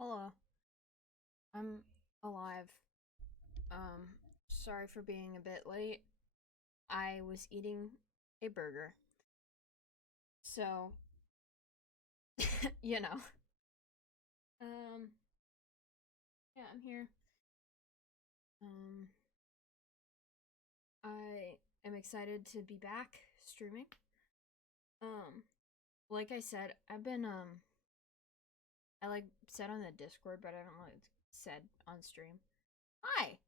Hello, I'm alive. Um, Sorry for being a bit late. I was eating a burger. So, you know. Um, yeah, I'm here. Um, I am excited to be back streaming. Um, like I said, I said on the Discord, but I haven't said on stream. Hi.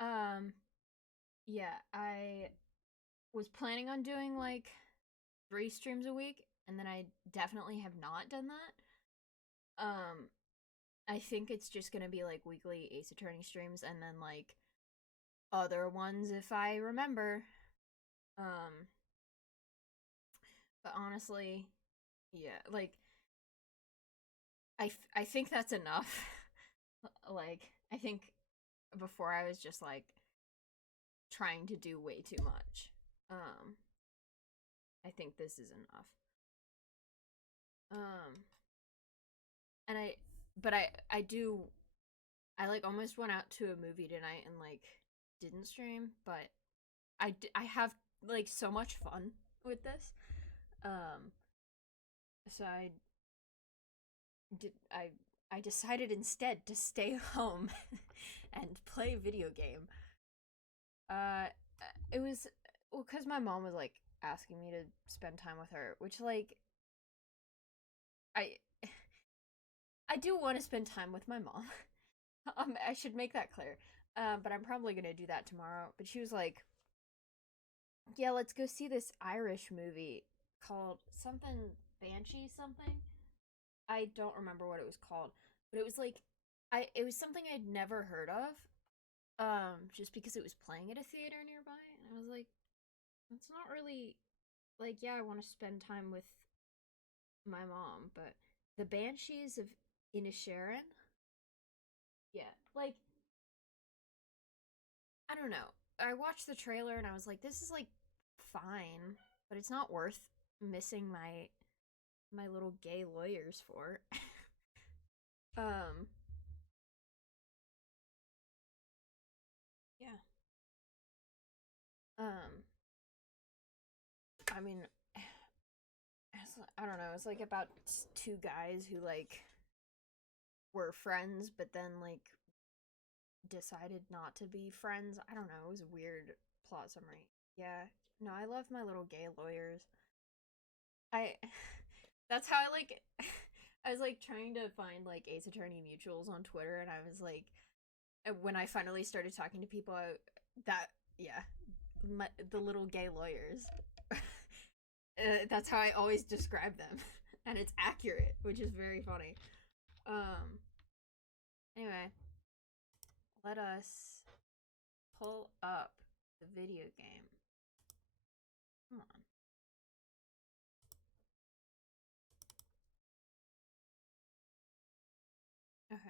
Um, yeah, I was planning on doing like 3 streams a week, and then I definitely have not done that. I think it's just gonna be like weekly Ace Attorney streams, and then like other ones if I remember. Um, but honestly, yeah, like I think that's enough. Like I think before I was just like trying to do way too much. Um, I think this is enough. Um, and I like almost went out to a movie tonight and like didn't stream, but I have like so much fun with this. Um, so did I decided instead to stay home and play a video game. Uh, it was well because my mom was like asking me to spend time with her, which like I I do want to spend time with my mom. I should make that clear. But I'm probably gonna do that tomorrow. But she was like, "Yeah, let's go see this Irish movie called something Banshee something." I don't remember what it was called, but it was like it was something I'd never heard of. Just because it was playing at a theater nearby, and I was like, it's not really like yeah, I want to spend time with my mom, but the Banshees of Inisherin, yeah, like I don't know. I watched the trailer and I was like, this is like fine, but it's not worth missing my little gay lawyers for. um, yeah. Um, I mean, I don't know. It's like about two guys who like were friends, but then like decided not to be friends. I don't know. It was a weird plot summary. Yeah. No, I love my little gay lawyers. I that's how I like I was like trying to find like Ace Attorney mutuals on Twitter, and I was like when I finally started talking to people that yeah, the little gay lawyers. That's how I always describe them. And it's accurate, which is very funny. Um anyway, let us pull up the video game. Come on. Okay.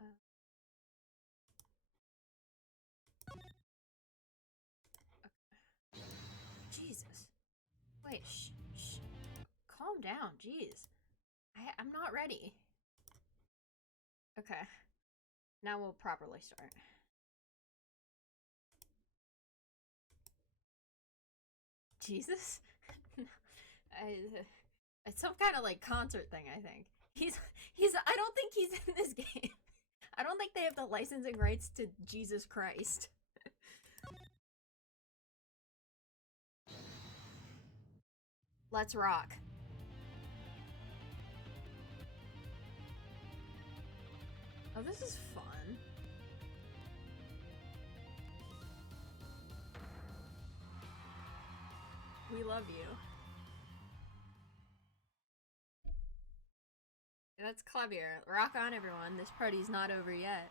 Uh, Jesus. Wait, shh. Calm down. Jeez. I'm not ready. Okay. Now we'll properly start. Jesus? I, it's some kind of like concert thing, I think. He's I don't think he's in this game. I don't think they have the licensing rights to Jesus Christ. Let's rock. Oh, this is fun. We love you. That's Clavier. Rock on, everyone. This party's not over yet.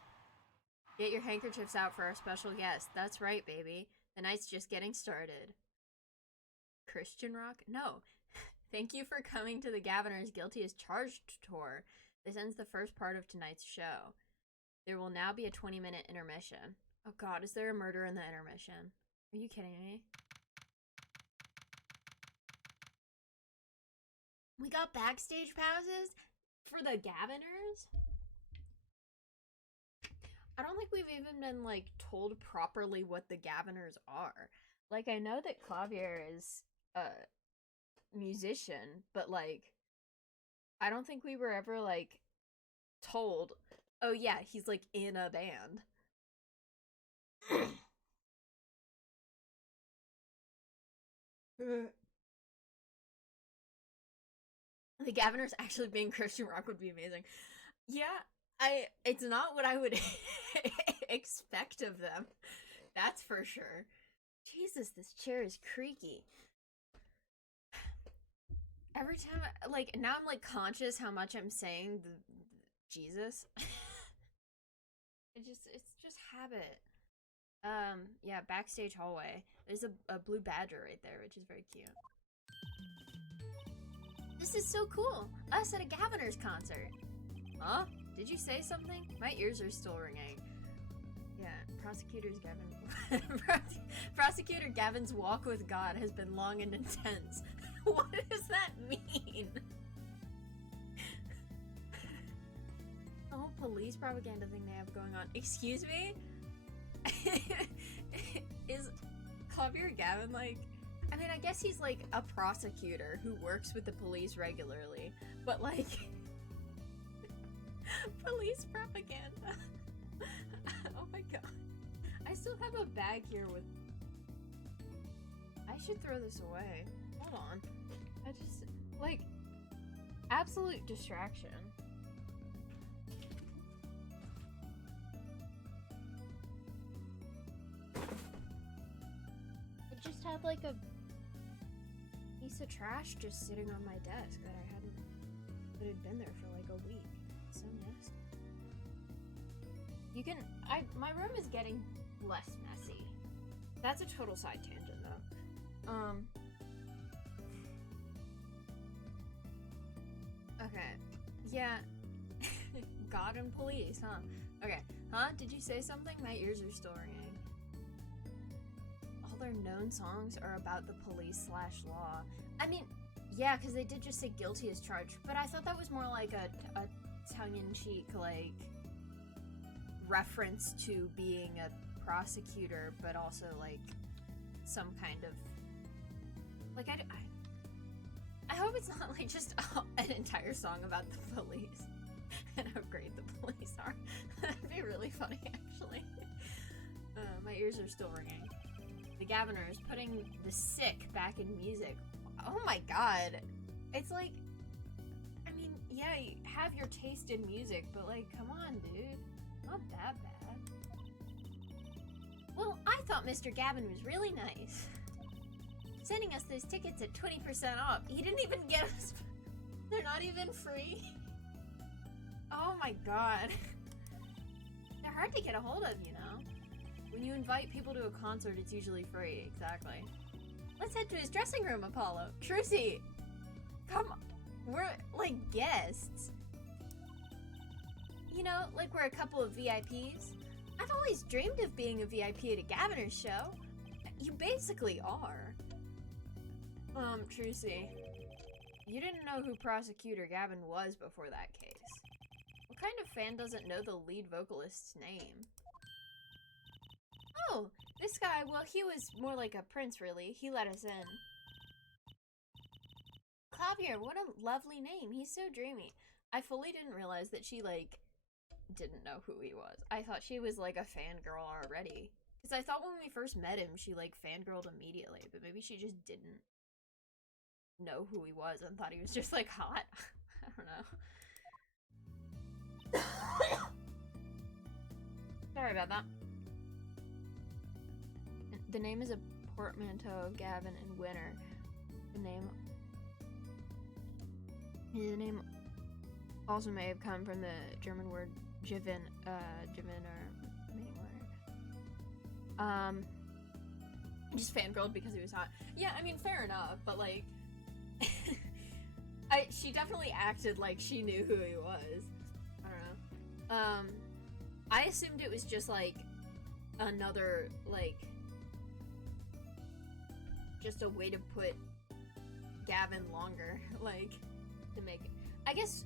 Get your handkerchiefs out for our special guest. That's right, baby. The night's just getting started. Christian rock? No. Thank you for coming to the Gaviner's Guilty as Charged tour. This ends the first part of tonight's show. There will now be a 20-minute intermission. Oh god, is there a murder in the intermission? Are you kidding me? We got backstage passes? For the Gaviners, I don't think we've even been like told properly what the Gaviners are. Like, I know that Clavier is a musician, but like I don't think we were ever like told, oh yeah, he's like in a band. The Gaviners actually being Christian rock would be amazing. Yeah, it's not what I would expect of them. That's for sure. Jesus, this chair is creaky. Every time, like, now I'm like conscious how much I'm saying the Jesus. It's just habit. Yeah, backstage hallway. There's a blue badger right there, which is very cute. This is so cool. Us at a Gaviner's concert. Huh? Did you say something? My ears are still ringing. Yeah, Prosecutor Gavin's walk with God has been long and intense. What does that mean? The whole police propaganda thing they have going on. Excuse me? Is Clavier Gavin like... I mean, I guess he's like a prosecutor who works with the police regularly, but like... police propaganda. Oh my god. I still have a bag here with... I should throw this away. Hold on. I just... like... absolute distraction. I just had like a piece of trash just sitting on my desk that had been there for like a week. It's so nasty. You can... my room is getting less messy. That's a total side tangent though. Okay. Yeah. God and police, huh? Okay. Huh? Did you say something? My ears are still ringing. All their known songs are about the police/law. I mean, yeah, because they did just say guilty as charged, but I thought that was more like a tongue-in-cheek, like, reference to being a prosecutor, but also, like, some kind of... like, I hope it's not, like, just an entire song about the police and how great the police are. That'd be really funny, actually. My ears are still ringing. The Gaviners putting the sick back in music. Oh my god. It's like... I mean, yeah, you have your taste in music, but, like, come on, dude. Not that bad. Well, I thought Mr. Gavin was really nice. Sending us those tickets at 20% off. He didn't even give us... They're not even free. Oh my god. They're hard to get a hold of, you know? When you invite people to a concert, it's usually free. Exactly. Let's head to his dressing room, Apollo. Trucy! Come on. We're, like, guests. You know, like we're a couple of VIPs. I've always dreamed of being a VIP at a Gaviner's show. You basically are. Trucy. You didn't know who Prosecutor Gavin was before that case. What kind of fan doesn't know the lead vocalist's name? Oh, this guy, well, he was more like a prince, really. He let us in. Clavier, what a lovely name. He's so dreamy. I fully didn't realize that she, like, didn't know who he was. I thought she was, like, a fangirl already. Because I thought when we first met him, she, like, fangirled immediately. But maybe she just didn't know who he was and thought he was just, like, hot. I don't know. Sorry about that. The name is a portmanteau of Gavin and Winter. The name also may have come from the German word Jiven or Mingler. Just fangirled because he was hot. Yeah, I mean, fair enough, but like, she definitely acted like she knew who he was. I don't know. I assumed it was just like another, like, just a way to put Gavin longer, like, to make it. I guess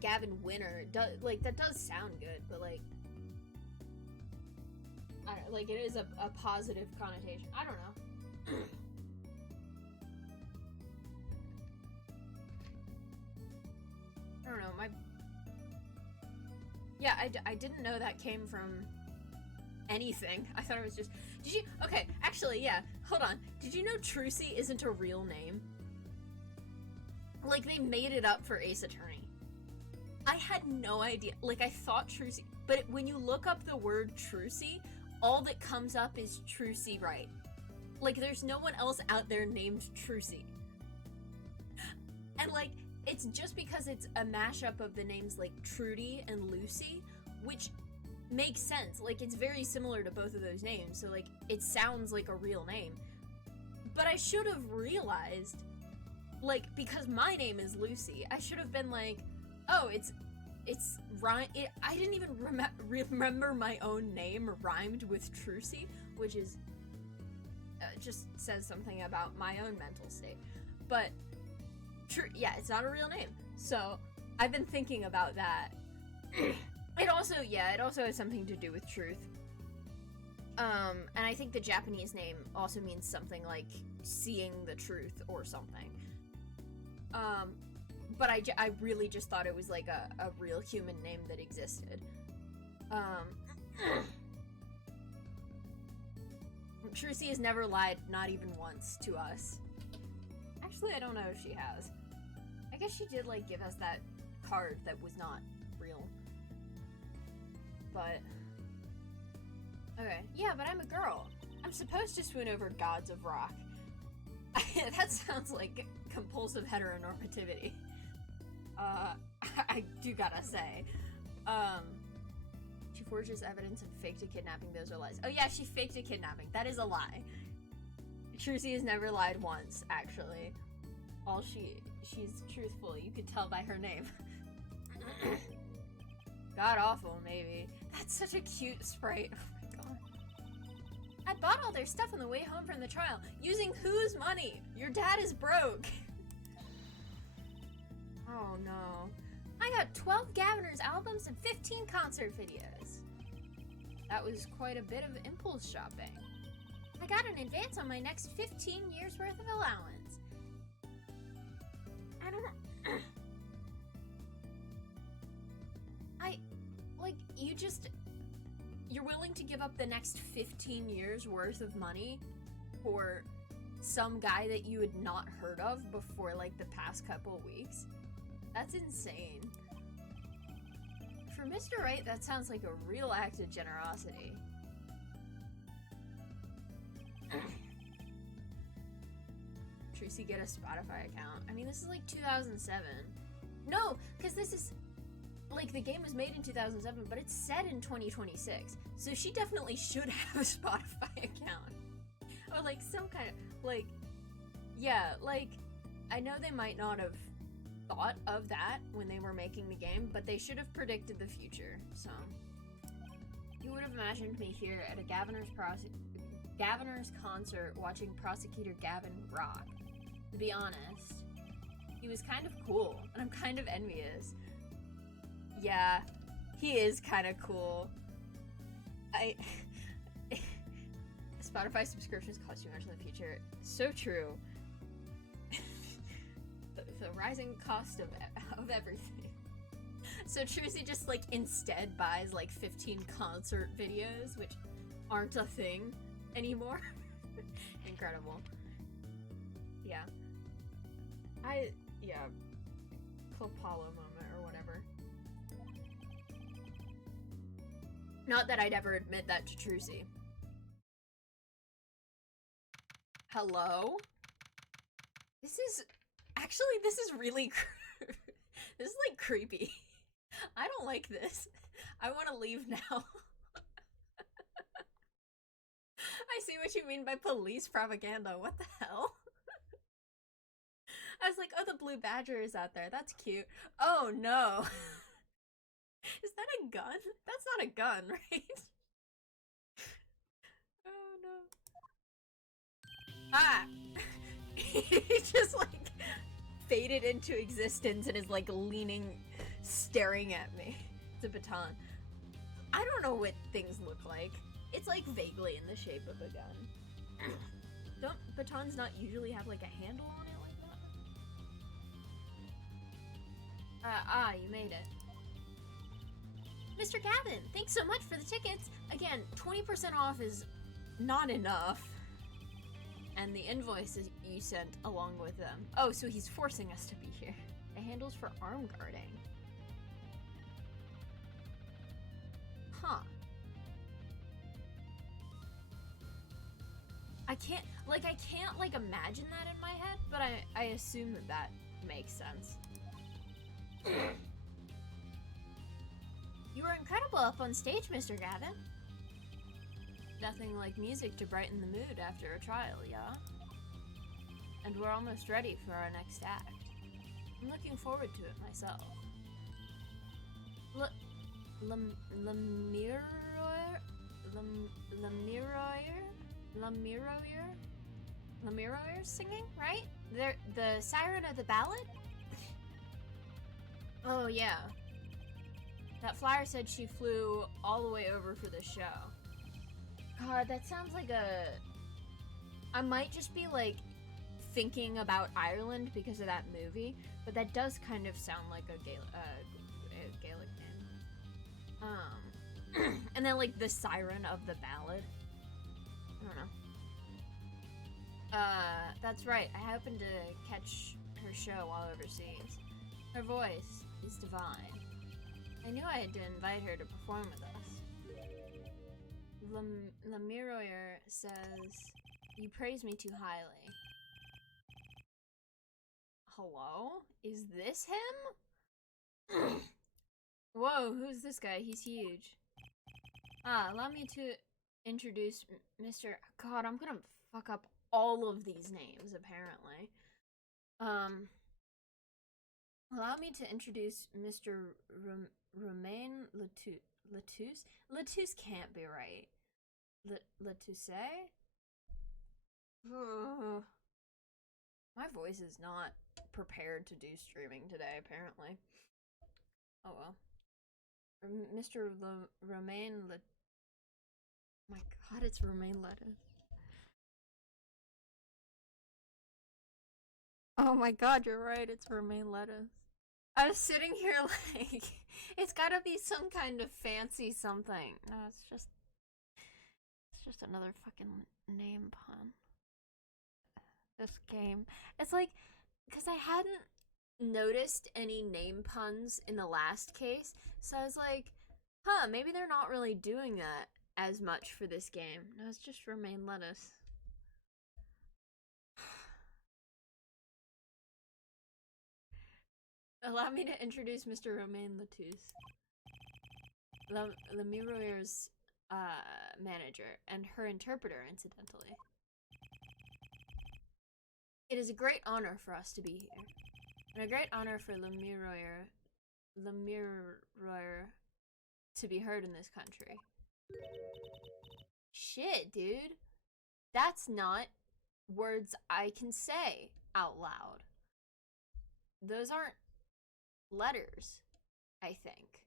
Gavin Winter, like, that does sound good, but, like, I don't, like, it is a positive connotation. I don't know. I don't know, yeah, I didn't know that came from anything. I thought it was just, did you, okay, actually, yeah, hold on. Did you know Trucy isn't a real name? Like, they made it up for Ace Attorney. I had no idea. Like, I thought Trucy, but when you look up the word Trucy, all that comes up is Trucy Wright. Like, there's no one else out there named Trucy. And, like, it's just because it's a mashup of the names, like, Trudy and Lucy, which makes sense. Like, it's very similar to both of those names, so, like, it sounds like a real name. But I should have realized, like, because my name is Lucy, I should have been like, oh, it's rhyme. I didn't even remember my own name rhymed with Trucy, which is just says something about my own mental state. But yeah, it's not a real name. So I've been thinking about that. It also has something to do with truth. And I think the Japanese name also means something like seeing the truth or something. But I really just thought it was like a real human name that existed. Trucy has never lied, not even once, to us. Actually, I don't know if she has. I guess she did, like, give us that card that was not real. But okay, yeah, but I'm a girl. I'm supposed to swoon over gods of rock. That sounds like compulsive heteronormativity. I do gotta say. She forges evidence and faked a kidnapping. Those are lies. Oh yeah, she faked a kidnapping. That is a lie. Trucy has never lied once, actually. She's truthful. You could tell by her name. God awful, maybe. That's such a cute sprite. Oh my god. I bought all their stuff on the way home from the trial. Using whose money? Your dad is broke. Oh no. I got 12 Gaviner's albums and 15 concert videos. That was quite a bit of impulse shopping. I got an advance on my next 15 years worth of allowance. I don't know. You're willing to give up the next 15 years worth of money for some guy that you had not heard of before, like, the past couple weeks? That's insane. For Mr. Wright, that sounds like a real act of generosity. Trucy get a Spotify account. I mean, this is like 2007. No, because this is, like, the game was made in 2007, but it's set in 2026. So she definitely should have a Spotify account. Or, like, some kind of, like, yeah, like, I know they might not have thought of that when they were making the game, but they should have predicted the future, so. You would have imagined me here at a Gaviner's concert watching Prosecutor Gavin rock. To be honest, he was kind of cool, and I'm kind of envious. Yeah, he is kind of cool. Spotify subscriptions cost you much in the future. So true. The rising cost of everything. So Trucy just, like, instead buys, like, 15 concert videos, which aren't a thing anymore. Incredible. Yeah. Clopalo moment or whatever. Not that I'd ever admit that to Trucy. Hello? This is really this is, like, creepy. I don't like this. I want to leave now. I see what you mean by police propaganda. What the hell? I was like, oh, the blue badger is out there. That's cute. Oh, no. Is that a gun? That's not a gun, right? Oh, no. Ah! He just, like, faded into existence and is, like, leaning staring at me. It's a baton. I don't know what things look like. It's like vaguely in the shape of a gun. Don't batons not usually have like a handle on it like that? You made it. Mr. Gavin, thanks so much for the tickets. Again, 20% off is not enough. And the invoices you sent along with them. Oh, so he's forcing us to be here. The handles for arm guarding. Huh. I can't imagine that in my head, but I assume that makes sense. You were incredible up on stage, Mr. Gavin. Nothing like music to brighten the mood after a trial, yeah? And we're almost ready for our next act. I'm looking forward to it myself. Lamiroyer singing, right? They're the siren of the ballad? Oh yeah. That flyer said she flew all the way over for the show. God, that sounds like I might just be like thinking about Ireland because of that movie, but that does kind of sound like a Gaelic name. And then like the siren of the ballad. I don't know. That's right. I happened to catch her show while overseas. Her voice is divine. I knew I had to invite her to perform with us. Lamiroyer says, you praise me too highly. Hello? Is this him? Whoa, who's this guy? He's huge. Allow me to introduce Mr. God, I'm gonna fuck up all of these names, apparently. Allow me to introduce Mr. Romain Latouche? Latouche can't be right. Latouche? My voice is not prepared to do streaming today, apparently. Oh well. Mr. Romain my god, it's Romain Lettuce. Oh my god, you're right, it's Romain Lettuce. I was sitting here like, it's gotta be some kind of fancy something. No, it's just another fucking name pun. This game. It's like, because I hadn't noticed any name puns in the last case, so I was like, huh, maybe they're not really doing that as much for this game. No, it's just Romain Lettuce. Allow me to introduce Mr. Romain Latouche. Lamiroyer's manager, and her interpreter, incidentally. It is a great honor for us to be here, and a great honor for Lamiroyer to be heard in this country. Shit, dude. That's not words I can say out loud. Those aren't letters, I think.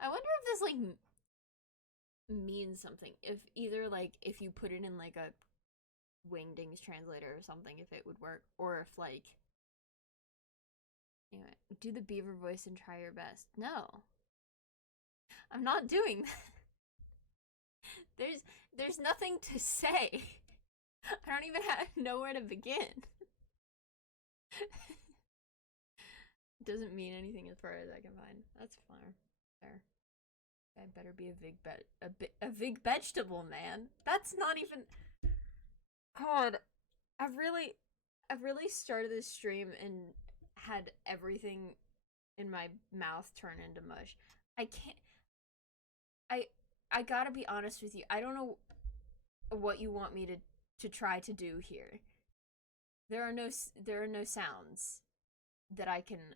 I wonder if this, like, means something. If either, like, if you put it in, like, a Wingdings translator or something, if it would work. Or if, like... Anyway, do the beaver voice and try your best. No. I'm not doing that. There's nothing to say. I don't even know where to begin. Doesn't mean anything as far as I can find. That's fine. There. I better be a big vegetable, man. That's not even. God, I've really started this stream and had everything in my mouth turn into mush. I can't. I gotta be honest with you. I don't know what you want me to try to do here. There are no sounds that I can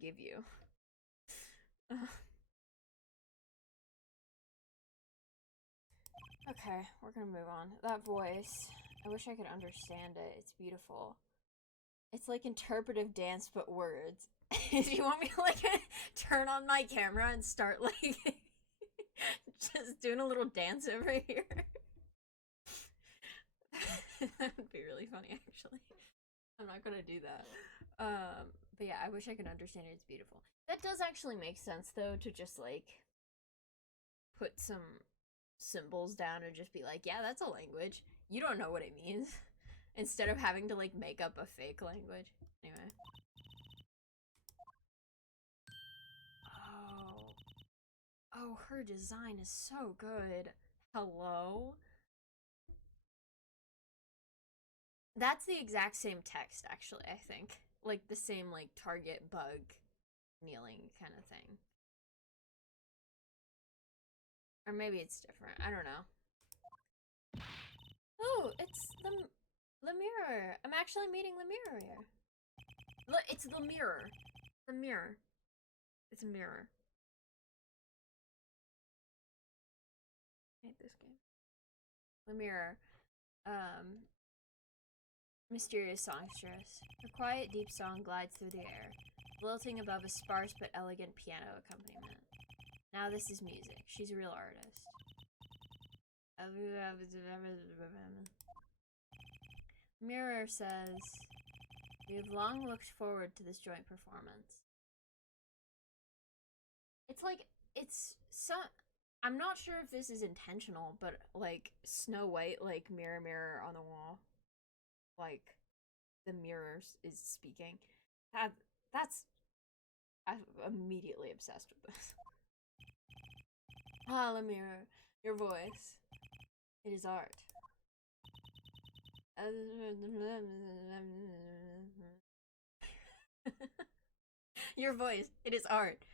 give you. Okay, we're gonna move on. That voice, I wish I could understand it. It's beautiful. It's like interpretive dance, but words. Do you want me to like turn on my camera and start like just doing a little dance over here? That would be really funny, actually. I'm not gonna do that. But yeah, I wish I could understand it. It's beautiful. That does actually make sense, though, to just like put some symbols down and just be like, yeah, that's a language. You don't know what it means. Instead of having to like make up a fake language. Anyway. Oh. Oh, her design is so good. Hello? That's the exact same text, actually, I think. Like the same, like, target bug kneeling kind of thing. Or maybe it's different. I don't know. Oh, it's the mirror. I'm actually meeting the mirror here. Look, it's the mirror. The mirror. It's a mirror. I hate this game. The mirror. Mysterious songstress. Her quiet, deep song glides through the air, lilting above a sparse but elegant piano accompaniment. Now this is music. She's a real artist. Mirror says, "We have long looked forward to this joint performance." It's like, it's some. I'm not sure if this is intentional, but like Snow White, like mirror, mirror on the wall, like the mirror is speaking. That's I'm immediately obsessed with this. Ah, the mirror, your voice, it is art. Your voice, it is art.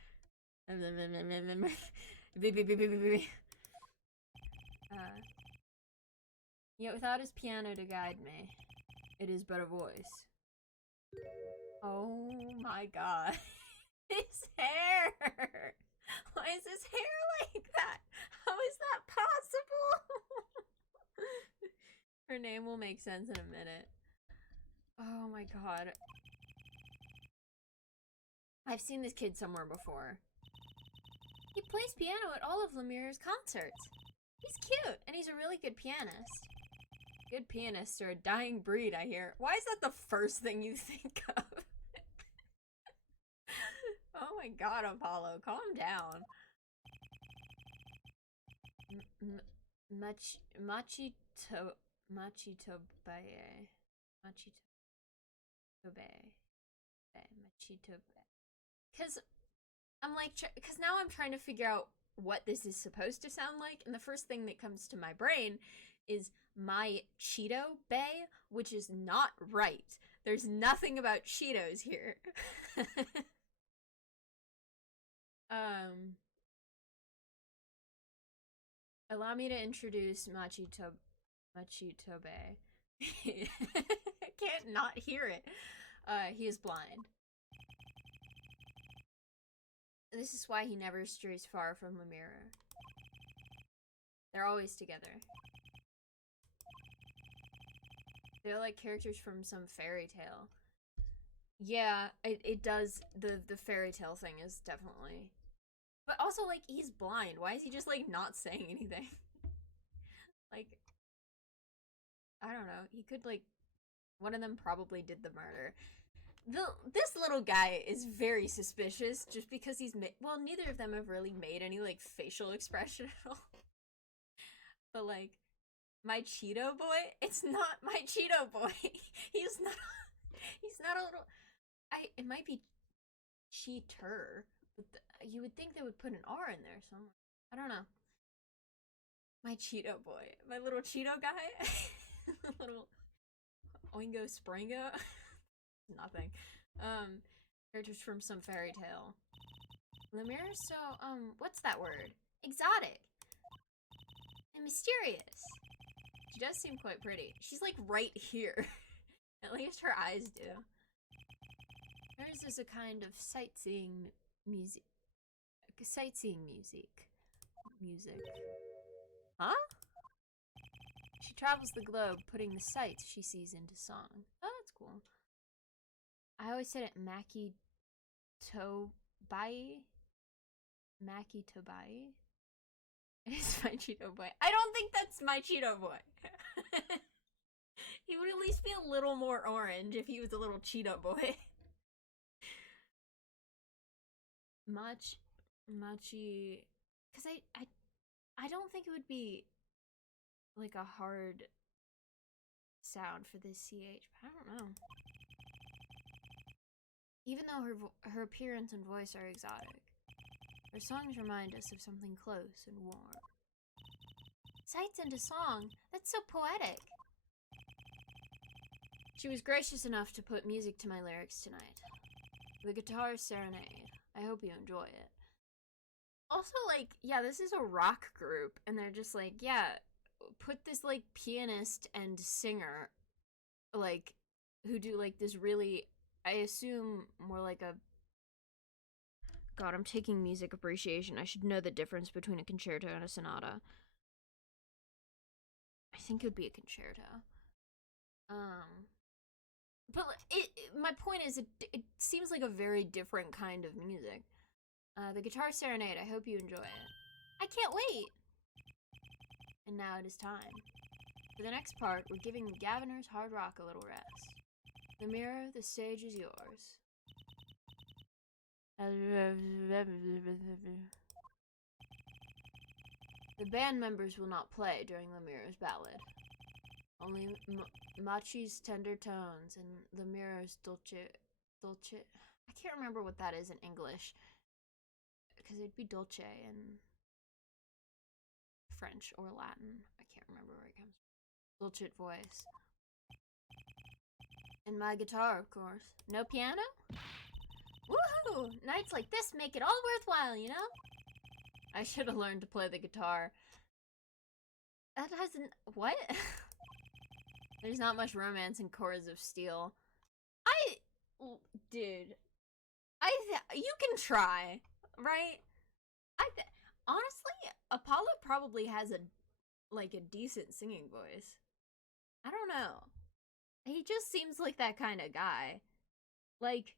Yet without his piano to guide me, it is but a voice. Oh my god. His hair! Why is his hair like that? How is that possible? Her name will make sense in a minute. Oh my god. I've seen this kid somewhere before. He plays piano at all of Lemire's concerts. He's cute, and he's a really good pianist. Good pianists are a dying breed, I hear. Why is that the first thing you think of? Oh my god, Apollo, calm down. Machitobae. Machitobae. Because I'm like, because now I'm trying to figure out what this is supposed to sound like, and the first thing that comes to my brain is my Cheeto Bay, which is not right. There's nothing about Cheetos here. Allow me to introduce Machitobe. I can't not hear it. He is blind. This is why he never strays far from Lemire. They're always together. They're like characters from some fairy tale. Yeah, it does. The fairy tale thing is definitely. But also, like, he's blind. Why is he just, like, not saying anything? Like, I don't know. He could, like, one of them probably did the murder. This little guy is very suspicious just because he's well, neither of them have really made any, like, facial expression at all. But, like, my Cheeto boy? It's not my Cheeto boy. He's not a little. It might be cheater, but you would think they would put an R in there somewhere. I don't know. My Cheeto boy, my little Cheeto guy, little Oingo Springo, nothing. Characters from some fairy tale. Lemire, so what's that word? Exotic and mysterious. She does seem quite pretty. She's like right here. At least her eyes do. Hers is a kind of sightseeing music. Music. Huh? She travels the globe, putting the sights she sees into song. Oh, that's cool. I always said it Maki Tobai. Maki Tobai. It's my Cheeto Boy. I don't think that's my Cheeto Boy. He would at least be a little more orange if he was a little Cheeto Boy. Machi, because I don't think it would be like a hard sound for this CH. I don't know. Even though her appearance and voice are exotic, her songs remind us of something close and warm. Sights into song? That's so poetic. She was gracious enough to put music to my lyrics tonight. The Guitar Serenade. I hope you enjoy it. Also, like, yeah, this is a rock group, and they're just like, yeah, put this, like, pianist and singer, like, who do, like, this really, I assume, more like a... God, I'm taking music appreciation. I should know the difference between a concerto and a sonata. I think it would be a concerto. But my point is, it seems like a very different kind of music. The Guitar Serenade, I hope you enjoy it. I can't wait! And now it is time. For the next part, we're giving Gaviner's hard rock a little rest. The mirror, the stage is yours. The band members will not play during the mirror's ballad. Only Machi's tender tones and the mirror's dolce. I can't remember what that is in English. Because it'd be dolce in French or Latin. I can't remember where it comes from. Dulcet voice. And my guitar, of course. No piano? Woohoo! Nights like this make it all worthwhile, you know? I should have learned to play the guitar. That doesn't... What? There's not much romance in Chords of Steel. Dude. You can try, right? Honestly, Apollo probably has a decent singing voice. I don't know. He just seems like that kind of guy. Like,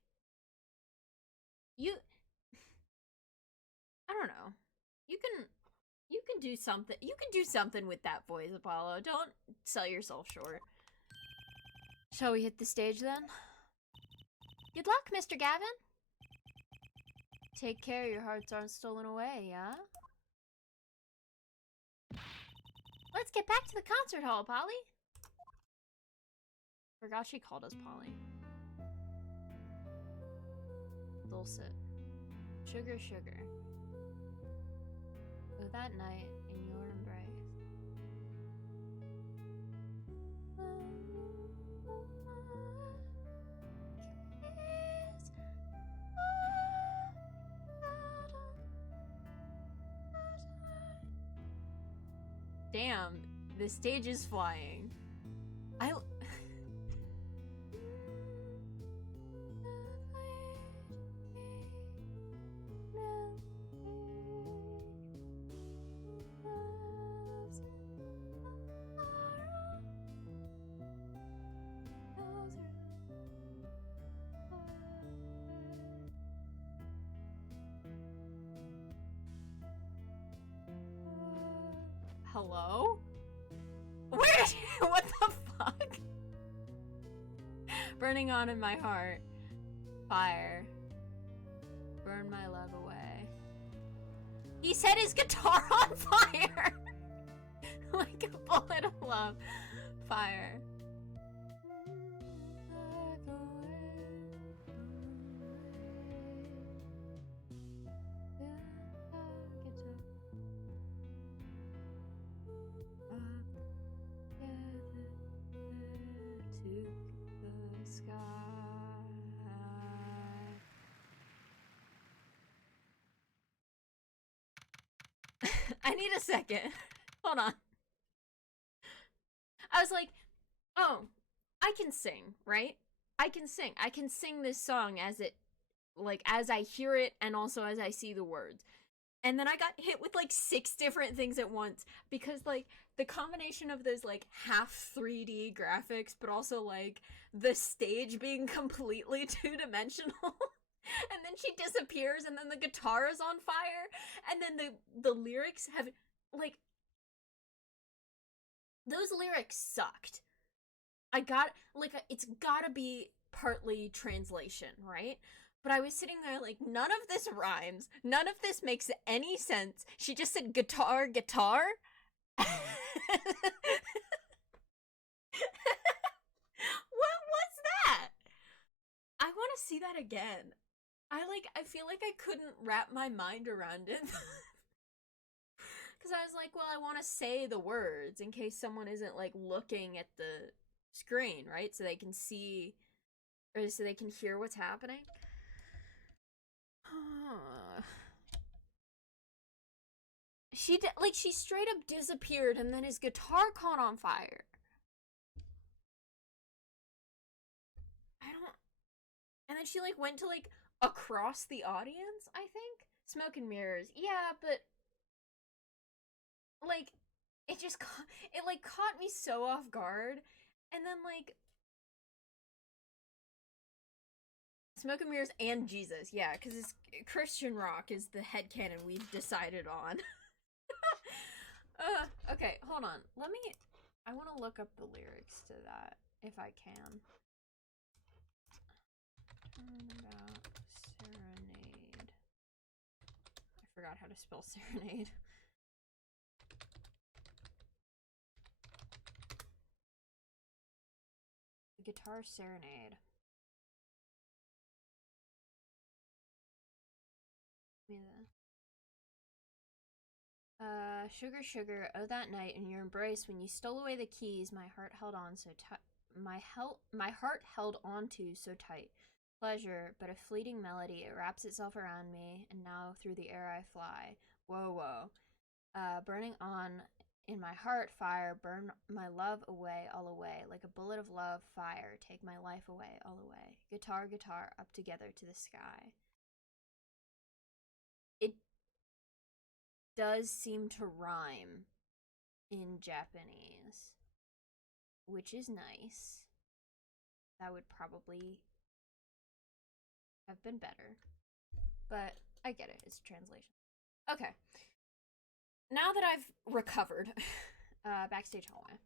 I don't know. You can do something. You can do something with that voice, Apollo. Don't sell yourself short. Shall we hit the stage then? Good luck, Mr. Gavin. Take care your hearts aren't stolen away, yeah? Let's get back to the concert hall, Polly. Forgot she called us Polly. Dulcet. Sugar, sugar. Oh, that night in your embrace. Damn, the stage is flying. Hello? What the fuck? Burning on in my heart. Fire. Burn my love away. He set his guitar on fire! Like a bullet of love. Fire. I need a second. Hold on. I was like, oh, I can sing, right? I can sing. I can sing this song as I hear it and also as I see the words. And then I got hit with like 6 different things at once because like the combination of those like half 3D graphics, but also like the stage being completely two-dimensional. And then she disappears, and then the guitar is on fire, and then the lyrics have like, those lyrics sucked. I got, like, it's gotta be partly translation, right? But I was sitting there like, none of this rhymes. None of this makes any sense. She just said guitar, guitar. What was that? I want to see that again. I feel like I couldn't wrap my mind around it. Because I was like, well, I want to say the words in case someone isn't, like, looking at the screen, right? So they can see, or so they can hear what's happening. She straight up disappeared, and then his guitar caught on fire. I don't... And then she, like, went to, like, across the audience, I think? Smoke and mirrors. Yeah, but... like, it just caught me so off guard. And then, like, Smoke and Mirrors and Jesus, yeah, because Christian rock is the headcanon we've decided on. Okay, hold on. I want to look up the lyrics to that, if I can. Turnabout Serenade. I forgot how to spell serenade. The Guitar Serenade. Sugar, sugar, oh that night in your embrace when you stole away the keys, my heart held on so tight. My heart held on to so tight. Pleasure, but a fleeting melody. It wraps itself around me, and now through the air I fly. Whoa, whoa. Burning on in my heart, fire. Burn my love away, all away. Like a bullet of love, fire. Take my life away, all away. Guitar, guitar, up together to the sky. It does seem to rhyme in Japanese, which is nice. That would probably have been better, but I get it, it's translation. Okay, now that I've recovered, backstage hallway.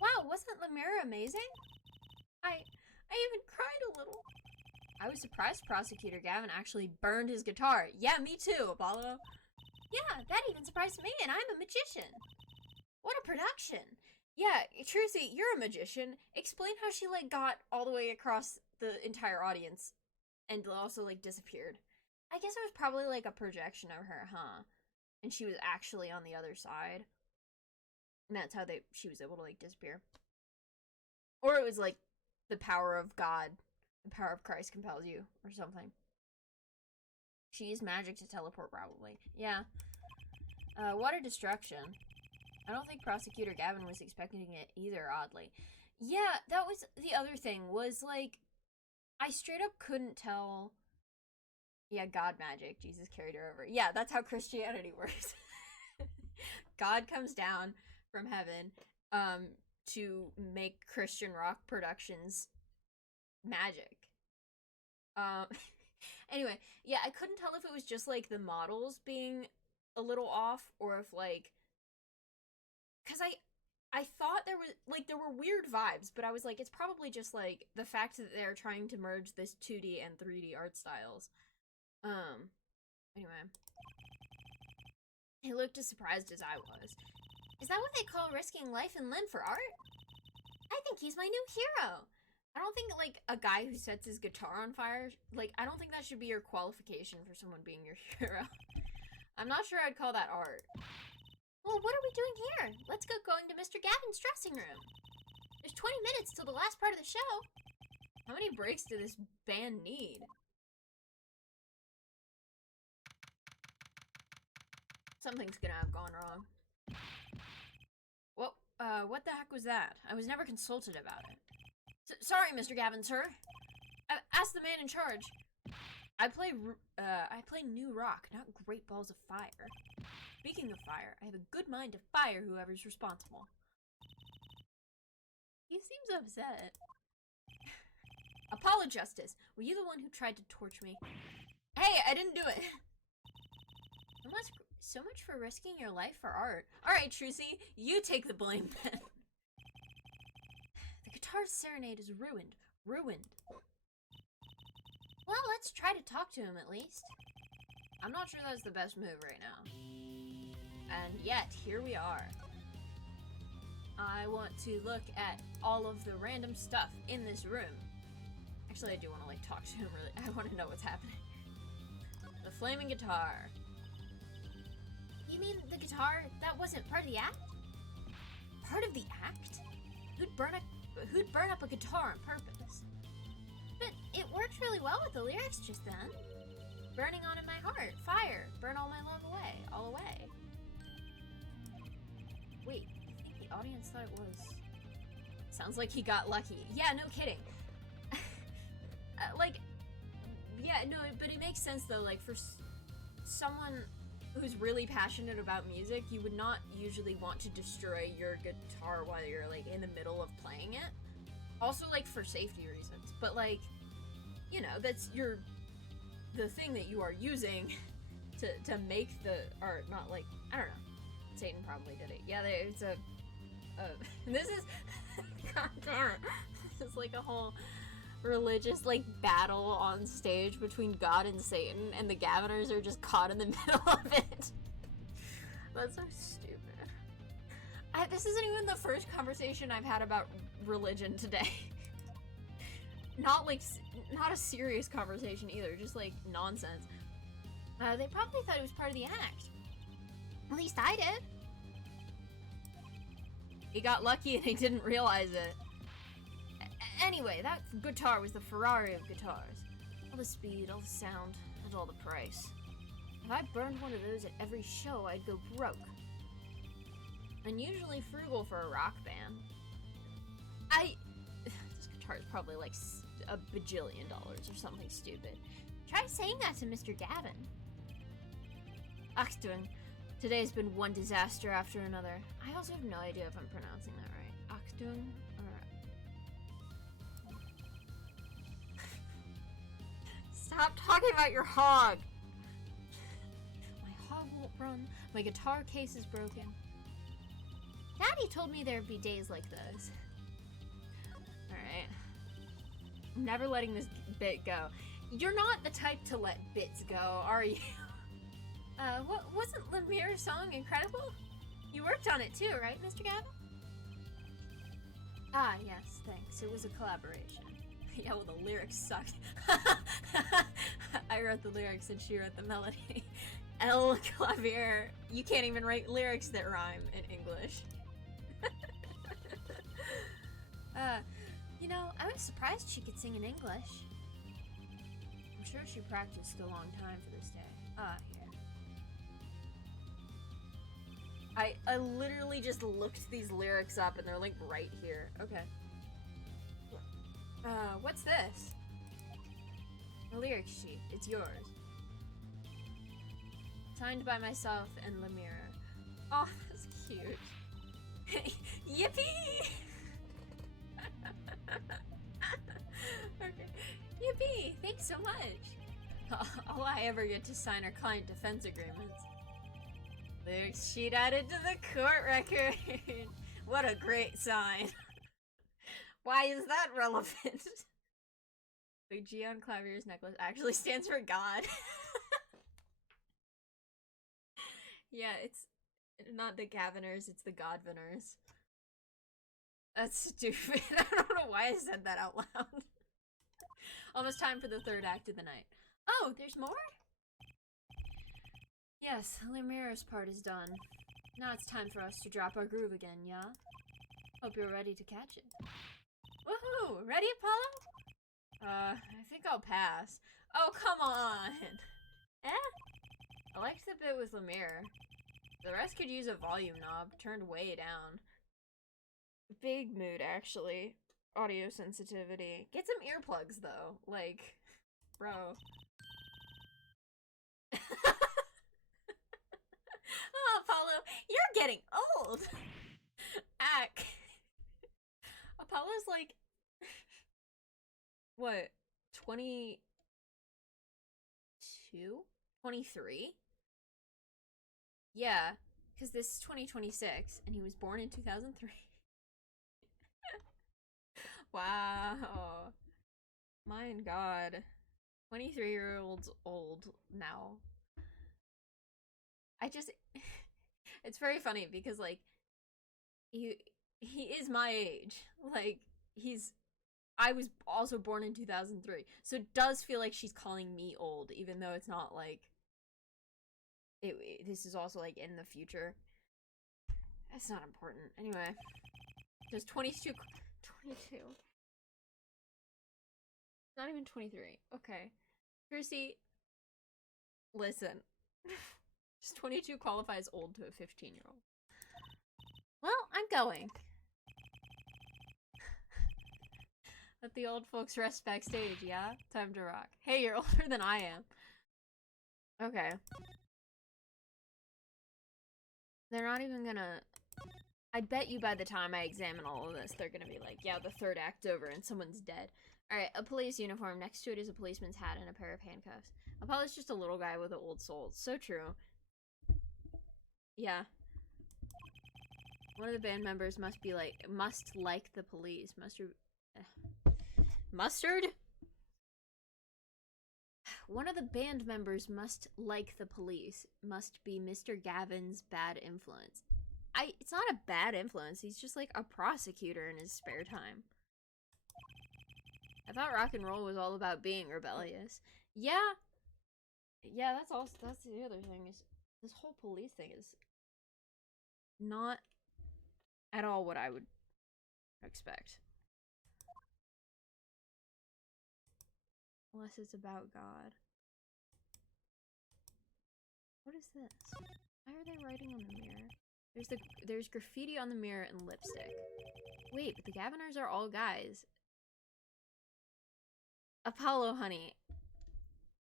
Wow, wasn't Lemira amazing? I even cried a little. I was surprised Prosecutor Gavin actually burned his guitar. Yeah, me too, Apollo. Yeah, that even surprised me, and I'm a magician. What a production. Yeah, Trucy, you're a magician. Explain how she, like, got all the way across the entire audience and also, like, disappeared. I guess it was probably, like, a projection of her, huh? And she was actually on the other side. And that's how she was able to, like, disappear. Or it was, like, the power of God, the power of Christ compels you, or something. She used magic to teleport, probably. Yeah. Water destruction. I don't think Prosecutor Gavin was expecting it either, oddly. Yeah, that was the other thing, was, like, I straight up couldn't tell. Yeah, God magic. Jesus carried her over. Yeah, that's how Christianity works. God comes down from heaven, to make Christian rock productions magic. Anyway, yeah, I couldn't tell if it was just, like, the models being a little off, or if, like, because I thought there were weird vibes, but I was like, it's probably just, like, the fact that they're trying to merge this 2D and 3D art styles. Anyway. He looked as surprised as I was. Is that what they call risking life and limb for art? I think he's my new hero. I don't think, like, a guy who sets his guitar on fire, like, I don't think that should be your qualification for someone being your hero. I'm not sure I'd call that art. Well, what are we doing here? Let's go going to Mr. Gavin's dressing room. There's 20 minutes till the last part of the show. How many breaks do this band need? Something's gonna have gone wrong. What the heck was that? I was never consulted about it. Sorry, Mr. Gavin, sir. Ask the man in charge. I play new rock, not Great Balls of Fire. Speaking of fire, I have a good mind to fire whoever's responsible. He seems upset. Apollo Justice, were you the one who tried to torch me? Hey, I didn't do it. So much for risking your life for art. Alright, Trucy, you take the blame then. The guitar's serenade is ruined. Ruined. Well, let's try to talk to him at least. I'm not sure that's the best move right now. And yet, here we are. I want to look at all of the random stuff in this room. Actually, I do want to, like, talk to him really. I want to know what's happening. The flaming guitar. You mean the guitar that wasn't part of the act? Part of the act? Who'd burn up a guitar on purpose? But it worked really well with the lyrics just then. Burning on in my heart, fire, burn all my love away, all away. Wait, I think the audience thought it was... Sounds like he got lucky. Yeah, no kidding. Like, yeah, no, but it makes sense though, like, for someone who's really passionate about music, you would not usually want to destroy your guitar while you're, like, in the middle of playing it. Also, like, for safety reasons, but, like, you know, that's the thing that you are using to make the art, not, like, I don't know. Satan probably did it. Yeah, there's this is, god damn it, this is, like, a whole religious, like, battle on stage between God and Satan, and the Gaviners are just caught in the middle of it. That's so stupid. This isn't even the first conversation I've had about religion today. Not a serious conversation either, just, like, nonsense. They probably thought it was part of the act. At least I did. He got lucky and he didn't realize it. Anyway, that guitar was the Ferrari of guitars. All the speed, all the sound, and all the price. If I burned one of those at every show, I'd go broke. Unusually frugal for a rock band. This guitar is probably like $1 bajillion or something stupid. Try saying that to Mr. Gavin. Achtung. Today's been one disaster after another. I also have no idea if I'm pronouncing that right. Achtung? Stop talking about your hog! My hog won't run. My guitar case is broken. Daddy told me there'd be days like those. Alright. I'm never letting this bit go. You're not the type to let bits go, are you? Wasn't Lemire's song incredible? You worked on it too, right, Mr. Gavin? Ah, yes, thanks. It was a collaboration. Yeah, well, the lyrics sucked. I wrote the lyrics and she wrote the melody. El Clavier. You can't even write lyrics that rhyme in English. You know, I was surprised she could sing in English. I'm sure she practiced a long time for this day. Here. I literally just looked these lyrics up and they're like right here. Okay. What's this? A lyric sheet. It's yours. Signed by myself and Lemire. Oh, that's cute. Yippee! Okay. Yippee! Thanks so much. All I ever get to sign are client defense agreements. Lyric sheet added to the court record. What a great sign. Why is that relevant? The G on Clavier's necklace actually stands for God. Yeah, it's not the Gaviners, it's the Godviners. That's stupid. I don't know why I said that out loud. Almost time for the third act of the night. Oh, there's more? Yes, Lemire's part is done. Now it's time for us to drop our groove again, yeah? Hope you're ready to catch it. Woohoo! Ready, Apollo? I think I'll pass. Oh, come on! I liked the bit with Lemire. The rest could use a volume knob, turned way down. Big mood, actually. Audio sensitivity. Get some earplugs, though. Like, bro. Oh, you're getting old. Ack. Apollo's like, what, 22? 23? Yeah, because this is 2026, and he was born in 2003. Wow. My God. 23-year-olds old now. I just... It's very funny because, like, he is my age. Like, I was also born in 2003. So it does feel like she's calling me old, even though it's not like... This is also, like, in the future. That's not important. Anyway. Just 22... 22. Not even 23. Okay. Chrissy, listen. Just 22 qualifies old to a 15-year-old. Well, I'm going. Let the old folks rest backstage, yeah? Time to rock. Hey, you're older than I am. Okay. They're not even gonna... I bet you by the time I examine all of this, they're gonna be like, yeah, the third act's over and someone's dead. Alright, a police uniform. Next to it is a policeman's hat and a pair of handcuffs. Apollo's just a little guy with an old soul. It's so true. Yeah. One of the band members must like the police. Mustard? One of the band members must like the police. Must be Mr. Gavin's bad influence. It's not a bad influence. He's just like a prosecutor in his spare time. I thought rock and roll was all about being rebellious. Yeah. Yeah, that's the other thing is this whole police thing is not at all what I would expect. Unless it's about God. What is this? Why are they writing on the mirror? There's graffiti on the mirror and lipstick. Wait, but the Gaviners are all guys. Apollo, honey.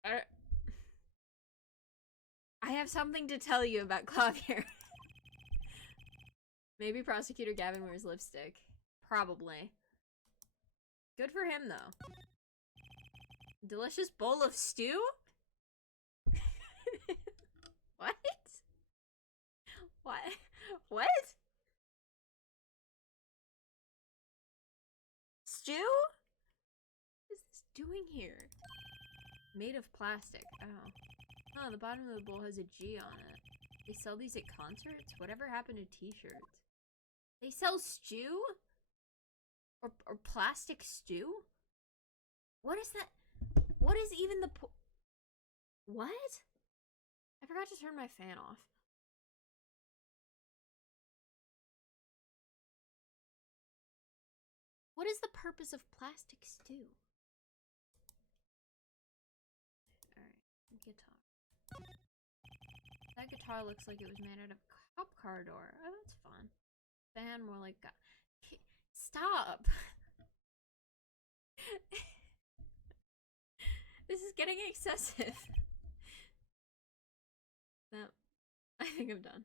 I have something to tell you about Clavier. Maybe Prosecutor Gavin wears lipstick. Probably. Good for him, though. Delicious bowl of stew? What? What? What? Stew? What is this doing here? Made of plastic. Oh. Oh, the bottom of the bowl has a G on it. They sell these at concerts? Whatever happened to t-shirts? They sell stew? Or plastic stew? What is that? What is even the what? I forgot to turn my fan off. What is the purpose of plastic stew? Alright, guitar. That guitar looks like it was made out of cop car door. Oh, that's fun. Fan more like... Stop! This is getting excessive. No, I think I'm done.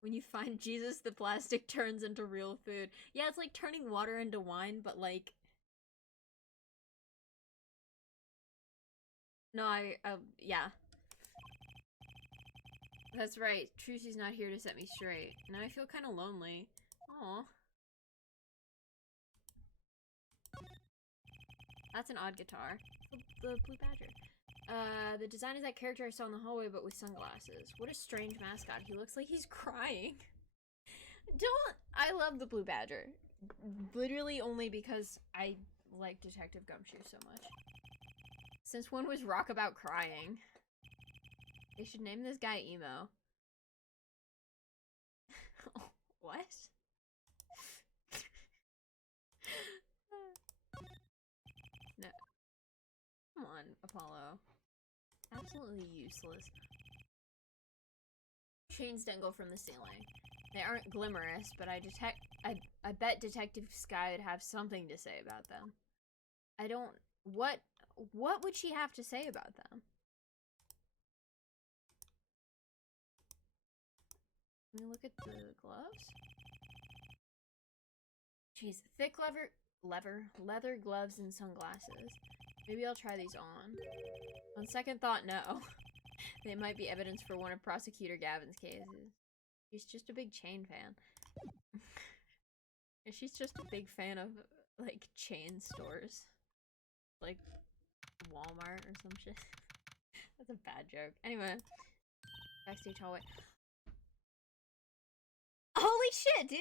When you find Jesus, the plastic turns into real food. Yeah, it's like turning water into wine, but like... No, yeah. That's right. Trucy's not here to set me straight. Now I feel kind of lonely. Aww. That's an odd guitar. The Blue Badger. The design is that character I saw in the hallway, but with sunglasses. What a strange mascot. He looks like he's crying. I love the Blue Badger. Literally only because I like Detective Gumshoe so much. Since when was Rock about crying? They should name this guy Emo. What? No. Come on, Apollo. Absolutely useless. Chains dangle from the ceiling. They aren't glamorous, but I bet Detective Sky would have something to say about them. I don't... What would she have to say about them? Let me look at the gloves. Jeez, thick leather gloves and sunglasses. Maybe I'll try these on. On second thought, no. They might be evidence for one of Prosecutor Gavin's cases. She's just a big chain fan. She's just a big fan of, like, chain stores. Like, Walmart or some shit. That's a bad joke. Anyway. Backstage hallway. Holy shit, dude!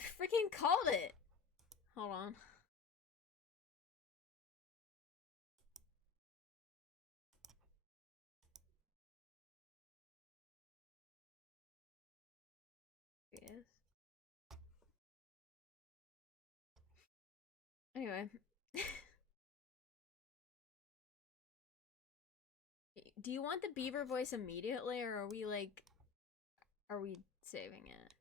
Freaking called it! Hold on. Here it is. Anyway. Do you want the beaver voice immediately, or are we, like... Are we saving it?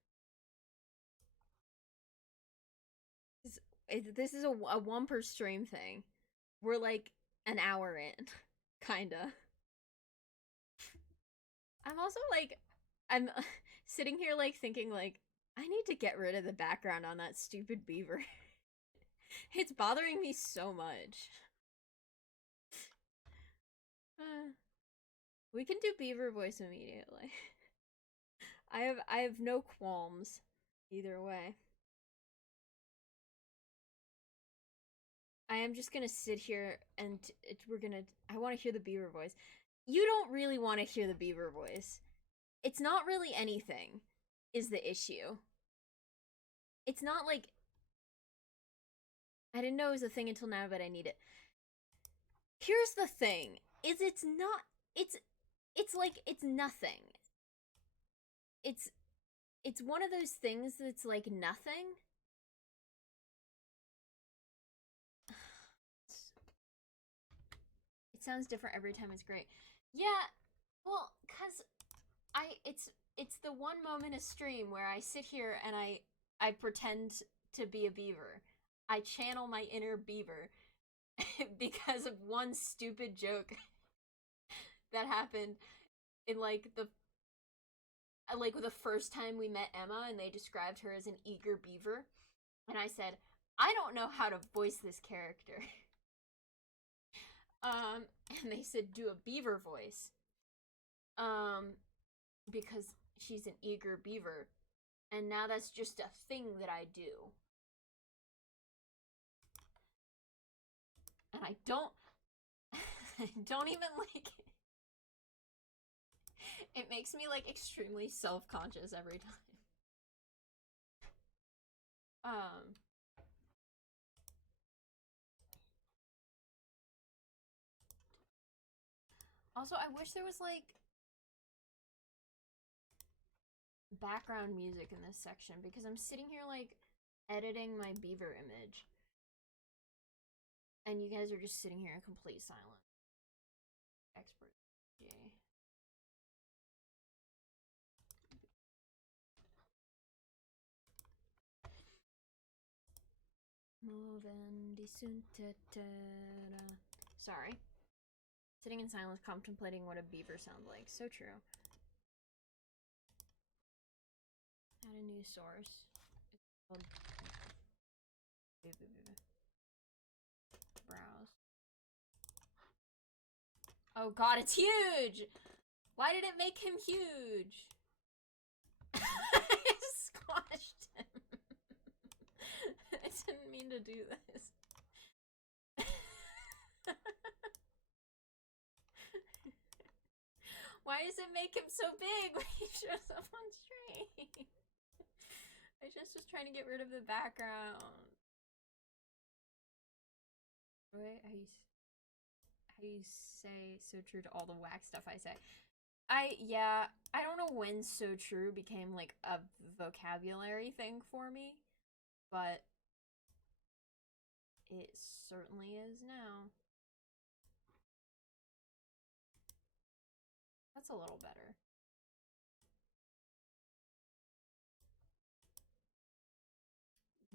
This is a one per stream thing. We're like an hour in, kinda. I'm also like, I'm sitting here like thinking like, I need to get rid of the background on that stupid beaver. It's bothering me so much. We can do beaver voice immediately. I have no qualms either way. I am just gonna sit here and I want to hear the beaver voice. You don't really want to hear the beaver voice. It's not really anything, is the issue. It's not like... I didn't know it was a thing until now, but I need it. Here's the thing, is it's not... It's like, it's nothing. It's one of those things that's like nothing. It sounds different every time. It's great. Yeah, well, cause it's the one moment of stream where I sit here and I pretend to be a beaver. I channel my inner beaver because of one stupid joke that happened in like the first time we met Emma and they described her as an eager beaver. And I said, I don't know how to voice this character. And they said, do a beaver voice. Because she's an eager beaver. And now that's just a thing that I do. And I don't even like it. It makes me like extremely self-conscious every time. Also, I wish there was like background music in this section because I'm sitting here like editing my beaver image. And you guys are just sitting here in complete silence. Expert. Yay. Sorry. Sitting in silence, contemplating what a beaver sounds like. So true. Add a new source. It's called... Browse. Oh god, it's huge! Why did it make him huge? I squashed him. I didn't mean to do this. Why does it make him so big when he shows up on stream? I just was trying to get rid of the background. Wait, how you say so true to all the whack stuff I say. Yeah, I don't know when so true became like a vocabulary thing for me, but it certainly is now. That's a little better.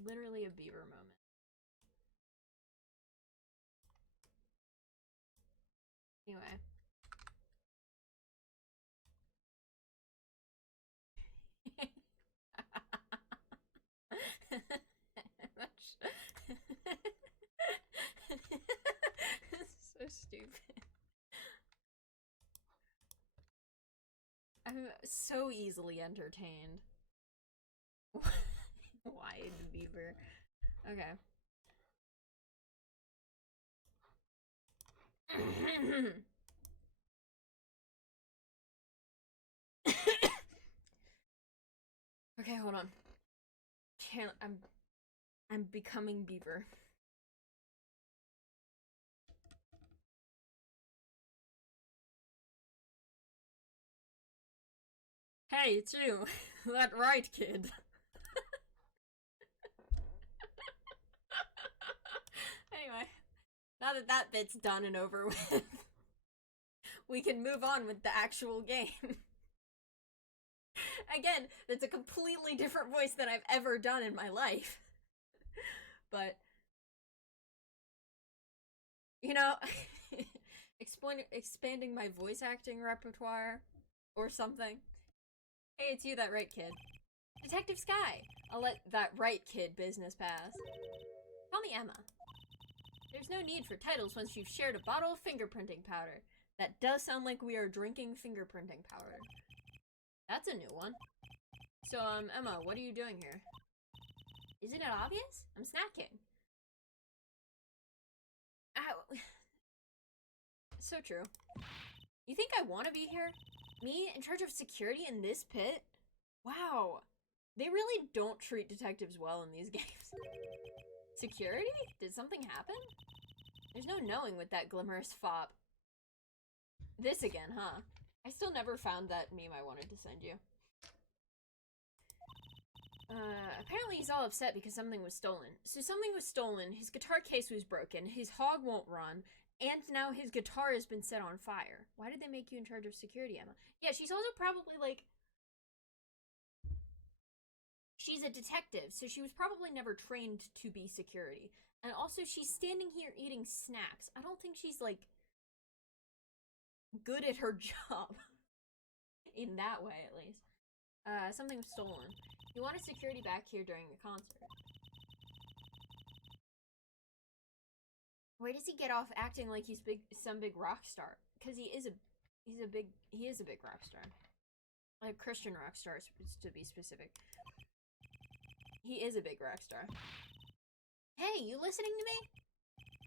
Literally a beaver moment. Anyway. so easily entertained. Why the beaver? Okay. Okay, hold on. I'm becoming beaver. Hey, it's you. That right, kid. Anyway, now that that bit's done and over with, we can move on with the actual game. Again, it's a completely different voice than I've ever done in my life. But, you know, expanding my voice acting repertoire or something. Hey, it's you, that right kid. Detective Sky! I'll let that right kid business pass. Call me Emma. There's no need for titles once you've shared a bottle of fingerprinting powder. That does sound like we are drinking fingerprinting powder. That's a new one. So, Emma, what are you doing here? Isn't it obvious? I'm snacking. Ow. So true. You think I want to be here? Me, in charge of security in this pit? Wow. They really don't treat detectives well in these games. Security? Did something happen? There's no knowing with that glamorous fop. This again, huh? I still never found that meme I wanted to send you. Apparently he's all upset because something was stolen. So something was stolen, his guitar case was broken, his hog won't run, and now his guitar has been set on fire. Why did they make you in charge of security, Emma? Yeah, she's also probably, like... She's a detective, so she was probably never trained to be security. And also, she's standing here eating snacks. I don't think she's, like, good at her job. In that way, at least. Something was stolen. You wanted security back here during the concert. Where does he get off acting like he's some big rock star? Because he is a big rock star. Like Christian rock star, to be specific. He is a big rock star. Hey, you listening to me?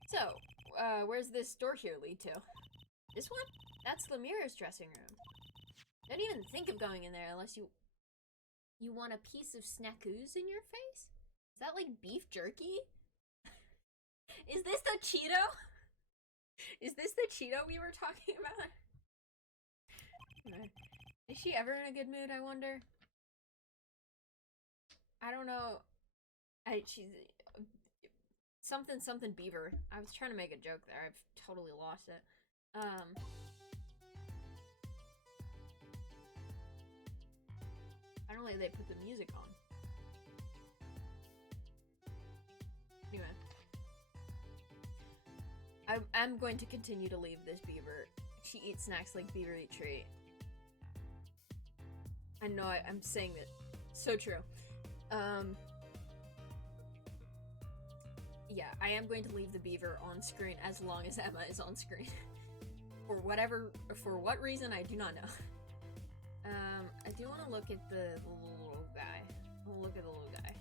So, where's this door here lead to? This one? That's Lemira's dressing room. Don't even think of going in there unless you want a piece of snackoos in your face? Is that like beef jerky? Is this the Cheeto? Is this the Cheeto we were talking about? Is she ever in a good mood, I wonder? I don't know. She's... something beaver. I was trying to make a joke there. I've totally lost it. I don't know if they put the music on. Anyway. I'm going to continue to leave this beaver. She eats snacks like beaver eat treat. I know I'm saying that. So true. Yeah, I am going to leave the beaver on screen as long as Emma is on screen. For what reason, I do not know. I do want to look at the little guy. I'll look at the little guy.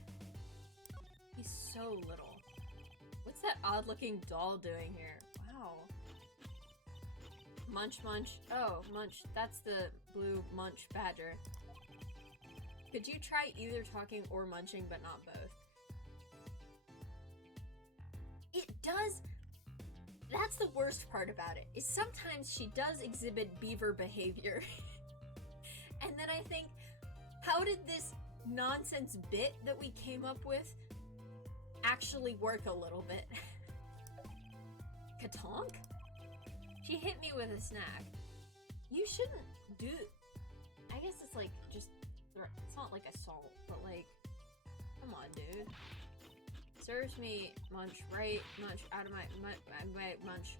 He's so little. What's that odd-looking doll doing here? Wow. Munch Munch. Oh, Munch. That's the blue Munch badger. Could you try either talking or munching, but not both? It does... That's the worst part about it, is sometimes she does exhibit beaver behavior. And then I think, how did this nonsense bit that we came up with actually work a little bit? Katonk? She hit me with a snack. You shouldn't do... I guess it's like, just... It's not like assault, but like... Come on, dude. Serves me munch, right? Munch, out of my munch.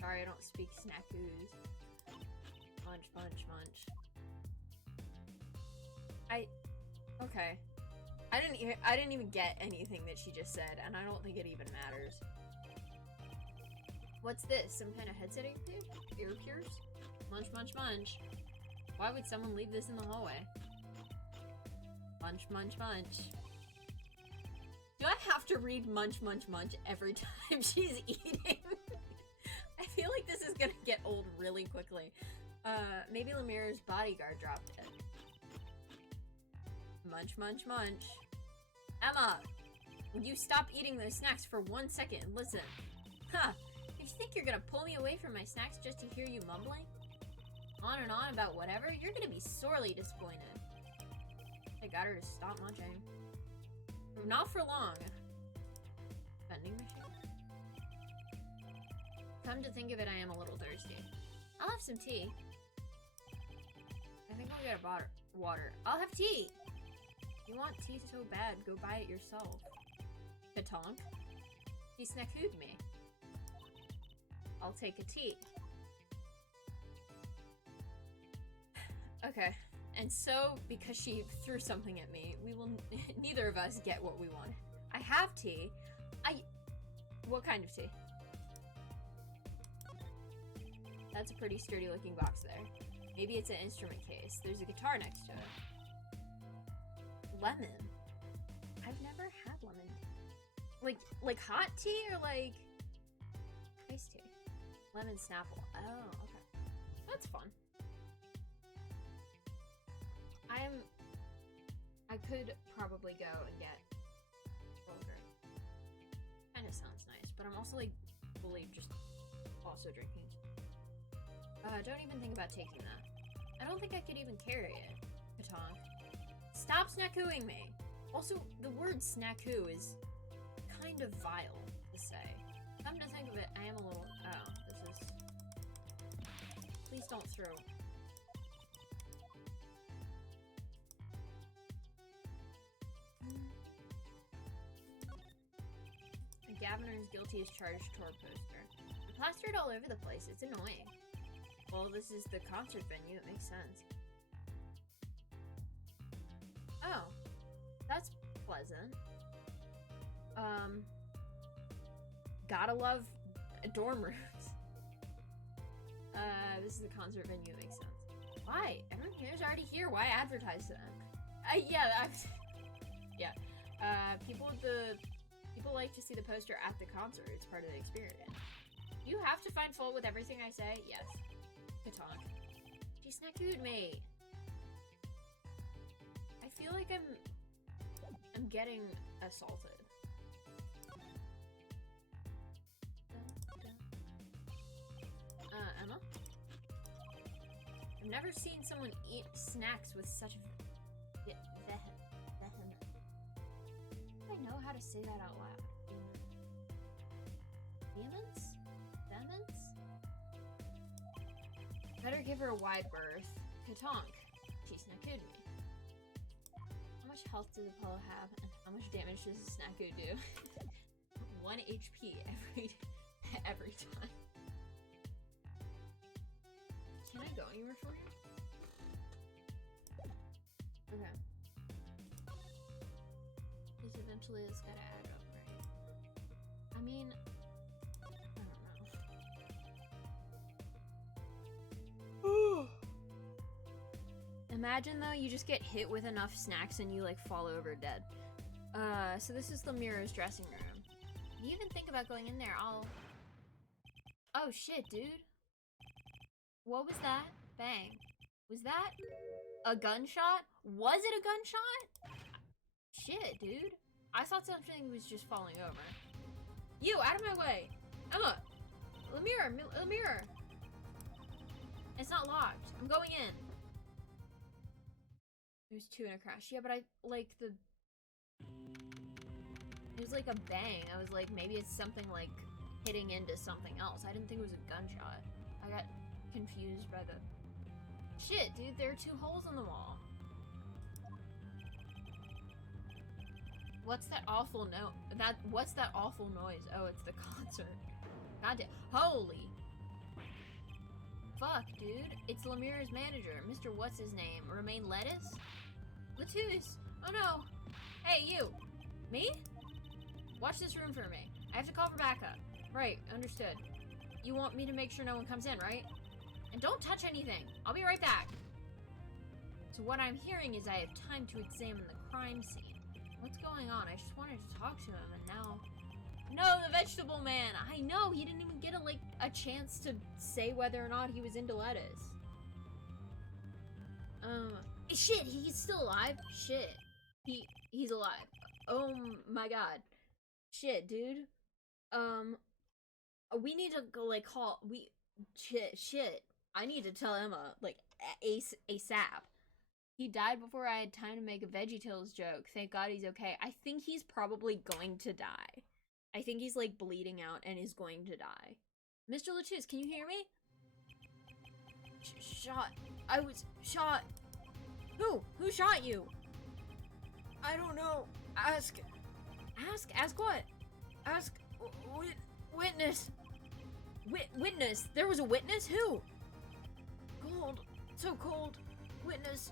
Sorry, I don't speak snackoos. Munch, munch, munch. Okay. I didn't even get anything that she just said, and I don't think it even matters. What's this? Some kind of headset ear pierce? Munch, munch, munch. Why would someone leave this in the hallway? Munch, munch, munch. Do I have to read munch, munch, munch every time she's eating? I feel like this is gonna get old really quickly. Maybe Lemuria's bodyguard dropped it. Munch, munch, munch. Emma! Would you stop eating those snacks for 1 second and listen? Huh. If you think you're gonna pull me away from my snacks just to hear you mumbling on and on about whatever, you're gonna be sorely disappointed. I got her to stop munching. Not for long. Vending machine. Come to think of it, I am a little thirsty. I'll have some tea. I think I'll get a water. I'll have tea! If you want tea so bad, go buy it yourself. Katonk. He snackooed me. I'll take a tea. Okay. And so, because she threw something at me, we will neither of us get what we want. I have tea. What kind of tea? That's a pretty sturdy looking box there. Maybe it's an instrument case. There's a guitar next to it. Lemon. I've never had lemon tea. Like hot tea or like iced tea? Lemon Snapple. Oh, okay. That's fun. I could probably go and get Bulgur. Kinda sounds nice, but I'm also like fully just also drinking. Don't even think about taking that. I don't think I could even carry it. Katonk. Stop snackooing me! Also, the word snackoo is kind of vile to say. Come to think of it, I am a little... Oh, this is... Please don't throw... Gavin is guilty as charged tour poster. Plastered all over the place, it's annoying. Well, this is the concert venue, it makes sense. Oh, that's pleasant. Gotta love dorm rooms. This is the concert venue, it makes sense. Why? Everyone here's already here, why advertise to them? Yeah, people like to see the poster at the concert. It's part of the experience. You have to find fault with everything I say? Yes. Katonk. She snackooed me. I feel like I'm getting assaulted. Emma? I've never seen someone eat snacks with such vehement. I know how to say that out loud. Vehemence? Vehemence? Better give her a wide berth. Katonk. She snackooed me. How much health does Apollo have, and how much damage does a snackoo do? 1 HP every time. Can I go anywhere from here? Okay. Because eventually it's gotta add up, right? I mean, I don't know. Imagine though, you just get hit with enough snacks and you like fall over dead. So this is Lemuria's dressing room. If you even think about going in there, Oh shit, dude. What was that? Bang. Was that a gunshot? Was it a gunshot? Shit, dude. I thought something was just falling over. You, out of my way! Emma! Lemura! It's not locked. I'm going in. There's 2 in a crash. Yeah, but I like the... It was like a bang. I was like, maybe it's something like hitting into something else. I didn't think it was a gunshot. I got confused by the... Shit, dude, there are 2 holes in the wall. What's that awful what's that awful noise? Oh, it's the concert. Goddamn. Holy. Fuck, dude. It's Lemuria's manager, Mr. What's his name? Romaine Lettuce? Lettuce. Oh no. Hey, you. Me? Watch this room for me. I have to call for backup. Right, understood. You want me to make sure no one comes in, right? And don't touch anything. I'll be right back. So what I'm hearing is I have time to examine the crime scene. What's going on? I just wanted to talk to him, and now... No, the vegetable man! I know, he didn't even get a chance to say whether or not he was into lettuce. Shit, he's still alive? Shit. He's alive. Oh my god. Shit, dude. We need to go, call... Shit. I need to tell Emma, ASAP. He died before I had time to make a VeggieTales joke. Thank God he's okay. I think he's probably going to die. I think he's, bleeding out and is going to die. Mr. Latus, can you hear me? Shot. I was shot. Who? Who shot you? I don't know. Ask what? Ask witness. Witness? There was a witness? Who? Cold. So cold. Witness.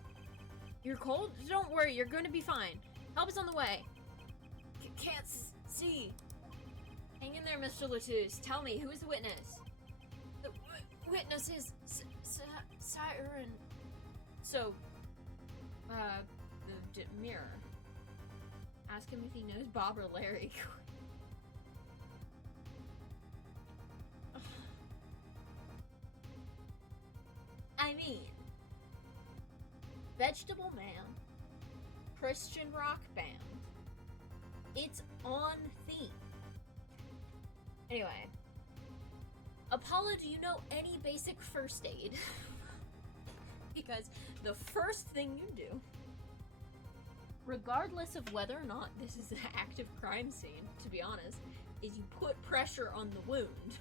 You're cold? Don't worry, you're gonna be fine. Help is on the way. Can't see. Hang in there, Mr. Latus. Tell me, who is the witness? The witness is Siren. So, the mirror. Ask him if he knows Bob or Larry. I mean, Vegetable Man, Christian rock band. It's on theme. Anyway, Apollo, do you know any basic first aid? Because the first thing you do, regardless of whether or not this is an active crime scene, to be honest, is you put pressure on the wound.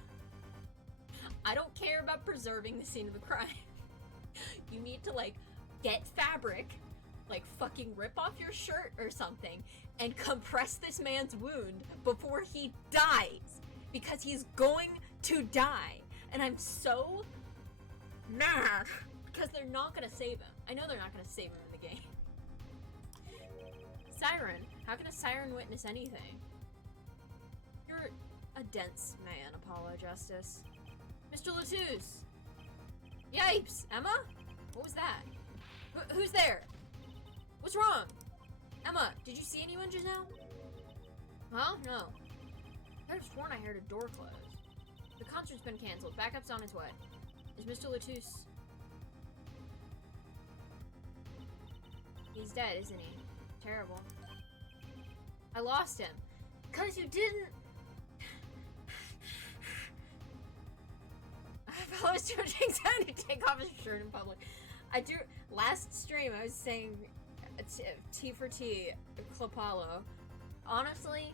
I don't care about preserving the scene of the crime. You need to, get fabric, fucking rip off your shirt or something, and compress this man's wound before he dies. Because he's going to die. And I'm so mad. Because they're not gonna save him. I know they're not gonna save him in the game. Siren. How can a siren witness anything? You're a dense man, Apollo Justice. Mr. Latus! Yipes! Emma? What was that? Who's there? What's wrong? Emma, did you see anyone just now? Huh? No. I could have sworn I heard a door close. The concert's been canceled. Backup's on its way. Is Mr. Latus... He's dead, isn't he? Terrible. I lost him. Because you didn't... I was too time to take off his shirt in public. Last stream, I was saying T for T, Clopalo. Honestly,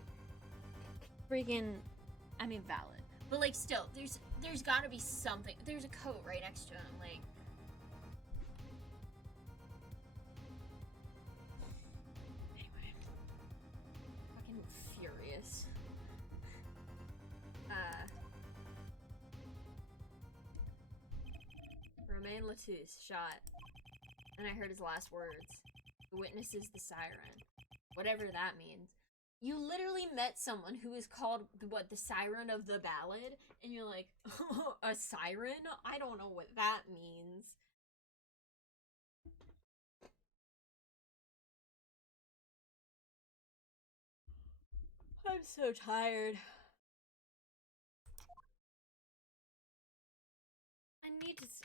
freaking, I mean, valid. But, still, there's gotta be something. There's a coat right next to him, Anyway. Fucking furious. Romain Latus, shot. And I heard his last words. The witness is the siren. Whatever that means. You literally met someone who is called, the siren of the ballad? And you're like, oh, a siren? I don't know what that means. I'm so tired.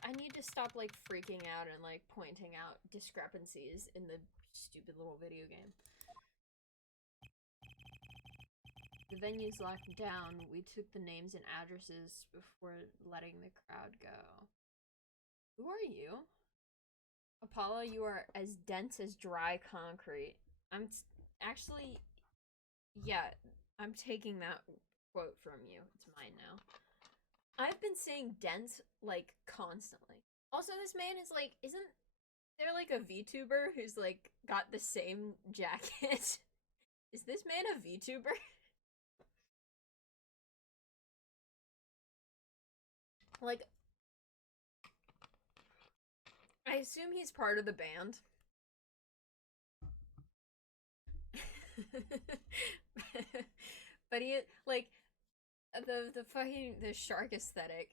I need to stop freaking out and pointing out discrepancies in the stupid little video game. The venue's locked down. We took the names and addresses before letting the crowd go. Who are you? Apollo, you are as dense as dry concrete. I'm actually, yeah, I'm taking that quote from you. It's mine now. I've been saying dense, constantly. Also, this man is, isn't there, a VTuber who's, got the same jacket? Is this man a VTuber? I assume he's part of the band. But he, the shark aesthetic.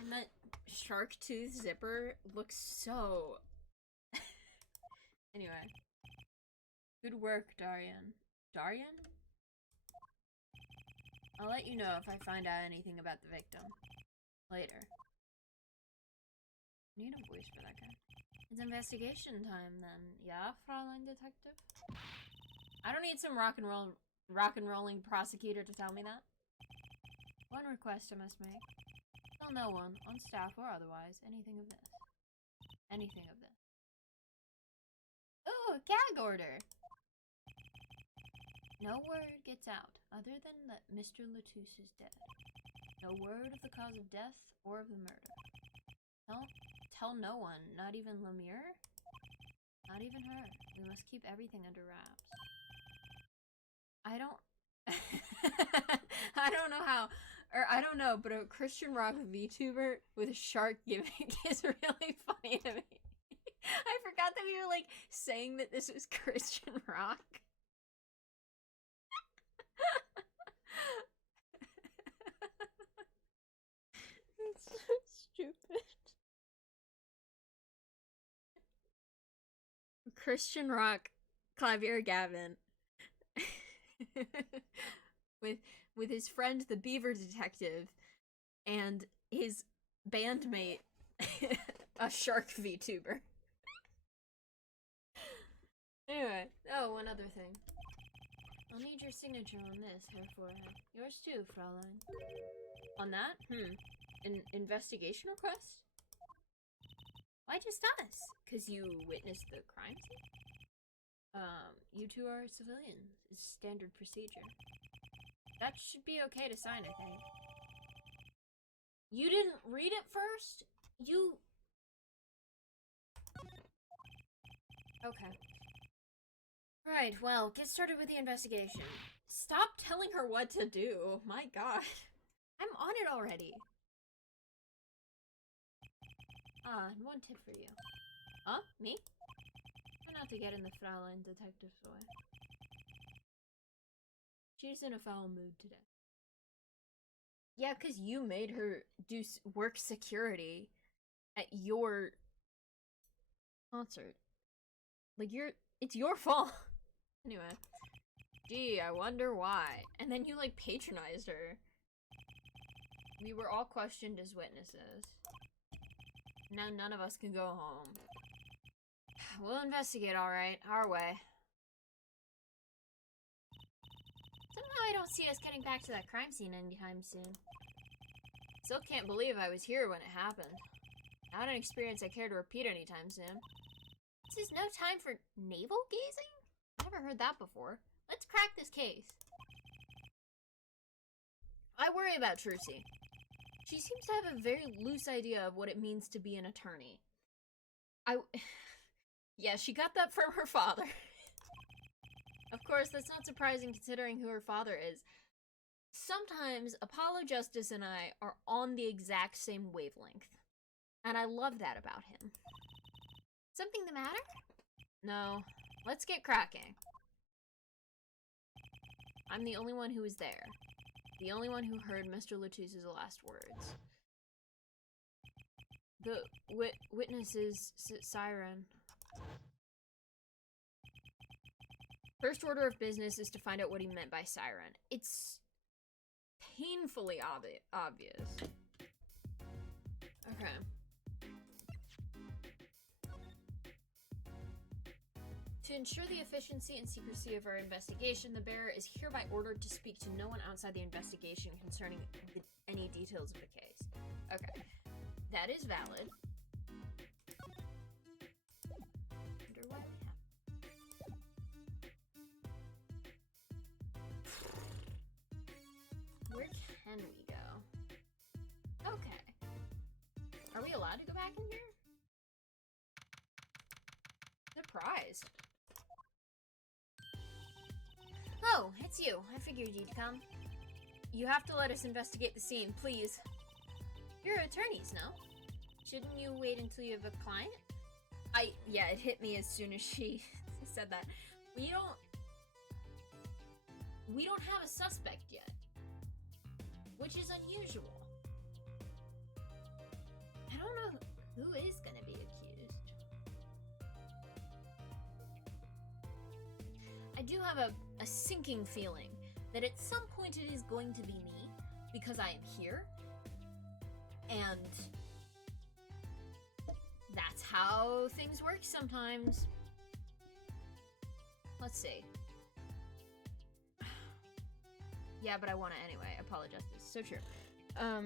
And that shark tooth zipper looks so Anyway. Good work, Darian. Darian? I'll let you know if I find out anything about the victim. Later. I need a voice for that guy. It's investigation time then. Yeah, Fräulein Detective? I don't need some rock and rolling prosecutor to tell me that. One request I must make. Tell no one, on staff or otherwise, anything of this. Anything of this. Oh, a gag order! No word gets out, other than that Mr. Latouche is dead. No word of the cause of death or of the murder. Tell no one, not even Lemire? Not even her. We must keep everything under wraps. I don't... I don't know how... Or, I don't know, but a Christian rock VTuber with a shark gimmick is really funny to me. I forgot that we were, like, saying that this was Christian rock. It's so stupid. Christian rock Clavier Gavin with his friend the Beaver Detective and his bandmate a shark VTuber. Anyway, oh, one other thing. I'll need your signature on this, Herr Forehead. Yours too, Fräulein. On that? An investigation request? Why just us? 'Cause you witnessed the crime scene? You two are civilians. It's standard procedure. That should be okay to sign, I think. You didn't read it first? You... Okay. Right, well, get started with the investigation. Stop telling her what to do. My god. I'm on it already. And one tip for you. Huh? Me? Try not to get in the Fräulein Detective's way. She's in a foul mood today. Yeah, 'cause you made her do work security at your concert. Like, it's your fault. Anyway. Gee, I wonder why. And then you, like, patronized her. We were all questioned as witnesses. Now none of us can go home. We'll investigate, alright. Our way. Somehow I don't see us getting back to that crime scene anytime soon. Still can't believe I was here when it happened. Not an experience I care to repeat anytime soon. This is no time for navel gazing? I never heard that before. Let's crack this case. I worry about Trucy. She seems to have a very loose idea of what it means to be an attorney. Yeah, she got that from her father. Of course, that's not surprising considering who her father is. Sometimes Apollo Justice and I are on the exact same wavelength. And I love that about him. Something the matter? No. Let's get cracking. I'm the only one who was there. The only one who heard Mr. Latouche's last words. The witness is Siren. First order of business is to find out what he meant by siren. It's painfully obvious. Okay. To ensure the efficiency and secrecy of our investigation, the bearer is hereby ordered to speak to no one outside the investigation concerning any details of the case. Okay. That is valid. Wonder what we have. Where can we go? Okay. Are we allowed to go back in here? Surprise. Oh, it's you. I figured you'd come. You have to let us investigate the scene, please. You're attorneys, no? Shouldn't you wait until you have a client? Yeah, it hit me as soon as she said that. We don't have a suspect yet. Which is unusual. I don't know who is gonna be accused. I do have a sinking feeling that at some point it is going to be me, because I am here, and that's how things work sometimes. Let's see. Yeah, but I want it anyway. Apologize. So true. I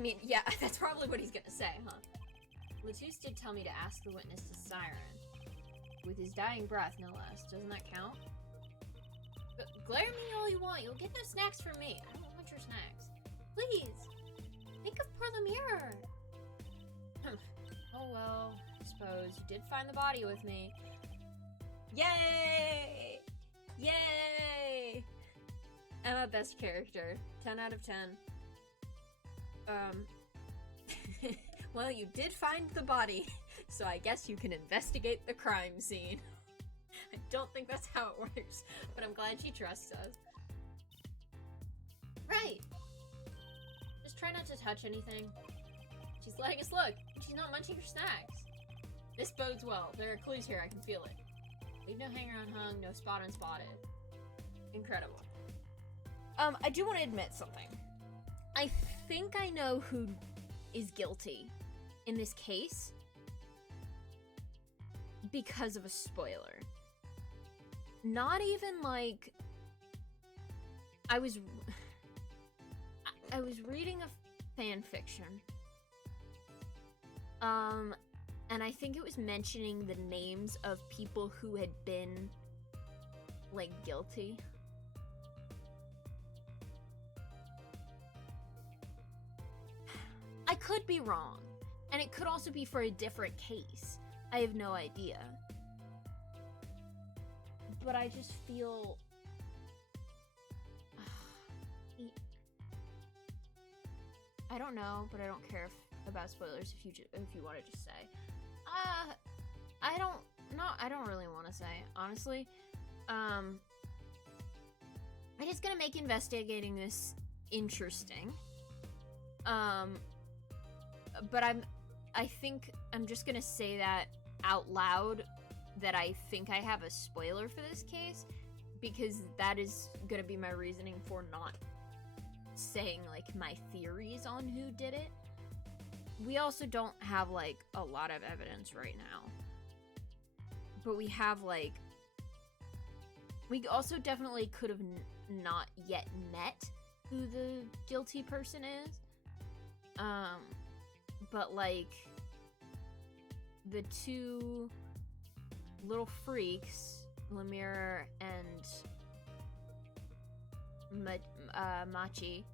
mean, yeah, that's probably what he's gonna say, huh? Latus did tell me to ask the witness to Siren. With his dying breath, no less. Doesn't that count? But glare at me all you want. You'll get those snacks from me. I don't want your snacks. Please! Think of poor Lemire! Oh well, I suppose. You did find the body with me. Yay! Yay! Emma, best character. 10 out of 10. Well, you did find the body, so I guess you can investigate the crime scene. I don't think that's how it works, but I'm glad she trusts us. Right! Just try not to touch anything. She's letting us look. She's not munching her snacks. This bodes well. There are clues here. I can feel it. Leave no hanger unhung, no spot unspotted. Incredible. I do want to admit something. I think I know who is guilty in this case because of a spoiler. Not even like I was reading a fan fiction. And I think it was mentioning the names of people who had been like guilty. I could be wrong, and it could also be for a different case. I have no idea. But I just feel... I don't know, but I don't care about spoilers if you want to just say. I don't really want to say, honestly. It is gonna make investigating this interesting. But I think I'm just gonna say that out loud, that I think I have a spoiler for this case, because that is gonna be my reasoning for not saying like my theories on who did it. We also don't have like a lot of evidence right now, but we have like, we also definitely could have not yet met who the guilty person is. But like the two little freaks, Lemire and Machi,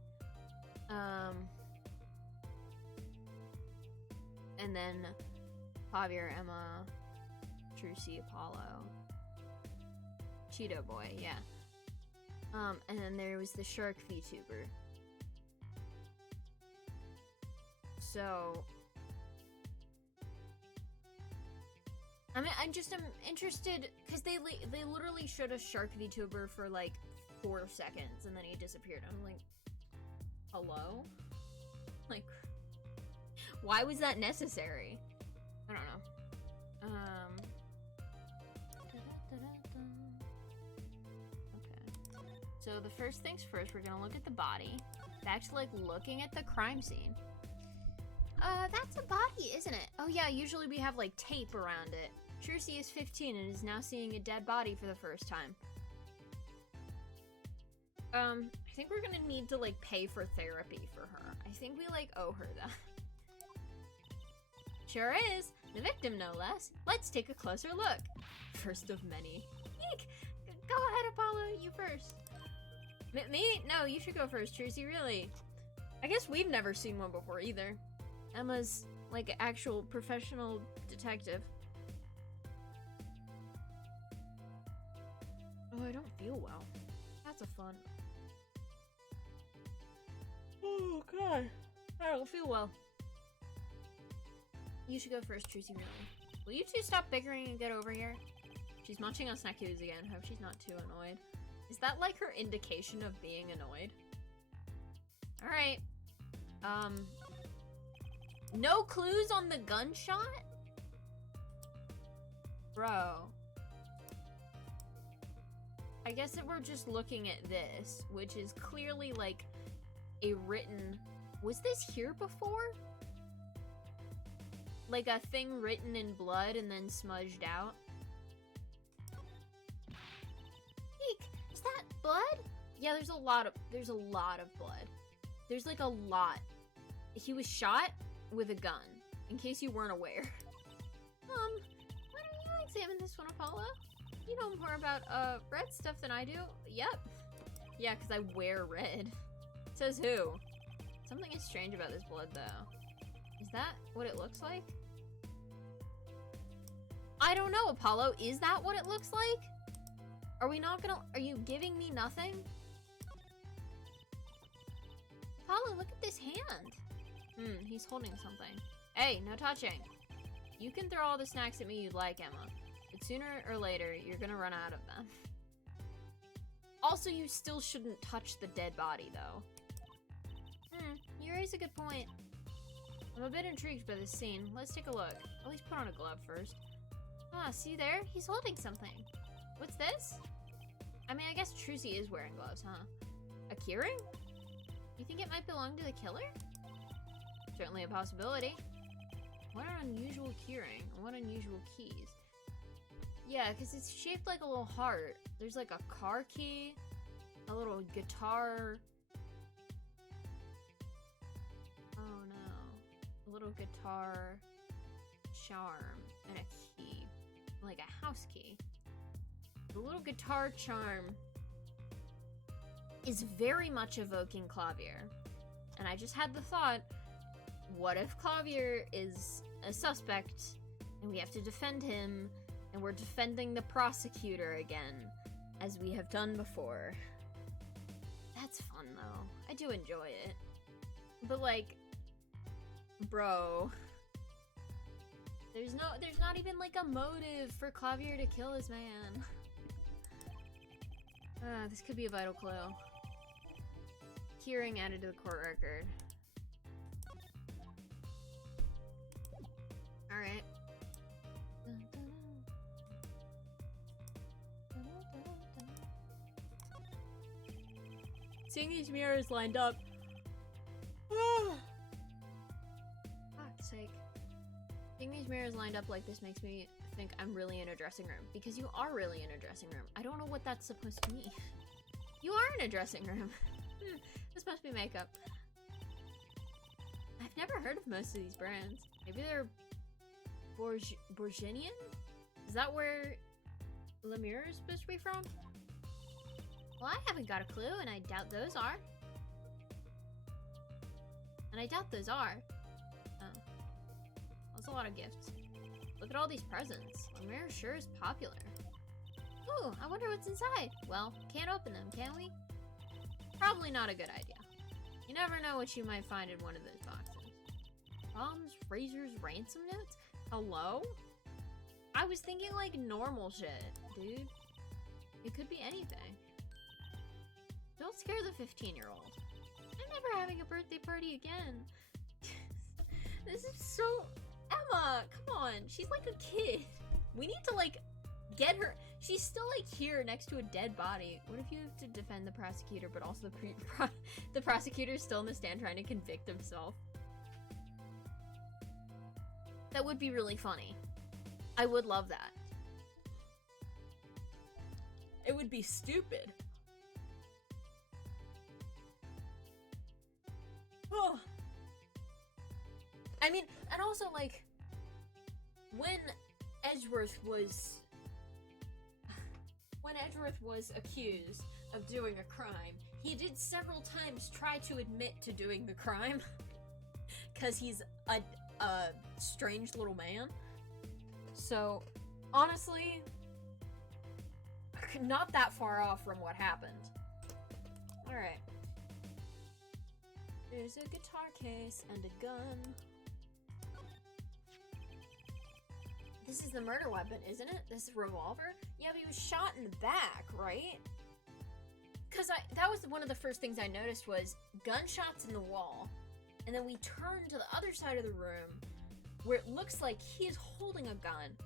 and then Javier, Emma, Trucy, Apollo, Cheeto Boy, yeah. And then there was the shark VTuber. So I'm interested, because they literally showed a shark VTuber for like 4 seconds and then he disappeared. I'm like, hello? Like, why was that necessary? I don't know. Okay. So the first things first, we're gonna look at the body. Back to like looking at the crime scene. That's a body, isn't it? Oh yeah, usually we have like tape around it. Trucy is 15 and is now seeing a dead body for the first time. I think we're gonna need to like pay for therapy for her. I think we like owe her that. Sure is. The victim, no less. Let's take a closer look. First of many. Eek! Go ahead, Apollo. You first. Me? No, you should go first, Trucy, really. I guess we've never seen one before either. Emma's like an actual professional detective. Oh, I don't feel well. That's a fun. Oh, God. I don't feel well. You should go first, Trucy, really. Will you two stop bickering and get over here? She's munching on snack cubes again. Hope she's not too annoyed. Is that like her indication of being annoyed? Alright. No clues on the gunshot? Bro. I guess that we're just looking at this, which is clearly like a written... Was this here before? Like a thing written in blood and then smudged out? Eek! Is that blood? Yeah, there's a lot of blood. There's like a lot. He was shot with a gun, in case you weren't aware. Why don't you examine this one, Apollo? You know more about, red stuff than I do. Yep. Yeah, because I wear red. Says who? Something is strange about this blood, though. Is that what it looks like? I don't know, Apollo. Is that what it looks like? Are we not gonna... Are you giving me nothing? Apollo, look at this hand. He's holding something. Hey, no touching. You can throw all the snacks at me you'd like, Emma. But sooner or later, you're gonna run out of them. Also, you still shouldn't touch the dead body, though. You raise a good point. I'm a bit intrigued by this scene. Let's take a look. At least put on a glove first. Ah, see there? He's holding something. What's this? I mean, I guess Trucy is wearing gloves, huh? A keyring? You think it might belong to the killer? Certainly a possibility. What an unusual keyring. What unusual keys. Yeah, because it's shaped like a little heart. There's like a car key, a little guitar. Oh no. A little guitar charm and a key. Like a house key. The little guitar charm is very much evoking Clavier. And I just had the thought, what if Clavier is a suspect and we have to defend him and we're defending the prosecutor again, as we have done before? That's fun though. I do enjoy it. But like, bro, there's not even like a motive for Clavier to kill his man. This could be a vital clue. Keyring added to the court record. Alright. Seeing these mirrors lined up. Fuck's sake. Seeing these mirrors lined up like this makes me think I'm really in a dressing room. Because you are really in a dressing room. I don't know what that's supposed to mean. You are in a dressing room. This must be makeup. I've never heard of most of these brands. Maybe they're Bourguignon? Is that where Lemire is supposed to be from? Well, I haven't got a clue, and I doubt those are. Oh. That's a lot of gifts. Look at all these presents. Lemire sure is popular. Ooh, I wonder what's inside. Well, can't open them, can we? Probably not a good idea. You never know what you might find in one of those boxes. Bombs, razors, ransom notes? Hello? I was thinking like normal shit, dude. It could be anything. Don't scare the 15-year-old. I'm never having a birthday party again. This is so... Emma, come on. She's like a kid. We need to like get her... She's still like here next to a dead body. What if you have to defend the prosecutor, but also the prosecutor's still in the stand trying to convict himself? That would be really funny. I would love that. It would be stupid. Oh. I mean, and also like, when Edgeworth was accused of doing a crime, he did several times try to admit to doing the crime. Because he's a strange little man. So, honestly, not that far off from what happened. Alright. There's a guitar case and a gun. This is the murder weapon, isn't it? This is a revolver? Yeah, but he was shot in the back, right? Because that was one of the first things I noticed was gunshots in the wall. And then we turn to the other side of the room where it looks like he's holding a gun.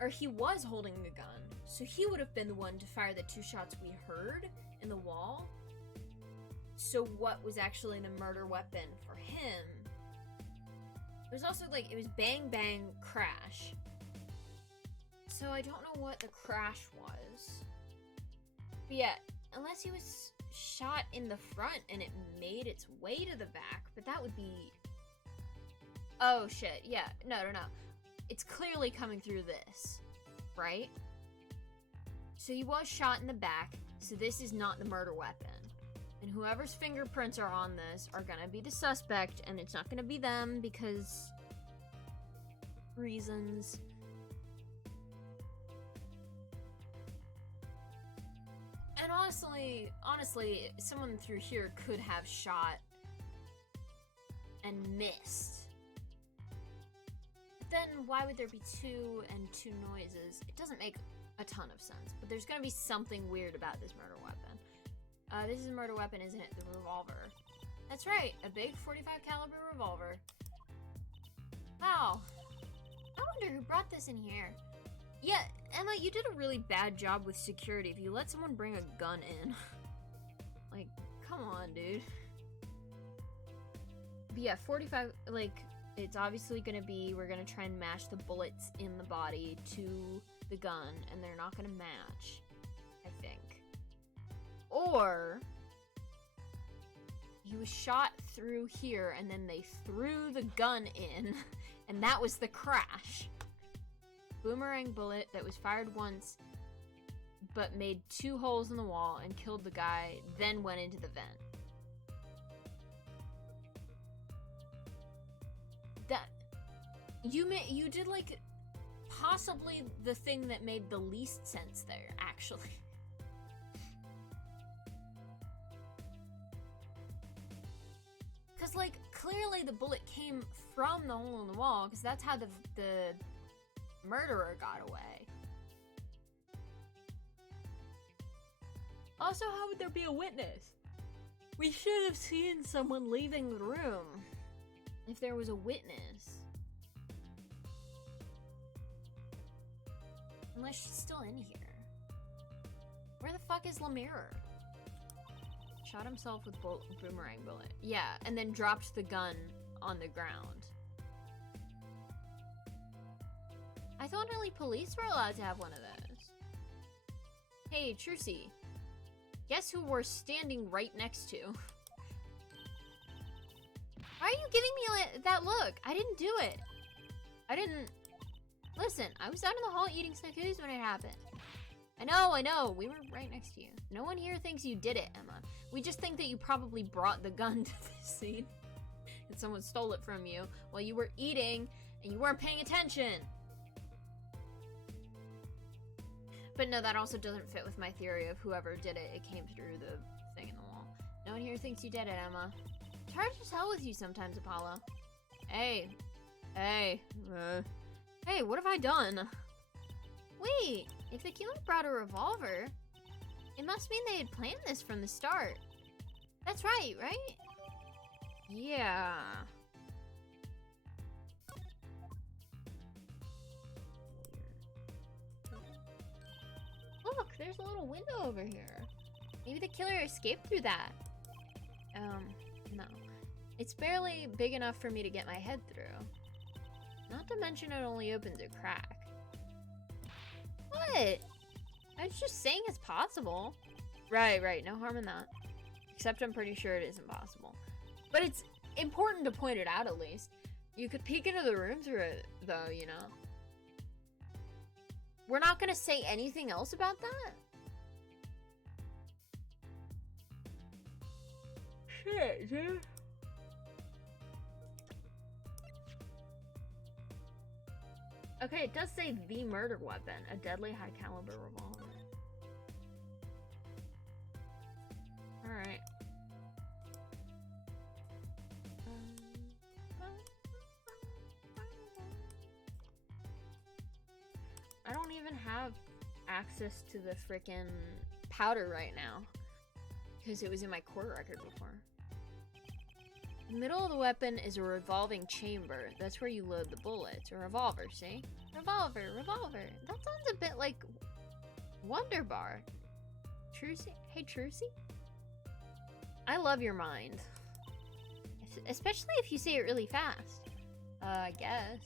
or he was holding the gun, so he would have been the one to fire the 2 shots we heard in the wall. So what was actually the murder weapon for him? It was also like, it was bang bang crash. So I don't know what the crash was. But yeah, unless he was shot in the front and it made its way to the back, but that would be... Oh shit, yeah, no. It's clearly coming through this, right? So he was shot in the back, so this is not the murder weapon. And whoever's fingerprints are on this are gonna be the suspect, and it's not gonna be them because... reasons. And honestly, someone through here could have shot and missed. But then why would there be 2 and 2 noises? It doesn't make a ton of sense, but there's gonna be something weird about this murder weapon. This is a murder weapon, isn't it? The revolver. That's right, a big 45 caliber revolver. Wow. I wonder who brought this in here. Yeah, Emma, you did a really bad job with security if you let someone bring a gun in. Like, come on, dude. But yeah, 45, like, it's obviously gonna be, we're gonna try and match the bullets in the body to the gun, and they're not gonna match, I think. Or, he was shot through here, and then they threw the gun in, and that was the crash. Boomerang bullet that was fired once, but made 2 holes in the wall and killed the guy, then went into the vent. That you did like possibly the thing that made the least sense there, actually. Because, like, clearly the bullet came from the hole in the wall, because that's how the murderer got away. Also, how would there be a witness? We should have seen someone leaving the room if there was a witness. Unless she's still in here. Where the fuck is Lemire? Shot himself with boomerang bullet. Yeah, and then dropped the gun on the ground. I thought only police were allowed to have one of those. Hey, Trucy. Guess who we're standing right next to? Why are you giving me that look? I didn't do it. I didn't... Listen, I was out in the hall eating snackoos when it happened. I know. We were right next to you. No one here thinks you did it, Emma. We just think that you probably brought the gun to the scene. And someone stole it from you while you were eating and you weren't paying attention. But no, that also doesn't fit with my theory of whoever did it, it came through the thing in the wall. No one here thinks you did it, Emma. It's hard to tell with you sometimes, Apollo. Hey, what have I done? Wait, if the killer brought a revolver, it must mean they had planned this from the start. That's right? Yeah. Look, there's a little window over here. Maybe the killer escaped through that. No. It's barely big enough for me to get my head through. Not to mention it only opens a crack. What? I was just saying it's possible. Right. No harm in that. Except I'm pretty sure it isn't possible. But it's important to point it out at least. You could peek into the room through it, though, you know? We're not gonna say anything else about that? Shit, dude. Okay, it does say the murder weapon, a deadly high caliber revolver. Alright. I don't even have access to the frickin' powder right now. Because it was in my court record before. The middle of the weapon is a revolving chamber. That's where you load the bullets. A revolver, see? Revolver, revolver. That sounds a bit like Wonder Bar. Trucy? Hey, Trucy? I love your mind. Especially if you say it really fast. I guess.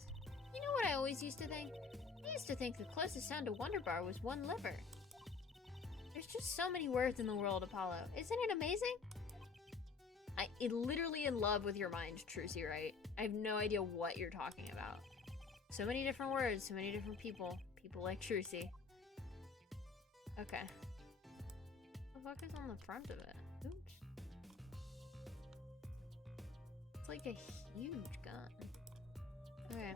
You know what I always used to think? I used to think the closest sound to Wonder Bar was one liver. There's just so many words in the world, Apollo. Isn't it amazing? I'm literally in love with your mind, Trucy, right? I have no idea what you're talking about. So many different words, so many different people. People like Trucy. Okay. What the fuck is on the front of it? Oops. It's like a huge gun. Okay.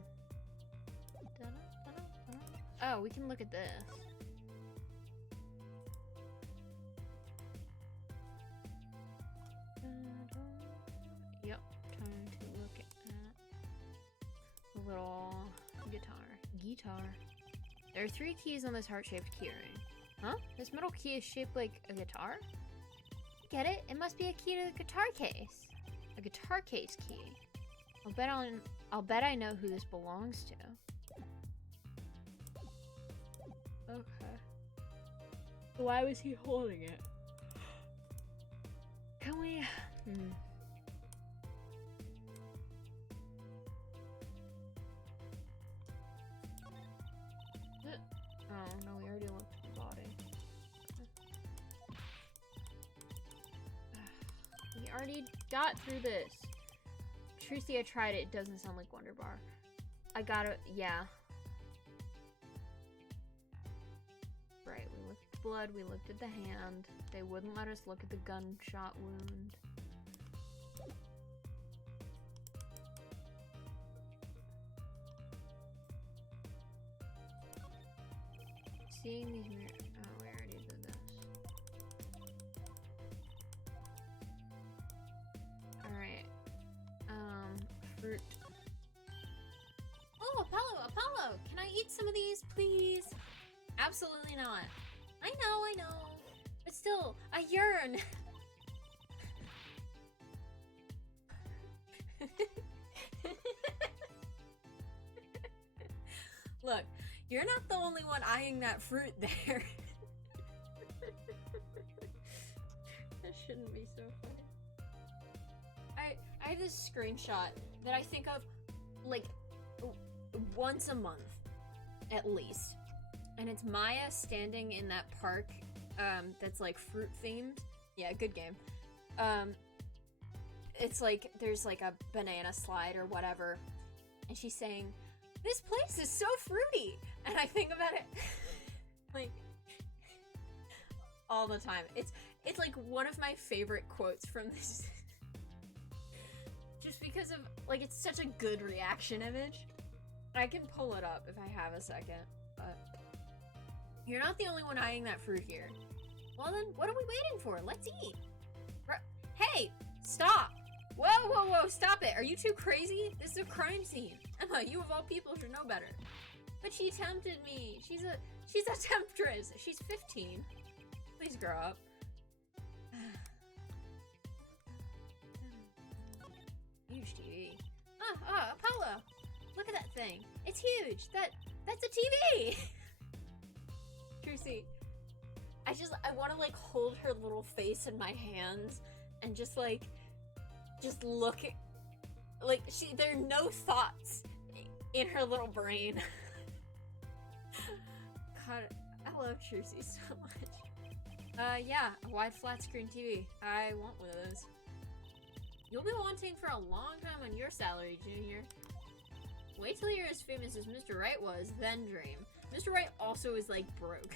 Oh, we can look at this. Yep, time to look at a little guitar. There are 3 keys on this heart-shaped keyring. Huh? This metal key is shaped like a guitar? Get it? It must be a key to the guitar case. A guitar case key. I'll bet I know who this belongs to. Okay. Why was he holding it? Can we... Oh, no, we already looked at the body. We already got through this. Trucy, I tried it. It doesn't sound like Wonder Bar. I gotta... Yeah. Right, we looked at the blood. We looked at the hand. They wouldn't let us look at the gunshot wound. Seeing these mirrors. Oh, we already did this. Alright. Fruit. Oh, Apollo! Can I eat some of these, please? Absolutely not. I know. But still, I yearn. Look, you're not the only one eyeing that fruit there. That shouldn't be so funny. I have this screenshot that I think of like once a month at least. And it's Maya standing in that park that's like fruit themed. Yeah, good game. It's like there's like a banana slide or whatever, and she's saying, "This place is so fruity," and I think about it like all the time. It's like one of my favorite quotes from this. Just because of like it's such a good reaction image. I can pull it up if I have a second, but you're not the only one eyeing that fruit here. Well then, what are we waiting for? Let's eat. Hey, stop! Whoa, stop it! Are you too crazy? This is a crime scene. Emma, you of all people should know better. But she tempted me. She's a temptress. She's 15. Please grow up. Huge TV. Apollo! Look at that thing. It's huge. That's a TV! Trucy, I want to like hold her little face in my hands and just look at, like there are no thoughts in her little brain. God, I love Trucy so much. Yeah, a wide flat screen TV. I want one of those. You'll be wanting for a long time on your salary, Junior. Wait till you're as famous as Mr. Wright was, then dream. Mr. Wright also is like broke.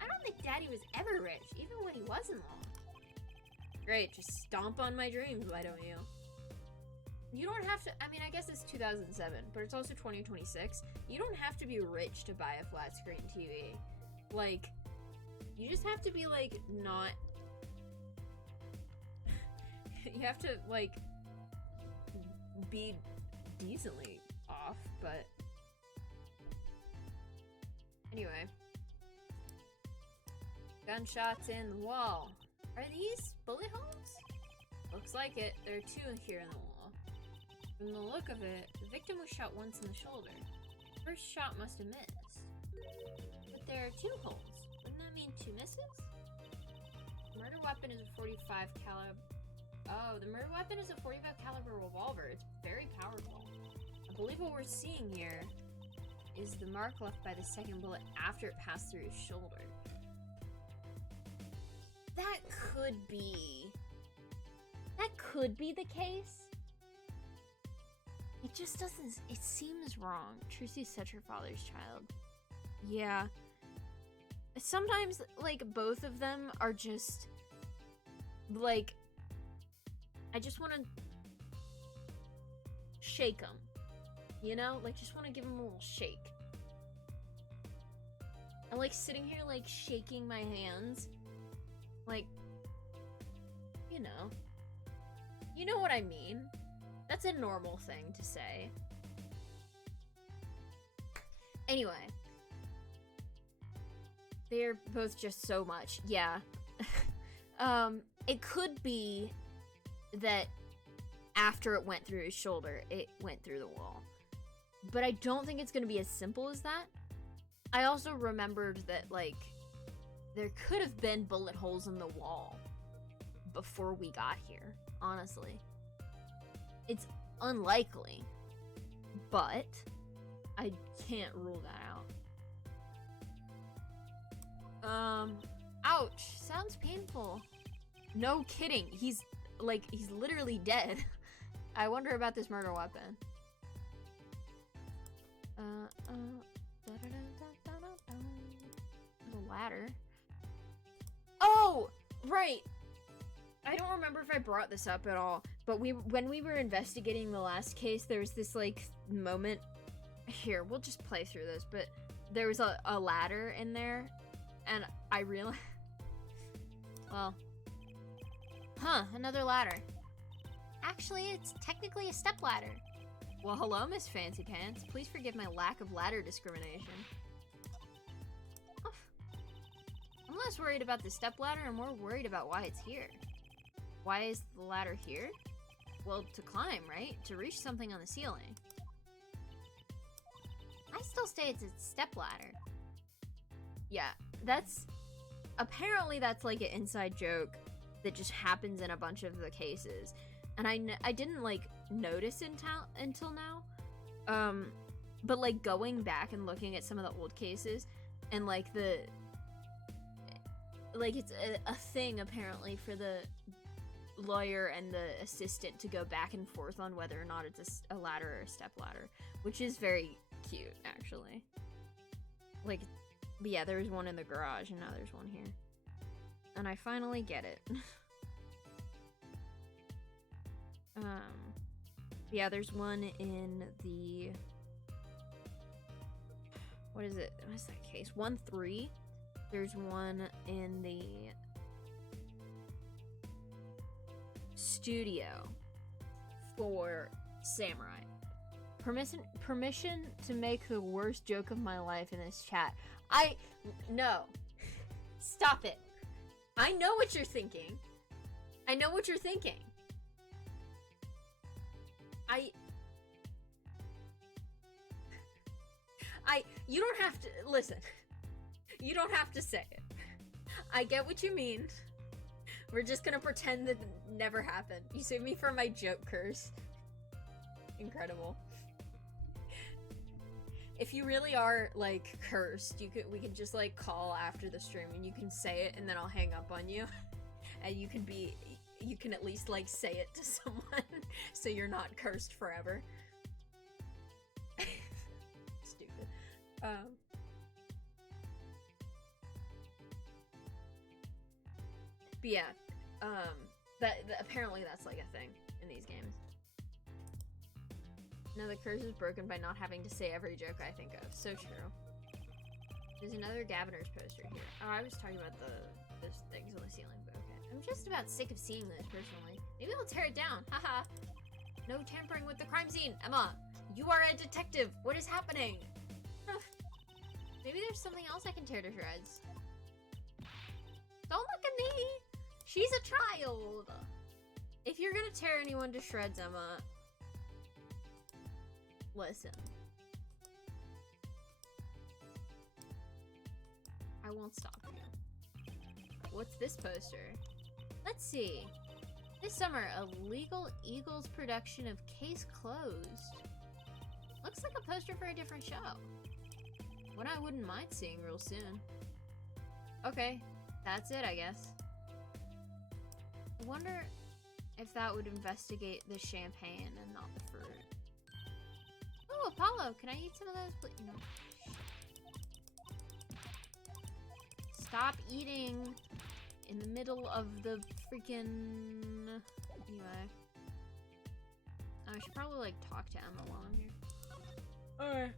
I don't think Daddy was ever rich, even when he was in law. Great, just stomp on my dreams, why don't you? You don't have to, I mean, I guess it's 2007, but it's also 2026. You don't have to be rich to buy a flat screen TV. Like, you just have to be, like, not... you have to, like, be decently off, but... Anyway. Gunshots in the wall. Are these bullet holes? Looks like it. There are two here in the wall. From the look of it, the victim was shot once in the shoulder. First shot must have missed. But there are two holes. Wouldn't that mean two misses? The murder weapon is a 45 caliber. Oh, the murder weapon is a 45 caliber revolver. It's very powerful. I believe what we're seeing here is the mark left by the second bullet after it passed through his shoulder. That could be the case. It just doesn't, it seems wrong. Trucy such her father's child. Yeah. Sometimes, like, both of them are just, like, I just want to shake them. You know? Like, just want to give them a little shake. I'm, like, sitting here, like, shaking my hands. Like, you know. You know what I mean. That's a normal thing to say. Anyway. They're both just so much. Yeah. It could be that after it went through his shoulder, it went through the wall. But I don't think it's gonna be as simple as that. I also remembered that, like, there could have been bullet holes in the wall before we got here, honestly. It's unlikely, but I can't rule that out. Ouch, sounds painful. No kidding, he's literally dead. I wonder about this murder weapon. There's a ladder. Oh, right. I don't remember if I brought this up at all, but when we were investigating the last case, there was this, like, moment. Here, we'll just play through this, but there was a ladder in there, and I realized, well, another ladder. Actually, it's technically a step ladder. Well, hello, Miss Fancy Pants. Please forgive my lack of ladder discrimination. I'm less worried about the step ladder and more worried about why it's here. Why is the ladder here? Well, to climb, right? To reach something on the ceiling. I still say it's a step ladder. Yeah, apparently that's like an inside joke that just happens in a bunch of the cases. And I didn't, like, notice until now. But, like, going back and looking at some of the old cases, and, like, it's a thing, apparently, for the lawyer and the assistant to go back and forth on whether or not it's a ladder or a step ladder, which is very cute, actually. Like, but yeah, there was one in the garage, and now there's one here. And I finally get it. Yeah, there's one in the, what is it? What's that case? 1-3. There's one in the studio for Samurai. Permission to make the worst joke of my life in this chat. No. Stop it. I know what you're thinking. I know what you're thinking. You don't have to, listen. You don't have to say it. I get what you mean. We're just gonna pretend that it never happened. You saved me from my joke curse. Incredible. If you really are, like, cursed, we can just, like, call after the stream and you can say it and then I'll hang up on you. And you can at least, like, say it to someone so you're not cursed forever. Stupid. But yeah, apparently that's, like, a thing in these games. No, the curse is broken by not having to say every joke I think of. So true. There's another Gaviner's poster here. Oh, I was talking about those things on the ceiling, but okay. I'm just about sick of seeing this, personally. Maybe I'll tear it down. Haha. No tampering with the crime scene. Emma, you are a detective. What is happening? Maybe there's something else I can tear to shreds. Don't look at me. She's a child. If you're gonna tear anyone to shreds, Emma, listen. I won't stop you. What's this poster? Let's see. This summer, a Legal Eagles production of Case Closed. Looks like a poster for a different show. One I wouldn't mind seeing real soon. Okay, that's it, I guess. I wonder if that would investigate the champagne and not the fruit. Oh, Apollo, can I eat some of those, please? No. Stop eating in the middle of the freaking... Anyway. I should probably, like, talk to Emma while I'm here. Alright.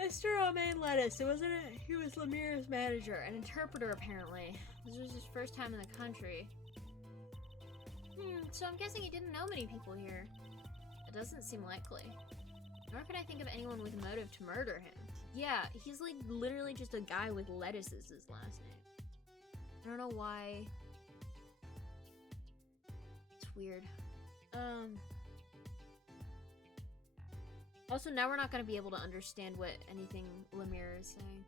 Mr. Romaine Lettuce, it wasn't it? He was Lemire's manager, an interpreter, apparently. This was his first time in the country. So I'm guessing he didn't know many people here. It doesn't seem likely. Nor can I think of anyone with a motive to murder him. Yeah, he's like literally just a guy with lettuce as his last name. I don't know why. It's weird. Also, now we're not going to be able to understand what anything Lemire is saying.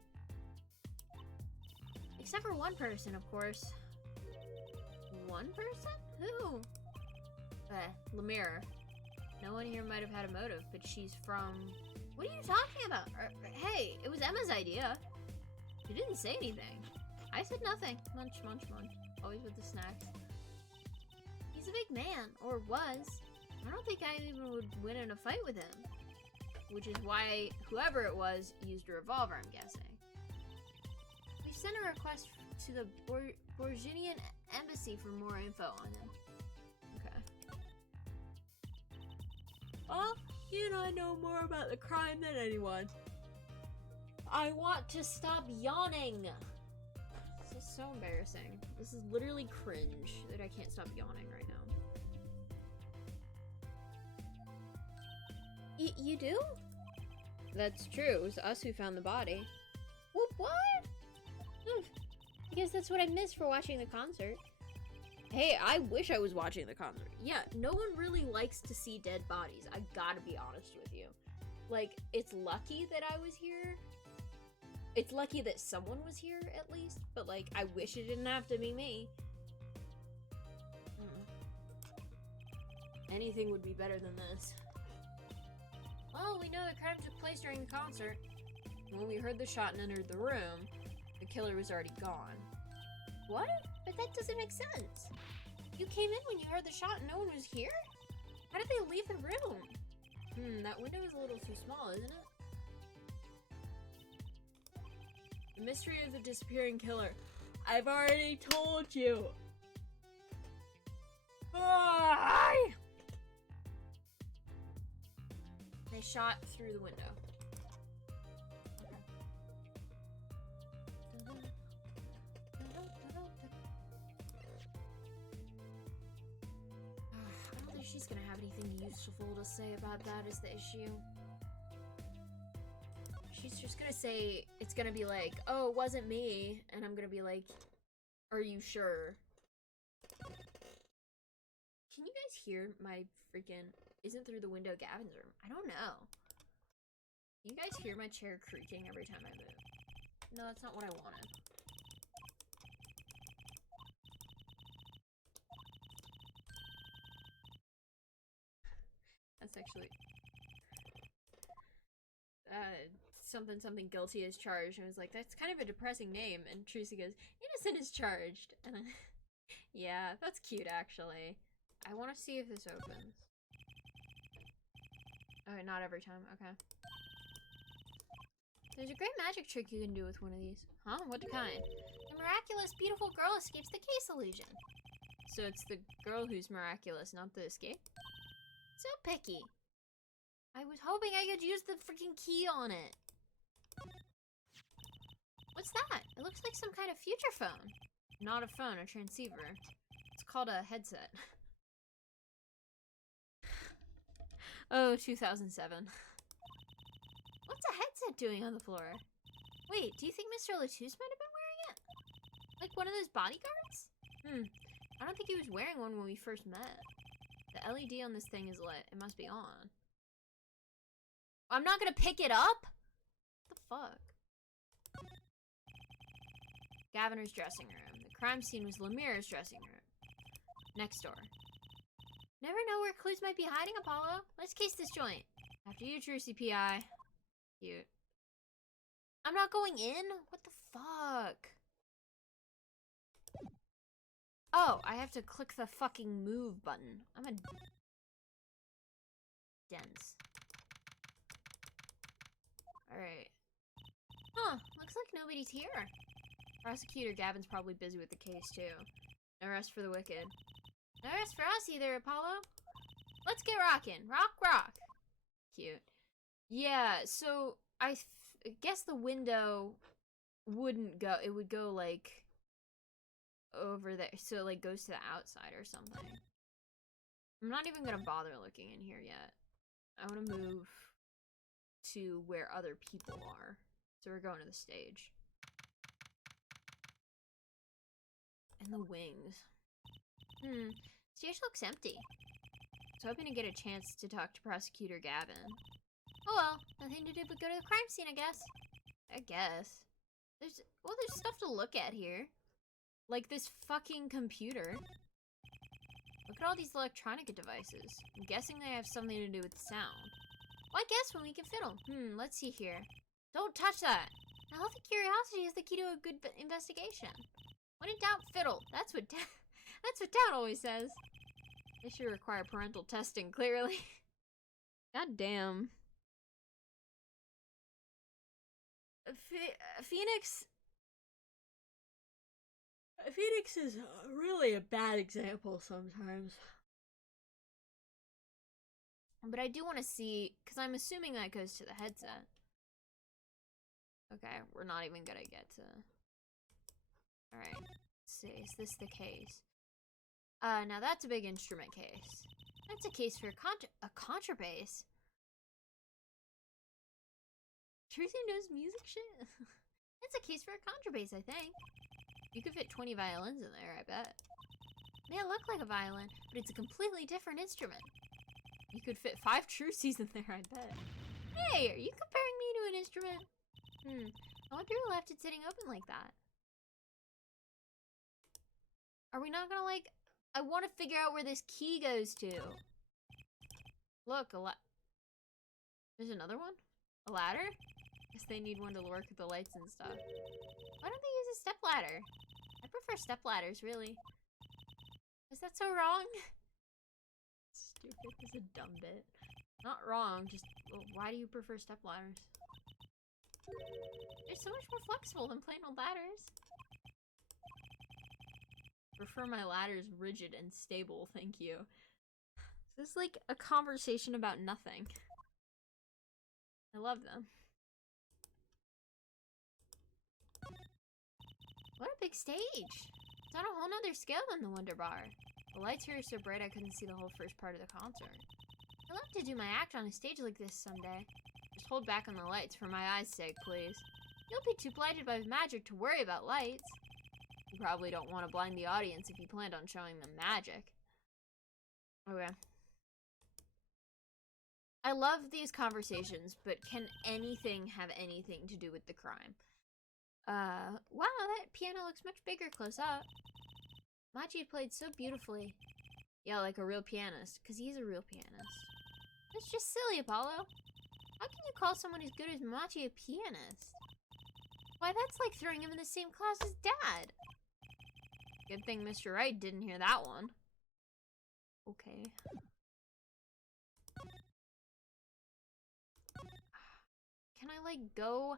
Except for one person, of course. One person? Who? Lemire. No one here might have had a motive, but she's from... What are you talking about? Hey, it was Emma's idea. She didn't say anything. I said nothing. Munch, munch, munch. Always with the snacks. He's a big man, or was. I don't think I even would win in a fight with him. Which is why whoever it was used a revolver, I'm guessing. We sent a request to the Borginian embassy for more info on him. Okay. Well, you and I know more about the crime than anyone. I want to stop yawning. This is so embarrassing. This is literally cringe that I can't stop yawning right now. You do? That's true. It was us who found the body. What? I guess that's what I missed for watching the concert. Hey, I wish I was watching the concert. Yeah, no one really likes to see dead bodies. I gotta be honest with you. Like, it's lucky that I was here. It's lucky that someone was here, at least. But, like, I wish it didn't have to be me. Anything would be better than this. Well, we know the crime took place during the concert. When we heard the shot and entered the room, the killer was already gone. What? But that doesn't make sense. You came in when you heard the shot and no one was here? How did they leave the room? That window is a little too small, isn't it? The mystery of the disappearing killer. I've already told you. They shot through the window. I don't think she's gonna have anything useful to say about that is the issue. She's just gonna say, it's gonna be like, oh, it wasn't me, and I'm gonna be like, are you sure? Can you guys hear my freaking... Isn't through the window Gavin's room? I don't know. You guys hear my chair creaking every time I move? No, that's not what I wanted. That's actually... something guilty is charged. And I was like, that's kind of a depressing name. And Tracy goes, innocent is charged. And then, yeah, that's cute actually. I want to see if this opens. Oh, not every time. Okay. There's a great magic trick you can do with one of these. Huh? What kind? The miraculous, beautiful girl escapes the case illusion. So it's the girl who's miraculous, not the escape? So picky. I was hoping I could use the freaking key on it. What's that? It looks like some kind of future phone. Not a phone, a transceiver. It's called a headset. Oh, 2007. What's a headset doing on the floor? Wait, do you think Mr. Latouche might have been wearing it? Like one of those bodyguards? I don't think he was wearing one when we first met. The LED on this thing is lit. It must be on. I'm not gonna pick it up? What the fuck? Gaviner's dressing room. The crime scene was Lemira's dressing room. Next door. Never know where clues might be hiding, Apollo. Let's case this joint. After you, true CPI. Cute. I'm not going in? What the fuck? Oh, I have to click the fucking move button. I'm a... dense. Alright. Huh, looks like nobody's here. Prosecutor Gavin's probably busy with the case, too. No rest for the wicked. No rest for us either, Apollo. Let's get rockin'. Rock. Cute. Yeah, so I guess the window wouldn't go. It would go, like, over there. So it, like, goes to the outside or something. I'm not even gonna bother looking in here yet. I want to move to where other people are. So we're going to the stage. And the wings. Stage looks empty. I was hoping to get a chance to talk to Prosecutor Gavin. Oh well, nothing to do but go to the crime scene, I guess. There's stuff to look at here. Like this fucking computer. Look at all these electronic devices. I'm guessing they have something to do with the sound. Well, I guess when we can fiddle. Let's see here. Don't touch that. A healthy curiosity is the key to a good investigation. When in doubt, fiddle. That's what Dad always says. They should require parental testing, clearly. God damn. Phoenix is really a bad example sometimes. But I do want to see, because I'm assuming that goes to the headset. Okay, we're not even gonna get to... Alright, let's see, is this the case? Now that's a big instrument case. That's a case for a contrabass. Trucy knows music shit? It's a case for a contrabass, I think. You could fit 20 violins in there, I bet. It may look like a violin, but it's a completely different instrument. You could fit 5 Trucies in there, I bet. Hey, are you comparing me to an instrument? I wonder who left it sitting open like that. Are we not gonna, like... I want to figure out where this key goes to. Look, there's another one? A ladder? Guess they need one to work with the lights and stuff. Why don't they use a stepladder? I prefer stepladders, really. Is that so wrong? Stupid. This is a dumb bit. Not wrong, just well, why do you prefer stepladders? They're so much more flexible than plain old ladders. Prefer my ladders rigid and stable, thank you. This is like a conversation about nothing. I love them. What a big stage! It's on a whole nother scale than the Wonder Bar. The lights here are so bright I couldn't see the whole first part of the concert. I'd love to do my act on a stage like this someday. Just hold back on the lights for my eyes' sake, please. You'll be too blinded by magic to worry about lights. You probably don't want to blind the audience if you planned on showing them magic. Okay. I love these conversations, but can anything have anything to do with the crime? Wow, that piano looks much bigger close up. Machi played so beautifully. Yeah, like a real pianist, because he's a real pianist. It's just silly, Apollo. How can you call someone as good as Machi a pianist? Why, that's like throwing him in the same class as Dad. Good thing Mr. Wright didn't hear that one. Okay. Can I, like, go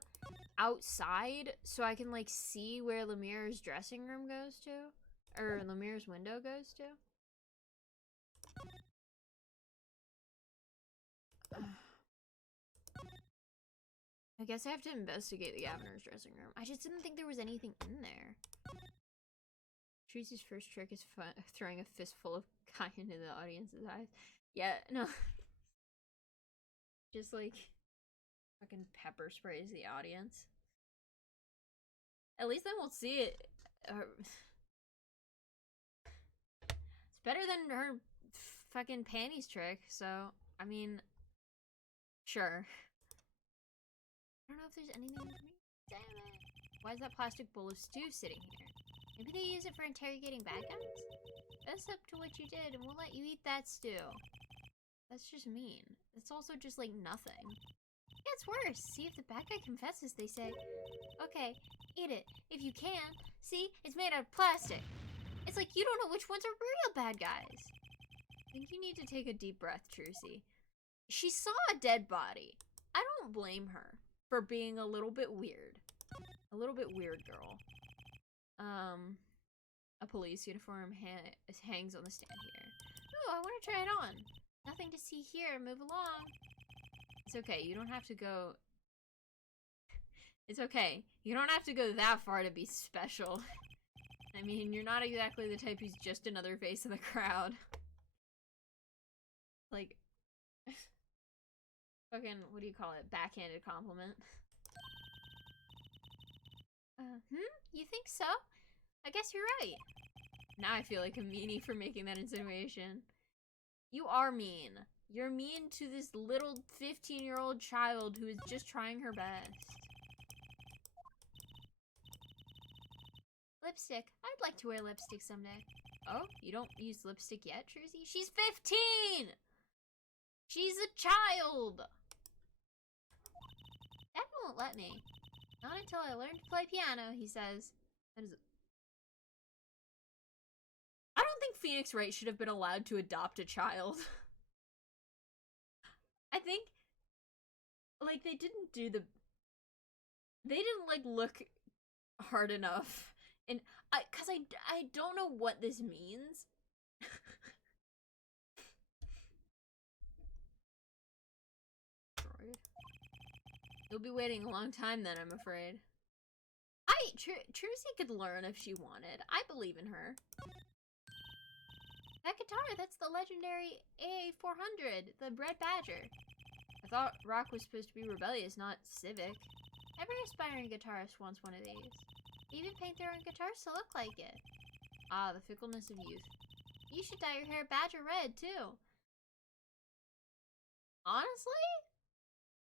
outside so I can, like, see where Lemira's dressing room goes to? Or Lemira's window goes to? I guess I have to investigate the governor's dressing room. I just didn't think there was anything in there. Tracy's first trick is throwing a fistful of cayenne into the audience's eyes. Yeah, no. Just like fucking pepper sprays the audience. At least I won't see it. better than her fucking panties trick, so, I mean, sure. I don't know if there's anything for me. Damn it. Why is that plastic bowl of stew sitting here? Maybe they use it for interrogating bad guys? That's up to what you did, and we'll let you eat that stew. That's just mean. It's also just, like, nothing. Yeah, it's worse. See, if the bad guy confesses, they say, okay, eat it. If you can. See, it's made out of plastic. It's like you don't know which ones are real bad guys. I think you need to take a deep breath, Trucy. She saw a dead body. I don't blame her for being a little bit weird. A little bit weird girl. A police uniform hangs on the stand here. Ooh, I want to try it on. Nothing to see here. Move along. It's okay. You don't have to go... It's okay. You don't have to go that far to be special. I mean, you're not exactly the type who's just another face in the crowd. Like... fucking, what do you call it? Backhanded compliment. You think so? I guess you're right. Now I feel like a meanie for making that insinuation. You are mean. You're mean to this little 15-year-old child who is just trying her best. Lipstick. I'd like to wear lipstick someday. Oh, you don't use lipstick yet, Trucy? She's 15! She's a child! Dad won't let me. Not until I learn to play piano, he says. That is... I don't think Phoenix Wright should have been allowed to adopt a child. I think, like, they didn't do the... They didn't, like, look hard enough. And, cause I don't know what this means. You'll be waiting a long time then, I'm afraid. Trucy could learn if she wanted. I believe in her. That guitar, that's the legendary AA400, the Red Badger. I thought rock was supposed to be rebellious, not civic. Every aspiring guitarist wants one of these. They even paint their own guitars to look like it. Ah, the fickleness of youth. You should dye your hair badger red, too. Honestly?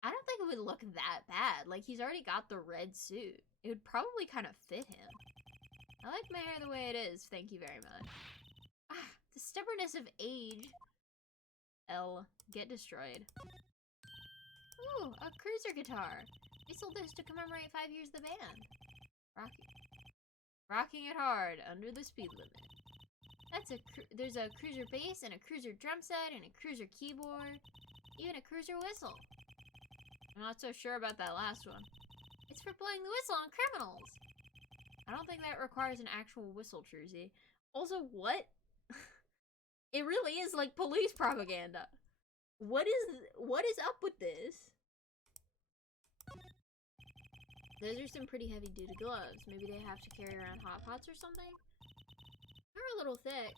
I don't think it would look that bad. Like, he's already got the red suit. It would probably kind of fit him. I like my hair the way it is, thank you very much. Ah, the stubbornness of age. L. Get destroyed. Ooh, a cruiser guitar. They sold this to commemorate 5 years of the band. Rocking it hard, under the speed limit. There's a cruiser bass, and a cruiser drum set, and a cruiser keyboard. Even a cruiser whistle. I'm not so sure about that last one. It's for blowing the whistle on criminals. I don't think that requires an actual whistle, Trucy. Also, what? It really is like police propaganda. What is up with this? Those are some pretty heavy-duty gloves. Maybe they have to carry around hot pots or something? They're a little thick.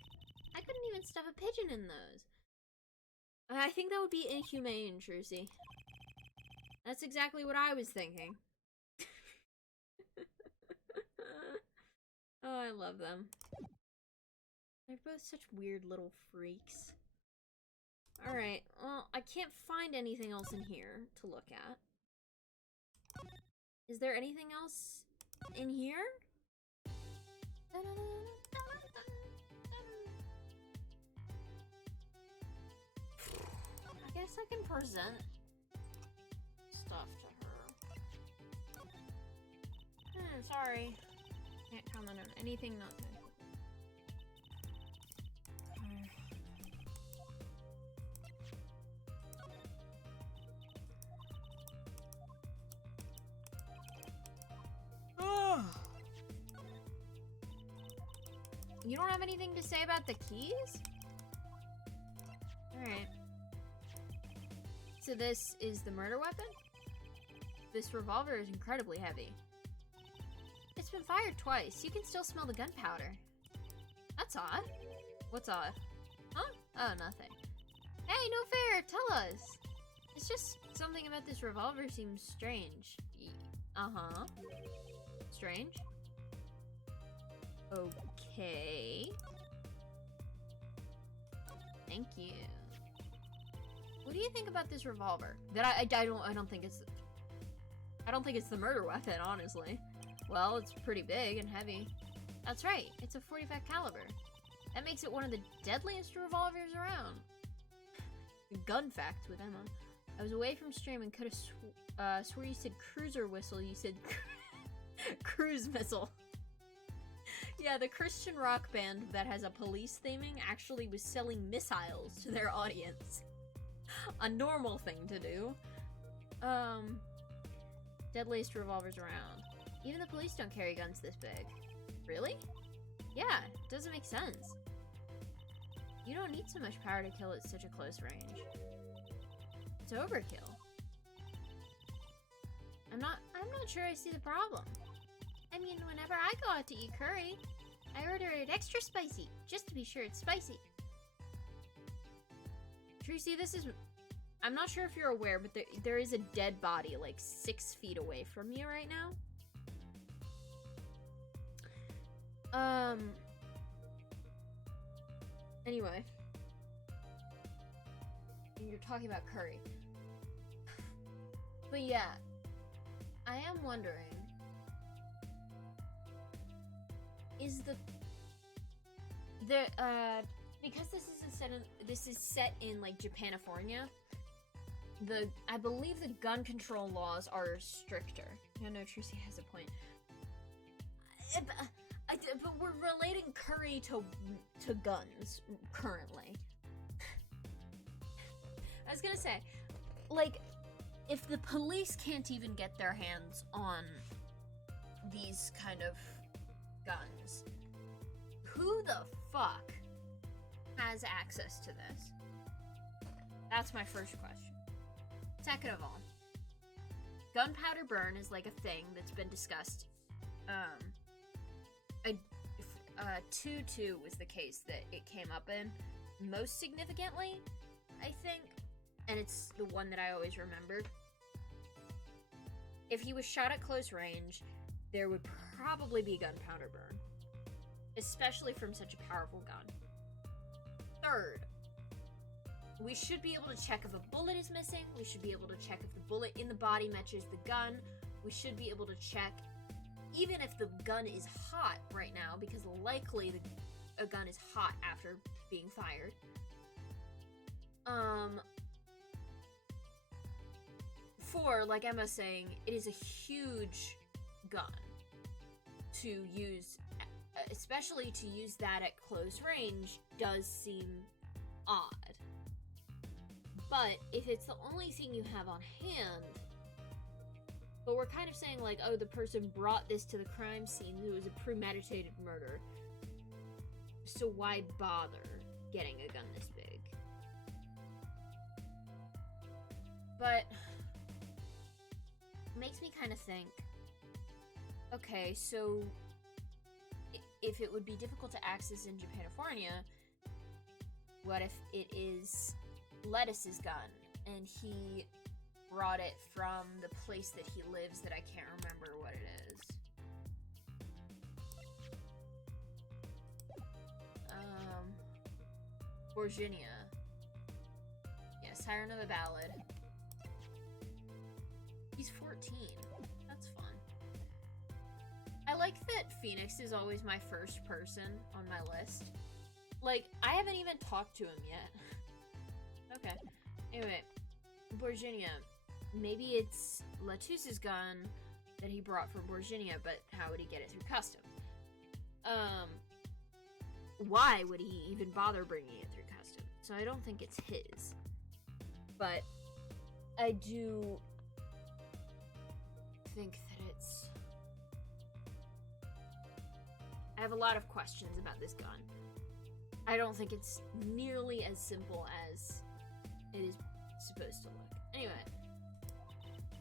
I couldn't even stuff a pigeon in those. I think that would be inhumane, Trucy. That's exactly what I was thinking. Oh, I love them. They're both such weird little freaks. Alright, well, I can't find anything else in here to look at. Is there anything else in here? I guess I can present stuff to her. Sorry. Can't comment on anything not good. You don't have anything to say about the keys? Alright. So this is the murder weapon? This revolver is incredibly heavy. It's been fired twice. You can still smell the gunpowder. That's odd. What's odd? Huh? Oh, nothing. Hey, no fair! Tell us! It's just something about this revolver seems strange. Uh-huh. Strange? Okay. Thank you. What do you think about this revolver? That I don't think it's the murder weapon, honestly. Well, it's pretty big and heavy. That's right, it's a .45 caliber. That makes it one of the deadliest revolvers around. Gun fact with Emma. I was away from stream and could have swore you said cruiser whistle. You said cruise missile. Yeah, the Christian rock band that has a police theming actually was selling missiles to their audience. A normal thing to do. Deadliest revolvers around. Even the police don't carry guns this big. Really? Yeah, it doesn't make sense. You don't need so much power to kill at such a close range. It's overkill. I'm not sure I see the problem. I mean, whenever I go out to eat curry, I order it extra spicy, just to be sure it's spicy. Tracy, I'm not sure if you're aware, but there is a dead body like 6 feet away from you right now. Anyway. You're talking about curry. But yeah, I am wondering, is because this is set in like Japanifornia, I believe the gun control laws are stricter. I know Tracy has a point. But we're relating curry to guns currently. I was gonna say, like, if the police can't even get their hands on these kind of guns, who the fuck has access to this? That's my first question. Second of all, gunpowder burn is like a thing that's been discussed. 2-2 was the case that it came up in most significantly, I think, and it's the one that I always remembered. If he was shot at close range, there would probably be gunpowder burn, especially from such a powerful gun. Third, we should be able to check if a bullet is missing. We should be able to check if the bullet in the body matches the gun. We should be able to check even if the gun is hot right now, because likely a gun is hot after being fired. 4, like Emma's saying, it is a huge gun to use, especially to use that at close range does seem odd. But if it's the only thing you have on hand, but we're kind of saying like, oh, the person brought this to the crime scene, it was a premeditated murder, so why bother getting a gun this big? But it makes me kind of think, okay, so if it would be difficult to access in Japanifornia, what if it is Lettuce's gun and he brought it from the place that he lives that I can't remember what it is? Virginia. Yeah, Siren of the Ballad. He's 14. That's fun. I like that Phoenix is always my first person on my list. Like, I haven't even talked to him yet. Okay. Anyway, Virginia. Maybe it's Latuce's gun that he brought from Virginia, but how would he get it through custom? Why would he even bother bringing it through custom? So I don't think it's his. But I do think that it's... I have a lot of questions about this gun. I don't think it's nearly as simple as it is supposed to look. Anyway.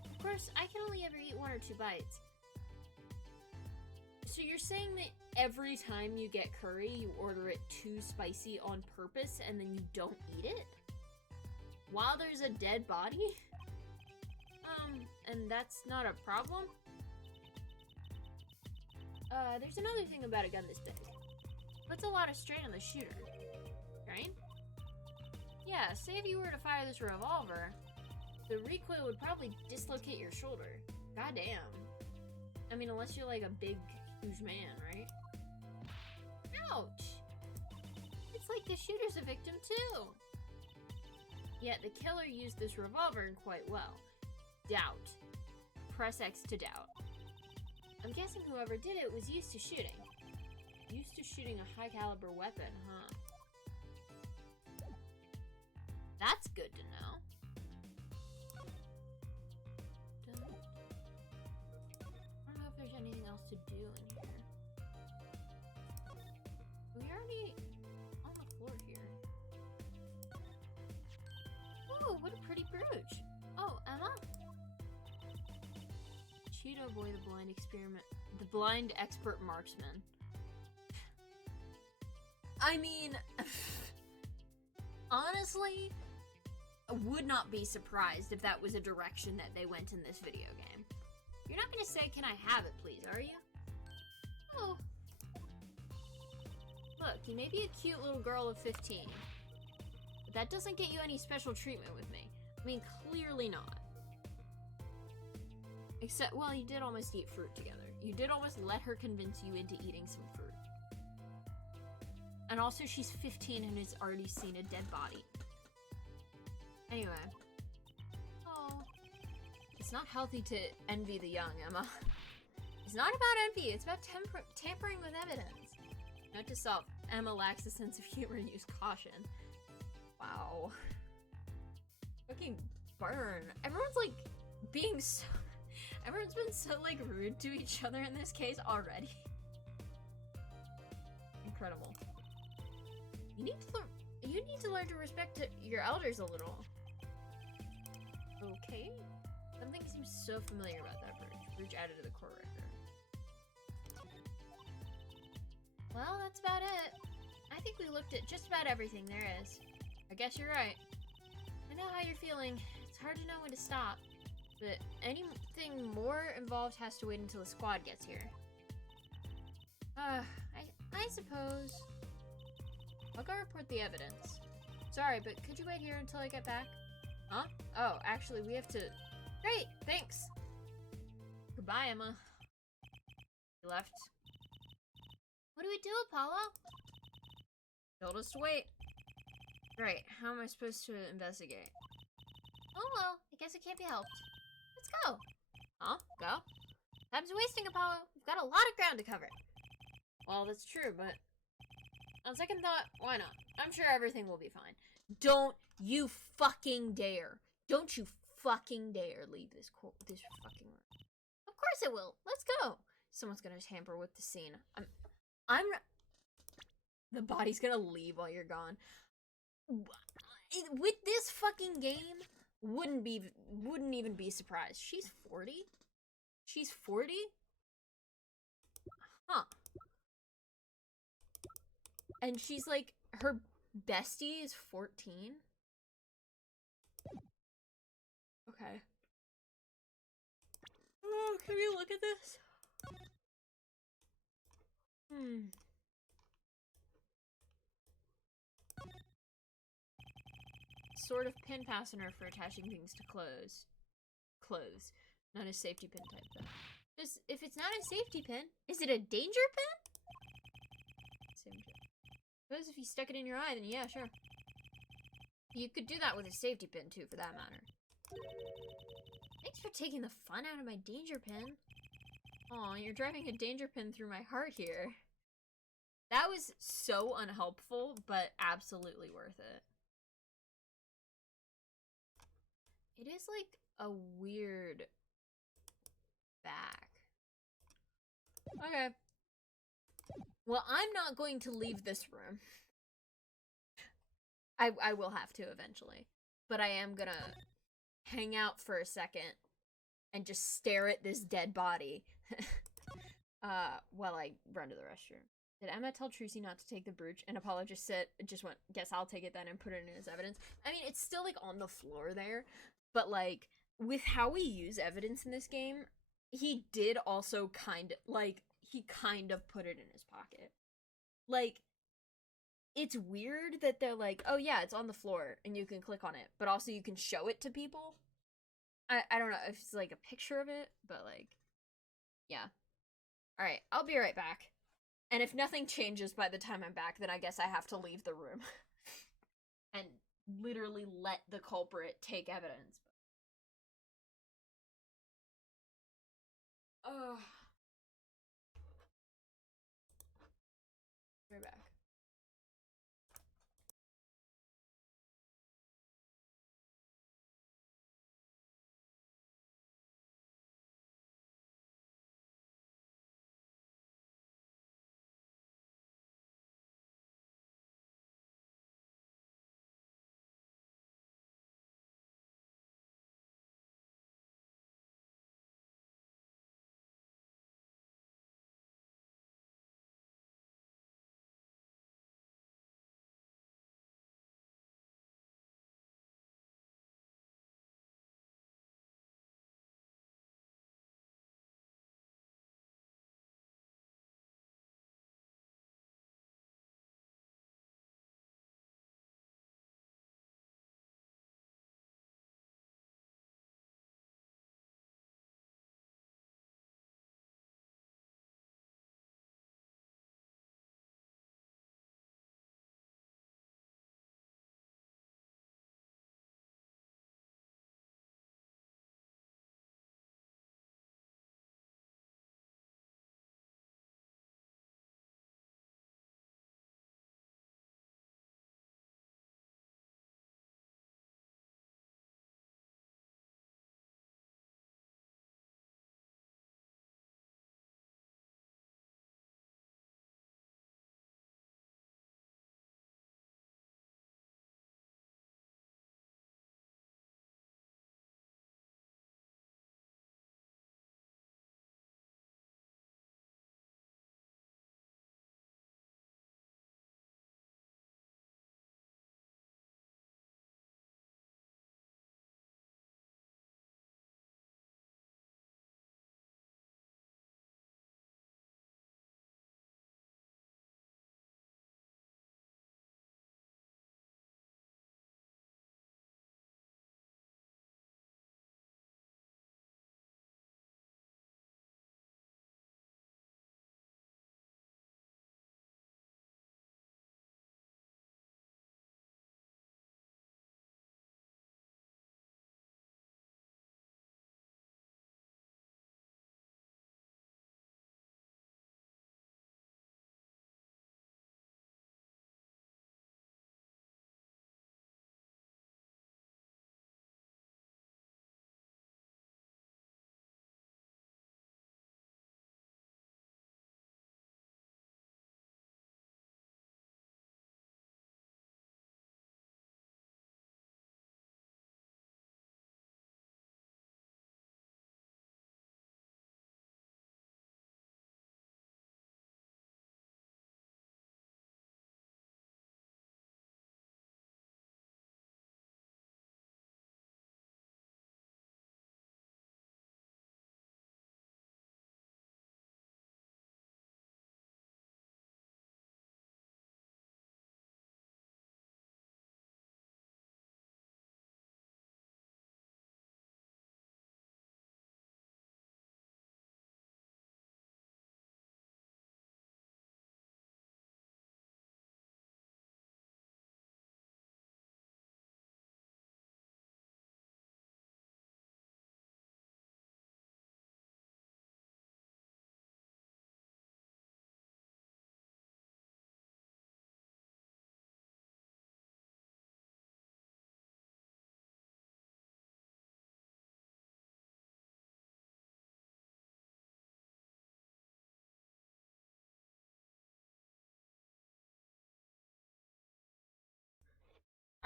Of course, I can only ever eat 1 or 2 bites. So you're saying that every time you get curry, you order it too spicy on purpose and then you don't eat it? While there's a dead body? And that's not a problem? There's another thing about a gun this big. Puts a lot of strain on the shooter, right? Yeah, say if you were to fire this revolver, the recoil would probably dislocate your shoulder. Goddamn. I mean, unless you're like a big, huge man, right? Ouch! It's like the shooter's a victim too! Yet the killer used this revolver quite well. Doubt. Press X to doubt. I'm guessing whoever did it was used to shooting. Used to shooting a high caliber weapon, huh? That's good to know. I don't know if there's anything else to do in here. We already on the floor here. Ooh, what a pretty brooch. Oh, Emma? Cheeto boy, the blind experiment. The blind expert marksman. I mean, honestly, I would not be surprised if that was a direction that they went in this video game. You're not gonna say, can I have it, please, are you? Oh. Look, you may be a cute little girl of 15, but that doesn't get you any special treatment with me. I mean, clearly not. Except, well, you did almost eat fruit together. You did almost let her convince you into eating some fruit. And also, she's 15 and has already seen a dead body. Anyway. Oh. It's not healthy to envy the young, Emma. It's not about envy, it's about tampering with evidence. Note to self, Emma lacks a sense of humor and use caution. Wow. Fucking burn. Everyone's like being so... Everyone's been so like rude to each other in this case already. Incredible. You need to learn to respect your elders a little. Okay. Something seems so familiar about that bridge. Bridge added to the core record. Well, that's about it. I think we looked at just about everything there is. I guess you're right. I know how you're feeling. It's hard to know when to stop. But anything more involved has to wait until the squad gets here. I suppose. I'll go report the evidence. Sorry, but could you wait here until I get back? Huh? Oh, actually, we have to... Great, thanks! Goodbye, Emma. You left. What do we do, Apollo? Told us to wait. Right, how am I supposed to investigate? Oh well, I guess it can't be helped. Let's go! Huh? Go? Time's wasting, Apollo. We've got a lot of ground to cover. Well, that's true, but... On second thought, why not? I'm sure everything will be fine. Don't you fucking dare. Don't you fucking dare leave this fucking room. Of course it will. Let's go. Someone's gonna tamper with the scene. The body's gonna leave while you're gone. With this fucking game, wouldn't even be surprised. She's 40? She's 40? Huh. And she's like, her bestie is 14? Okay. Oh, can we look at this? Sort of pin fastener for attaching things to clothes. Not a safety pin type though. If it's not a safety pin, is it a danger pin? Suppose if you stuck it in your eye, then yeah, sure. You could do that with a safety pin too, for that matter. Thanks for taking the fun out of my danger pin. Aw, you're driving a danger pin through my heart here. That was so unhelpful, but absolutely worth it. It is like a weird back. Okay. Well, I'm not going to leave this room. I will have to eventually. But I am gonna hang out for a second and just stare at this dead body while I run to the restroom. Did Emma tell Trucy not to take the brooch? And Apollo just went, guess I'll take it then and put it in as evidence. I mean, it's still like on the floor there, but like with how we use evidence in this game, he did also kind of put it in his pocket. Like, it's weird that they're like, oh yeah, it's on the floor and you can click on it, but also you can show it to people. I don't know if it's like a picture of it, but like, yeah. All right, I'll be right back. And if nothing changes by the time I'm back, then I guess I have to leave the room and literally let the culprit take evidence. Oh, we're back.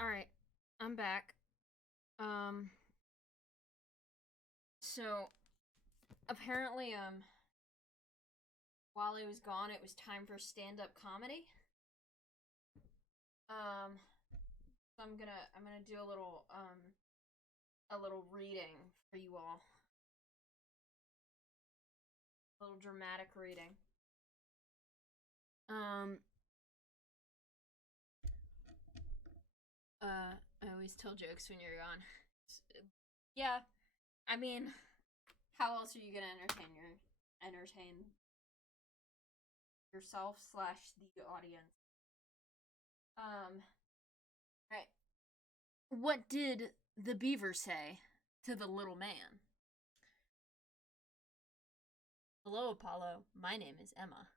All right, I'm back. Um, so apparently, while I was gone, it was time for stand-up comedy. Um, so I'm gonna do a little reading for you all, a little dramatic reading. Um, I always tell jokes when you're gone. Yeah, I mean, how else are you gonna entertain yourself slash the audience? Right. What did the beaver say to the little man? Hello, Apollo. My name is Emma.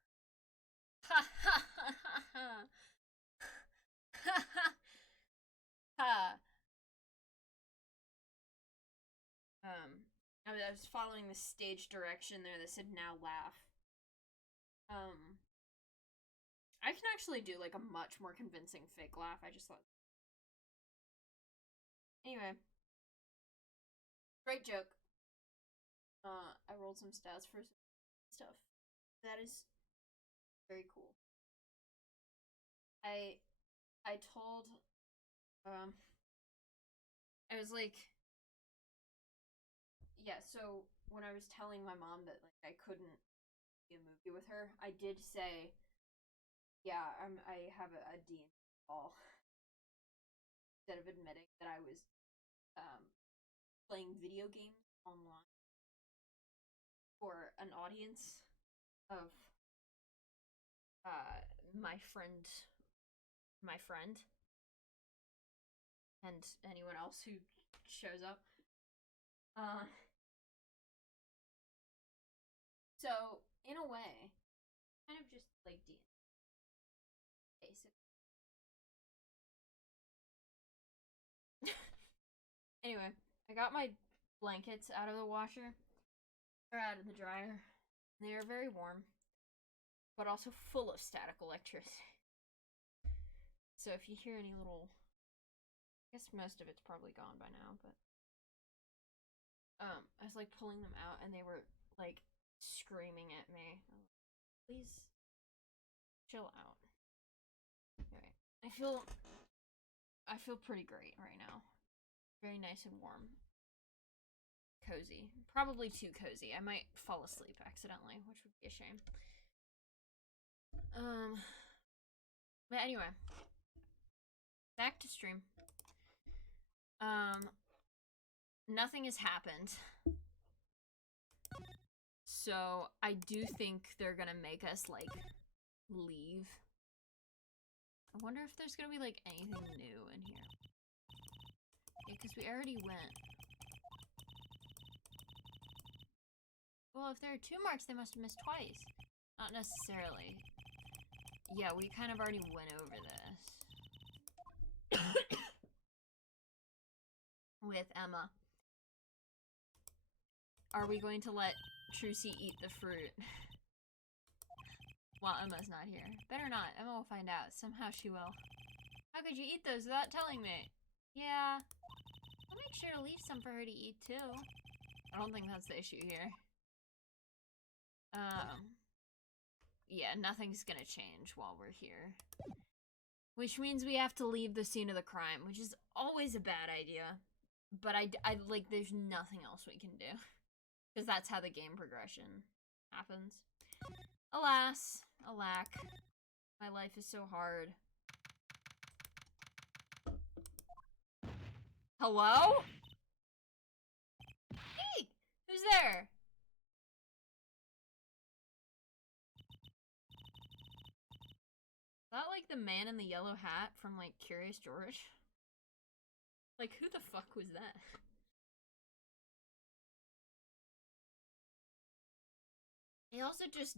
Ha ha ha ha ha. Ha ha ha. I was following the stage direction there that said now laugh. I can actually do like a much more convincing fake laugh. I just thought. Anyway, great joke. I rolled some stats for stuff. That is very cool. I told I was like, yeah, so when I was telling my mom that like I couldn't see a movie with her, I did say, yeah, I have a D&D ball. Instead of admitting that I was playing video games online for an audience of my friend and anyone else who shows up. So in a way, kind of just like D&D, basically. Anyway, I got my blankets out of the washer, or out of the dryer. They are very warm, but also full of static electricity. So if you hear any little, I guess most of it's probably gone by now, but I was like pulling them out and they were like screaming at me. Please chill out. Alright. I feel pretty great right now. Very nice and warm. Cozy. Probably too cozy. I might fall asleep accidentally, which would be a shame. But anyway. Back to stream. Nothing has happened. So I do think they're gonna make us like leave. I wonder if there's gonna be like anything new in here. Because we already went. Well, if there are 2 marks, they must have missed twice. Not necessarily. Yeah, we kind of already went over this. With Emma. Are we going to let Trucy eat the fruit? While Emma's not here. Better not. Emma will find out. Somehow she will. How could you eat those without telling me? Yeah. I'll make sure to leave some for her to eat, too. I don't think that's the issue here. Yeah, nothing's gonna change while we're here. Which means we have to leave the scene of the crime, which is always a bad idea. But I like, there's nothing else we can do. Because that's how the game progression happens. Alas, alack. My life is so hard. Hello? Hey! Who's there? Is that like the man in the yellow hat from like Curious George? Like, who the fuck was that? He also just,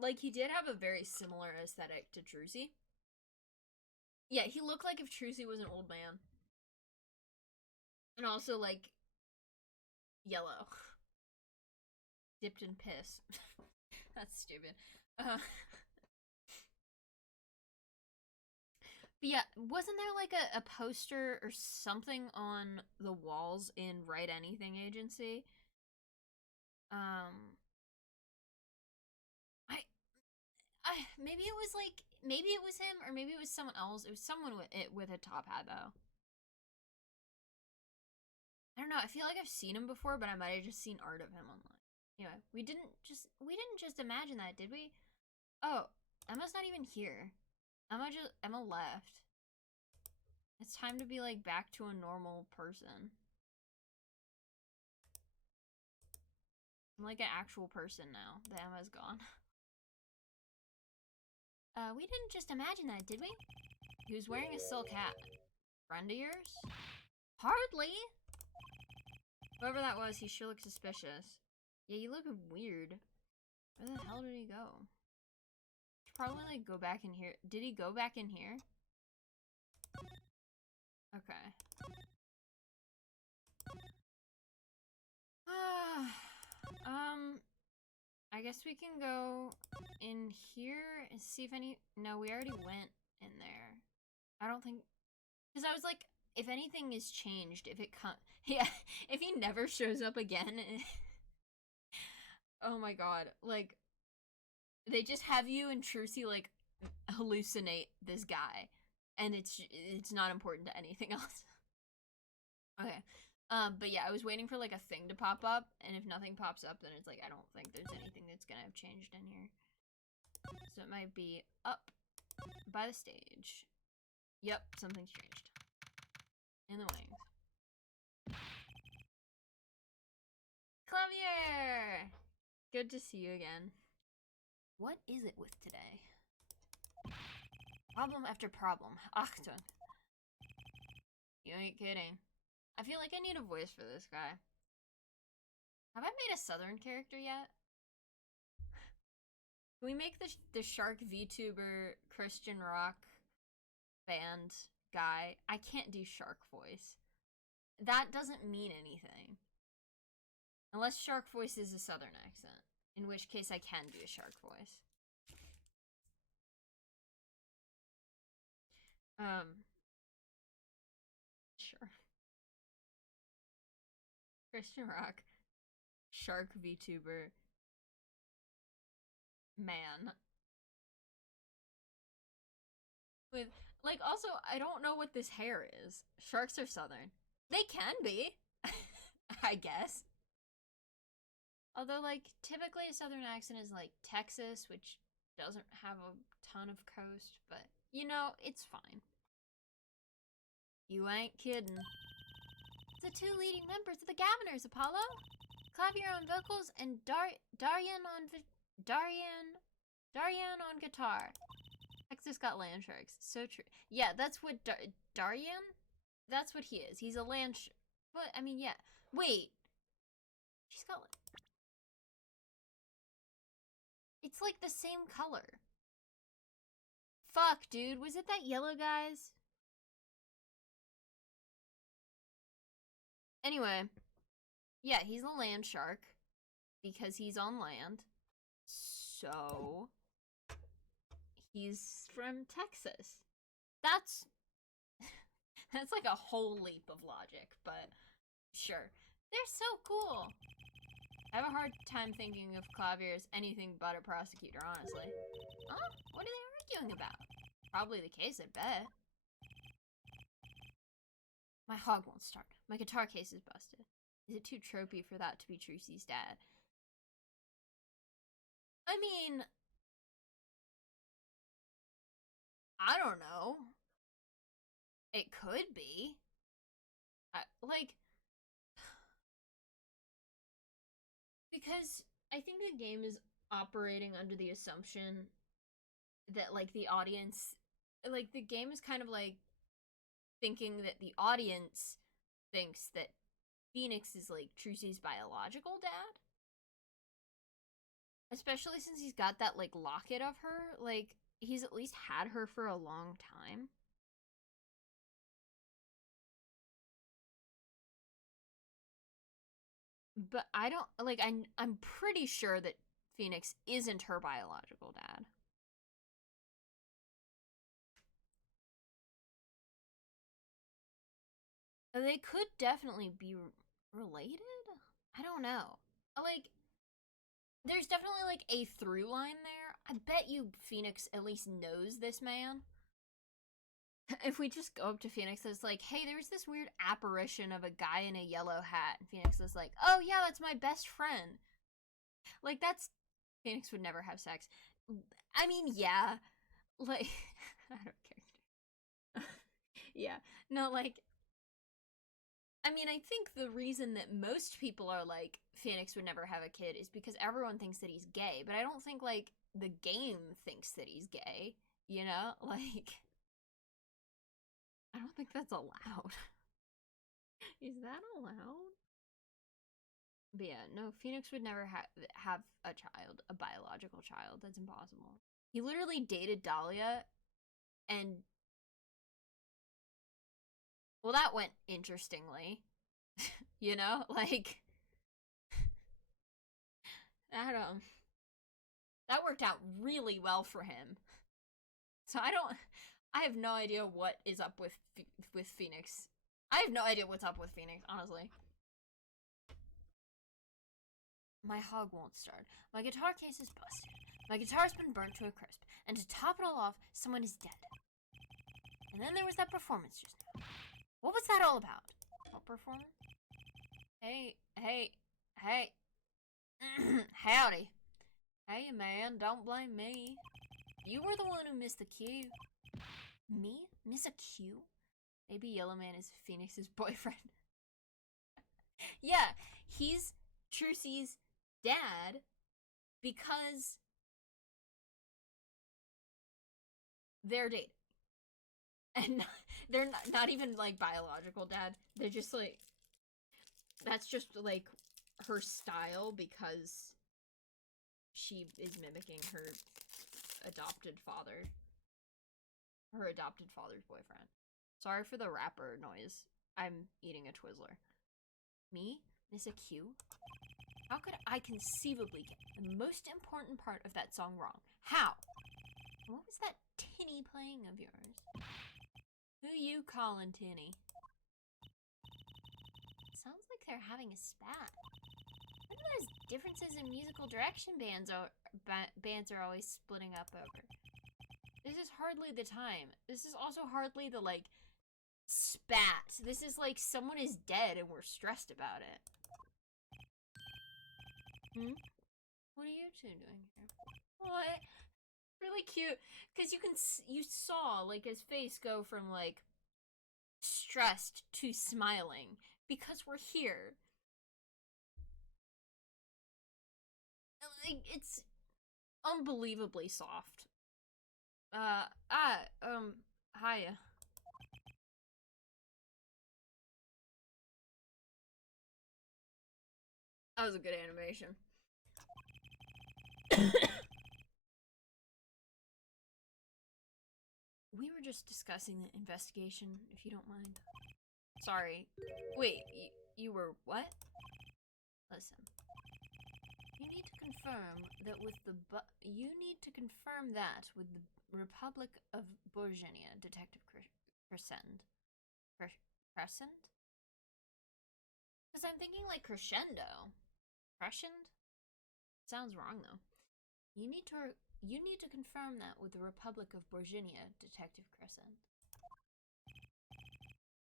like, he did have a very similar aesthetic to Trucy. Yeah, he looked like if Trucy was an old man. And also, like, yellow. Dipped in piss. That's stupid. But yeah, wasn't there like a poster or something on the walls in Write Anything Agency? Maybe it was like, maybe it was him or maybe it was someone else. It was someone with a top hat though. I don't know. I feel like I've seen him before, but I might have just seen art of him online. Anyway, we didn't just imagine that, did we? Oh, Emma's not even here. Emma left. It's time to be, like, back to a normal person. I'm like an actual person now. The Emma's gone. We didn't just imagine that, did we? He was wearing a silk hat. Friend of yours? Hardly! Whoever that was, he sure looked suspicious. Yeah, you look weird. Where the hell did he go? Should probably, like, go back in here. Did he go back in here? Okay. I guess we can go in here and see if any... No, we already went in there. I don't think... Because I was like, if anything is changed, if it comes... Yeah, if he never shows up again... Oh my god. Like, they just have you and Trucy, like, hallucinate this guy. And it's not important to anything else. Okay. But yeah, I was waiting for, like, a thing to pop up, and if nothing pops up, then it's like, I don't think there's anything that's gonna have changed in here. So it might be up by the stage. Yep, something's changed. In the wings. Clavier! Good to see you again. What is it with today? Problem after problem. Achtung. You ain't kidding. I feel like I need a voice for this guy. Have I made a Southern character yet? Can we make the Shark VTuber Christian rock band guy? I can't do Shark voice. That doesn't mean anything. Unless Shark voice is a Southern accent. In which case I can do a Shark voice. Sure. Christian rock. Shark VTuber. Man. With, like, also, I don't know what this hair is. Sharks are Southern. They can be. I guess. Although, like, typically a Southern accent is, like, Texas, which doesn't have a ton of coast, but, you know, it's fine. You ain't kidding. The two leading members of the Gaviners, Apollo. Clavier on vocals and Darian on guitar. Texas got land sharks. So true. Yeah, that's what Darian? That's what he is. He's a land but, I mean, yeah. Wait. She's got... It's like the same color. Fuck, dude. Was it that yellow guy's? Anyway. Yeah, he's a land shark. Because he's on land. So... he's from Texas. That's... that's like a whole leap of logic, but... sure. They're so cool. I have a hard time thinking of Clavier as anything but a prosecutor, honestly. Huh? What are they arguing about? Probably the case, I bet. My hog won't start. My guitar case is busted. Is it too tropey for that to be Trucy's dad? I mean... I don't know. It could be. Like... because I think the game is operating under the assumption that, like, the audience... like, the game is kind of, like, thinking that the audience thinks that Phoenix is, like, Trucy's biological dad. Especially since he's got that, like, locket of her. Like, he's at least had her for a long time. But I don't, like, I'm pretty sure that Phoenix isn't her biological dad. They could definitely be related? I don't know. Like, there's definitely, like, a through line there. I bet you Phoenix at least knows this man. If we just go up to Phoenix, it's like, hey, there's this weird apparition of a guy in a yellow hat. And Phoenix is like, oh yeah, that's my best friend. Like, that's... Phoenix would never have sex. I mean, yeah. Like, I don't care. Yeah. No, like, I mean, I think the reason that most people are like, Phoenix would never have a kid is because everyone thinks that he's gay, but I don't think, like, the game thinks that he's gay, you know? Like, I don't think that's allowed. Is that allowed? But yeah, no, Phoenix would never have a child, a biological child. That's impossible. He literally dated Dahlia, and well, that went interestingly. You know, like I don't. That worked out really well for him. So I don't. I have no idea what is up with Phoenix. I have no idea what's up with Phoenix, honestly. My hog won't start. My guitar case is busted. My guitar's been burnt to a crisp. And to top it all off, someone is dead. And then there was that performance just now. What was that all about? What performance? Hey. Howdy. Hey, man, don't blame me. You were the one who missed the cue. Me? Miss a cue? Maybe Yellow Man is Phoenix's boyfriend. Yeah, he's Trucy's dad because they're dating. And they're not even, like, biological dad. They're just, like, that's just, like, her style because she is mimicking her adopted father's boyfriend. Sorry for the rapper noise. I'm eating a Twizzler. Me? Miss a Q? How could I conceivably get the most important part of that song wrong? How? What was that tinny playing of yours? Who you calling tinny? Sounds like they're having a spat. What are those differences in musical direction bands are always splitting up over? This is hardly the time. This is also hardly the, like, spat. This is like someone is dead and we're stressed about it. What are you two doing here? What? Really cute. Because you saw, like, his face go from, like, stressed to smiling. Because we're here. Like, it's unbelievably soft. Hiya. That was a good animation. We were just discussing the investigation, if you don't mind. Sorry. Wait, you were what? Listen. You need to confirm that with the Republic of Borgenia, Detective Crescent. Crescent? Because I'm thinking like crescendo. Crescent? Sounds wrong though. You need to confirm that with the Republic of Borgenia, Detective Crescent.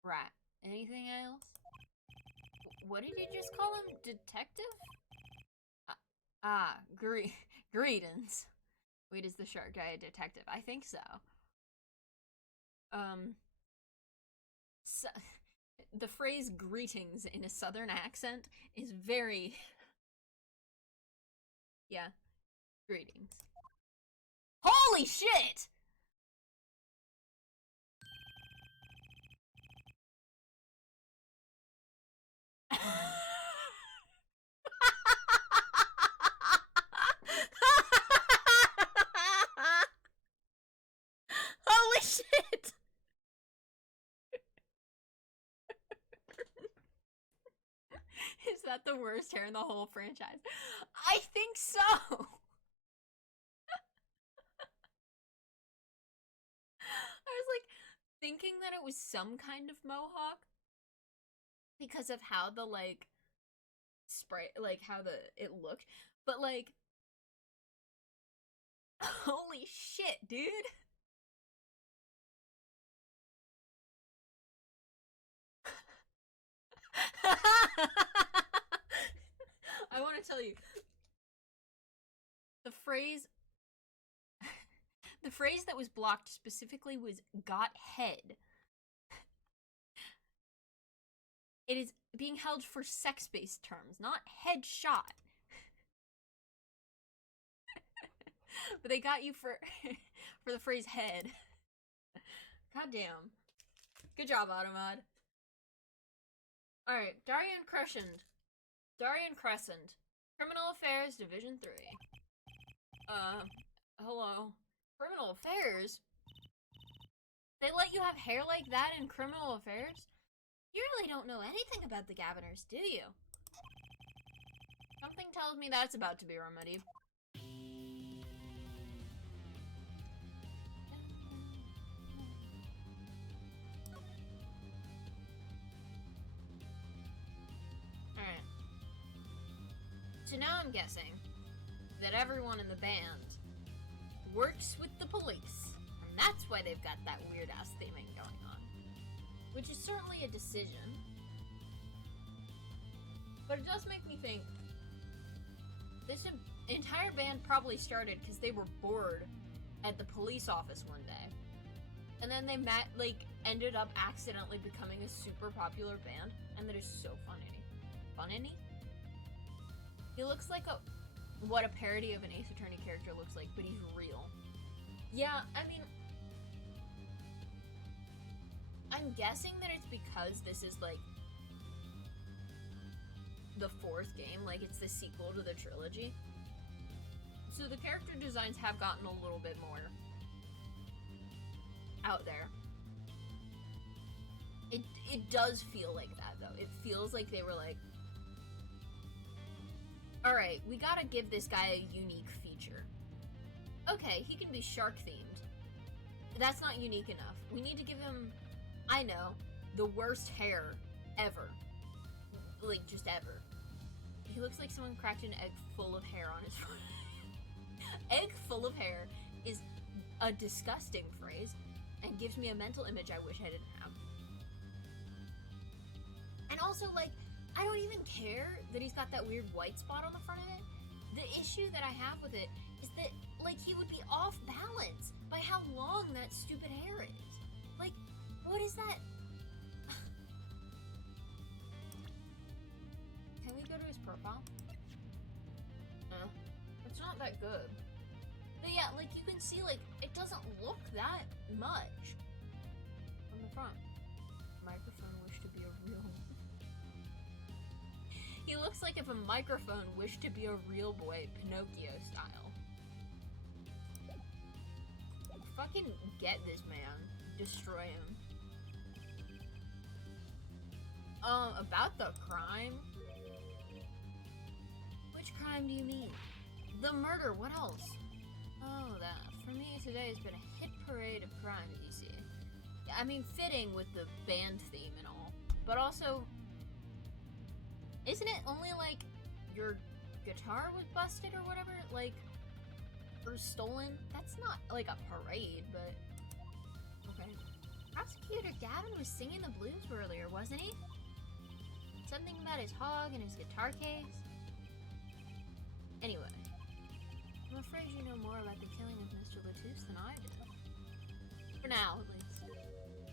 Right. Anything else? What did you just call him? Detective? Greetings. Wait, is the shark guy a detective? I think so. So, the phrase greetings in a southern accent is very... Yeah. Greetings. Holy shit! Holy shit! Is that the worst hair in the whole franchise? I think so! I was like thinking that it was some kind of mohawk because of how the like spray, like how it looked, but like holy shit, dude. I want to tell you the phrase the phrase that was blocked specifically was got head. It is being held for sex-based terms, not headshot. But they got you for for the phrase head. God damn. Good job, Automod. Alright, Darien Crescent. Darien Crescent. Criminal Affairs Division 3. Hello. Criminal Affairs? They let you have hair like that in Criminal Affairs? You really don't know anything about the Gaviners, do you? Something tells me that's about to be remedied. Alright. So now I'm guessing that everyone in the band works with the police. And that's why they've got that weird-ass theming going on. Which is certainly a decision. But it does make me think this entire band probably started because they were bored at the police office one day. And then they ended up accidentally becoming a super popular band. And that is so funny. Funny? He looks like what a parody of an Ace Attorney character looks like, but he's real. Yeah, I mean, I'm guessing that it's because this is like the 4th game, like it's the sequel to the trilogy. So the character designs have gotten a little bit more out there. It does feel like that though. It feels like they were like, alright, we gotta give this guy a unique feature. Okay, he can be shark themed. That's not unique enough. We need to give him, I know, the worst hair ever. Like, just ever. He looks like someone cracked an egg full of hair on his forehead. Egg full of hair is a disgusting phrase and gives me a mental image I wish I didn't have. And also, like, I don't even care that he's got that weird white spot on the front of it. The issue that I have with it is that, like, he would be off balance by how long that stupid hair is. Like, what is that? Can we go to his profile? No. It's not that good. But yeah, like, you can see, like, it doesn't look that much from the front. Microphone wished to be a real... He looks like if a microphone wished to be a real boy, Pinocchio style. Fucking get this man. Destroy him. About the crime? Which crime do you mean? The murder, what else? Oh, that. For me, today has been a hit parade of crimes, you see. I mean, fitting with the band theme and all. But also... Isn't it only, like, your guitar was busted or whatever? Like, or stolen? That's not, like, a parade, but... Okay. Prosecutor Gavin was singing the blues earlier, wasn't he? Something about his hog and his guitar case? Anyway. I'm afraid you know more about the killing of Mr. Latouche than I do. For now, at least.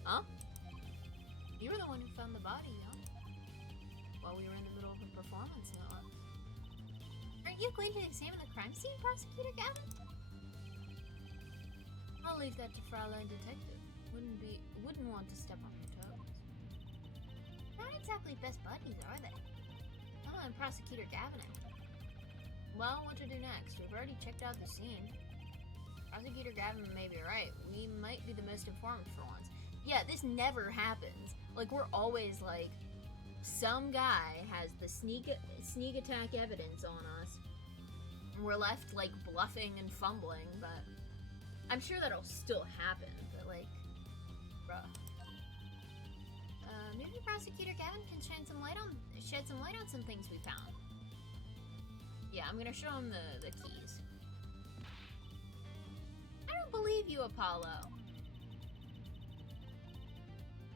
Huh? You were the one who found the body, huh? While we were in the middle of a performance, no less. Aren't you going to examine the crime scene, Prosecutor Gavin? I'll leave that to Fraulein Detective. Wouldn't want to step on her toes. Not exactly best buddies, are they? Come on, Prosecutor Gavin. Well, what to do next? We've already checked out the scene. Prosecutor Gavin may be right. We might be the most informed for once. Yeah, this never happens. Like, we're always like, some guy has the sneak attack evidence on us. And we're left, like, bluffing and fumbling, but I'm sure that'll still happen, but, like, bruh. Maybe Prosecutor Gavin can shed some light on some things we found. Yeah, I'm gonna show him the keys. I don't believe you, Apollo.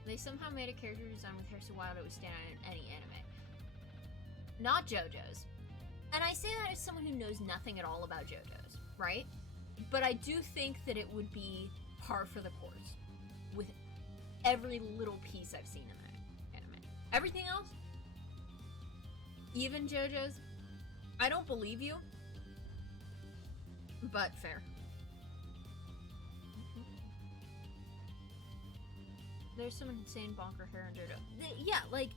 They somehow made a character design with hair so wild it would stand out in any anime. Not JoJo's. And I say that as someone who knows nothing at all about JoJo's, right? But I do think that it would be par for the course with every little piece I've seen in that anime. Everything else, even JoJo's, I don't believe you, but fair. There's some insane bonker hair in JoJo. Yeah, like,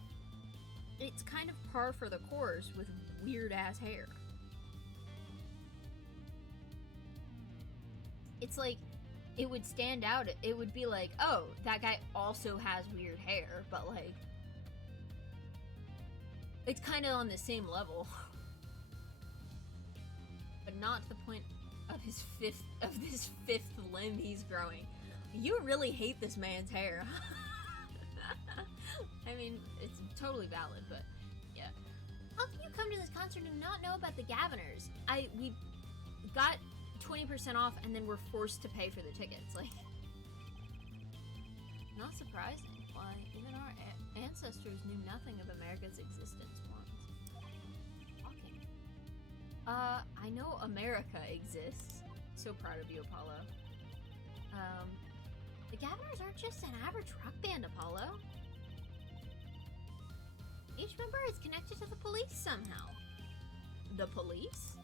it's kind of par for the course with weird ass hair. It's like, it would stand out. It would be like, oh, that guy also has weird hair, but like, it's kind of on the same level. But not to the point of his this fifth limb he's growing. You really hate this man's hair. I mean, it's totally valid, but yeah. How can you come to this concert and not know about the Gaviners? We got 20% off and then we're forced to pay for the tickets. Like, not surprising. Why, even our ancestors knew nothing of America's existence once. Shocking. I know America exists. So proud of you, Apollo. The Gaviners aren't just an average rock band, Apollo. Each member is connected to the police somehow. The police?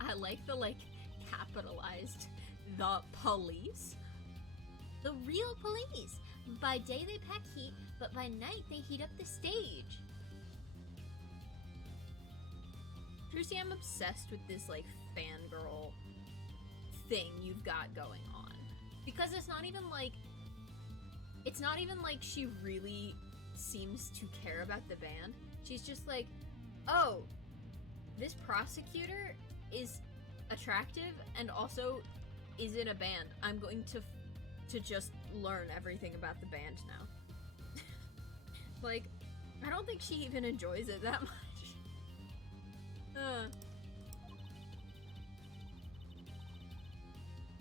I like the, like, capitalized the police. The real police. By day they pack heat, but by night they heat up the stage. Trucy, I'm obsessed with this, like, fangirl thing you've got going on. Because it's not even like she really seems to care about the band. She's just like, oh, this prosecutor is attractive and also is in a band. I'm going to just learn everything about the band now. Like, I don't think she even enjoys it that much.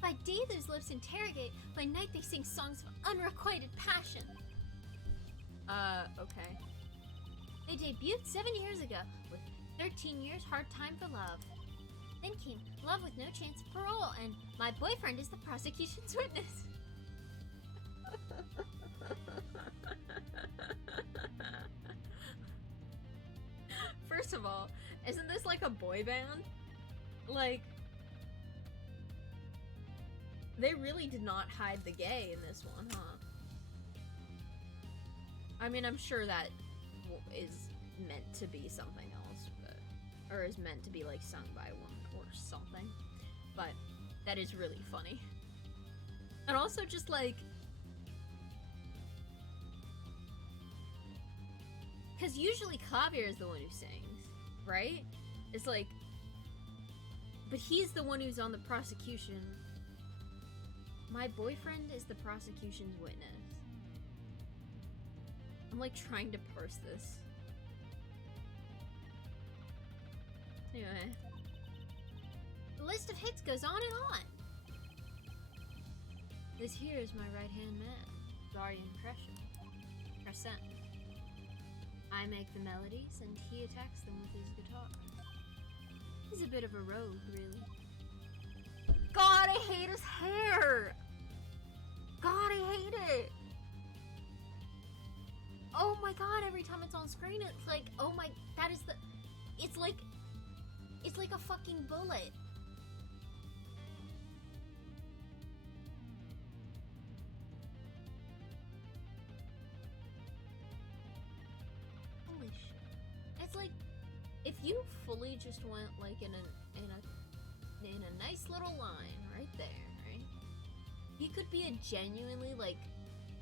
By day those lips interrogate, by night they sing songs of unrequited passion. Okay. They debuted 7 years ago, with 13 years hard time for love. Then came Love with No Chance of Parole, and My Boyfriend is the Prosecution's Witness. First of all, isn't this like a boy band? Like, they really did not hide the gay in this one, huh? I mean, I'm sure that is meant to be something else, but, or is meant to be like sung by a woman or something, but that is really funny. And also just like, because usually Klavier is the one who sings, right? It's like, but he's the one who's on the prosecution. My boyfriend is the prosecution's witness. I'm like trying to parse this. Anyway. The list of hits goes on and on. This here is my right-hand man, Darian Crescent. I make the melodies and he attacks them with his guitar. He's a bit of a rogue, really. God, I hate his hair! God, I hate it! Oh my god, every time it's on screen, it's like, oh my, that is the, it's like a fucking bullet. Holy shit. It's like, if you fully just went like in a nice little line right there, right? He could be a genuinely like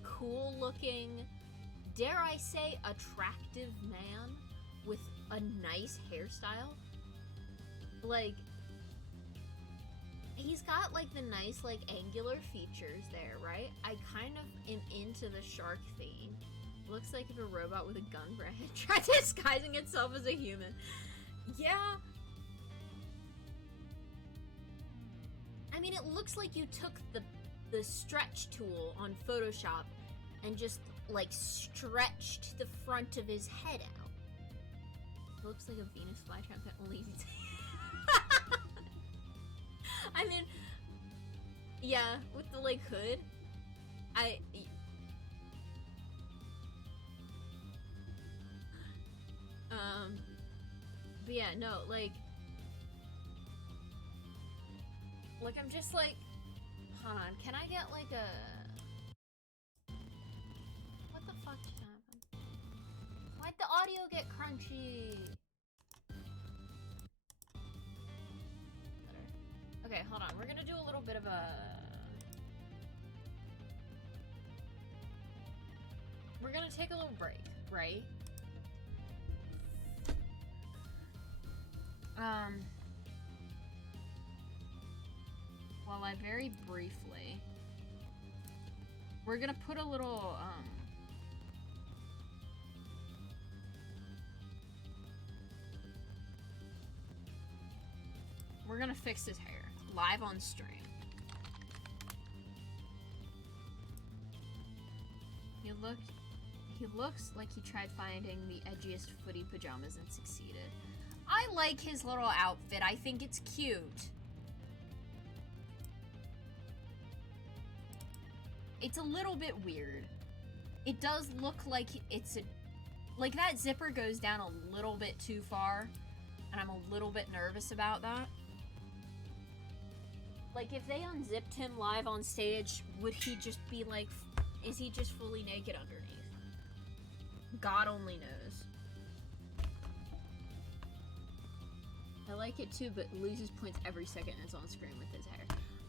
cool looking, dare I say, attractive man with a nice hairstyle. Like, he's got like the nice like angular features there, right? I kind of am into the shark theme. Looks like if a robot with a gun for a head tried disguising itself as a human. Yeah. I mean, it looks like you took the stretch tool on Photoshop and just like stretched the front of his head out. It looks like a Venus flytrap that only I mean, yeah, with the like hood, But yeah, no, like I'm just like, hold on, can I get like a, what the fuck just happened? Why'd the audio get crunchy? Okay, hold on, we're gonna do a little bit of a, we're gonna take a little break, right? While I very briefly, we're gonna put a little, we're gonna fix his hair, live on stream. He looks like he tried finding the edgiest footy pajamas and succeeded. I like his little outfit, I think it's cute. It's a little bit weird. It does look like it's a, like that zipper goes down a little bit too far, and I'm a little bit nervous about that. Like if they unzipped him live on stage, would he just be like, is he just fully naked underneath? God only knows. I like it too, but loses points every second it's on screen with his hair.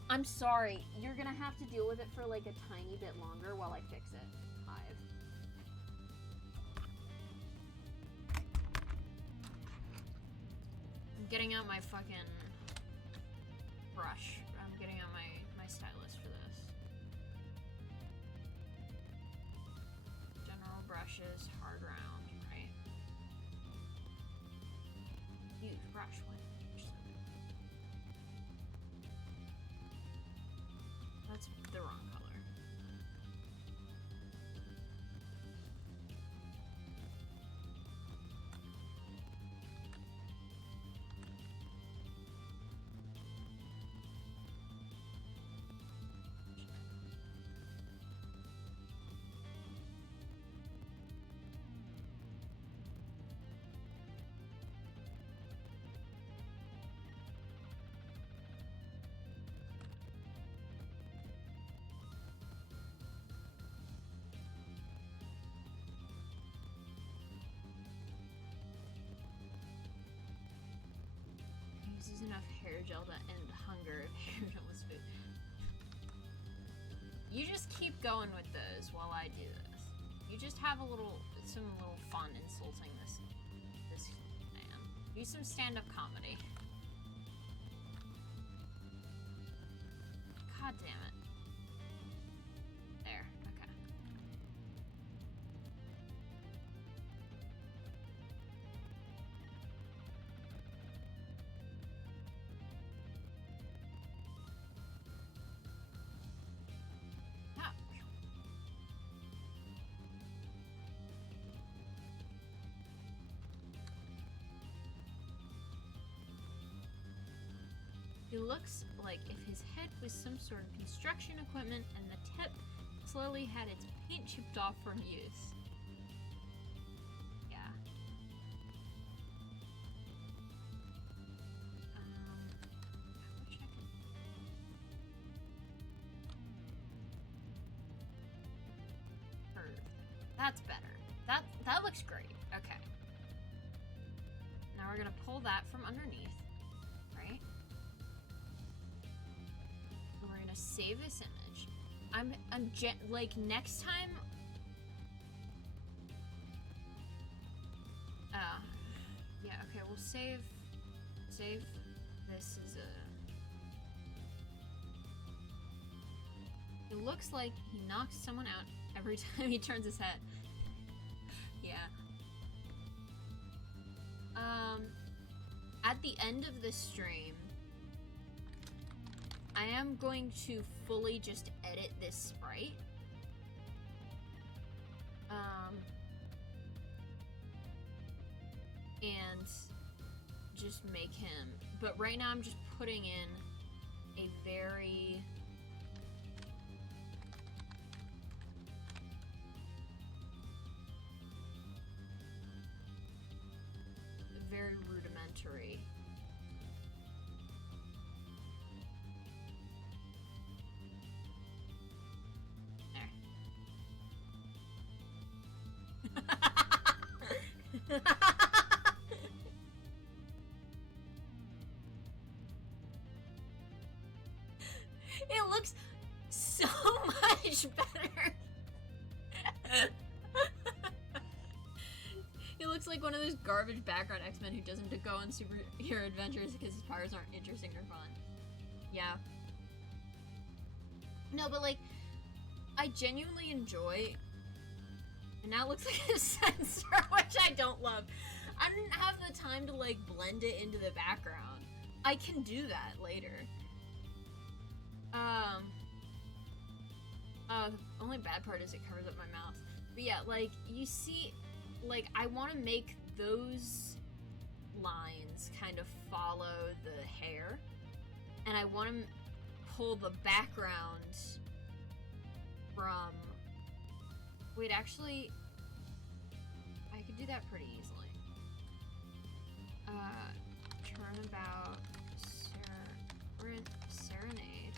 I'm sorry, you're gonna have to deal with it for like a tiny bit longer while I fix it. Hive. I'm getting out my fucking brush. I'm getting out my stylus for this. General brushes, hard round, right? Use brush with. That's the wrong color. Uses enough hair gel to end hunger if hair gel was food. You just keep going with those while I do this. You just have some little fun insulting this man. Use some stand-up comedy. God damn it. There, okay. He looks like if his head was some sort of construction equipment and the tip slowly had its paint chipped off from use. Yeah. I wish I could... That's better. That looks great. Okay. Now we're gonna pull that from underneath. Save this image. Like next time. Yeah. Okay. We'll save this as a. It looks like he knocks someone out every time he turns his head. Yeah. At the end of this stream, I am going to fully just edit this sprite. And just make him, but right now I'm just putting in a very elementary. There. It looks so much better. He looks like one of those garbage background X-Men who doesn't go on superhero adventures because his powers aren't interesting or fun. Yeah. No, but like, I genuinely enjoy... And now it looks like a sensor, which I don't love. I didn't have the time to like blend it into the background. I can do that later. The only bad part is it covers up my mouth. But yeah, like, you see, like, I want to make those lines kind of follow the hair. And I want to pull the background from... Wait, actually, I could do that pretty easily. Turnabout Serenade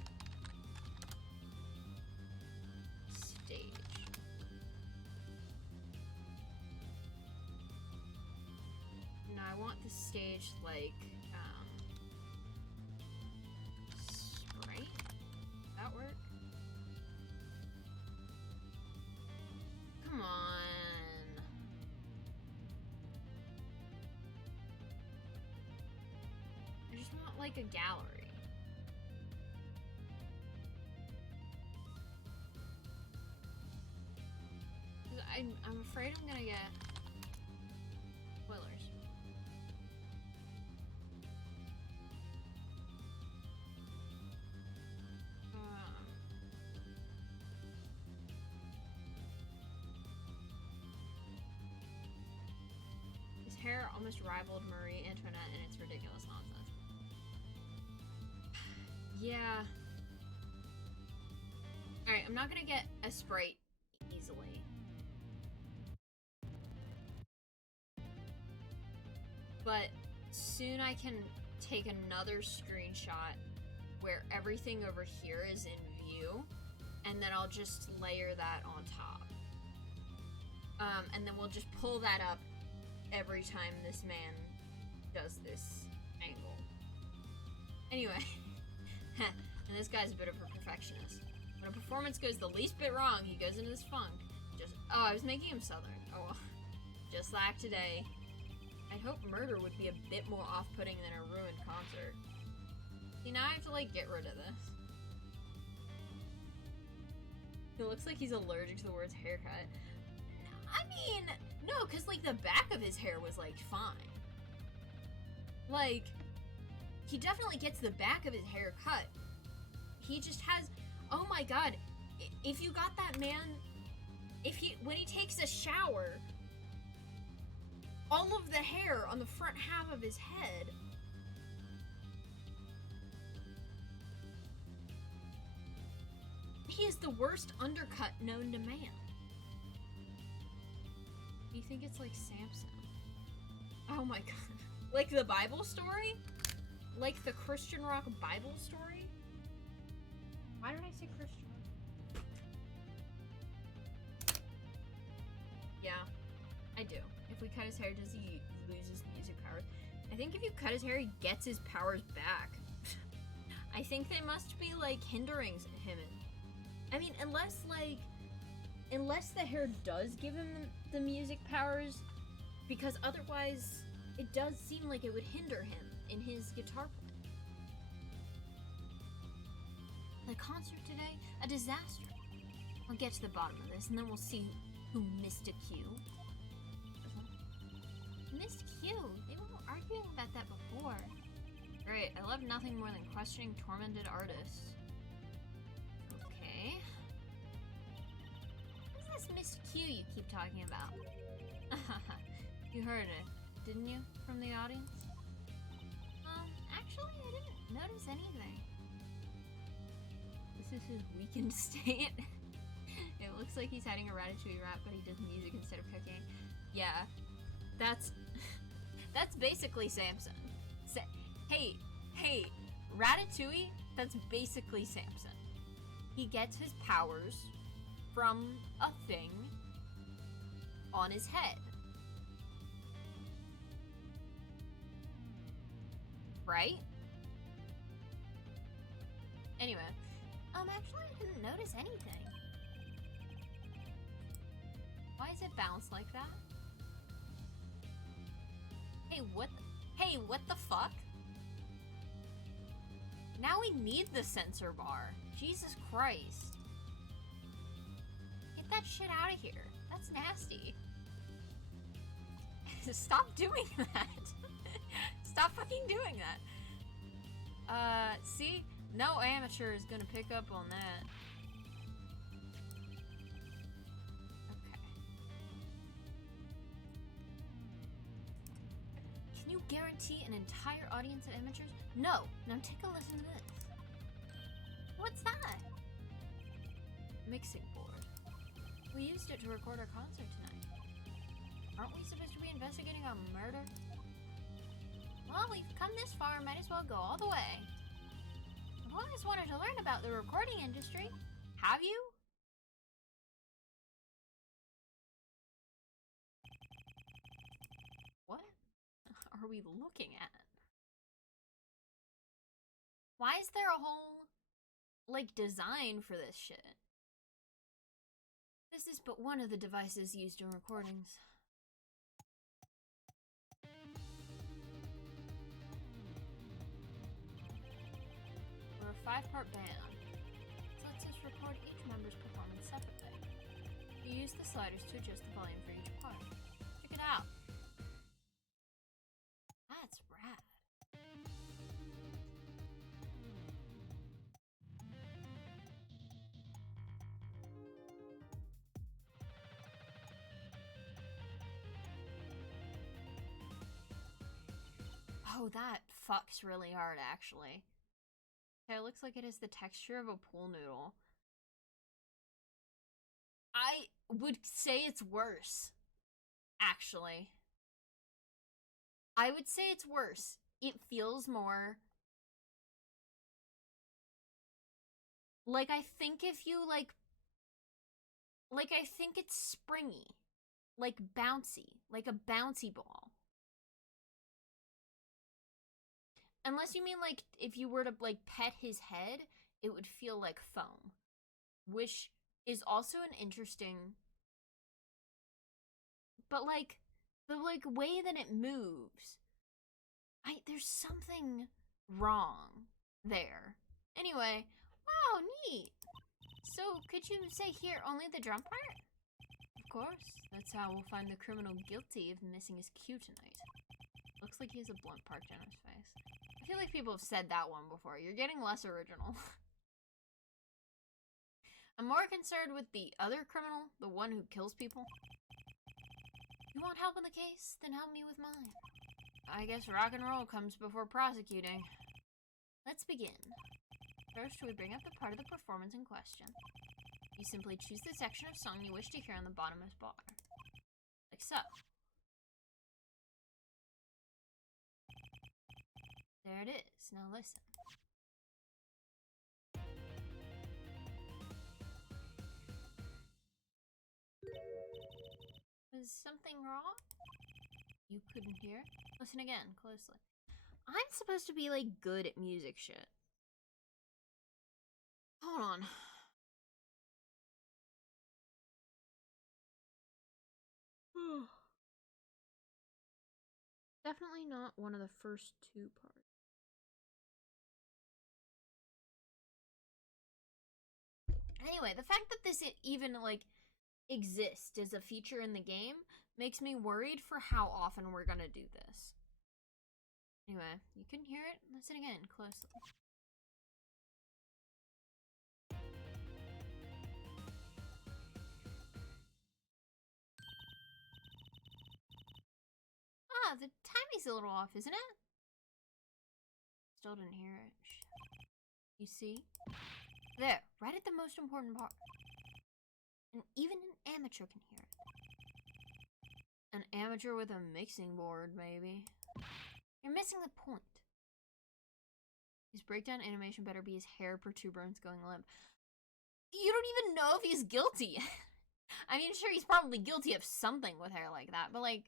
stage. No, I want the stage like Sprite. That work? Come on. I just want like a gallery. I'm afraid I'm gonna get spoilers. His hair almost rivaled Marie Antoinette in its ridiculous nonsense. Yeah. Alright, I'm not gonna get a Sprite easily. But soon I can take another screenshot where everything over here is in view, and then I'll just layer that on top. And then we'll just pull that up every time this man does this angle. Anyway, and this guy's a bit of a perfectionist. When a performance goes the least bit wrong, he goes into this funk. Oh, I was making him southern. Oh well. Just like today. I'd hope murder would be a bit more off-putting than a ruined concert. See, now I have to, like, get rid of this. It looks like he's allergic to the words haircut. I mean, no, because, like, the back of his hair was, like, fine. Like, he definitely gets the back of his hair cut. He just has... Oh my god. If you got that man... When he takes a shower... all of the hair on the front half of his head. He is the worst undercut known to man. You think it's like Samson? Oh my god. Like the Bible story? Like the Christian rock Bible story? Why did I say Christian rock? Yeah, I do. If we cut his hair, does he lose his music powers? I think if you cut his hair, he gets his powers back. I think they must be, like, hindering him. I mean, unless the hair does give him the music powers, because otherwise, it does seem like it would hinder him in his guitar playing. The concert today? A disaster. I'll get to the bottom of this, and then we'll see who missed a cue. Missed Q. They were arguing about that before. Great. I love nothing more than questioning tormented artists. Okay. What's this Miss Q you keep talking about? You heard it, didn't you? From the audience? Actually, I didn't notice anything. This is his weakened state. It looks like he's hiding a Ratatouille rap, but he does music instead of cooking. Yeah. That's basically Samson. Hey, hey, Ratatouille, that's basically Samson. He gets his powers from a thing on his head. Right? Anyway. Actually, I didn't notice anything. Why is it bounced like that? Hey, what the fuck? Now we need the sensor bar. Jesus Christ. Get that shit out of here. That's nasty. Stop doing that. Stop fucking doing that. See? No amateur is gonna pick up on that. Okay. Can you guarantee an entire audience of amateurs? No. Now take a listen to this. What's that? Mixing board. We used it to record our concert tonight. Aren't we supposed to be investigating a murder? Well, we've come this far, might as well go all the way. I've always wanted to learn about the recording industry. Have you? What are we looking at? Why is there a whole, like, design for this shit? This is but one of the devices used in recordings. We're a 5-part band. This lets us record each member's performance separately. You use the sliders to adjust the volume for each part. Check it out. That's rad. Oh, that fucks really hard, actually. Okay, it looks like it has the texture of a pool noodle. I would say it's worse, actually. I would say it's worse. It feels more... like, I think if you, like, I think it's springy. Like, bouncy. Like a bouncy ball. Unless you mean, like, if you were to, like, pet his head, it would feel like foam. Which is also an interesting... but, like, the, like, way that it moves... there's something wrong there. Anyway, wow, neat! So, could you say here only the drum part? Of course. That's how we'll find the criminal guilty of missing his cue tonight. Looks like he has a blunt parked in his face. I feel like people have said that one before. You're getting less original. I'm more concerned with the other criminal, the one who kills people. You want help in the case? Then help me with mine. I guess rock and roll comes before prosecuting. Let's begin. First, we bring up the part of the performance in question. You simply choose the section of song you wish to hear on the bottommost bar. Like so. There it is. Now listen. Is something wrong? You couldn't hear? Listen again, closely. I'm supposed to be, like, good at music shit. Hold on. Definitely not one of the first two parts. Anyway, the fact that this even, like, exists as a feature in the game makes me worried for how often we're gonna do this. Anyway, you can hear it. Listen again, closely. Ah, the timing's a little off, isn't it? Still didn't hear it. You see? There, right at the most important part. And even an amateur can hear it. An amateur with a mixing board, maybe. You're missing the point. His breakdown animation better be his hair protuberance going limp. You don't even know if he's guilty. I mean, sure, he's probably guilty of something with hair like that, but like,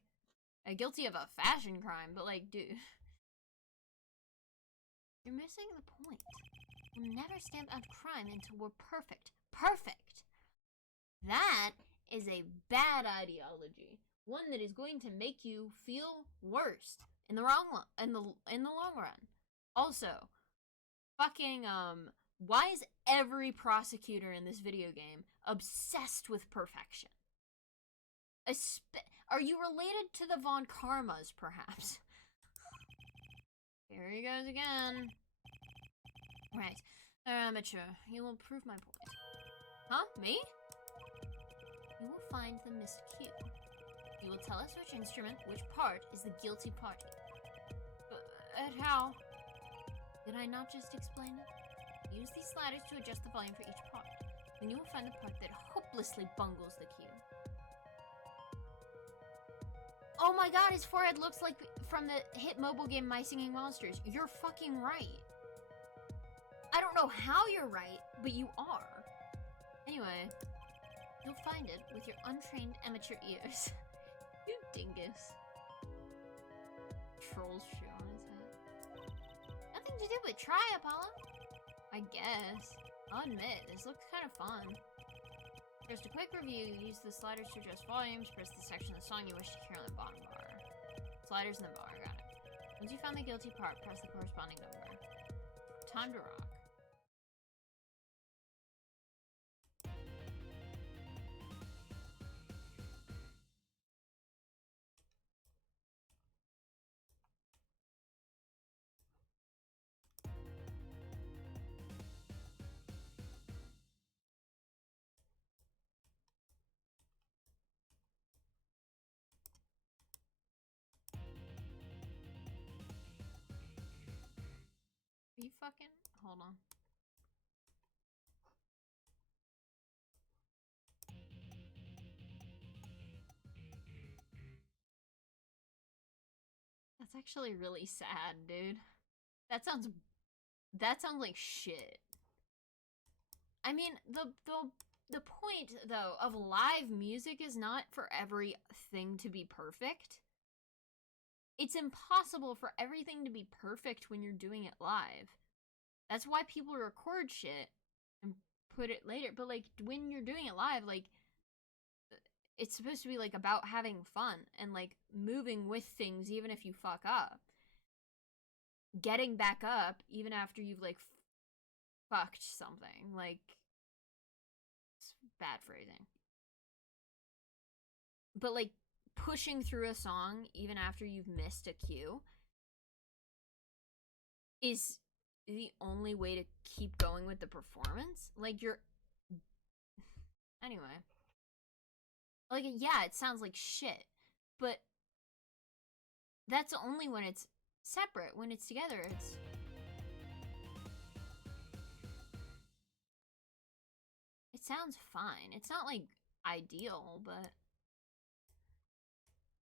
guilty of a fashion crime, but like, dude. You're missing the point. We'll never stamp out crime until we're perfect. Perfect! That is a bad ideology. One that is going to make you feel worse in the in the long run. Also, fucking why is every prosecutor in this video game obsessed with perfection? Are you related to the Von Karmas, perhaps? Here he goes again. Right. Amateur, you will prove my point. Huh? Me? You will find the missed cue. You will tell us which instrument, which part, is the guilty party. But how? Did I not just explain it? Use these sliders to adjust the volume for each part. Then you will find the part that hopelessly bungles the cue. Oh my god, his forehead looks like from the hit mobile game My Singing Monsters. You're fucking right. I don't know how you're right, but you are. Anyway, you'll find it with your untrained amateur ears. You dingus. Troll's shoe on his head. Nothing to do but try, Apollo. I guess. I'll admit, this looks kind of fun. Just a quick review, use the sliders to adjust volumes, press the section of the song you wish to hear on the bottom bar. Sliders in the bar, got it. Once you found the guilty part, press the corresponding number. Time to rock. Are you fucking? Hold on. That's actually really sad, dude. That sounds like shit. I mean, the point though of live music is not for everything to be perfect. It's impossible for everything to be perfect when you're doing it live. That's why people record shit and put it later. But like when you're doing it live, like it's supposed to be like about having fun and like moving with things even if you fuck up. Getting back up even after you've like fucked something. Like, it's bad phrasing. But like pushing through a song even after you've missed a cue is the only way to keep going with the performance. Like you're anyway, like, yeah, it sounds like shit, but that's only when it's separate. When it's together, it sounds fine. It's not like ideal, but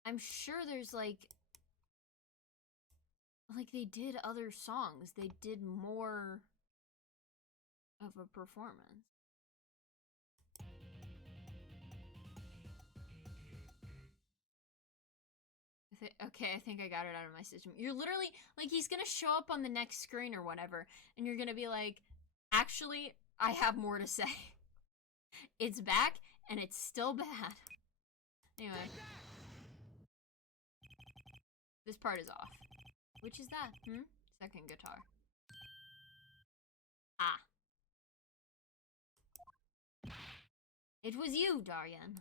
I'm sure there's like they did other songs. They did more of a performance. Okay, I think I got it out of my system. You're literally, like, he's gonna show up on the next screen or whatever, and you're gonna be like, actually, I have more to say. It's back, and it's still bad. Anyway. This part is off. Which is that? Second guitar. Ah. It was you, Darian.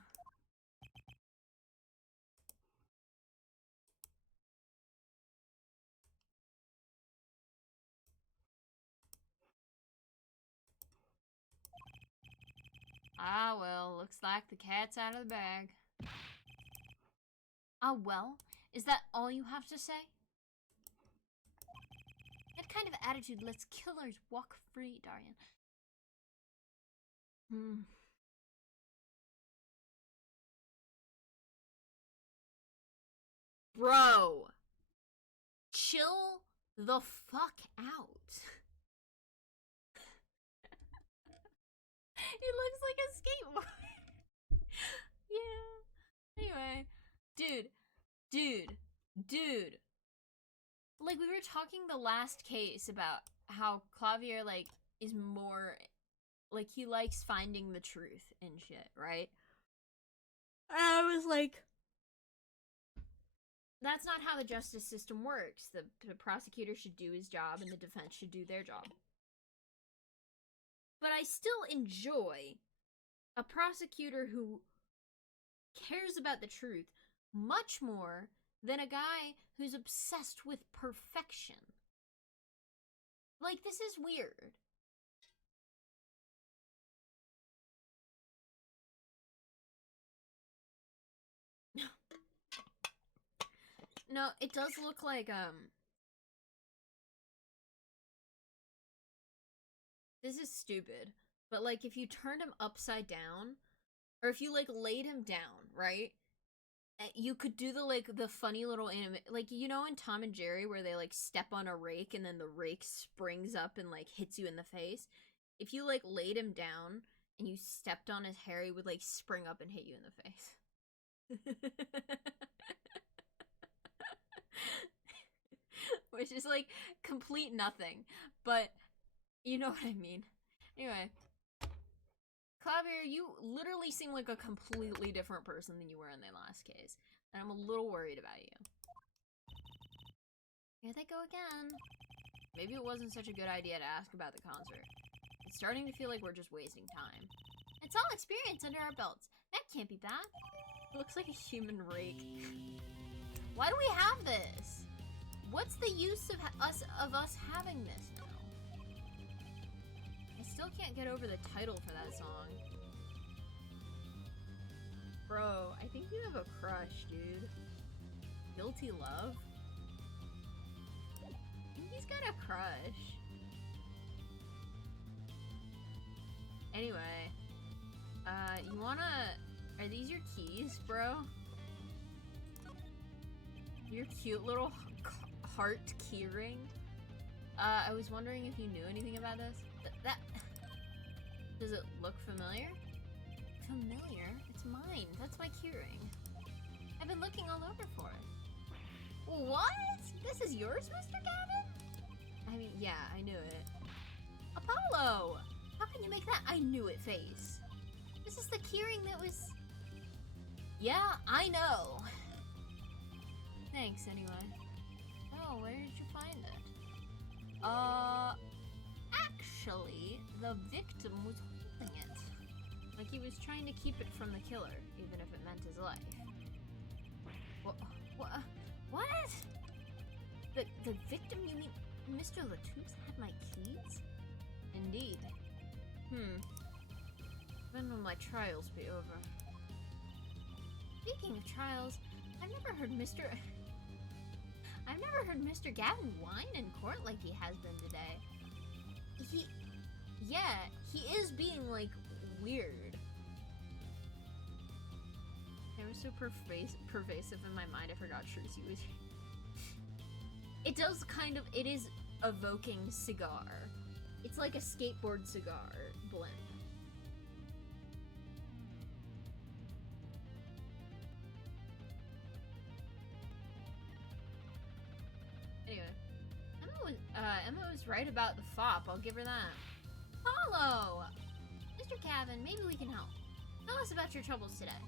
Ah, well, looks like the cat's out of the bag. Ah, well, is that all you have to say? That kind of attitude lets killers walk free, Darian. Bro. Chill the fuck out. It looks like a skateboard. Yeah. Anyway, dude. Like, we were talking the last case about how Klavier, like, is more, like, he likes finding the truth and shit, right? And I was like, that's not how the justice system works. The prosecutor should do his job and the defense should do their job. But I still enjoy a prosecutor who cares about the truth much more than a guy who's obsessed with perfection. Like, this is weird. No, it does look like, this is stupid, but, like, if you turned him upside down, or if you, like, laid him down, right? You could do the funny little like, you know in Tom and Jerry where they, like, step on a rake and then the rake springs up and, like, hits you in the face? If you, like, laid him down and you stepped on his hair, he would, like, spring up and hit you in the face. Which is, like, complete nothing, but you know what I mean. Anyway, Klavier, you literally seem like a completely different person than you were in the last case, and I'm a little worried about you. Here they go again. Maybe it wasn't such a good idea to ask about the concert. It's starting to feel like we're just wasting time. It's all experience under our belts. That can't be bad. It looks like a human rake. Why do we have this? What's the use of us having this now? I still can't get over the title for that song. Bro, I think you have a crush, dude. Guilty Love? I think he's got a crush. Anyway, you wanna... Are these your keys, bro? Your cute little heart keyring? I was wondering if you knew anything about this. That... Does it look familiar? Familiar? It's mine. That's my keyring. I've been looking all over for it. What? This is yours, Mr. Gavin? I mean, yeah, I knew it. Apollo! How can you make that I knew it face? This is the keyring that was... Yeah, I know. Thanks, anyway. Oh, where did you find it? Actually, the victim was holding it. Like he was trying to keep it from the killer, even if it meant his life. What? The victim, you mean Mr. Latouche had my keys? Indeed. When will my trials be over? Speaking of trials, I've never heard Mr. Gavin whine in court like he has been today. He is being, like, weird. They were so pervasive in my mind, I forgot Trucy was here. It is evoking cigar. It's like a skateboard cigar blend. Anyway, Emma was right about the fop. I'll give her that. Apollo! Mr. Gavin, maybe we can help. Tell us about your troubles today.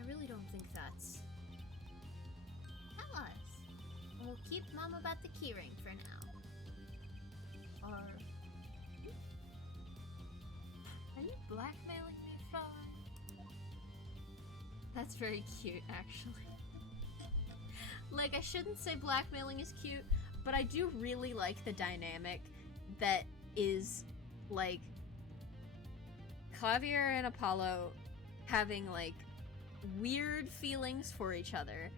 I really don't think that's... Tell us. And we'll keep mum about the keyring for now. Are you blackmailing me, Fawn? That's very cute, actually. Like, I shouldn't say blackmailing is cute, but I do really like the dynamic that is, like, Klavier and Apollo having, like, weird feelings for each other,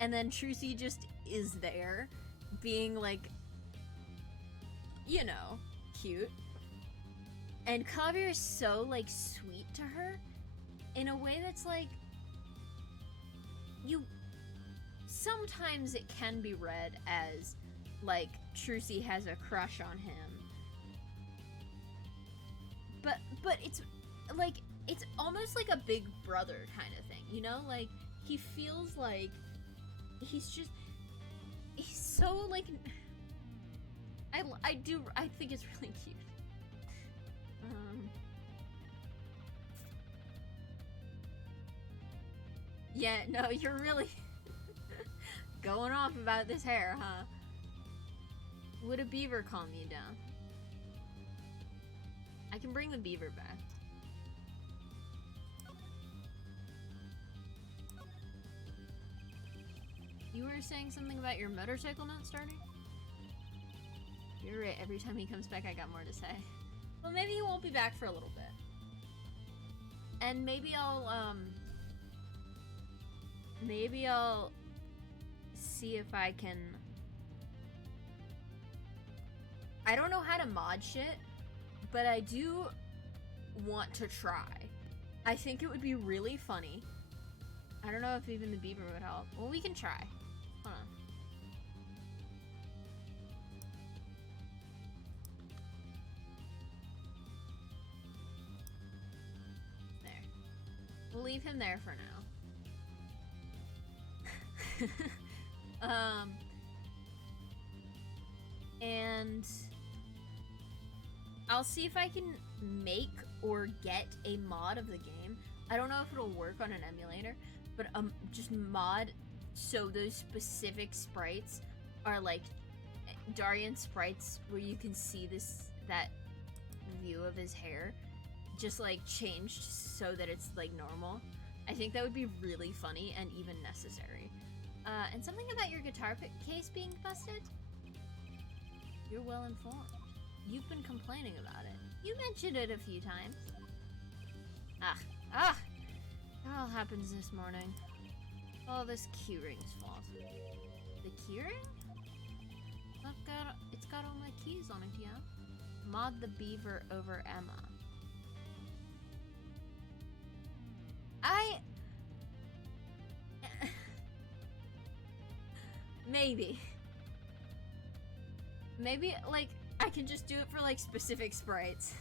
and then Trucy just is there, being, like, you know, cute. And Klavier is so, like, sweet to her in a way that's, like, sometimes it can be read as, like, Trucy has a crush on him. but it's like it's almost like a big brother kind of thing, you know? Like he feels like he's so like I think it's really cute. Yeah, no, you're really going off about this hair, huh? Would a beaver calm you down? I can bring the beaver back. You were saying something about your motorcycle not starting? You're right, every time he comes back I got more to say. Well, maybe he won't be back for a little bit. And maybe I'll see if I can... I don't know how to mod shit, but I do want to try. I think it would be really funny. I don't know if even the beaver would help. Well, we can try. Hold on. There. We'll leave him there for now. And I'll see if I can make or get a mod of the game. I don't know if it'll work on an emulator, but just mod so those specific sprites are like Darian sprites where you can see that view of his hair just like changed so that it's like normal. I think that would be really funny and even necessary. And something about your guitar case being busted? You're well informed. You've been complaining about it. You mentioned it a few times. It all happens this morning. Oh, this keyring's fault. The keyring? It's got all my keys on it, yeah? Mod the beaver over Emma. Maybe, like, I can just do it for, like, specific sprites.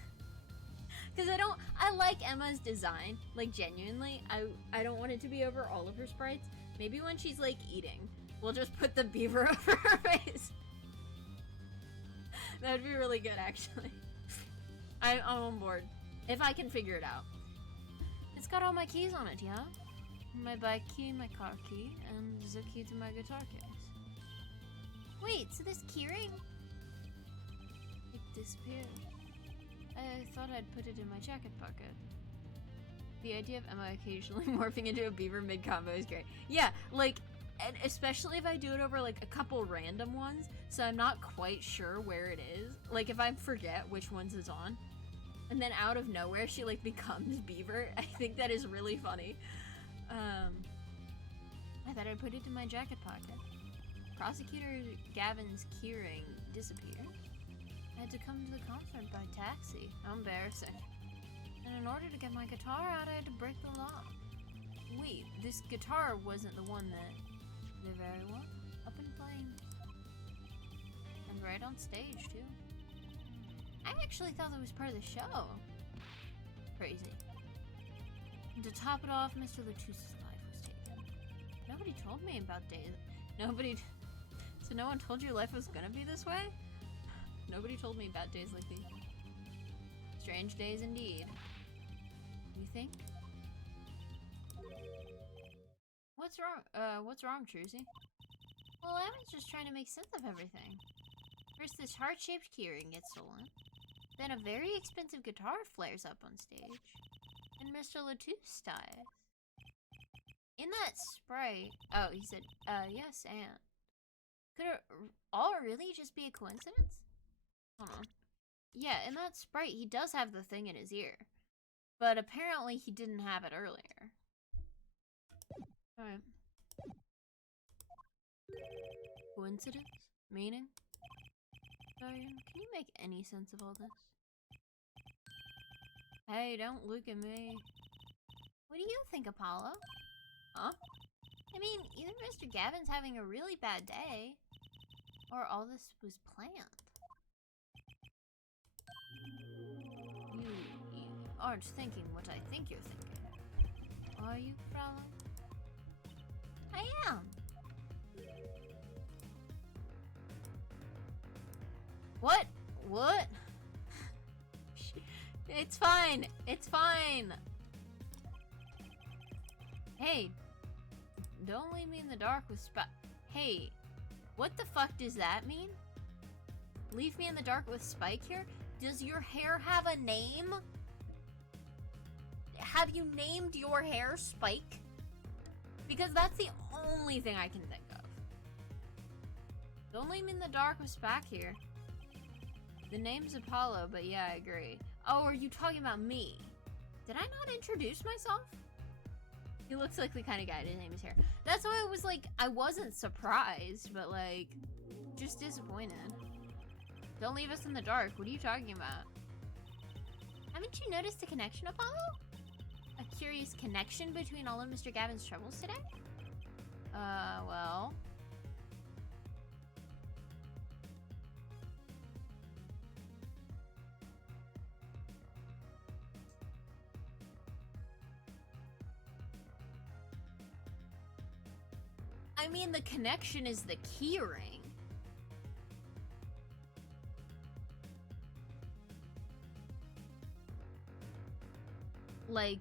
Because I like Emma's design. Like, genuinely, I don't want it to be over all of her sprites. Maybe when she's, like, eating, we'll just put the beaver over her face. That would be really good, actually. I'm on board. If I can figure it out. It's got all my keys on it, yeah? My bike key, my car key, and the key to my guitar case. Wait, so this keyring? It disappeared. I thought I'd put it in my jacket pocket. The idea of Emma occasionally morphing into a beaver mid-combo is great. Yeah, like, and especially if I do it over, like, a couple random ones, so I'm not quite sure where it is. Like, if I forget which ones it's on, and then out of nowhere she, like, becomes beaver, I think that is really funny. I thought I'd put it in my jacket pocket. Prosecutor Gavin's keyring disappeared. I had to come to the concert by taxi. How embarrassing. And in order to get my guitar out, I had to break the law. Wait, this guitar wasn't the one that... Very well. Up in flames. And right on stage, too. I actually thought that was part of the show. Crazy. And to top it off, Mr. Latus's life was taken. Nobody told me about days... So no one told you life was gonna be this way? Nobody told me about days like these. Strange days indeed. You think? What's wrong, Trucy? Well, I was just trying to make sense of everything. First, this heart-shaped keyring gets stolen. Then a very expensive guitar flares up on stage. And Mr. Latus dies. In that sprite... Oh, he said, yes, and... Could it all really just be a coincidence? Hold on. Yeah, in that sprite, he does have the thing in his ear. But apparently he didn't have it earlier. Alright. Coincidence? Meaning? Darian, can you make any sense of all this? Hey, don't look at me. What do you think, Apollo? Huh? I mean, either Mr. Gavin's having a really bad day, or all this was planned. aren't thinking what I think you're thinking. Are you, Fraulein? I am. What? What? It's fine. It's fine. Hey, don't leave me in the dark with Hey, what the fuck does that mean? Leave me in the dark with Spike here? Does your hair have a name? Have you named your hair Spike? Because that's the only thing I can think of. Don't leave me in the dark with Spike here. The name's Apollo, but yeah, I agree. Oh, are you talking about me? Did I not introduce myself? He looks like the kind of guy to name his hair. That's why it was like, I wasn't surprised, but like, just disappointed. Don't leave us in the dark. What are you talking about? Haven't you noticed a connection, Apollo? A curious connection between all of Mr. Gavin's troubles today? Well... I mean, the connection is the key ring. Like...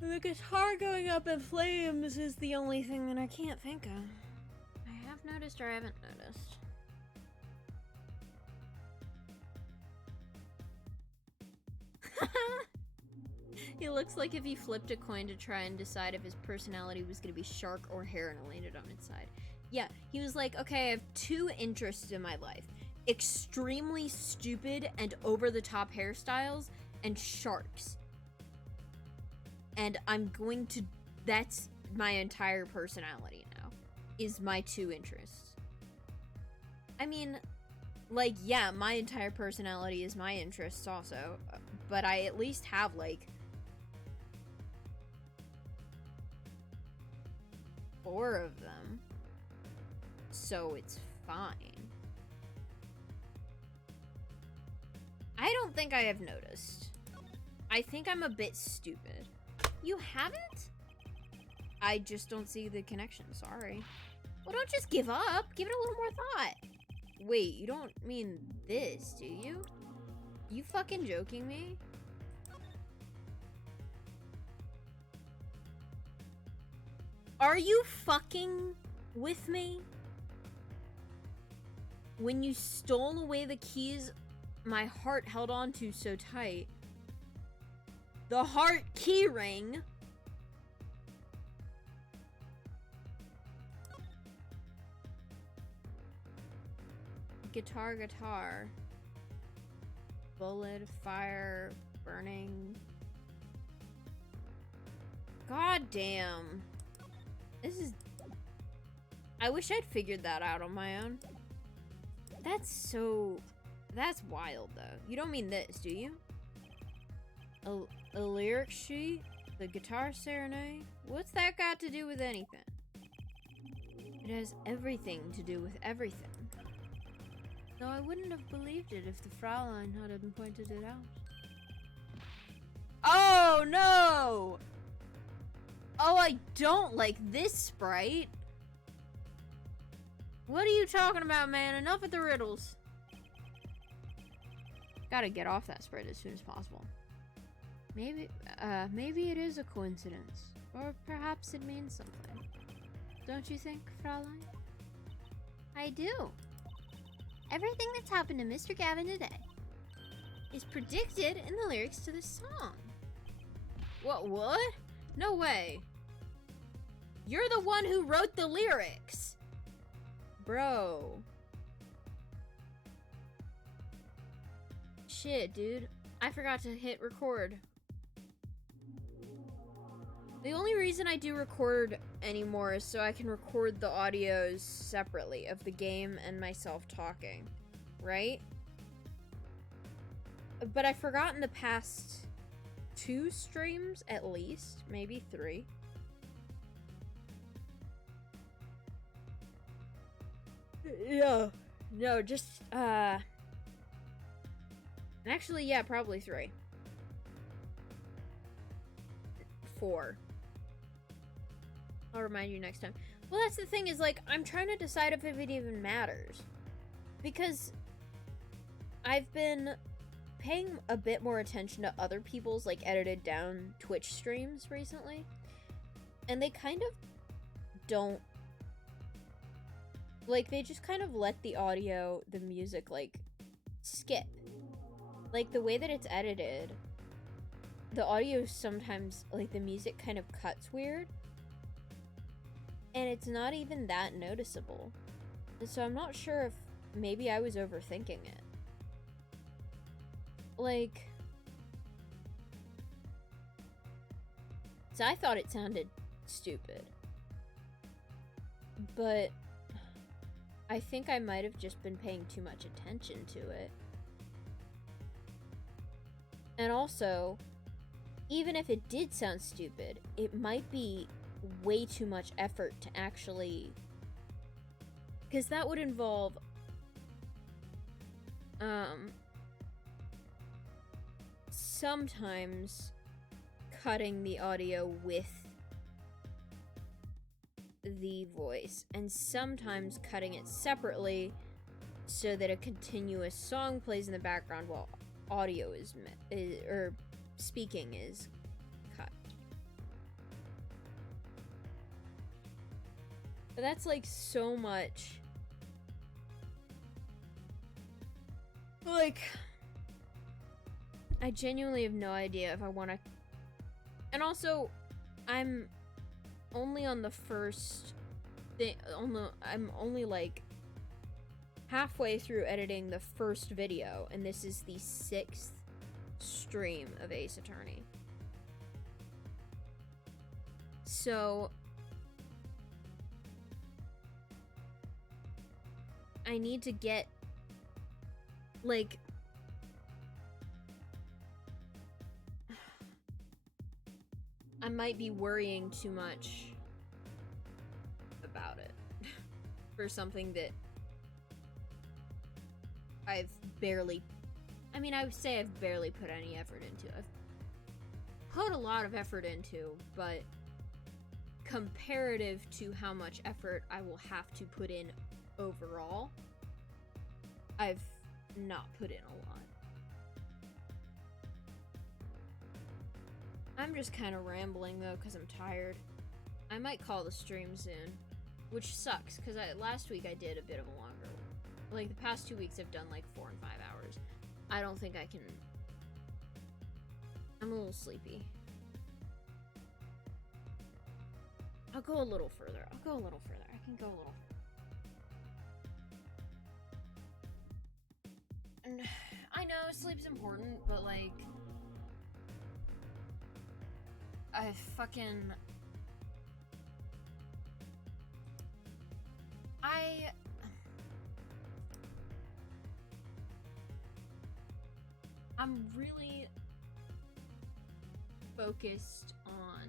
the guitar going up in flames is the only thing that I can't think of. I have noticed or I haven't noticed. He looks like if he flipped a coin to try and decide if his personality was gonna be shark or hare and it landed on its side. Yeah, he was like, okay, I have two interests in my life. Extremely stupid and over-the-top hairstyles and sharks. And I'm going to... that's my entire personality now. Is my two interests. I mean, like, yeah, my entire personality is my interests also. But I at least have, like... 4 of them. So it's fine. I don't think I have noticed. I think I'm a bit stupid. You haven't? I just don't see the connection, sorry. Well, don't just give up. Give it a little more thought. Wait, you don't mean this, do you? You fucking joking me? Are you fucking with me? When you stole away the keys my heart held on to so tight. The heart key ring. Guitar. Bullet, fire, burning. God damn. This is... I wish I'd figured that out on my own. That's so... That's wild, though. You don't mean this, do you? A lyric sheet? The guitar serenade? What's that got to do with anything? It has everything to do with everything. No, I wouldn't have believed it if the Fraulein hadn't pointed it out. Oh, no! Oh, I don't like this sprite. What are you talking about, man? Enough of the riddles. Gotta get off that sprite as soon as possible. Maybe it is a coincidence. Or perhaps it means something. Don't you think, Fraulein? I do. Everything that's happened to Mr. Gavin today is predicted in the lyrics to this song. What? No way. You're the one who wrote the lyrics. Bro. Shit, dude. I forgot to hit record. The only reason I do record anymore is so I can record the audios separately of the game and myself talking, right? But I forgot in the past 2 streams, at least, maybe 3. Yeah, no, just, Actually, yeah, probably 3. 4. I'll remind you next time. Well, that's the thing is, like, I'm trying to decide if it even matters. Because I've been paying a bit more attention to other people's, like, edited down Twitch streams recently. And they kind of don't... Like, they just kind of let the audio, the music, like, skip. Like, the way that it's edited, the audio sometimes, like, the music kind of cuts weird. And it's not even that noticeable. And so I'm not sure if maybe I was overthinking it. Like... So I thought it sounded stupid. But I think I might have just been paying too much attention to it. And also, even if it did sound stupid, it might be way too much effort to actually... Because that would involve... sometimes cutting the audio with the voice, and sometimes cutting it separately so that a continuous song plays in the background while audio is or speaking is cut. But that's like so much. Like, I genuinely have no idea if I want to. And also, I'm only on the first thing. I'm only like halfway through editing the first video, and this is the 6th stream of Ace Attorney. So I need to get, like, I might be worrying too much about it for something that I've barely, I mean, I would say I've barely put any effort into. I've put a lot of effort into, but comparative to how much effort I will have to put in overall, I've not put in a lot. I'm just kind of rambling though because I'm tired. I might call the stream soon, which sucks because last week I did a bit of a longer one. Like the past 2 weeks I've done like 4 and 5 hours. I don't think I can. I'm a little sleepy. I'll go a little further. I can go a little further. And I know sleep's important, but like, I'm really focused on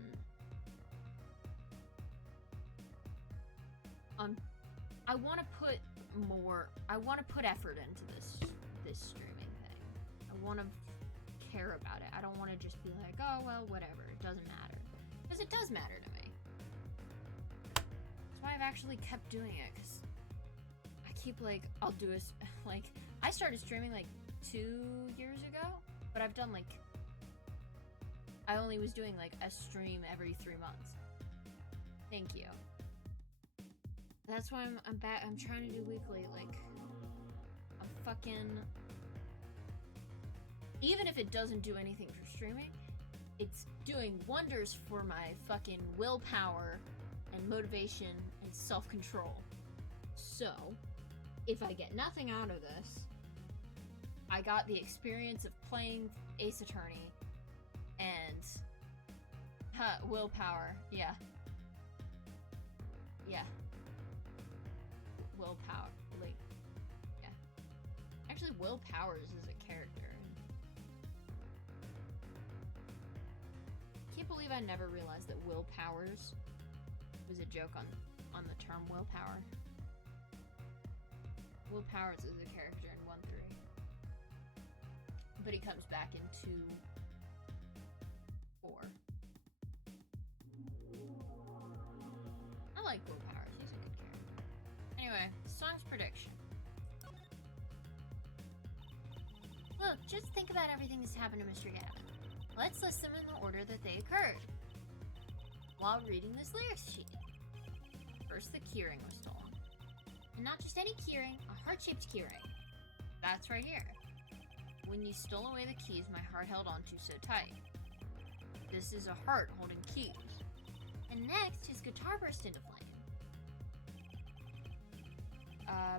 I want to put effort into this streaming thing. I want to care about it. I don't want to just be like, oh well, whatever, it doesn't matter, because it does matter to me. That's why I've actually kept doing it, because I keep like, I'll do like, I started streaming like 2 years ago, but I've done like, I only was doing like a stream every 3 months. Thank you. That's why I'm back. I'm trying to do weekly. Like, I'm fucking. Even if it doesn't do anything for streaming, it's doing wonders for my fucking willpower and motivation and self-control. So, if I get nothing out of this, I got the experience of playing Ace Attorney and willpower. Yeah. Willpower, like, yeah. Actually, Will Powers is a character. Can't believe I never realized that Will Powers was a joke on the term willpower. Will Powers is a character in 1-3. But he comes back into 4. I like Will Powers. He's a good character. Anyway, song's prediction. Look, just think about everything that's happened to Mr. Gavin. Let's list them in the order that they occurred. While reading this lyrics sheet. First, the keyring was stolen. And not just any keyring, a heart-shaped keyring. That's right here. When you stole away the keys my heart held onto so tight. This is a heart holding keys. And next, his guitar burst into flame.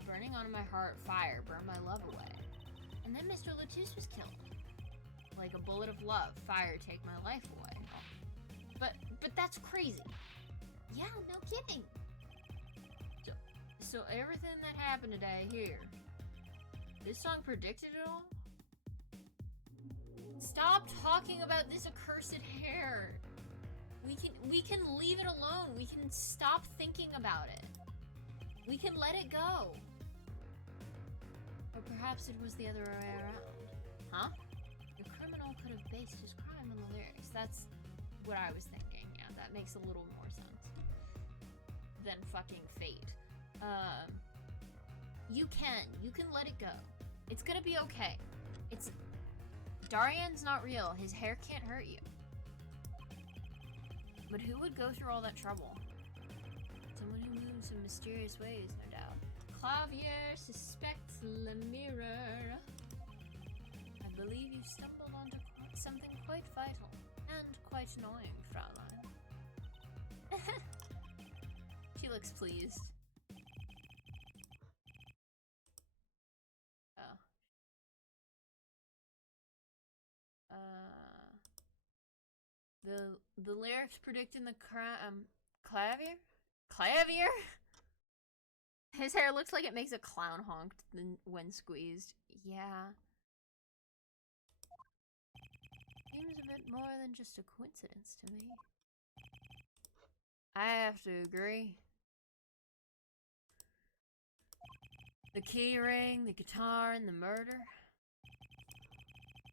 Burning onto my heart, fire burned my love away. And then Mr. Latouche was killed. Like a bullet of love, fire take my life away. But that's crazy. Yeah, no kidding. So everything that happened today here, this song predicted it all? Stop talking about this accursed hair. We can leave it alone. We can stop thinking about it. We can let it go. Or perhaps it was the other way around. Huh? The criminal could have based his crime on the lyrics. That's what I was thinking. Yeah, that makes a little more sense than fucking fate. You can let it go. It's gonna be okay. Darian's not real. His hair can't hurt you. But who would go through all that trouble? Someone who moves in mysterious ways, no doubt. Clavier suspects Lemire. I believe you stumbled onto something quite vital and quite annoying, Fraulein. She looks pleased. The lyrics predicting the Clavier? Clavier? His hair looks like it makes a clown honk when squeezed. Yeah. Seems a bit more than just a coincidence to me. I have to agree. The keyring, the guitar, and the murder.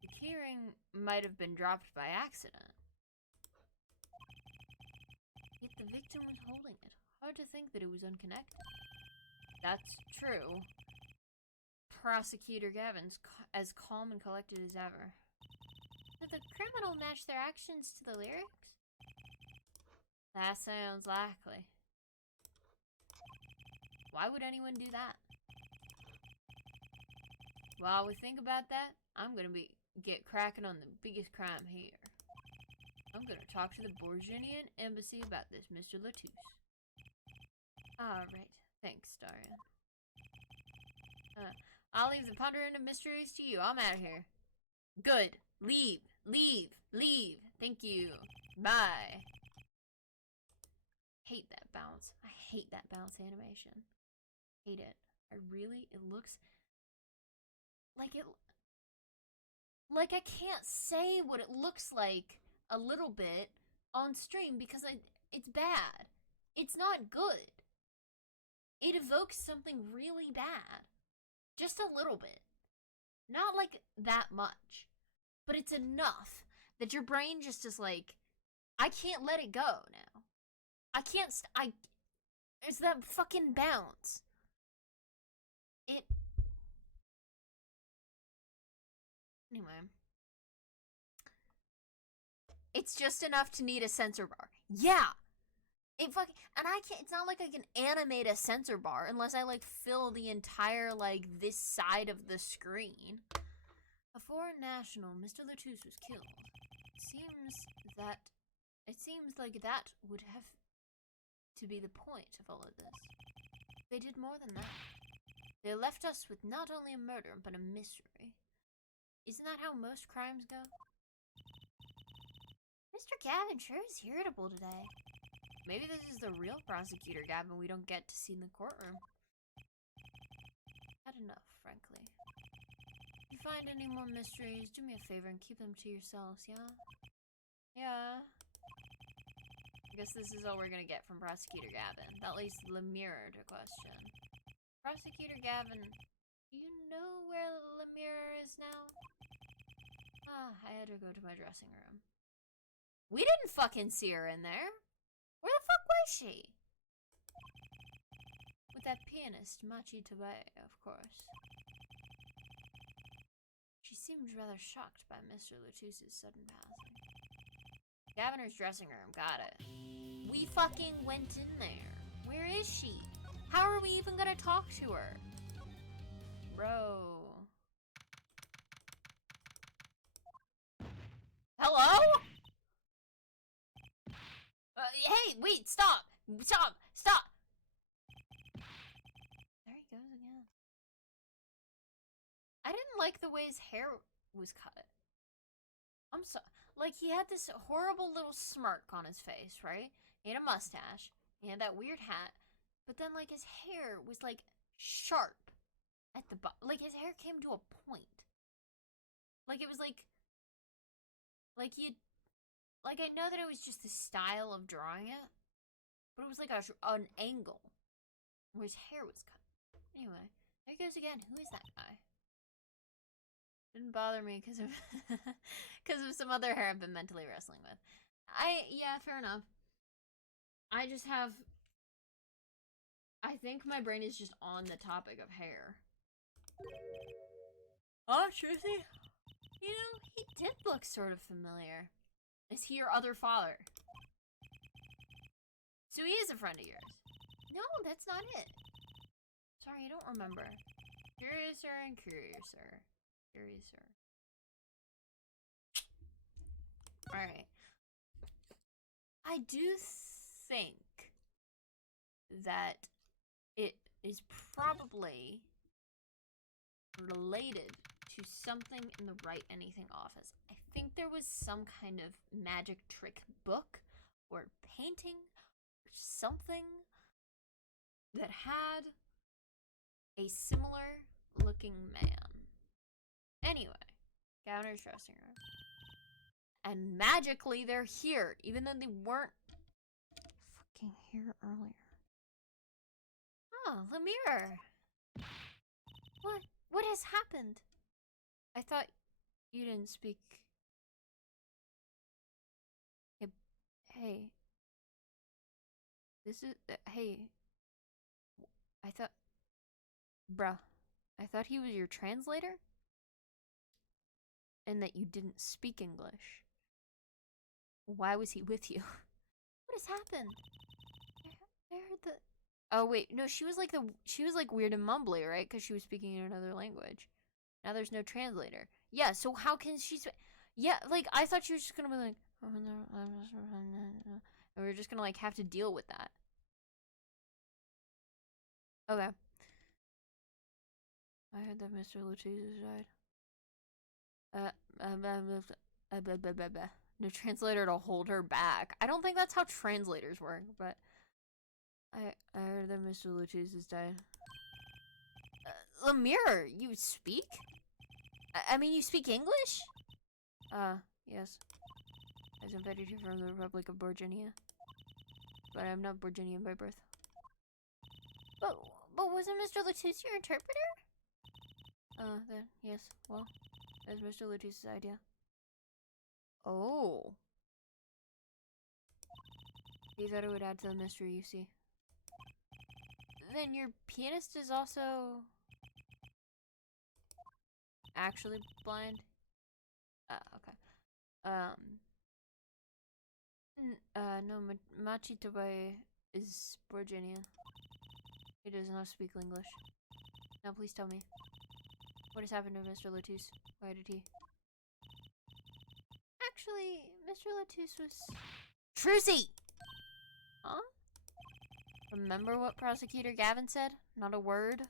The keyring might have been dropped by accident. Yet the victim was holding it. Hard to think that it was unconnected. That's true. Prosecutor Gavin's as calm and collected as ever. Did the criminal match their actions to the lyrics? That sounds likely. Why would anyone do that? While we think about that, I'm gonna get cracking on the biggest crime here. I'm gonna talk to the Borginian embassy about this, Mr. Latouche. Alright, thanks, Darian. I'll leave the pondering of mysteries to you. I'm out of here. Good. Leave. Leave. Leave. Thank you. Bye. Hate that bounce. I hate that bounce animation. Hate it. It looks like it. Like I can't say what it looks like a little bit on stream because it's bad. It's not good. It evokes something really bad. Just a little bit. Not like that much. But it's enough that your brain just is like, I can't let it go now. I can't it's that fucking bounce. Anyway. It's just enough to need a sensor bar. Yeah! And I can't, it's not like I can animate a sensor bar unless I, like, fill the entire, like, this side of the screen. A foreign national, Mr. Latouche, was killed. It seems like that would have to be the point of all of this. They did more than that. They left us with not only a murder, but a mystery. Isn't that how most crimes go? Mr. Gavin sure is irritable today. Maybe this is the real prosecutor Gavin we don't get to see in the courtroom. Had enough, frankly. If you find any more mysteries, do me a favor and keep them to yourselves, yeah? Yeah. I guess this is all we're gonna get from Prosecutor Gavin. That leaves Lemire to question. Prosecutor Gavin, do you know where Lemire is now? had to go to my dressing room. We didn't fucking see her in there. Where the fuck was she? With that pianist, Machi Tabe, of course. She seemed rather shocked by Mr. Latusse's sudden passing. Gaviner's dressing room, got it. We fucking went in there. Where is she? How are we even gonna talk to her? Bro. Hello? Hey, wait, stop! Stop! Stop! There he goes again. I didn't like the way his hair was cut. I'm so like he had this horrible little smirk on his face, right? He had a mustache. He had that weird hat. But then like his hair was like sharp at the bottom. Like his hair came to a point. Like it was like you like I know that it was just the style of drawing it, but it was like an angle where his hair was cut. Anyway, there he goes again. Who is that guy? Didn't bother me because of because of some other hair I've been mentally wrestling with. Yeah, fair enough. I just have I think my brain is just on the topic of hair. Oh, Trucy? You know, he did look sort of familiar. Is he your other father? So he is a friend of yours? No, that's not it. Sorry, I don't remember. Curiouser and Curiouser. Curiouser. Alright. I do think that it is probably related to something in the Write Anything office. I think there was some kind of magic trick book or painting or something that had a similar looking man. Anyway, Gaviner's dressing room. And magically they're here, even though they weren't fucking here earlier. Oh, Lemire! What has happened? I thought you didn't speak. Hey. This is, hey. I thought, bruh, I thought he was your translator? And that you didn't speak English. Why was he with you? What has happened? I heard the... Oh wait, no, she was like weird and mumbly, right? Because she was speaking in another language. Now there's no translator. Yeah, so how can she... Yeah, like, I thought she was just gonna be like... And we were just gonna, like, have to deal with that. Okay. I heard that Mr. Latusse's died. No translator to hold her back. I don't think that's how translators work, but... I heard that Mr. Latusse's died. Lemire, you speak? I mean, you speak English? Yes. I was invited here from the Republic of Borginia. But I'm not Borginian by birth. But wasn't Mr. Latusse your interpreter? Then, yes. Well, that's Mr. Latusse's idea. Oh. He thought it would add to the mystery, you see. Then your pianist is also... actually blind? Okay. No, Machi Tabe is Borginian. He does not speak English. Now please tell me. What has happened to Mr. Latousse? Why did he... Actually, Mr. Latousse was... Trucy! Huh? Remember what Prosecutor Gavin said? Not a word?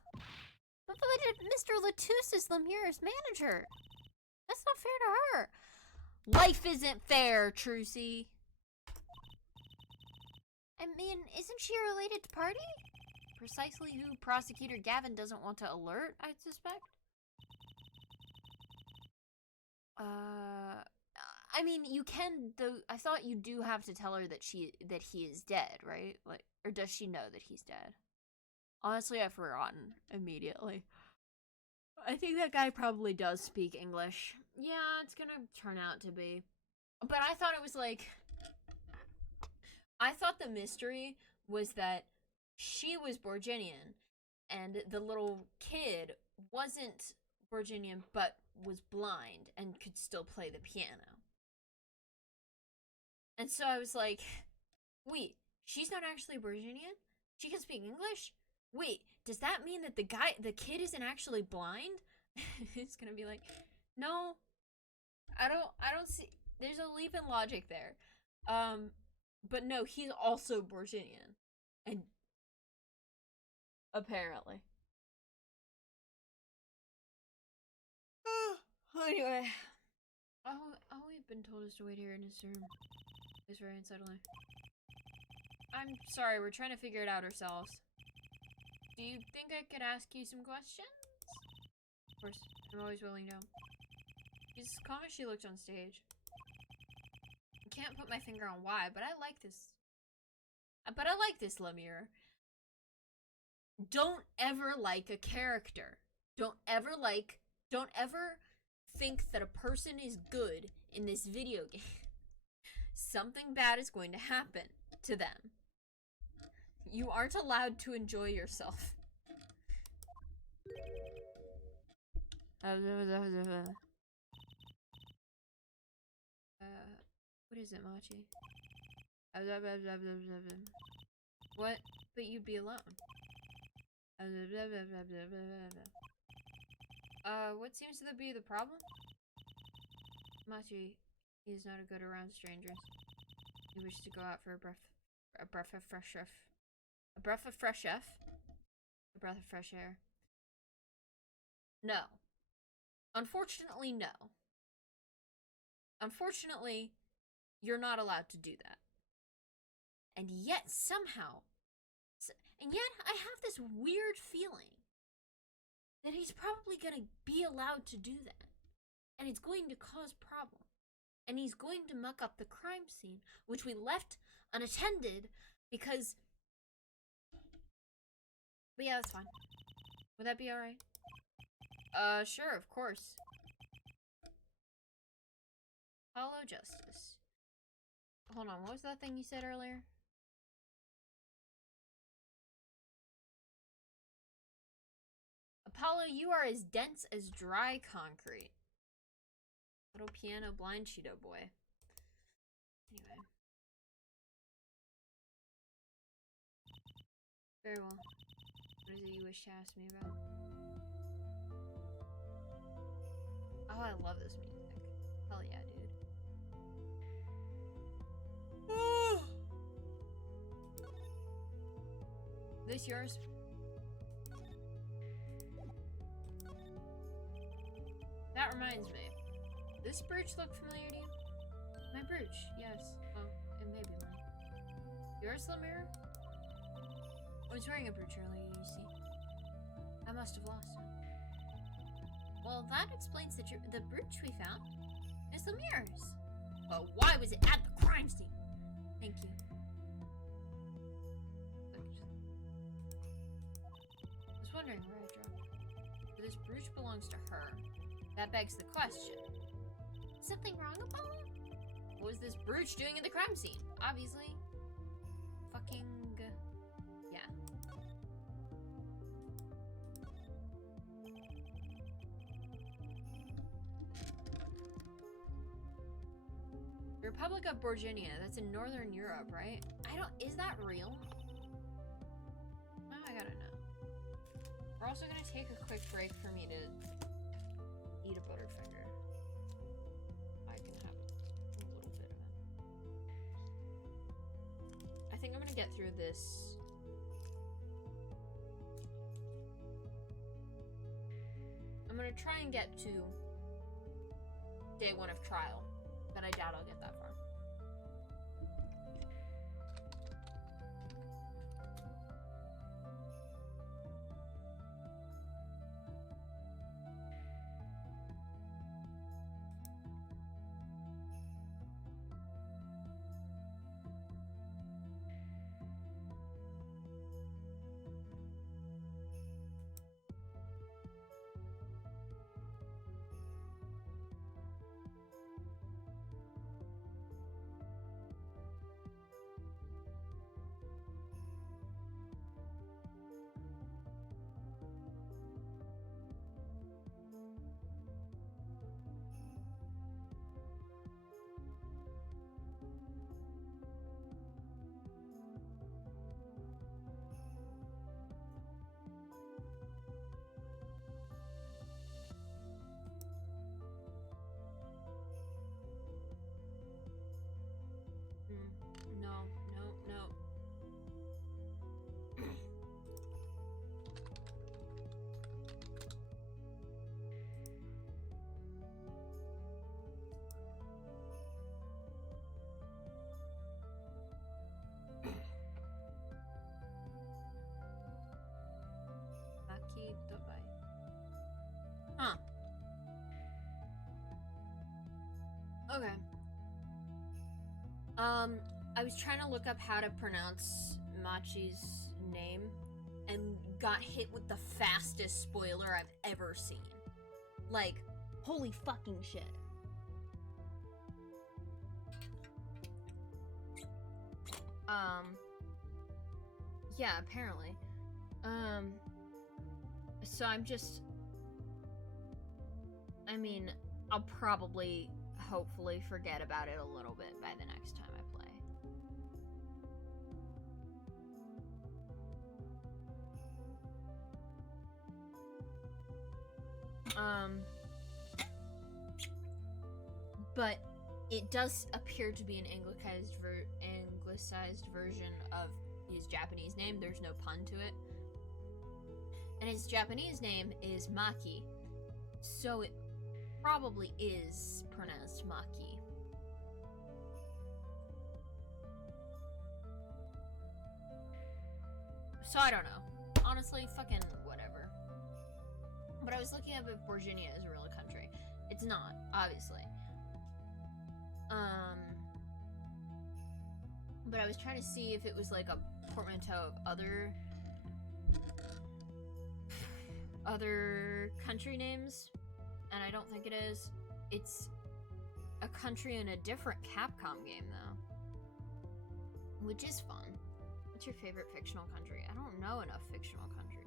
But Mr. Latousse is Lemire's manager. That's not fair to her. Life isn't fair, Trucy. I mean, isn't she a related party? Precisely who Prosecutor Gavin doesn't want to alert, I suspect. I mean, you can, though. I thought you do have to tell her that he is dead, right? Like, or does she know that he's dead? Honestly, I've forgotten immediately. I think that guy probably does speak English. Yeah, it's gonna turn out to be. But I thought it was like... I thought the mystery was that she was Borginian, and the little kid wasn't Borginian, but was blind and could still play the piano. And so I was like, wait, she's not actually Borginian? She can speak English? Wait, does that mean that the kid isn't actually blind? It's gonna be like, no, I don't see, there's a leap in logic there. But no, he's also Borginian. And apparently. Anyway. All we've been told is to wait here in his room. It's very unsettling. I'm sorry, we're trying to figure it out ourselves. Do you think I could ask you some questions? Of course, I'm always willing to. She's as calm as she looked on stage. I can't put my finger on why, but I like this. Lemire. Don't ever like a character. Don't ever think that a person is good in this video game. Something bad is going to happen to them. You aren't allowed to enjoy yourself. What is it, Machi? What? But you'd be alone. What seems to be the problem? Machi, he is not a good around strangers. He wishes to go out for a breath of fresh air. A breath of fresh air. No. Unfortunately, no. Unfortunately, you're not allowed to do that. And yet, somehow, I have this weird feeling that he's probably gonna be allowed to do that. And it's going to cause problems. And he's going to muck up the crime scene, which we left unattended because... But yeah, that's fine. Would that be alright? Sure, of course. Hollow Justice. Hold on, what was that thing you said earlier? Apollo, you are as dense as dry concrete. Little piano blind Cheeto boy. Anyway. Very well. What is it you wish to ask me about? Oh, I love this music. Hell yeah, dude. This yours? That reminds me. This brooch look familiar to you? My brooch, yes. Well, it may be mine. Yours, Lemire? I was wearing a brooch earlier, you see. I must have lost it. Well, that explains the brooch we found. It's Lemire's. But why was it at the crime scene? Thank you. I was wondering where I dropped it. But this brooch belongs to her. That begs the question. Something wrong, Apollo? What was this brooch doing in the crime scene? Obviously. Fucking... yeah. The Republic of Borginia. That's in Northern Europe, right? Is that real? Now I gotta know. We're also gonna take a quick break for me to eat a Butterfinger. I can have a little bit of it. I think I'm gonna get through this. I'm gonna try and get to day 1 of trial, but I doubt I'll get that far. Okay. I was trying to look up how to pronounce Machi's name and got hit with the fastest spoiler I've ever seen. Like, holy fucking shit. Yeah, apparently. So I'm just... I mean, I'll probably, hopefully, forget about it a little bit by the next time I play. But it does appear to be an anglicized version of his Japanese name. There's no pun to it. And his Japanese name is Maki. So it probably is pronounced Maki. So I don't know. Honestly, fucking whatever. But I was looking up if Virginia is a real country. It's not, obviously. But I was trying to see if it was like a portmanteau of other country names, and I don't think it is. It's a country in a different Capcom game, though, which is fun. What's your favorite fictional country? I don't know enough fictional country.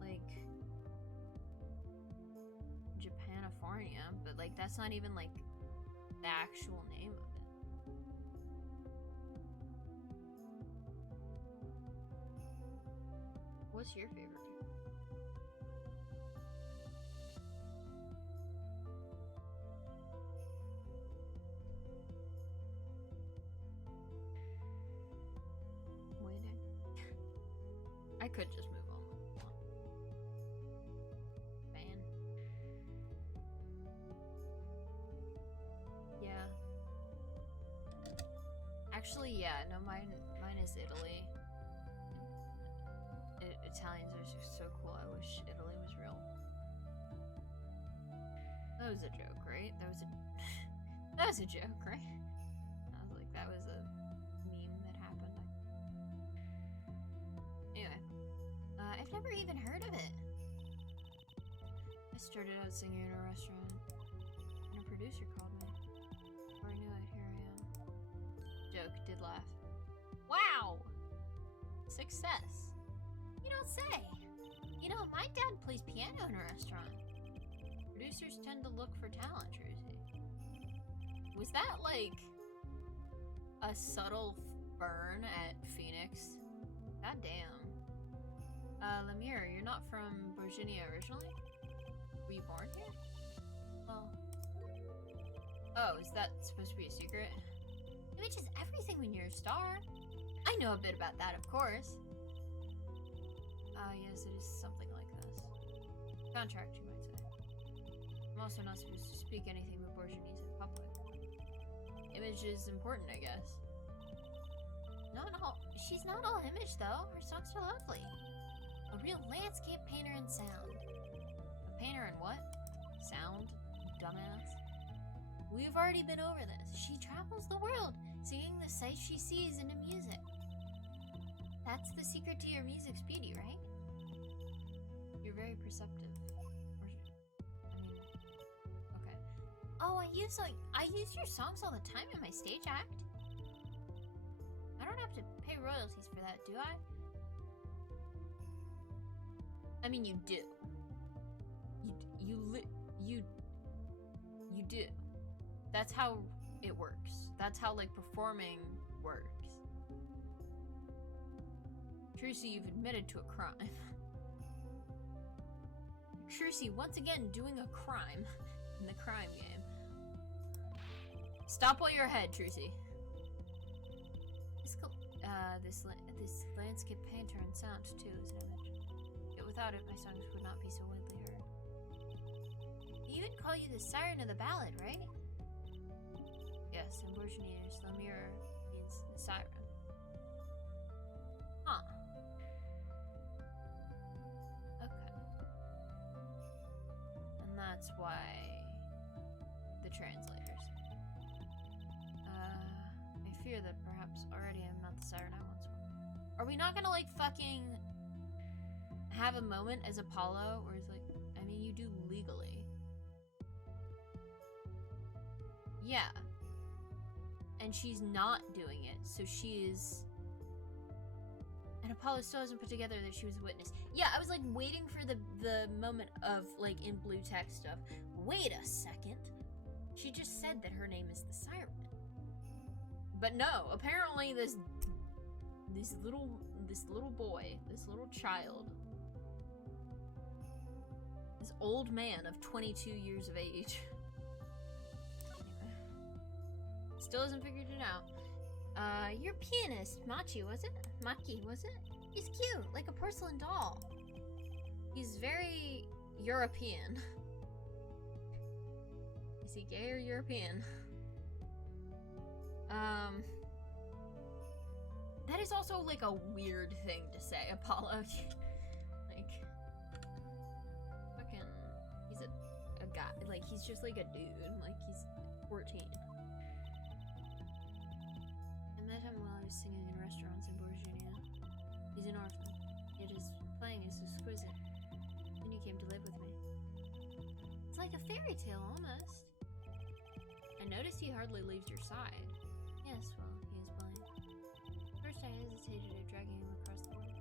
Like Japanifornia, but like that's not even like the actual name of it. What's your favorite? Waiting. I could just move on. Ban. Yeah. Actually, yeah. No, mine is Italy. Italians are just so cool. I wish Italy was real. That was a joke, right? That was a joke, right? I was like, that was a meme that happened. Anyway, I've never even heard of it. I started out singing in a restaurant, and a producer called me. Before I knew it, here I am. Joke, did laugh. Wow! Success. You don't say. You know, my dad plays piano in a restaurant. Producers tend to look for talent, Trucy. Was that like a subtle burn at Phoenix? God damn. Lemire, you're not from Virginia originally? Were you born here? Oh. Oh, is that supposed to be a secret? Which is everything when you're a star. I know a bit about that, of course. Yes, it is something like this. Contract, you might say. I'm also not supposed to speak anything but Bourgeois in public. Image is important, I guess. No, she's not all image, though. Her songs are lovely. A real landscape painter in sound. A painter in what? Sound? Dumbass. We've already been over this. She travels the world, singing the sights she sees into music. That's the secret to your music's beauty, right? You're very perceptive. Okay. Oh, I use your songs all the time in my stage act. I don't have to pay royalties for that, do I? I mean, you do. You do. That's how it works. That's how, like, performing works. Trucy, you've admitted to a crime. Trucy, once again, doing a crime in the crime game. Stop while you're ahead, Trucy. This landscape painter and sound, too, is an image. Yet without it, my songs would not be so widely heard. They even call you the siren of the ballad, right? Yes, in Bourgeois, Lemire means the siren. Huh. Okay. And that's why the translators. I fear that perhaps already I'm not the siren I once was. Are we not gonna, like, fucking have a moment as Apollo where it's like, I mean, you do legally. Yeah. And she's not doing it, so she is... And Apollo still hasn't put together that she was a witness. Yeah, I was, like, waiting for the moment of, like, in blue text stuff. Wait a second. She just said that her name is the Siren. But no, apparently this little boy, this little child, this old man of 22 years of age, anyway, still hasn't figured it out. Your pianist, Maki, was it? He's cute, like a porcelain doll. He's very European. Is he gay or European? That is also, like, a weird thing to say, Apollo. Like, fucking, he's a guy, like, he's just, like, a dude, like, he's 14. I met him while I was singing in restaurants in Virginia. He's an orphan, yet his playing is exquisite. Then he came to live with me. It's like a fairy tale, almost. I noticed he hardly leaves your side. Yes, well, he is blind. First I hesitated at dragging him across the world.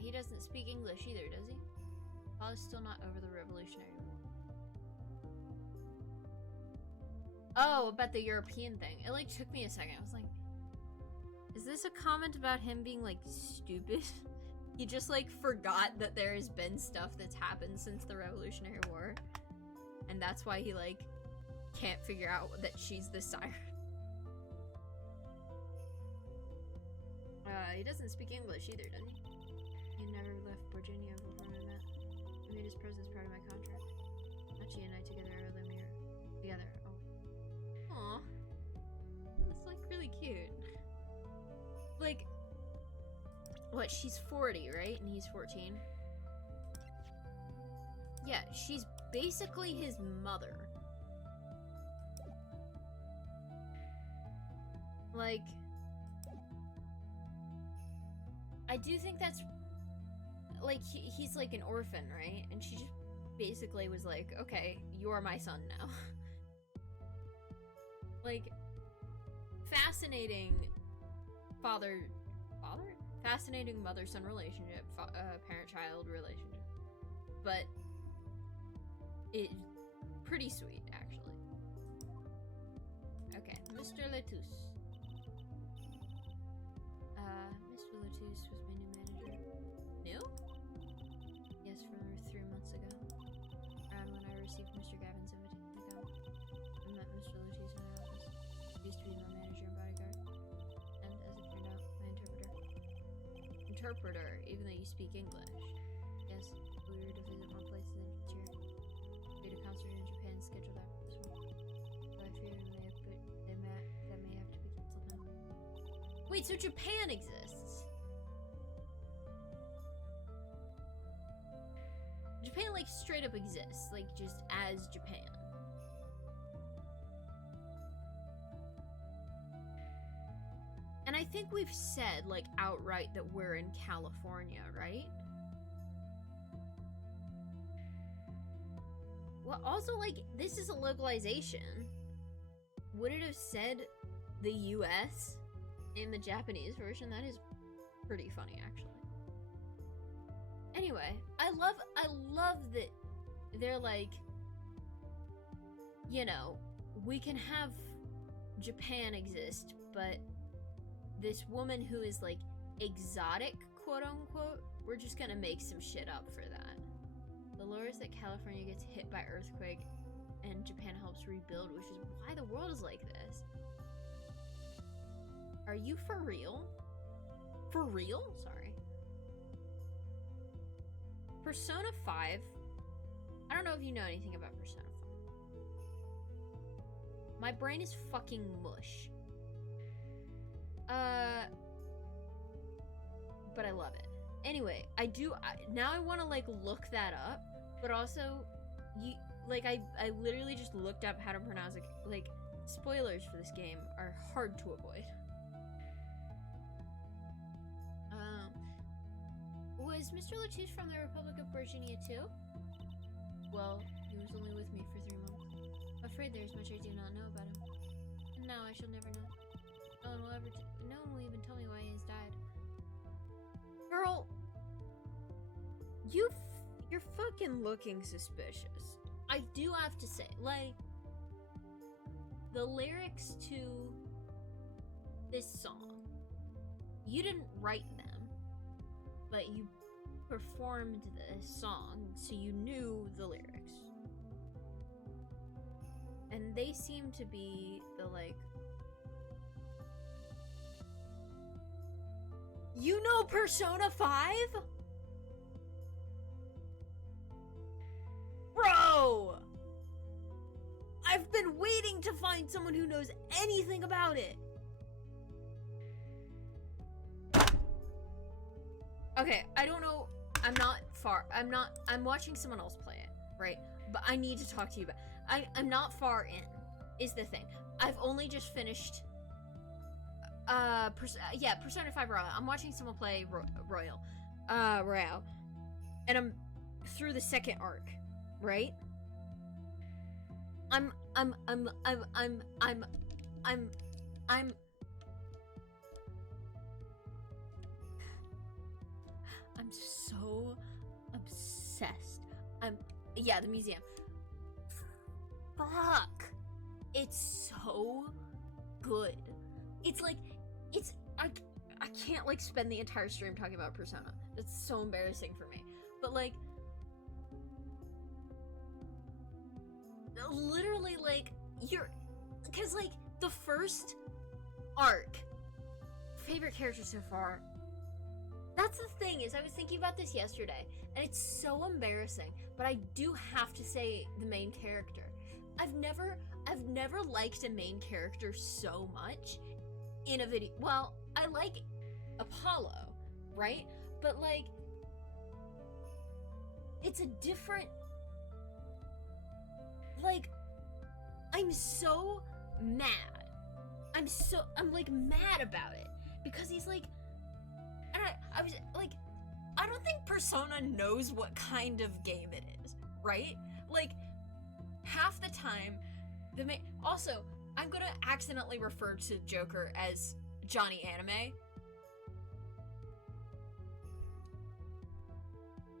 He doesn't speak English either, does he? Paul is still not over the Revolutionary War. Oh, about the European thing. It, like, took me a second. I was like, is this a comment about him being, like, stupid? He just, like, forgot that there has been stuff that's happened since the Revolutionary War. And that's why he, like, can't figure out that she's the siren. He doesn't speak English either, does he? He never left Virginia before we met. I made his presence part of my contract. Machi and I together are living here. Together. Oh. Aw. That's, like, really cute. Like, what, she's 40, right? And he's 14? Yeah, she's basically his mother. Like, I do think that's, like, he's like an orphan, right? And she just basically was like, okay, you're my son now. Like, fascinating fascinating mother-son relationship, parent-child relationship. But it's pretty sweet, actually. Okay, Mr. Latouche. Mr. Latouche was my new manager. New? Yes, from 3 months ago. Around when I received Mr. Gavin's invitation to come. I met Mr. Latouche in my office. He used to be my manager and bodyguard. And as it turned out, my interpreter. Interpreter, even though you speak English. Yes, we were to visit more places than just here. We had a concert in Japan scheduled after this one. But I fear that may have to be cancelled now. Wait, so Japan exists? Japan, like, straight up exists, like, just as Japan. And I think we've said, like, outright that we're in California, right? Well, also, like, this is a localization. Would it have said the US in the Japanese version? That is pretty funny, actually. Anyway, I love that they're like, you know, we can have Japan exist, but this woman who is, like, exotic, quote unquote, we're just gonna make some shit up for that. The lore is that California gets hit by earthquake and Japan helps rebuild, which is why the world is like this. Are you for real? For real? Sorry. Persona 5. I don't know if you know anything about Persona 5. My brain is fucking mush. But I love it. Anyway, now I want to, like, look that up, but also, like I literally just looked up how to pronounce it. Like, spoilers for this game are hard to avoid. Was Mr. Latouche from the Republic of Virginia too? Well, he was only with me for 3 months. I'm afraid there's much I do not know about him. And now I shall never know. No one will even tell me why he has died. Girl, you're fucking looking suspicious. I do have to say, like, the lyrics to this song, you didn't write them, but you performed the song, so you knew the lyrics. And they seem to be the, like... You know Persona 5? Bro! I've been waiting to find someone who knows anything about it. Okay, I don't know. I'm watching someone else play it, right? But I need to talk to you about I'm not far in, is the thing. I've only just finished Persona 5 Royal. I'm watching someone play Royal. And I'm through the second arc, right? I'm so obsessed. Yeah, the museum. Fuck. It's so good. It's like, I can't, like, spend the entire stream talking about Persona. It's so embarrassing for me. But, like, literally, like, because, like, the first arc, favorite character so far, that's the thing, is I was thinking about this yesterday, and it's so embarrassing, but I do have to say the main character. I've never liked a main character so much in a video. Well, I like Apollo, right? But, like, it's a different, like, I'm so mad. I'm like mad about it because he's like, and I was like, I don't think Persona knows what kind of game it is, right? Like, half the time, also, I'm gonna accidentally refer to Joker as Johnny Anime.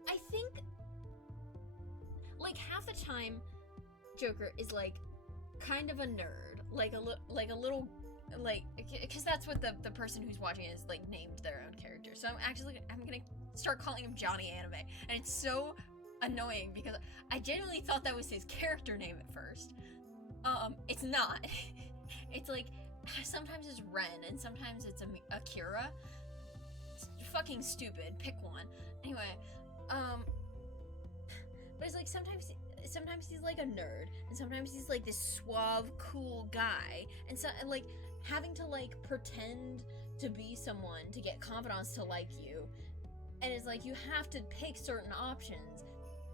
I think, like, half the time, Joker is, like, kind of a nerd, like a little, like, because that's what the person who's watching is, like, named their own character. So I'm gonna start calling him Johnny Anime, and it's so annoying because I genuinely thought that was his character name at first. It's not. It's like, sometimes it's Ren, and sometimes it's Akira. It's fucking stupid. Pick one. Anyway, but it's like, sometimes he's like a nerd, and sometimes he's like this suave, cool guy, and so, and, like, having to, like, pretend to be someone to get confidants to like you, and it's like, you have to pick certain options,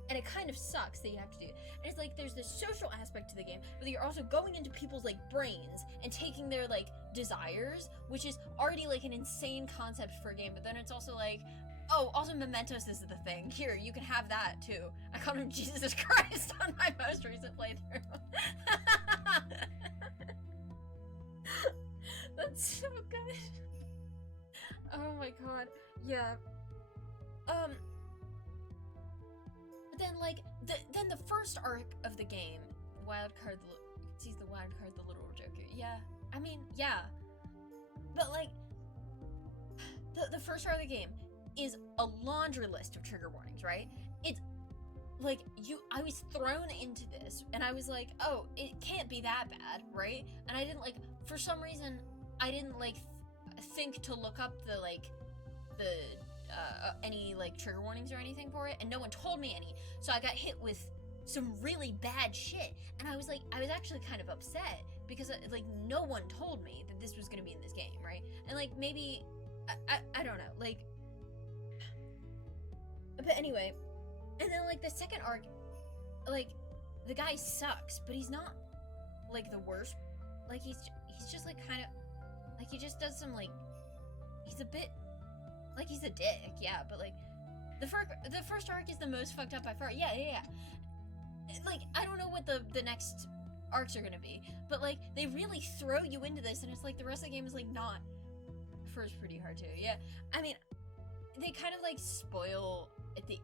and it kind of sucks that you have to do it. And it's like, there's this social aspect to the game, but you're also going into people's, like, brains and taking their, like, desires, which is already, like, an insane concept for a game, but then it's also like, oh, also Mementos is the thing. Here, you can have that, too. I called him Jesus Christ on my most recent playthrough. That's so good. Oh my god. Yeah. Then, like, then the first arc of the game, Wildcard, sees the Wildcard, the literal Joker. Yeah. I mean, yeah. But, like, the first arc of the game is a laundry list of trigger warnings, right? It's like, I was thrown into this, and I was like, oh, it can't be that bad, right? And I didn't, like, for some reason, I didn't, like, think to look up the, like, any, like, trigger warnings or anything for it, and no one told me any, so I got hit with some really bad shit, and I was like, I was actually kind of upset, because, like, no one told me that this was gonna be in this game, right? And, like, maybe, I don't know, like, but anyway, and then, like, the second arc, like, the guy sucks, but he's not like the worst. Like he's just like kind of like he just does some like he's a bit like he's a dick, yeah, but like the first arc is the most fucked up by far. Yeah. Like I don't know what the next arcs are gonna be, but like they really throw you into this, and it's like the rest of the game is like not. First pretty hard too. Yeah, I mean, they kind of like spoil at the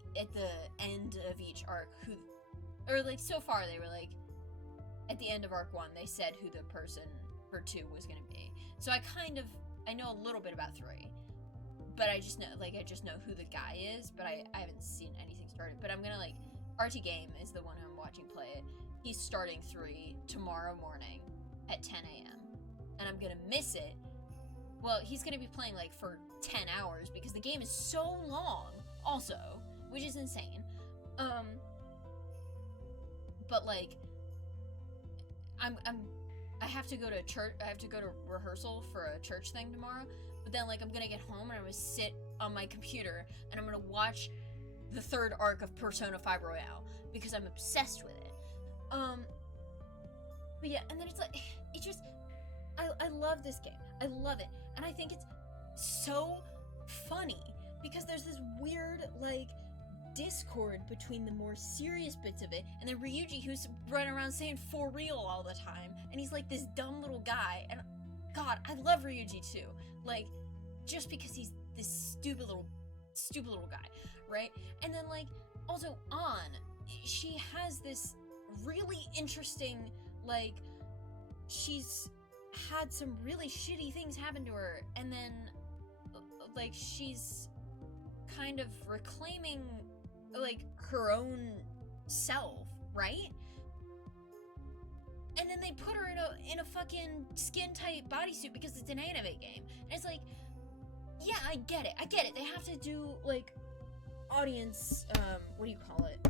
end of each arc or like so far they were like at the end of arc 1 they said who the person for 2 was gonna be. So I know a little bit about 3, but I just know who the guy is, but I haven't seen anything started. But I'm gonna like RT Game is the one I'm watching play it. He's starting 3 tomorrow morning at 10 a.m. and I'm gonna miss it. Well, he's gonna be playing like for 10 hours because the game is so long also, which is insane. But like I have to go to church. I have to go to rehearsal for a church thing tomorrow. But then like I'm gonna get home and I'm gonna sit on my computer and I'm gonna watch the 3rd arc of Persona 5 Royale because I'm obsessed with it. But yeah, and then it's like it just I love this game. I love it. And I think it's so funny because there's this weird like discord between the more serious bits of it and then Ryuji, who's running around saying for real all the time, and he's like this dumb little guy, and God, I love Ryuji too, like just because he's this stupid little guy, right? And then like also she has this really interesting, like she's had some really shitty things happen to her, and then like she's kind of reclaiming like her own self, right? And then they put her in a fucking skin tight bodysuit because it's an anime game. And it's like, yeah, I get it. They have to do like audience what do you call it?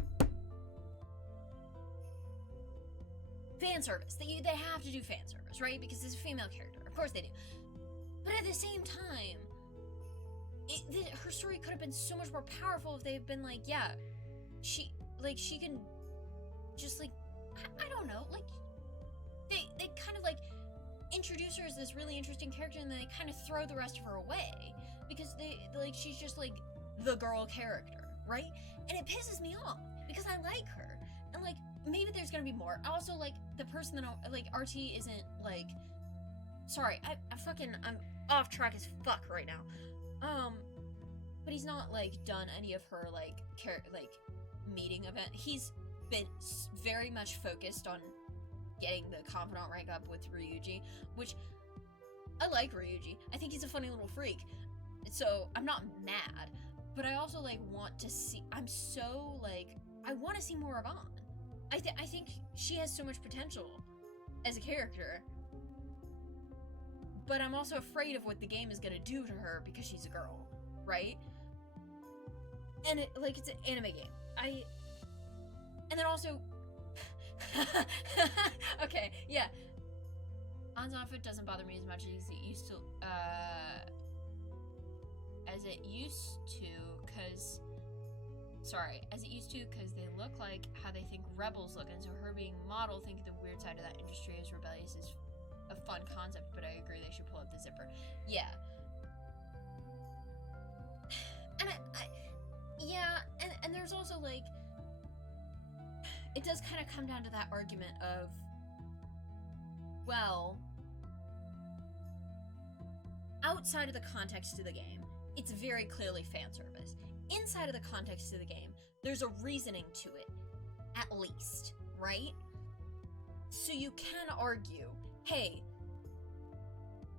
Fan service. They have to do fan service, right? Because it's a female character. Of course they do. But at the same time, her story could have been so much more powerful if they had been like, yeah, she can just like, I don't know, like, they kind of like introduce her as this really interesting character and then they kind of throw the rest of her away because she's just like the girl character, right? And it pisses me off because I like her, and like maybe there's gonna be more. I also like the person that like RT isn't like, sorry, I'm off track as fuck right now. But he's not like done any of her like meeting event. He's been very much focused on getting the confidant rank up with Ryuji, which I like Ryuji. I think he's a funny little freak. So I'm not mad, but I also like want to see. I'm so like I want to see more of Ann. I think she has so much potential as a character. But I'm also afraid of what the game is gonna do to her because she's a girl, right? And it's an anime game. And then also, okay, yeah. Ann's outfit doesn't bother me as much as it used to, because they look like how they think rebels look, and so her being model, thinking the weird side of that industry is rebellious is a fun concept, but I agree they should pull up the zipper. Yeah. And and there's also like, it does kind of come down to that argument of, well, outside of the context of the game, it's very clearly fan service. Inside of the context of the game, there's a reasoning to it, at least, right? So you can argue, hey,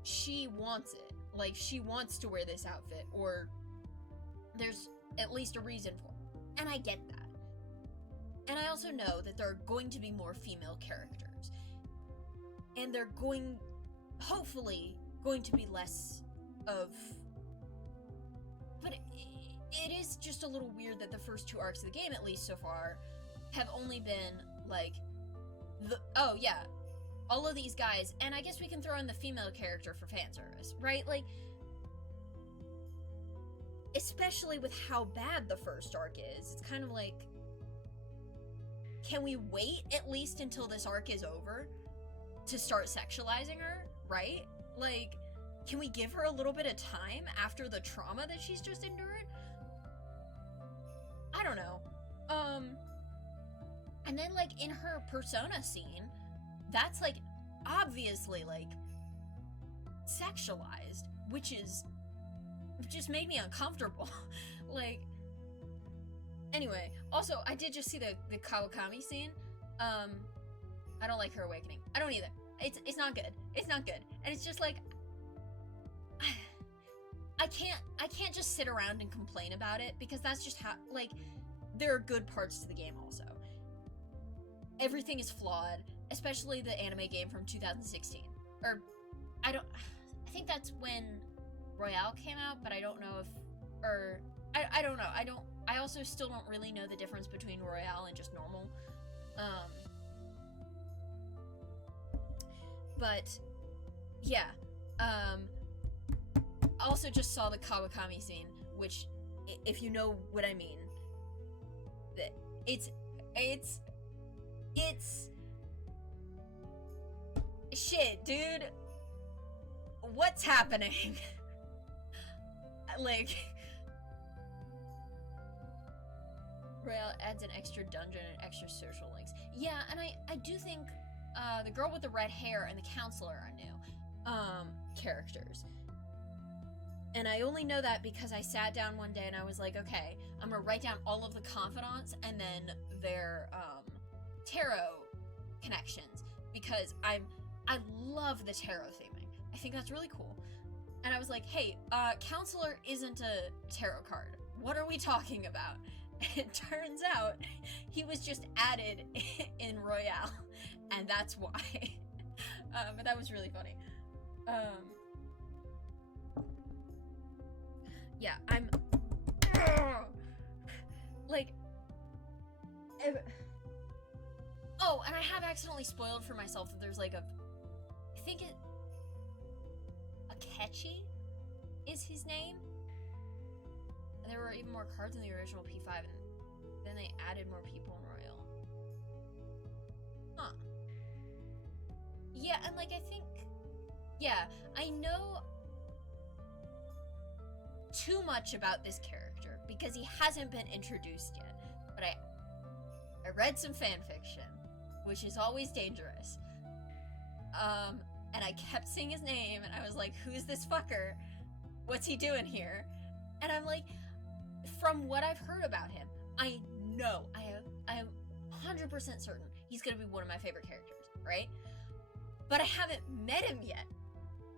she wants it. Like, she wants to wear this outfit, or there's at least a reason for it. And I get that. And I also know that there are going to be more female characters. And they're hopefully, going to be less of... But it is just a little weird that the first 2 arcs of the game, at least so far, have only been, like, oh, yeah, all of these guys, and I guess we can throw in the female character for fan service, right? Like, especially with how bad the first arc is, it's kind of like, can we wait at least until this arc is over to start sexualizing her, right? Like, can we give her a little bit of time after the trauma that she's just endured? I don't know. And then, like, in her Persona scene, that's, like, obviously, like, sexualized, which just made me uncomfortable. Like, anyway, also, I did just see the Kawakami scene. I don't like her awakening. I don't either. It's not good. It's not good. And it's just, like, I can't just sit around and complain about it, because that's just how, like, there are good parts to the game also. Everything is flawed, especially the anime game from 2016. Or, I think that's when Royale came out, but I don't know if, or, I don't know. I also still don't really know the difference between Royale and just normal. But, yeah. I also just saw the Kawakami scene, which, if you know what I mean, it's shit, dude. What's happening? Like, Royale adds an extra dungeon and extra social links. Yeah, and I do think the girl with the red hair and the counselor are new characters. And I only know that because I sat down one day and I was like, okay, I'm gonna write down all of the confidants and then their tarot connections, because I love the tarot theming. I think that's really cool. And I was like, hey, counselor isn't a tarot card. What are we talking about? It turns out he was just added in Royale, and that's why. But that was really funny. Yeah, I'm like, oh, and I have accidentally spoiled for myself that there's like I think Akechi is his name. And there were even more cards in the original P5, and then they added more people in Royal. Huh. Yeah, and like, I think, yeah, I know too much about this character because he hasn't been introduced yet. But I read some fan fiction, which is always dangerous. And I kept seeing his name, and I was like, who's this fucker? What's he doing here? And I'm like, from what I've heard about him, I know, I am 100% certain he's gonna be one of my favorite characters, right? But I haven't met him yet.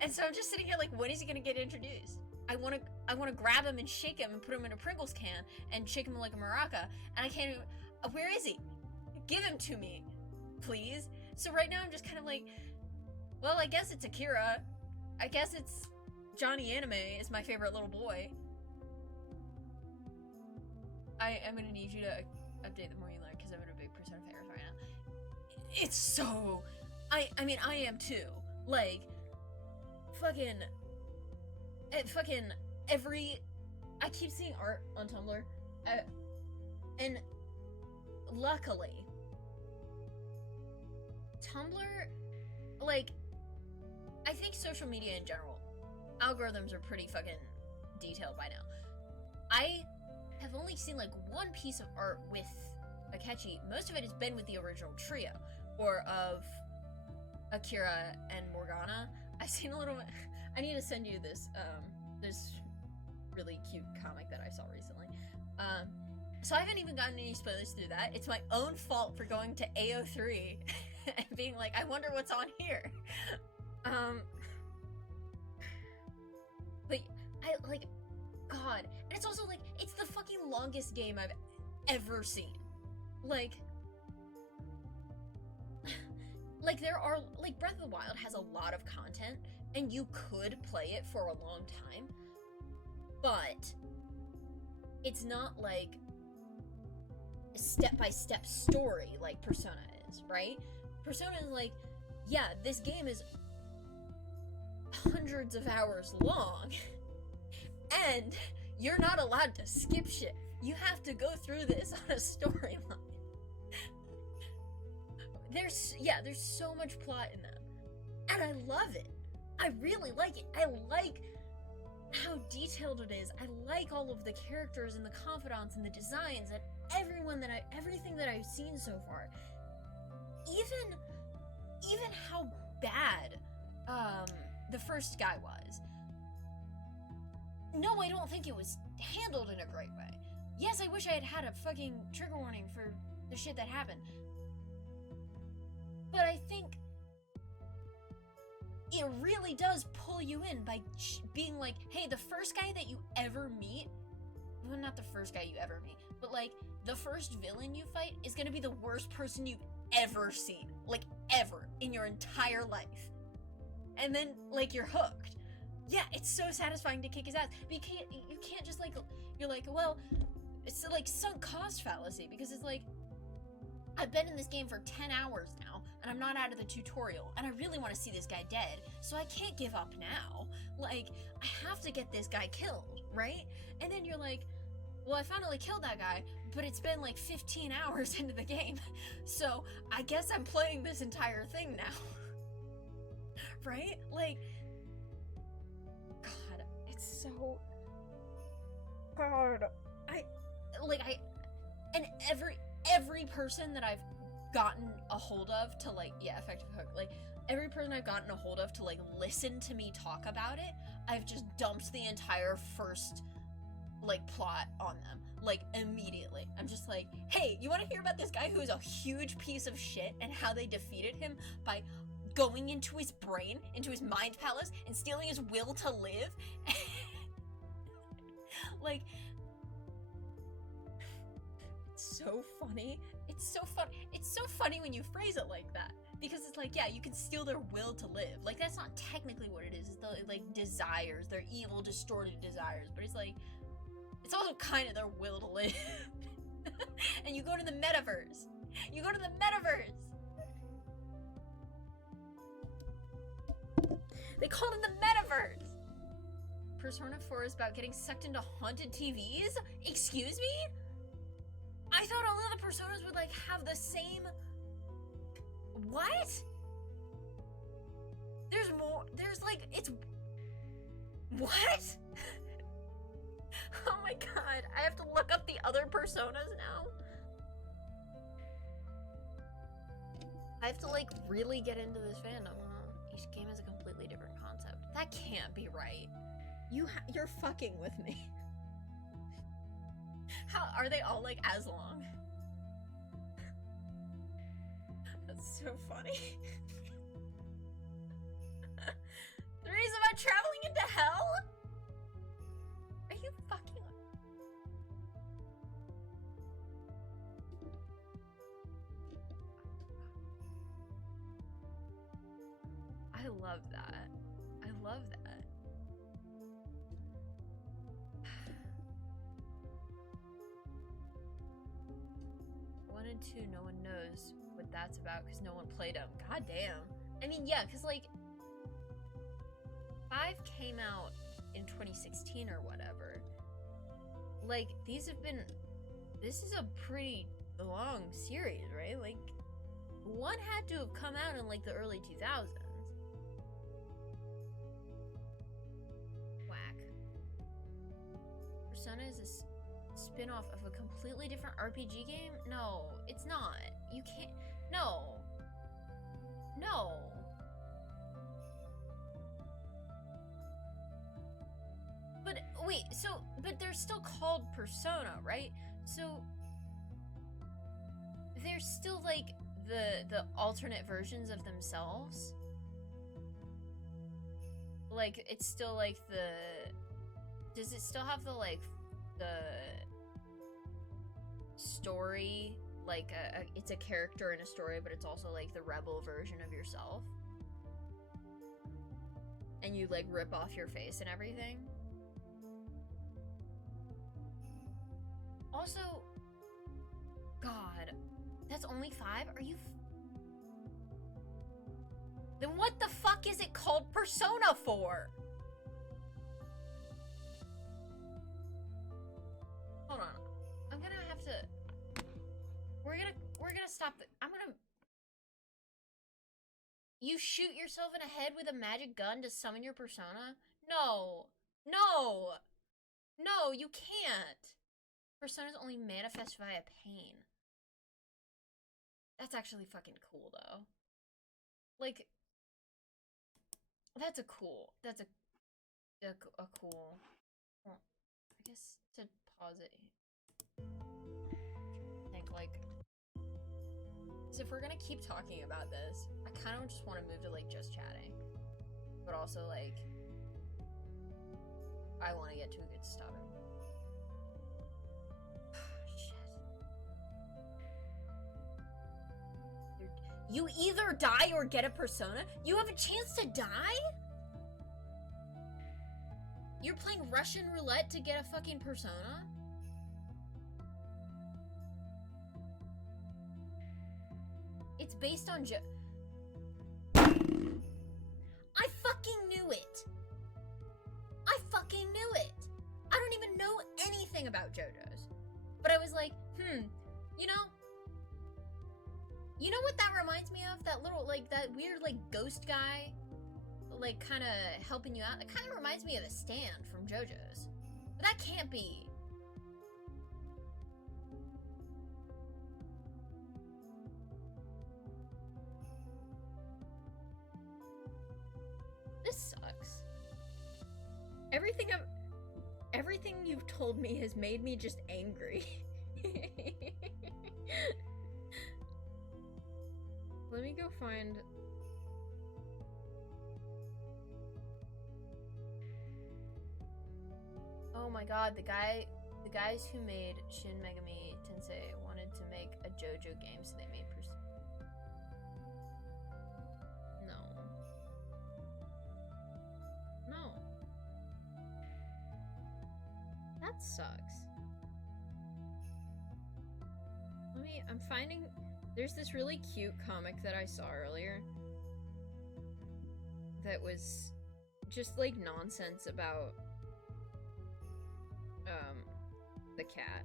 And so I'm just sitting here like, when is he gonna get introduced? I wanna grab him and shake him and put him in a Pringles can and shake him like a maraca, and I can't even, where is he? Give him to me, please. So right now I'm just kind of like, well, I guess it's Akira. I guess it's Johnny Anime is my favorite little boy. I am gonna need you to update the more you learn, because I'm in a big Persona fan right now. It's so, I mean, I am too. Like, fucking every, I keep seeing art on Tumblr, and luckily, Tumblr, like, I think social media in general, algorithms are pretty fucking detailed by now. I have only seen like one piece of art with Akechi. Most of it has been with the original trio, or of Akira and Morgana. I've seen a little bit. I need to send you this really cute comic that I saw recently. So I haven't even gotten any spoilers through that. It's my own fault for going to AO3 and being like, I wonder what's on here. But I like, God, and it's also like, it's the fucking longest game I've ever seen. Like there are, like, Breath of the Wild has a lot of content, and you could play it for a long time, but it's not like a step-by-step story like Persona is, right? Persona is like, yeah, this game is hundreds of hours long, and you're not allowed to skip shit. You have to go through this on a storyline. there's so much plot in them. And I love it. I really like it. I like how detailed it is. I like all of the characters and the confidants and the designs and everything that I've seen so far. Even how bad the first guy was. No, I don't think it was handled in a great way. Yes, I wish I had had a fucking trigger warning for the shit that happened. But I think it really does pull you in by being like, hey, the first guy that you ever meet, well, not the first guy you ever meet, but like the first villain you fight is gonna be the worst person you've ever seen, like ever in your entire life. And then like you're hooked. Yeah, it's so satisfying to kick his ass. But you can't just like, you're like, well, it's like sunk cost fallacy, because it's like, I've been in this game for 10 hours now, and I'm not out of the tutorial, and I really want to see this guy dead, so I can't give up now. Like, I have to get this guy killed, right? And then you're like, well, I finally killed that guy, but it's been like 15 hours into the game, so I guess I'm playing this entire thing now. Right? Like, God, it's so... God, and every person that I've gotten a hold of to like, yeah, effective hook, like every person I've gotten a hold of to like listen to me talk about it, I've just dumped the entire first like plot on them, like immediately. I'm just like, hey, you want to hear about this guy who is a huge piece of shit and how they defeated him by going into his brain, into his mind palace, and stealing his will to live? Like, so funny. It's so funny when you phrase it like that, because it's like, yeah, you can steal their will to live. Like, that's not technically what it is. It's the like desires, their evil, distorted desires. But it's like, it's also kind of their will to live. And you go to the metaverse. You go to the metaverse. They call it the metaverse. Persona 4 is about getting sucked into haunted TVs? Excuse me? I thought all of the personas would like have the same... What? There's more. There's like, it's... What? Oh my god, I have to look up the other personas now. I have to like really get into this fandom. Each game is a completely different concept. That can't be right. You're fucking with me. How are they all like as long? That's so funny. 3 is about traveling into hell? Are you fucking... I love that. I love that. 1 and 2, no one knows what that's about because no one played them. God damn. I mean, yeah, because like 5 came out in 2016 or whatever. Like, this is a pretty long series, right? Like, 1 had to have come out in like the early 2000s. Whack. Persona is a spin-off of a completely different RPG game? No, it's not. You can't. No. No. But wait, but they're still called Persona, right? So they're still like the alternate versions of themselves. Like, it's still like does it still have the like the story, like it's a character in a story, but it's also like the rebel version of yourself, and you like rip off your face and everything? Also, God, that's only 5? Are you then what the fuck is it called Persona for? Hold on. I'm gonna have to... We're gonna stop I'm gonna You shoot yourself in the head with a magic gun to summon your persona? No. No! No, you can't! Personas only manifest via pain. That's actually fucking cool, though. Like, that's a cool, that's a cool, well, I guess to pause it, I think, like, because if we're gonna keep talking about this, I kind of just want to move to, like, just chatting, but also, like, I want to get to a good stopping. Shit. You either die or get a persona? You have a chance to die? You're playing Russian roulette to get a fucking persona? It's based on I fucking knew it! I fucking knew it! I don't even know anything about JoJo's. But I was like, you know what that reminds me of? That little, like, that weird, like, ghost guy, like, kind of helping you out. It kind of reminds me of the stand from JoJo's. But that can't be. This sucks. Everything you've told me has made me just angry. Let me go find... Oh my god, the guys who made Shin Megami Tensei wanted to make a JoJo game, so they made No. That sucks. I'm finding, there's this really cute comic that I saw earlier that was just like nonsense about the cat.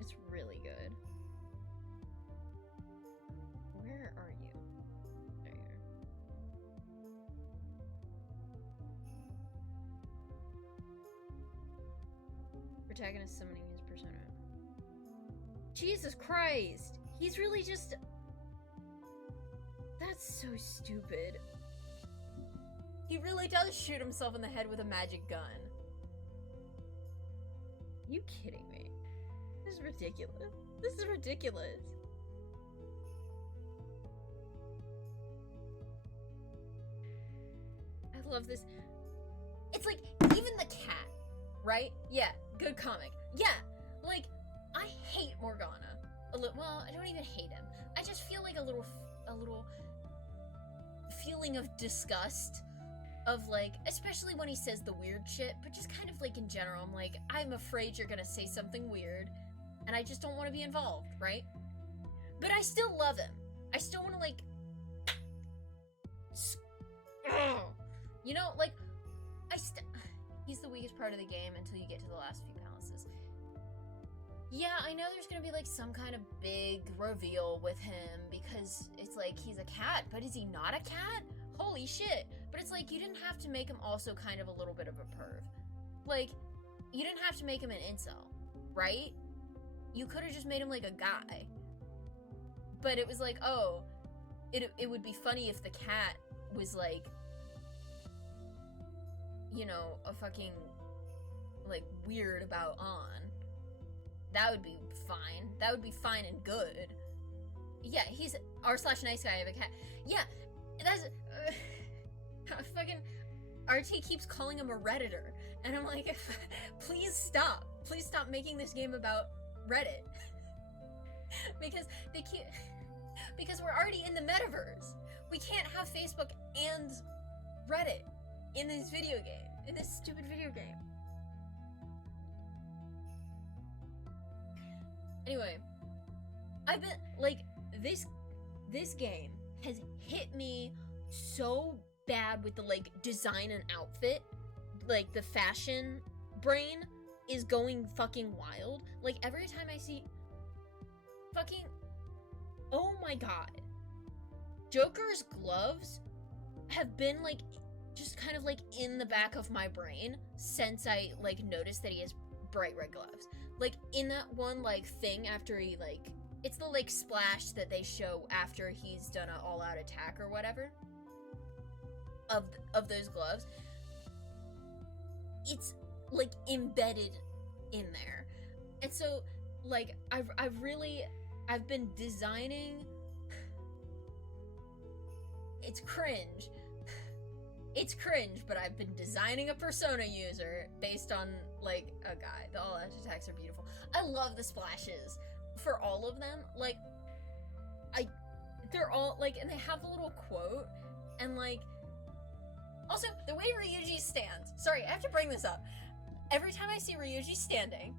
It's really good. Where are you? There you are. Protagonist summoning his persona. Jesus Christ! He's really just... That's so stupid. He really does shoot himself in the head with a magic gun. You kidding me? This is ridiculous. This is ridiculous. I love this. It's like, even the cat, right? Yeah, good comic. Yeah, like, I hate Morgana. Well, I don't even hate him. I just feel like a little feeling of disgust. Of like, especially when he says the weird shit, but just kind of like in general, I'm like, I'm afraid you're gonna say something weird, and I just don't want to be involved, right? But I still love him. I still want to like, you know, like, he's the weakest part of the game until you get to the last few palaces. Yeah, I know there's gonna be like some kind of big reveal with him because it's like he's a cat, but is he not a cat? Holy shit. But it's like, you didn't have to make him also kind of a little bit of a perv. Like, you didn't have to make him an incel, right? You could have just made him like a guy. But it was like, oh, it would be funny if the cat was like, you know, a fucking, like, weird about On. That would be fine. That would be fine and good. Yeah, he's r/nice guy of a cat. Yeah, that's... fucking RT keeps calling him a Redditor, and I'm like, please stop making this game about Reddit. because we're already in the metaverse. We can't have Facebook and Reddit in this stupid video game. Anyway, I've been like, this game has hit me so bad with the like design and outfit. Like, the fashion brain is going fucking wild. Like, every time I see fucking oh my god. Joker's gloves have been, like, just kind of, like, in the back of my brain since I, like, noticed that he has bright red gloves. Like, in that one, like, thing after he, like, it's the, like, splash that they show after he's done an all-out attack or whatever of those gloves. It's, like, embedded in there. And so, like, I've been designing. It's cringe. It's cringe, but I've been designing a Persona user based on, like, a guy. The all-out attacks are beautiful. I love the splashes for all of them. Like, they're all, like, and they have a little quote, and, like, also, the way Ryuji stands. Sorry, I have to bring this up. Every time I see Ryuji standing,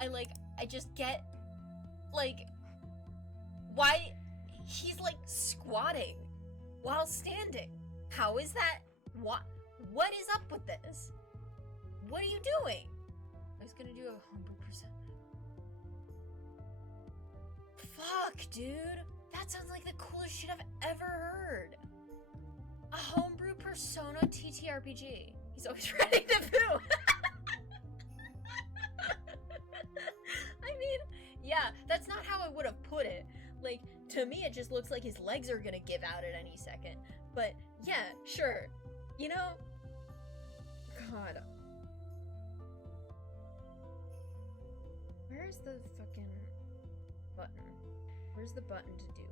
I just get, like, why he's, like, squatting while standing. How is that? What is up with this? What are you doing? I was gonna do a 100%. Fuck, dude. That sounds like the coolest shit I've ever heard. A homebrew Persona TTRPG. He's always ready to poo. I mean, yeah, that's not how I would have put it. Like, to me, it just looks like his legs are gonna give out at any second. But, yeah, sure. You know? God. Where's the fucking button? Where's the button to do it?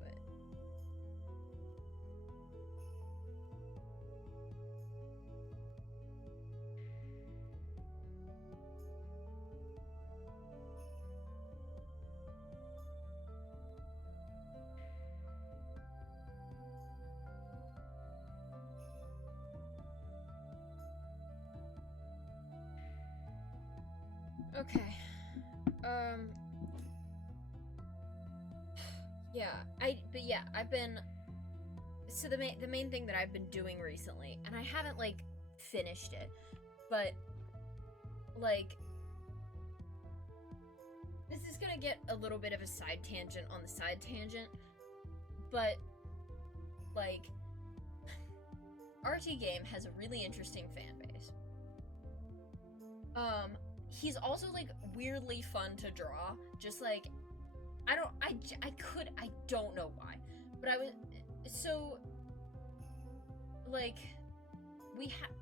Okay. Yeah, I've been, so the main thing that I've been doing recently, and I haven't, like, finished it, but, like, this is gonna get a little bit of a side tangent on the side tangent, but, like, RT Game has a really interesting fan base. He's also, like, weirdly fun to draw, just, like, I don't know why, but so, like,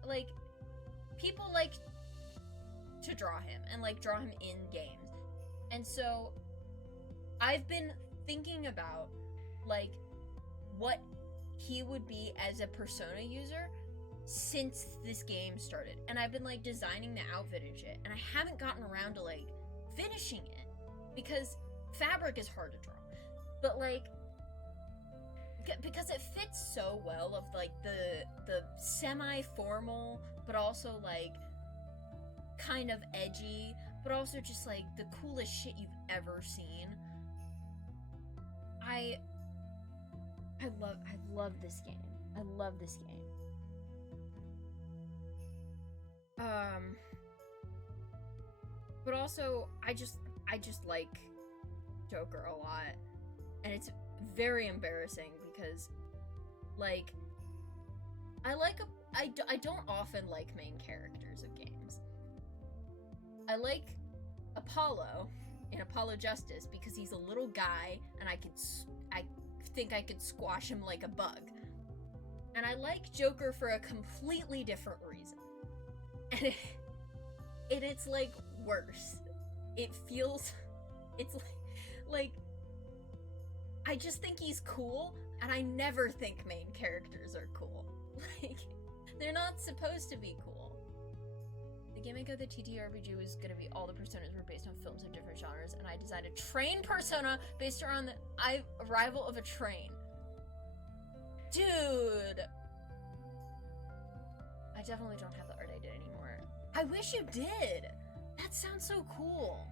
like, people like to draw him, and, like, draw him in games, and so, I've been thinking about, like, what he would be as a Persona user since this game started, and I've been, like, designing the outfit and shit, and I haven't gotten around to, like, finishing it, because fabric is hard to draw, but, like, because it fits so well of, like, the semi-formal, but also, like, kind of edgy, but also just, like, the coolest shit you've ever seen. I love this game. I love this game. But also, I just like Joker a lot, and it's very embarrassing because, like, I don't often like main characters of games. I like Apollo in Apollo Justice because he's a little guy, and I think I could squash him like a bug. And I like Joker for a completely different reason. And it's, like, worse. It feels, it's like, I just think he's cool, and I never think main characters are cool. Like, they're not supposed to be cool. The gimmick of the TTRPG was gonna be all the personas were based on films of different genres, and I designed a train persona based around the arrival of a train. Dude! I definitely don't have the art I did anymore. I wish you did! That sounds so cool.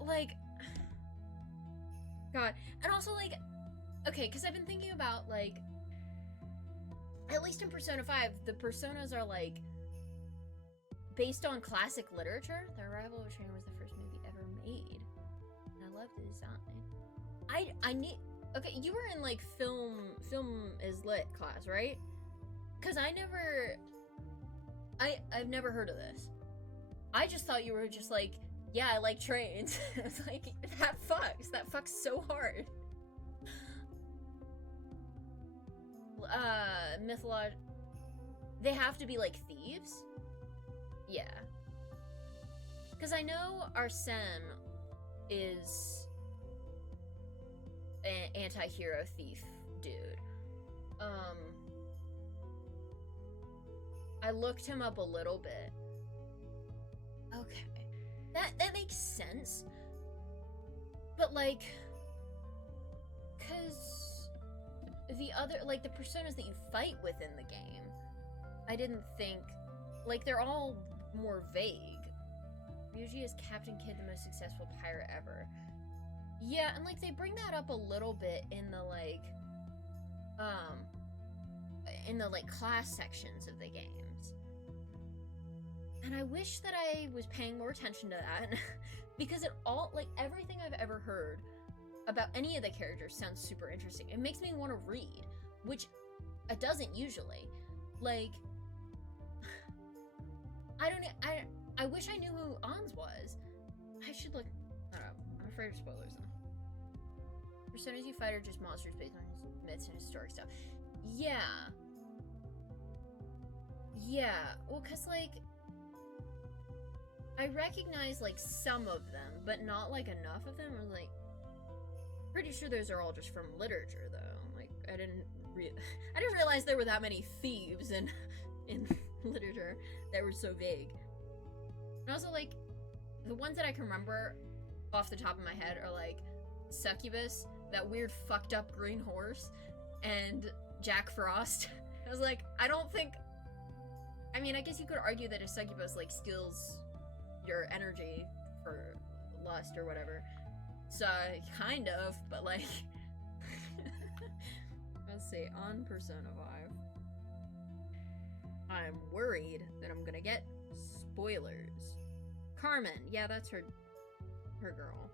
Like, God. And also, like, okay, because I've been thinking about, like, at least in Persona 5, the personas are, like, based on classic literature. The Arrival of a Train was the first movie ever made. And I love the design. I need. Okay, you were in like film is lit class, right? Because I've never heard of this. I just thought you were just like, yeah, I like trains. It's like, that fucks so hard. They have to be like thieves? Yeah. Because I know Arsene is an anti-hero thief dude. I looked him up a little bit. Okay. That makes sense. But like, cause the other, like, the personas that you fight with in the game, I didn't think, like, they're all more vague. Ryuji is Captain Kid, the most successful pirate ever. Yeah, and like they bring that up a little bit in the like class sections of the games. And I wish that I was paying more attention to that because it all, like, everything I've ever heard about any of the characters sounds super interesting. It makes me want to read, which it doesn't usually. Like, I wish I knew who Ans was. I should look. I don't know. I'm afraid of spoilers though. Personas you fight are just monsters based on myths and historic stuff. Yeah. Yeah. Well, cause like, I recognize like some of them, but not like enough of them. I'm like, pretty sure those are all just from literature though. Like, I didn't realize there were that many thieves in literature that were so vague. And also, like, the ones that I can remember off the top of my head are, like, Succubus, that weird fucked up green horse, and Jack Frost. I was like, I don't think... I mean, I guess you could argue that a succubus, like, steals your energy for lust or whatever. So, kind of, but, like... Let's see, on Persona 5. I'm worried that I'm gonna get spoilers. Carmen, yeah, that's her girl.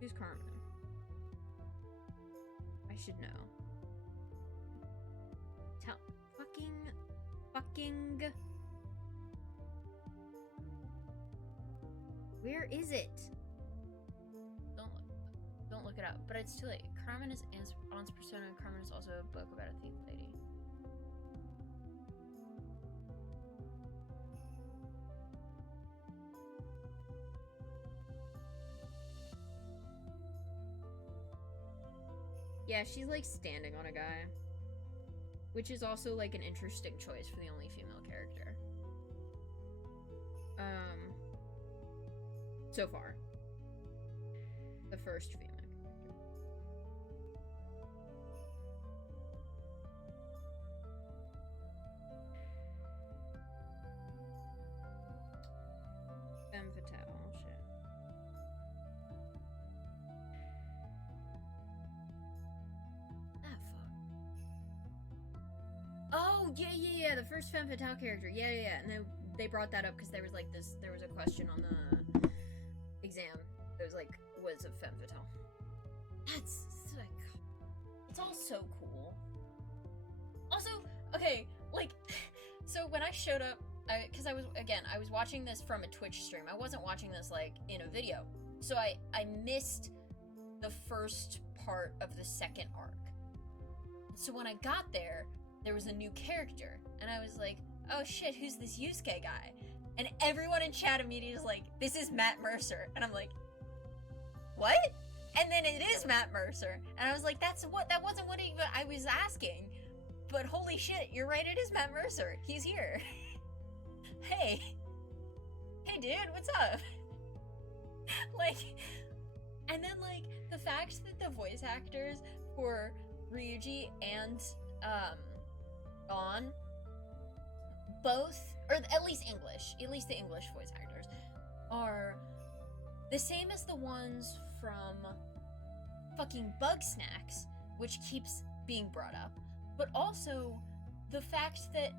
Who's Carmen? I should know. Fucking. Where is it? Don't look it up. But it's too late. Carmen is Ans Persona, and Carmen is also a book about a thief lady. Yeah, she's like standing on a guy. Which is also like an interesting choice for the only female character. So far. The first female character. Femme fatale, shit. Oh, yeah, the first femme fatale character. Yeah. And then they brought that up because there was like there was a question on the exam that was like, was a femme fatale. That's sick. It's all so cool. Also, okay, like, so when I showed up, because I was watching this from a Twitch stream. I wasn't watching this like in a video. So I missed the first part of the second arc. So when I got there was a new character, and I was like, oh shit, who's this Yusuke guy? And everyone in chat immediately was like, this is Matt Mercer. And I'm like, what? And then it is Matt Mercer. And I was like, that wasn't what I was asking. But holy shit, you're right, it is Matt Mercer. He's here. Hey dude, what's up? Like, and then like, the fact that the voice actors for Ryuji and, An, both, or at least the English voice actors, are the same as the ones from fucking Bugsnax, which keeps being brought up, but also the fact that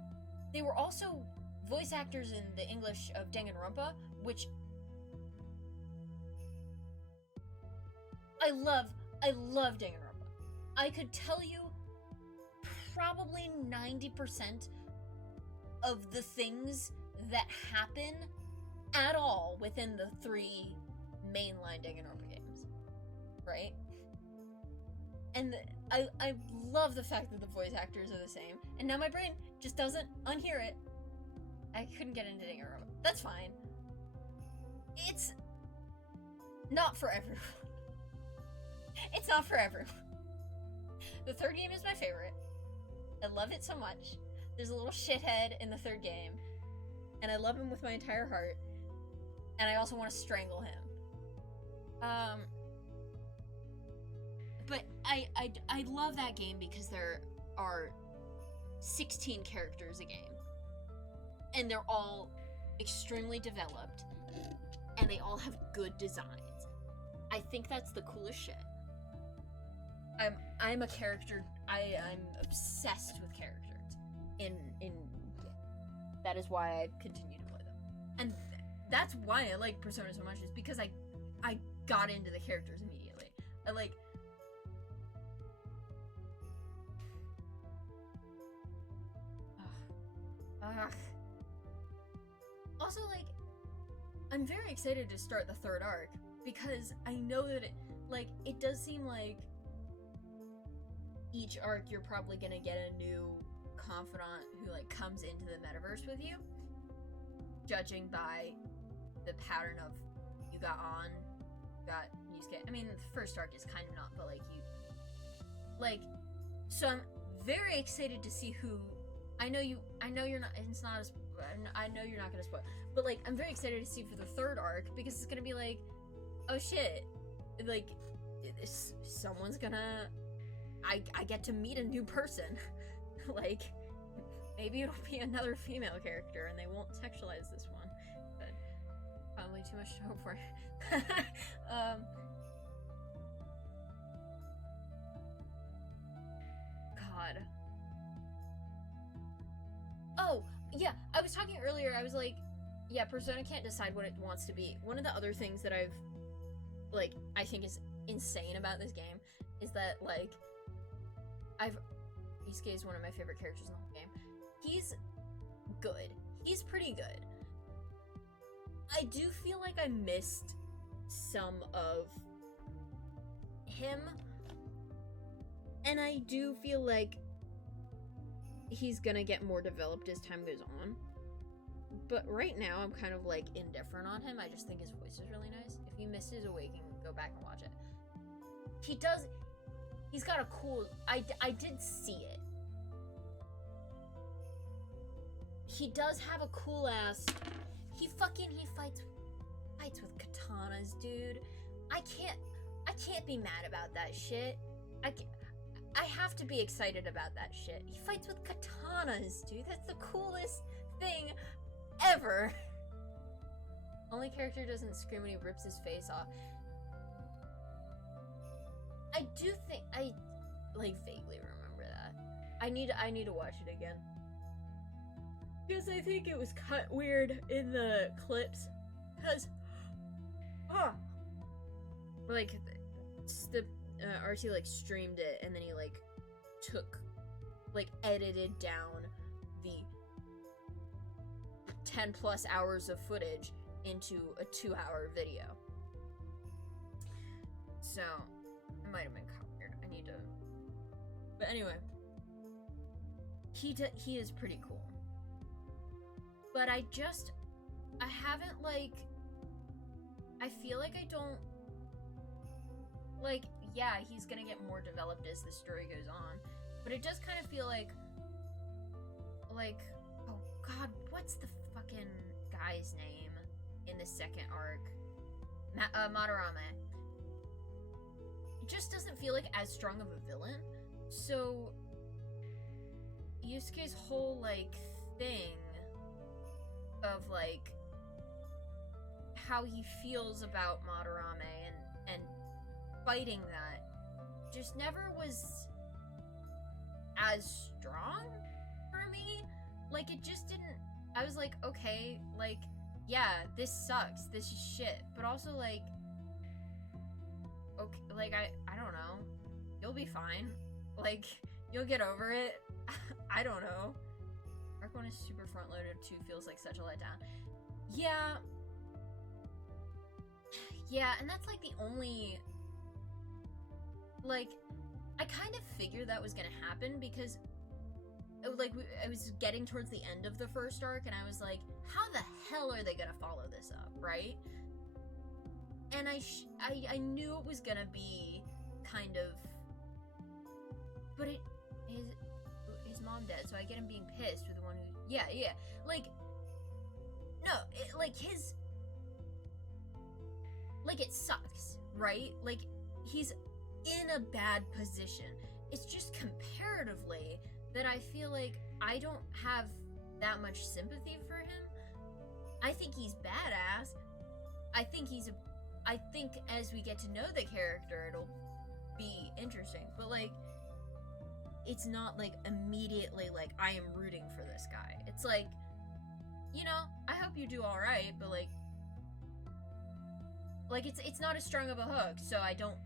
they were also voice actors in the English of Danganronpa, which I love I love Danganronpa. I could tell you probably 90% of the things that happen at all within the 3 mainline Danganronpa games, right? And I love the fact that the voice actors are the same, and now my brain just doesn't unhear it. I couldn't get into Danganronpa. That's fine. It's not for everyone. It's not for everyone. The 3rd game is my favorite. I love it so much. There's a little shithead in the 3rd game, and I love him with my entire heart. And I also want to strangle him. But I love that game because there are 16 characters a game, and they're all extremely developed, and they all have good designs. I think that's the coolest shit. I'm a character. I'm obsessed with characters. In that is why I continue to play them, and that's why I like Persona so much. Is because I got into the characters immediately. I like. Also, like, I'm very excited to start the 3rd arc because I know that it does seem like each arc you're probably gonna get a new confidant who like comes into the metaverse with you, judging by the pattern of you got Yusuke. I mean, the 1st arc is kind of not, but so I'm very excited to see who. I know you're not. It's not as. I know you're not gonna spoil, but like I'm very excited to see for the 3rd arc because it's gonna be like, oh shit, like someone's gonna. I get to meet a new person. Like, maybe it'll be another female character and they won't sexualize this one. But probably too much to hope for. God. Oh, yeah, I was talking earlier, I was like, yeah, Persona can't decide what it wants to be. One of the other things that I think is insane about this game is that, like, Yusuke is one of my favorite characters in the whole game. He's good. He's pretty good. I do feel like I missed some of him, and I do feel like he's gonna get more developed as time goes on. But right now, I'm kind of, like, indifferent on him. I just think his voice is really nice. If you missed his Awakening, go back and watch it. He's got a cool... I did see it. He does have a cool-ass... He fights with katanas, dude. I can't be mad about that shit. I have to be excited about that shit. He fights with katanas, dude. That's the coolest thing ever. Only character doesn't scream when he rips his face off. I do think I vaguely remember that. I need to watch it again. Because I think it was cut weird in the clips. Because the RT streamed it and then he took edited down the 10 plus hours of footage into a 2-hour video. So it might have been cut weird. I need to. But anyway, he is pretty cool. But I haven't I feel like I don't yeah, he's gonna get more developed as the story goes on, but it does kind of feel like oh god, what's the fucking guy's name in the second arc? Madarame. It just doesn't feel like as strong of a villain. So Yusuke's whole thing of how he feels about Madarame and fighting that just never was as strong for me. It just didn't. I was like, okay, yeah, this sucks, this is shit, but also okay, I don't know, You'll be fine. Like, you'll get over it. I don't know. Arc 1 is super front-loaded, 2 feels like such a letdown. Yeah. Yeah, and that's, like, the only... Like, I kind of figured that was gonna happen because... Like, I was getting towards the end of the first arc, and I was like, how the hell are they gonna follow this up, right? And I knew it was gonna be kind of... But his mom dead, so I get him being pissed with the one who... Yeah. Like, no, like, his... Like, it sucks, right? Like, he's in a bad position. It's just comparatively that I feel like I don't have that much sympathy for him. I think he's badass. I think as we get to know the character, it'll be interesting. But, like, it's not, like, immediately, like, I am rooting for this guy. It's like, you know, I hope you do alright, but, like, it's not as strong of a hook, so I don't...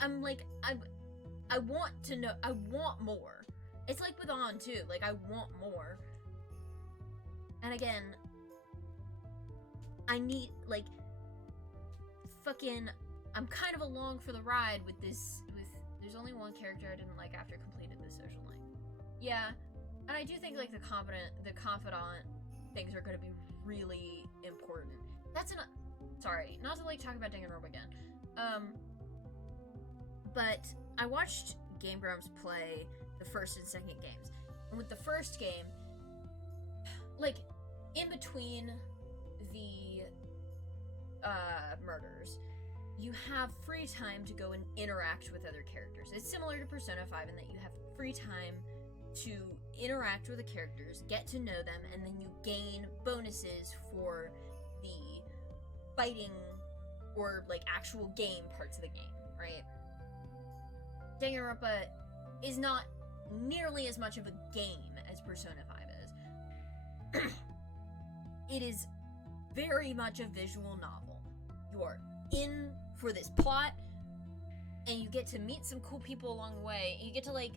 I'm like, I want to know... I want more. It's like with On, too. Like, I want more. And again, I need, like, fucking... I'm kind of along for the ride with this... There's only one character I didn't like after completed the social link. Yeah, and I do think, like, the confidant things are going to be really important. That's not... Sorry, not to, like, talk about Danganronpa again. But I watched Game Grumps play the first and second games. And with the first game, like, in between the murders, you have free time to go and interact with other characters. It's similar to Persona 5 in that you have free time to interact with the characters, get to know them, and then you gain bonuses for the fighting or, like, actual game parts of the game, right? Danganronpa is not nearly as much of a game as Persona 5 is. It is very much a visual novel. You are in for this plot, and you get to meet some cool people along the way, and you get to, like,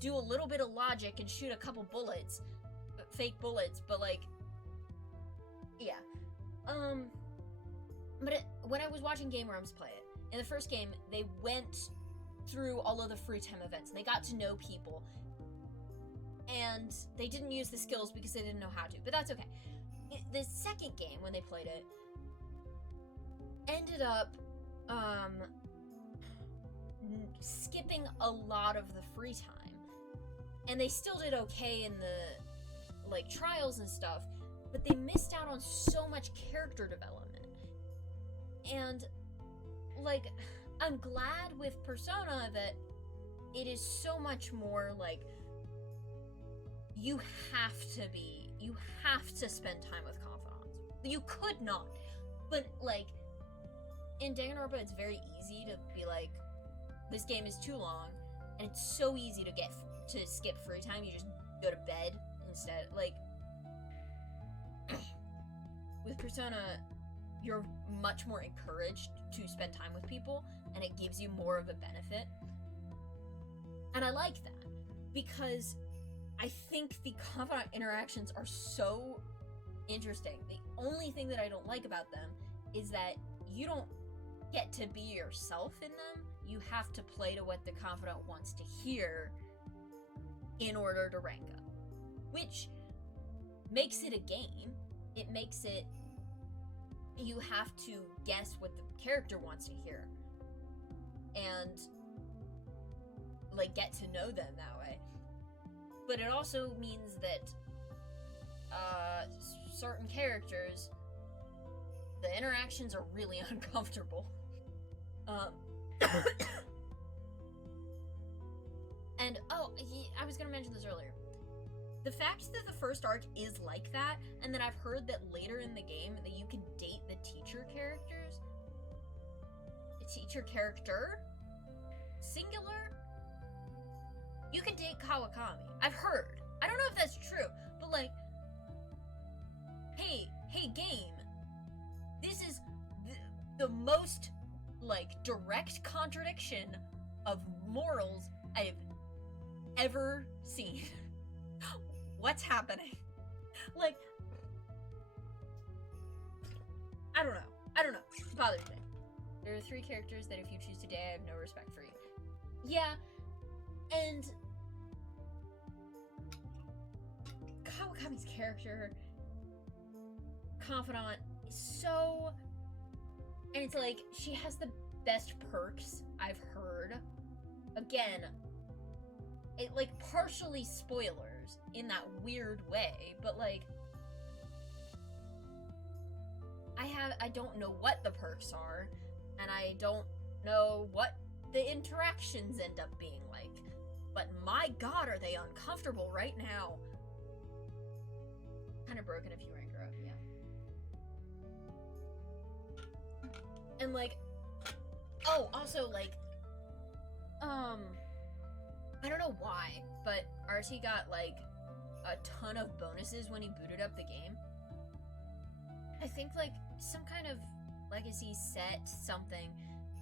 do a little bit of logic and shoot a couple bullets, fake bullets, but, like, yeah. But when I was watching Game Grumps play it, in the first game, they went through all of the free time events, and they got to know people, and they didn't use the skills because they didn't know how to, but that's okay. The second game, when they played it, ended up, skipping a lot of the free time, and they still did okay in the, like, trials and stuff, but they missed out on so much character development. And, like, I'm glad with Persona that it is so much more, like, you have to spend time with confidants. You could not, but, like, in Danganronpa, it's very easy to be like, this game is too long, and it's so easy to skip free time. You just go to bed instead. Like, with Persona, you're much more encouraged to spend time with people, and it gives you more of a benefit. And I like that, because I think the confidant interactions are so interesting. The only thing that I don't like about them is that you don't get to be yourself in them. You have to play to what the confidant wants to hear in order to rank up, which makes it a game. It makes it, you have to guess what the character wants to hear and, like, get to know them that way. But it also means that certain characters, the interactions are really uncomfortable. And, I was gonna mention this earlier. The fact that the first arc is like that, and that I've heard that later in the game that you can date the teacher characters. The teacher character? Singular? You can date Kawakami. I've heard. I don't know if that's true, but, like, hey game. This is the most, like, direct contradiction of morals I've ever seen. What's happening? Like, I don't know. It bothers me. There are 3 characters that if you choose today, I have no respect for you. Yeah, and Kawakami's character, Confidant, is so... And it's like, she has the best perks I've heard. Again, it, like, partially spoilers in that weird way, but, like, I don't know what the perks are, and I don't know what the interactions end up being like, but my god, are they uncomfortable right now. Kind of broken if you rank her up, yeah. And, like, oh, also, like, I don't know why, but RT got, like, a ton of bonuses when he booted up the game. I think, like, some kind of legacy set something,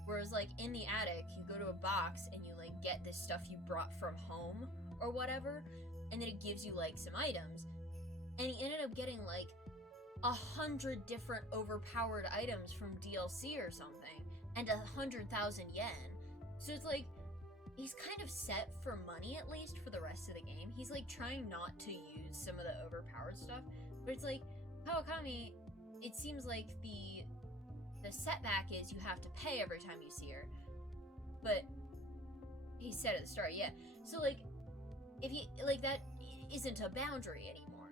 whereas, like, in the attic, you go to a box and you, like, get this stuff you brought from home or whatever, and then it gives you, like, some items. And he ended up getting, like, 100 different overpowered items from DLC or something, and 100,000 yen. So it's like, he's kind of set for money, at least, for the rest of the game. He's, like, trying not to use some of the overpowered stuff, but it's like, Kawakami, it seems like the setback is you have to pay every time you see her. But he said at the start, yeah. So, like, if he, like, that isn't a boundary anymore.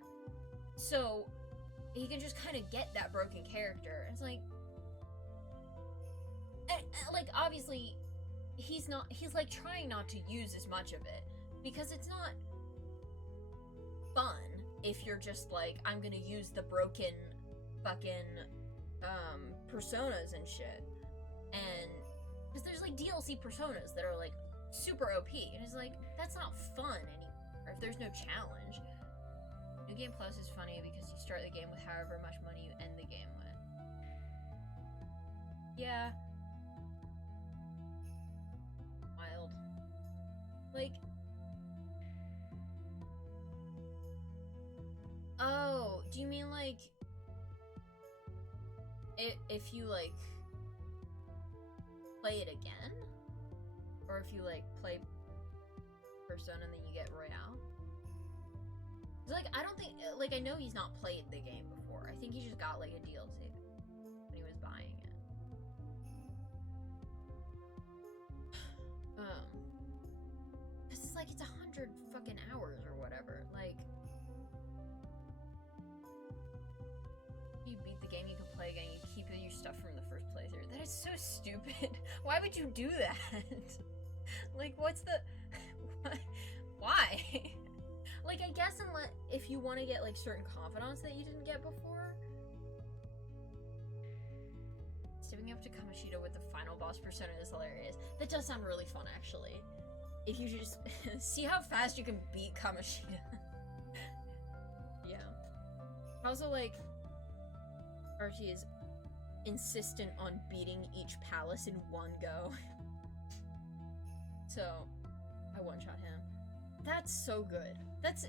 So, he can just kind of get that broken character. It's like, like, obviously, he's like, trying not to use as much of it, because it's not fun if you're just like, I'm gonna use the broken fucking, personas and shit. And, because there's, like, DLC personas that are, like, super OP, and it's like, that's not fun anymore if there's no challenge. New Game Plus is funny because you start the game with however much money you end the game with. Yeah. Wild. Like... Oh, do you mean, like... If you, like... play it again? Or if you, like, play Persona and then you get Royale? Like, I don't think, like, I know he's not played the game before. I think he just got, like, a DLC when he was buying it. Cause it's like, it's 100 fucking hours or whatever. Like, you beat the game, you can play again, you keep your stuff from the first playthrough. That is so stupid. Why would you do that? Like, what's the... Why? Like, I guess if you want to get, like, certain confidants that you didn't get before. Stepping up to Kamoshida with the final boss persona is hilarious. That does sound really fun, actually. If you just see how fast you can beat Kamoshida. Yeah. Also, like, Archie is insistent on beating each palace in one go. So, I one-shot him. That's so good. That's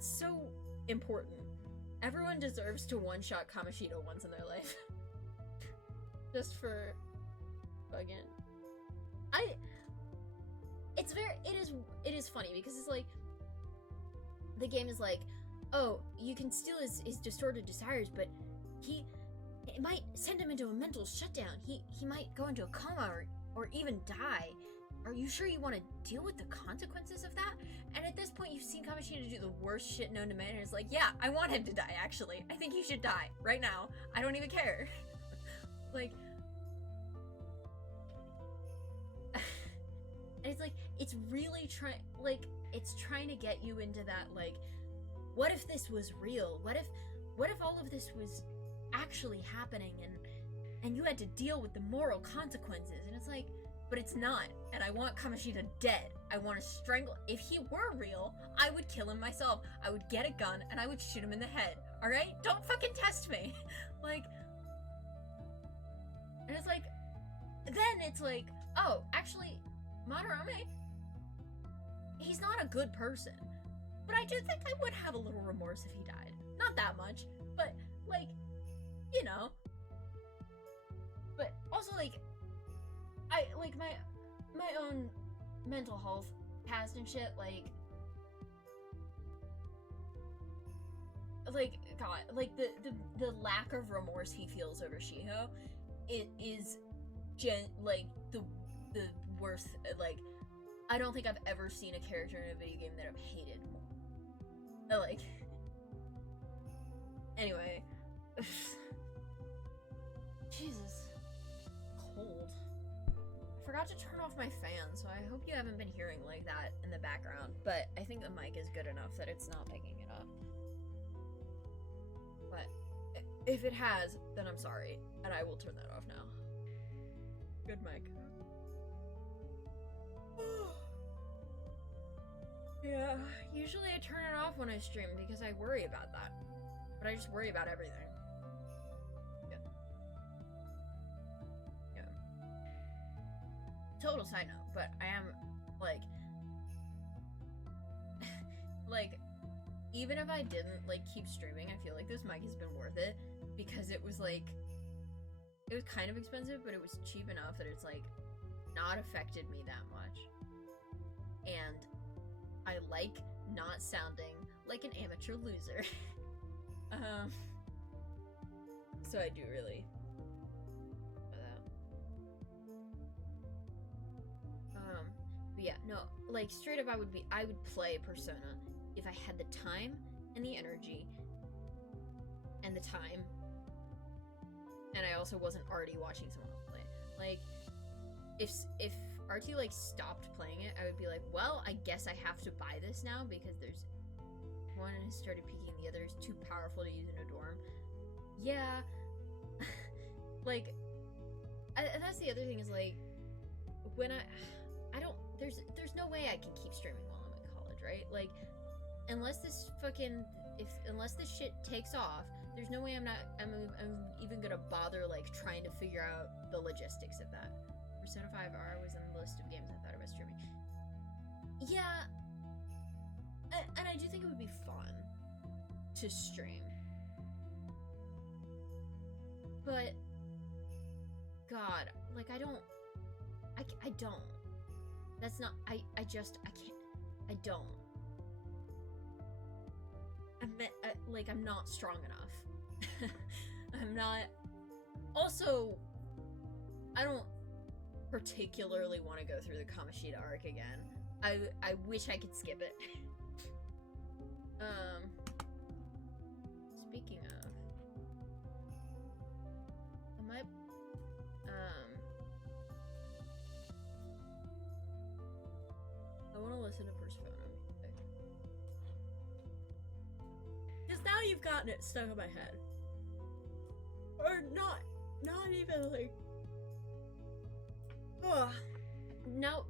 so important. Everyone deserves to one-shot Kamoshida once in their life. Just for fucking... It is funny because it's like, the game is like, oh, you can steal his distorted desires, but it might send him into a mental shutdown. He might go into a coma or even die. Are you sure you want to deal with the consequences of that? And at this point, you've seen Kamoshida do the worst shit known to man, and it's like, yeah, I want him to die, actually. I think he should die, right now. I don't even care. Like... And it's like, it's really it's trying to get you into that, like, what if this was real? What if all of this was actually happening, and you had to deal with the moral consequences? And it's like, but it's not, and I want Kamoshida dead. I want to strangle. If he were real, I would kill him myself. I would get a gun, and I would shoot him in the head. Alright? Don't fucking test me. Like... And it's like... Then it's like, oh, actually, Madarame, he's not a good person. But I do think I would have a little remorse if he died. Not that much, but, like, you know. But also, like, I, like, my own mental health past and shit, like, God, like, the lack of remorse he feels over Shiho, it is, like, the worst, like, I don't think I've ever seen a character in a video game that I've hated more. Like, anyway. Jesus. Cold. I forgot to turn off my fan, so I hope you haven't been hearing like that in the background, but I think the mic is good enough that it's not picking it up. But if it has, then I'm sorry, and I will turn that off now. Good mic. Yeah, usually I turn it off when I stream because I worry about that. But I just worry about everything. Yeah. Total side note, but I am, like, like, even if I didn't, like, keep streaming, I feel like this mic has been worth it, because it was, like, it was kind of expensive, but it was cheap enough that it's, like, not affected me that much. And I like not sounding like an amateur loser. So I do really. But yeah, no, like, straight up I would play Persona if I had the time and the energy and the time, and I also wasn't already watching someone else play it. Like, if RT, like, stopped playing it, I would be like, well, I guess I have to buy this now because there's one has started peaking, the other is too powerful to use in a dorm. Yeah. Like, and that's the other thing is, like, when I don't, there's no way I can keep streaming while I'm in college, right? Like, unless this shit takes off, there's no way I'm even gonna bother, like, trying to figure out the logistics of that. Persona 5R was on the list of games I thought about streaming. Yeah, and I do think it would be fun to stream. But, God, like, I don't. That's not, I can't, I don't. I'm not strong enough. I'm not, also, I don't particularly want to go through the Kamoshida arc again. I wish I could skip it. Speaking of, I want to listen to Persona music. Because now you've gotten it stuck in my head. Or not even, like, ugh. Now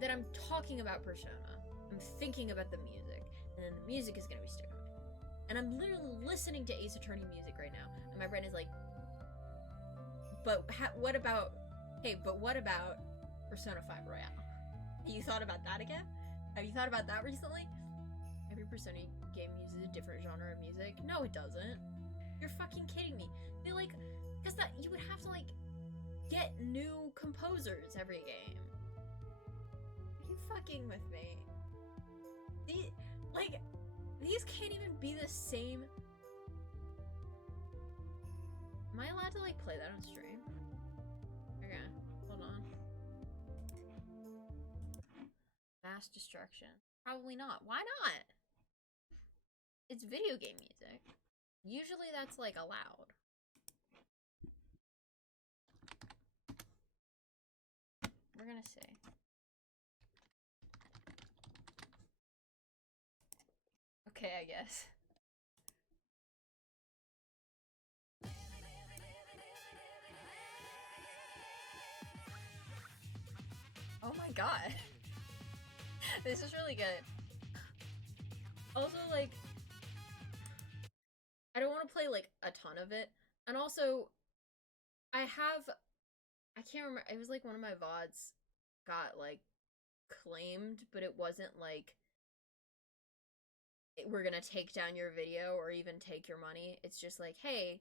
that I'm talking about Persona, I'm thinking about the music, and then the music is gonna be stuck in my head. And I'm literally listening to Ace Attorney music right now, and my brain is like, but what about Persona 5 Royale? Have you thought about that again? Have you thought about that recently? Every Persona game uses a different genre of music. No, it doesn't. You're fucking kidding me. They, like, because that you would have to, like, get new composers every game. Are you fucking with me? These can't even be the same. Am I allowed to, like, play that on stream? Okay, hold on. Mass destruction. Probably not. Why not? It's video game music. Usually that's, like, allowed. We're gonna see. Okay, I guess. Oh my god. This is really good. Also, like, I don't want to play, like, a ton of it. And also, I can't remember, it was, like, one of my VODs got like claimed, but it wasn't like we're gonna take down your video or even take your money. It's just like, hey,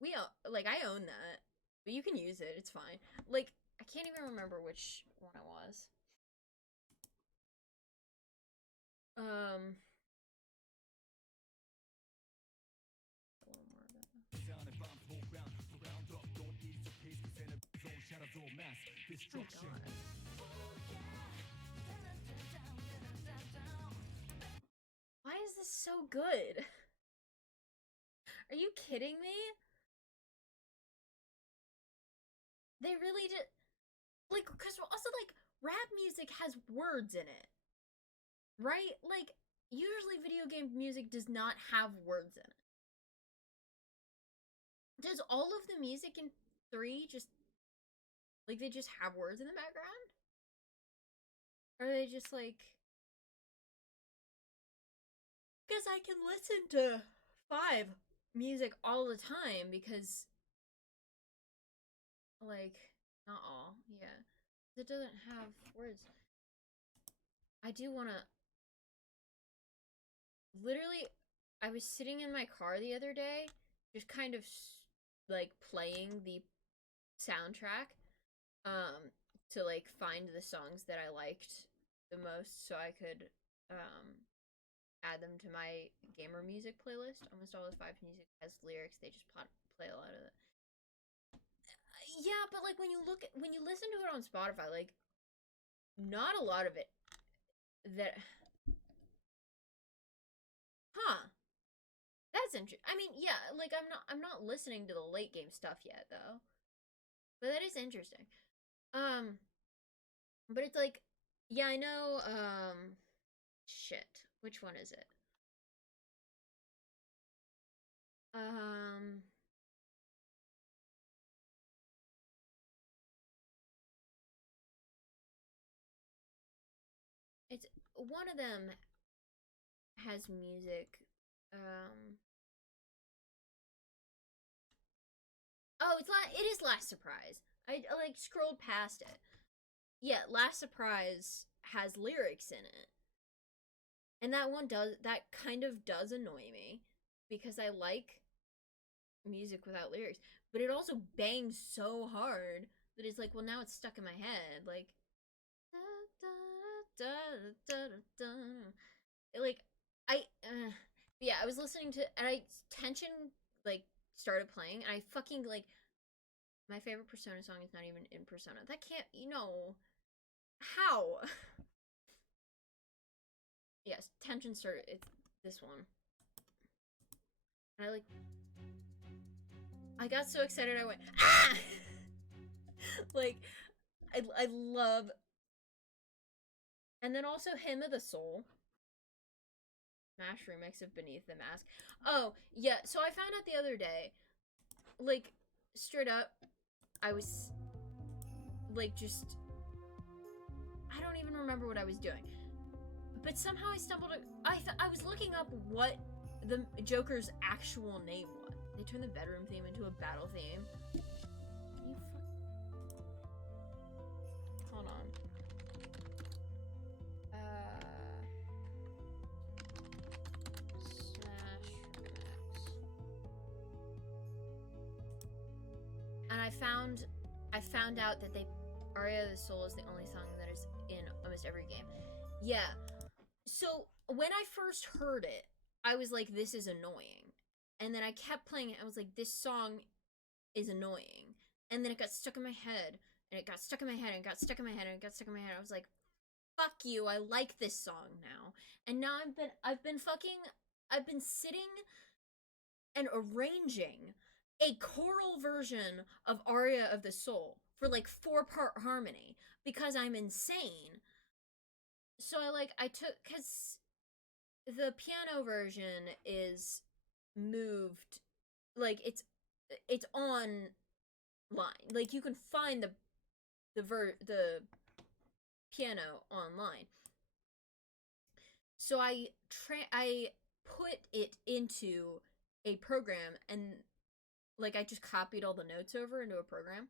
we own, like, I own that, but you can use it. It's fine. Like, I can't even remember which one it was. Why is this so good? Are you kidding me? They really did, like, because also, like, rap music has words in it, right? Like, usually video game music does not have words in it. Does all of the music in 3 just, like, they just have words in the background? Or are they just, like... Because I can listen to 5 music all the time because, like, not all, yeah. It doesn't have words. I do want to... Literally, I was sitting in my car the other day, just kind of, like, playing the soundtrack, to, like, find the songs that I liked the most so I could, add them to my gamer music playlist. Almost all of 5 music has lyrics, they just play a lot of it. Yeah, but, like, when you listen to it on Spotify, like, not a lot of it that... Huh. That's interesting. I mean, yeah, like, I'm not listening to the late game stuff yet, though. But that is interesting. But it's like, yeah, I know, shit. Which one is it? It's, one of them has music, oh, it is Last Surprise. I like scrolled past it. Yeah, Last Surprise has lyrics in it. And that kind of does annoy me because I like music without lyrics, but it also bangs so hard that it's like, well, now it's stuck in my head, like, like, yeah, I was listening to, and Tension, like, started playing, and I fucking, like, my favorite Persona song is not even in Persona. That can't, how? Yes, Tension started, it's this one. And I got so excited I went, ah! Like, I love... And then also Hymn of the Soul. Smash remix of Beneath the Mask. Oh, yeah, so I found out the other day, like, straight up, I was, like, just... I don't even remember what I was doing. But somehow I stumbled... I was looking up what the Joker's actual name was. They turned the bedroom theme into a battle theme. Can you hold on. Smash remix. And I found out that Aria of the Soul is the only song that is in almost every game. Yeah. So when I first heard it, I was like, this is annoying. And then I kept playing it. I was like, this song is annoying. And then it got stuck in my head. And it got stuck in my head. And it got stuck in my head. And it got stuck in my head. I was like, fuck you. I like this song now. And now I've been sitting and arranging a choral version of Aria of the Soul for like 4-part harmony because I'm insane. So because the piano version is moved, like, it's online, like, you can find the piano online. So I put it into a program, and like I just copied all the notes over into a program,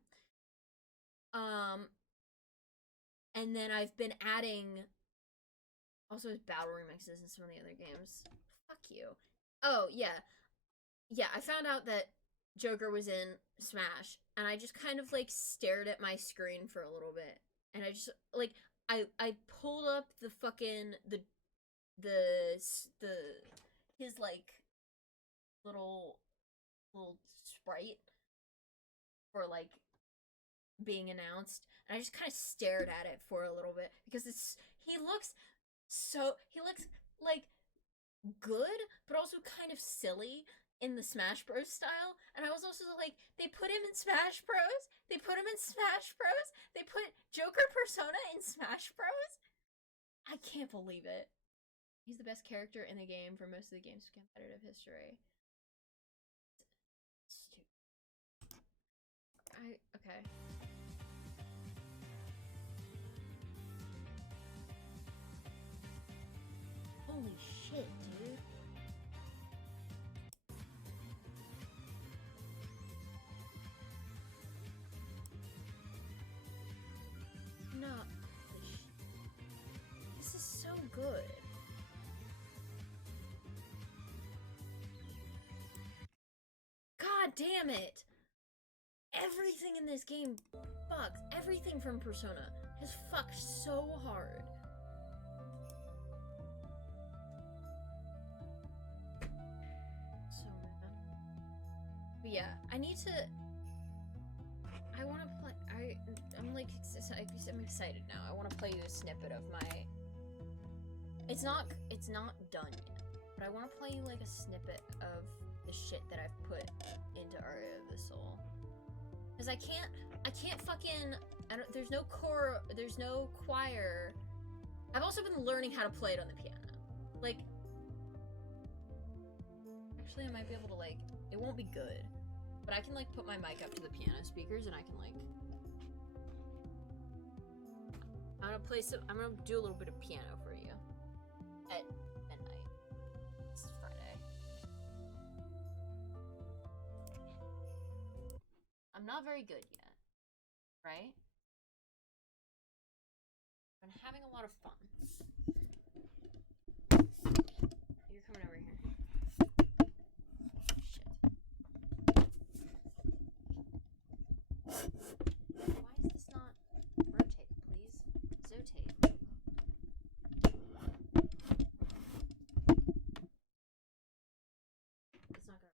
And then I've been adding also his battle remixes in some of the other games. Fuck you. Oh, yeah. Yeah, I found out that Joker was in Smash, and I just kind of like stared at my screen for a little bit. And I just like I pulled up the fucking the his like little sprite for like being announced, and I just kind of stared at it for a little bit because he looks like good but also kind of silly in the Smash Bros style. And I was also like, they put him in Smash Bros, they put Joker Persona in Smash Bros. I can't believe it. He's the best character in the game for most of the game's competitive history. Stupid. Okay. Holy shit, dude. No. This is so good. God damn it! Everything in this game fucks. Everything from Persona has fucked so hard. So mad. But yeah, I want to play. I'm excited now. I want to play you a snippet of my. It's not done yet, but I want to play you like a snippet of the shit that I've put into Aria of the Soul. Cause I can't fucking. There's no choir. I've also been learning how to play it on the piano. Like, actually, I might be able to like. It won't be good, but I can like put my mic up to the piano speakers and I can like. I'm gonna do a little bit of piano for you at midnight. It's Friday. I'm not very good yet, right? I'm having a lot of fun. You're coming over here. Shit. Why is this not rotate, please? Zotate. It's not gonna.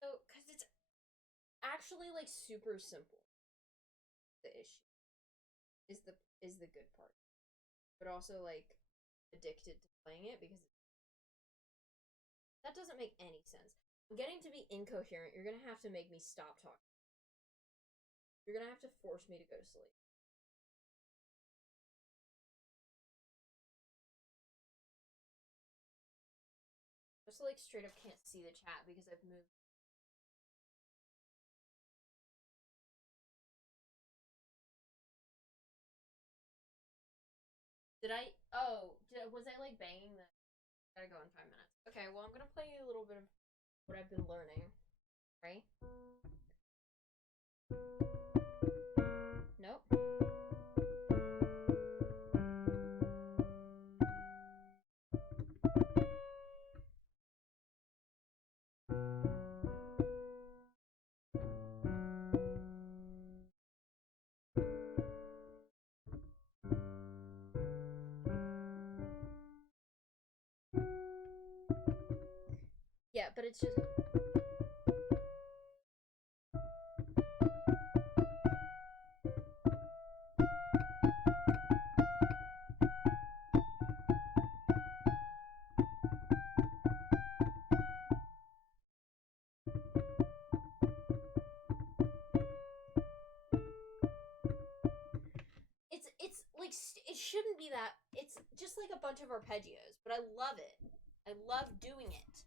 So, cause it's actually like super simple. The issue is the good part, but also like addicted to playing it because that doesn't make any sense. I'm getting to be incoherent. You're gonna have to make me stop talking. You're gonna have to force me to go to sleep. Just like straight up can't see the chat because I've moved. Was I like banging the? Gotta go in 5 minutes. Okay, well I'm gonna play you a little bit of what I've been learning, right? Nope. Yeah, but it's just. It's like it shouldn't be that. It's just like a bunch of arpeggios, but I love it. I love doing it.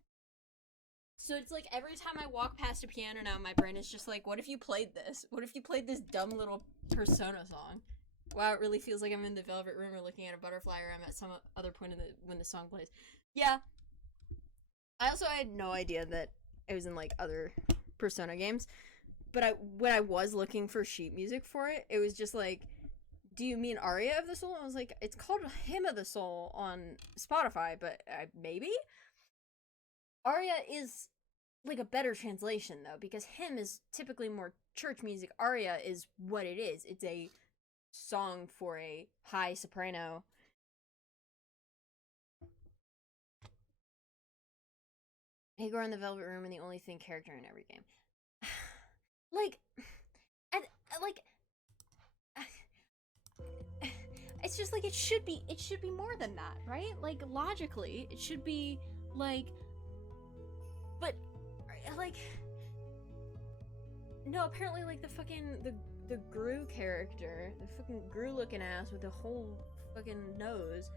So it's like every time I walk past a piano now, my brain is just like, what if you played this? What if you played this dumb little Persona song? Wow, it really feels like I'm in the Velvet Room or looking at a butterfly, or I'm at some other point in when the song plays. Yeah. I had no idea that it was in like other Persona games. but when I was looking for sheet music for it, it was just like, do you mean Aria of the Soul? I was like, it's called Hymn of the Soul on Spotify, but maybe? Aria is like a better translation though, because hymn is typically more church music. Aria is what it is. It's a song for a high soprano. Hagar in the Velvet Room and the only thing character in every game. Like, and like, it's just like it should be more than that, right? Like logically, it should be like, but like, no, apparently like the fucking the Gru character, the fucking Gru looking ass with the whole fucking nose,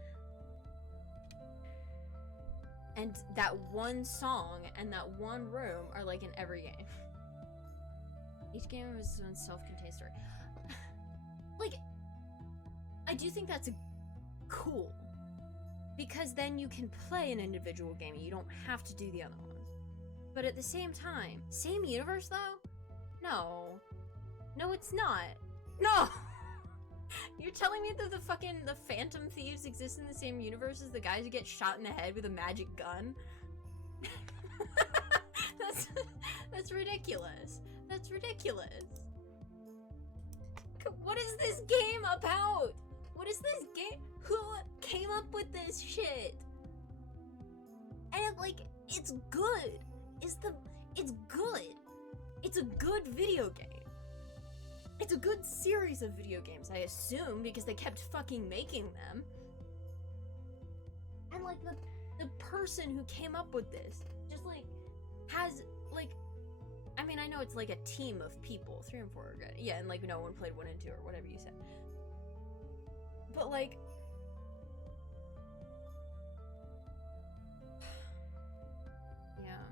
and that one song and that one room are like in every game. Each game has its own self-contained story. Like, I do think that's cool, because then you can play an individual game and you don't have to do the other ones. But at the same time, same universe though? No. No, it's not. No! You're telling me that the Phantom Thieves exist in the same universe as the guys who get shot in the head with a magic gun? That's ridiculous. That's ridiculous. What is this game about? What is this game? Who came up with this shit? And it's good. It's good. It's a good video game. It's a good series of video games, I assume, because they kept fucking making them. And like the person who came up with this just like has like, I mean, I know it's like a team of people, 3 and 4 are good. Yeah, and like no one played 1 and 2 or whatever you said. But like, yeah,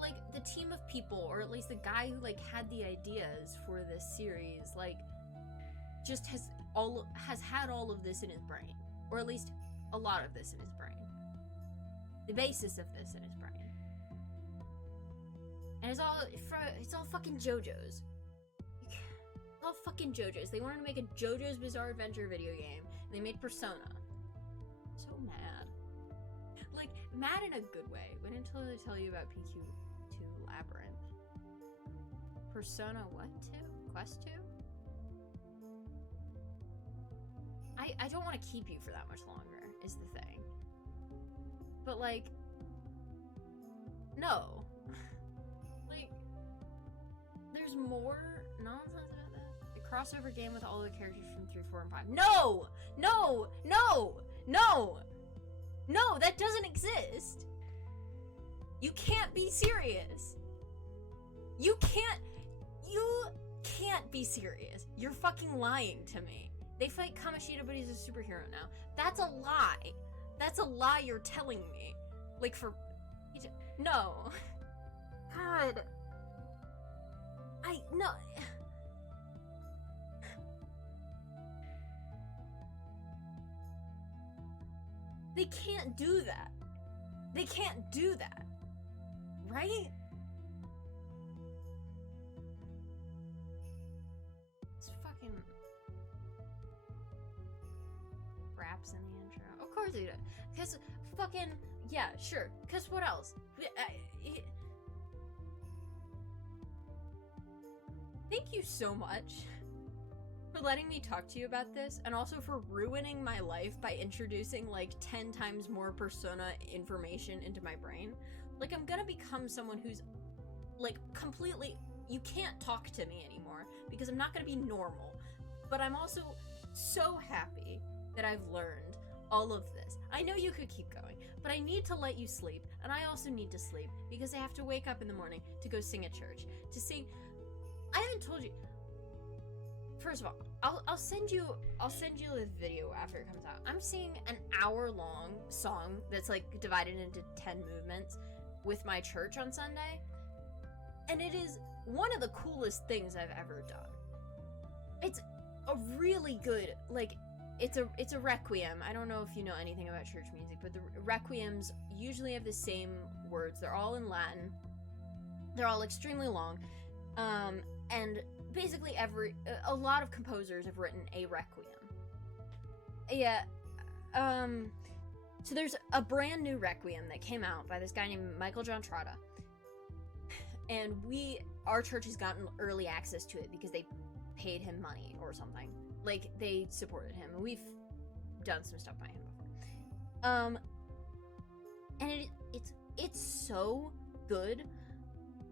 like the team of people, or at least the guy who like had the ideas for this series, like just has had all of this in his brain, or at least a lot of this in his brain. The basis of this in his brain. And it's all fucking JoJo's. It's all fucking JoJo's. They wanted to make a JoJo's Bizarre Adventure video game, and they made Persona. So mad. Like, mad in a good way. Wait until I tell you about PQ2 Labyrinth. Persona what 2? Quest 2? I don't want to keep you for that much longer, is the thing. But like, no. There's more nonsense about that. A crossover game with all the characters from 3, 4, and 5. No! No! No! No! No, that doesn't exist! You can't be serious! You can't be serious. You're fucking lying to me. They fight Kamoshida, but he's a superhero now. That's a lie. That's a lie you're telling me. Like, no. God. No. They can't do that. They can't do that. Right? It's fucking raps in the intro. Of course they do. Because fucking, yeah, sure. Because what else? Thank you so much for letting me talk to you about this, and also for ruining my life by introducing like 10 times more Persona information into my brain. Like, I'm gonna become someone who's like completely, you can't talk to me anymore because I'm not gonna be normal. But I'm also so happy that I've learned all of this. I know you could keep going, but I need to let you sleep, and I also need to sleep because I have to wake up in the morning to go sing at church, to sing. I haven't told you. First of all, I'll send you the video after it comes out. I'm singing an hour-long song that's like divided into 10 movements with my church on Sunday, and it is one of the coolest things I've ever done. It's a really good, like, it's a requiem. I don't know if you know anything about church music, but the requiems usually have the same words. They're all in Latin. They're all extremely long. and basically a lot of composers have written a requiem. Yeah, so there's a brand new requiem that came out by this guy named Michael John Trotta, and our church has gotten early access to it because they paid him money or something. Like, they supported him, and we've done some stuff by him before. And it's so good,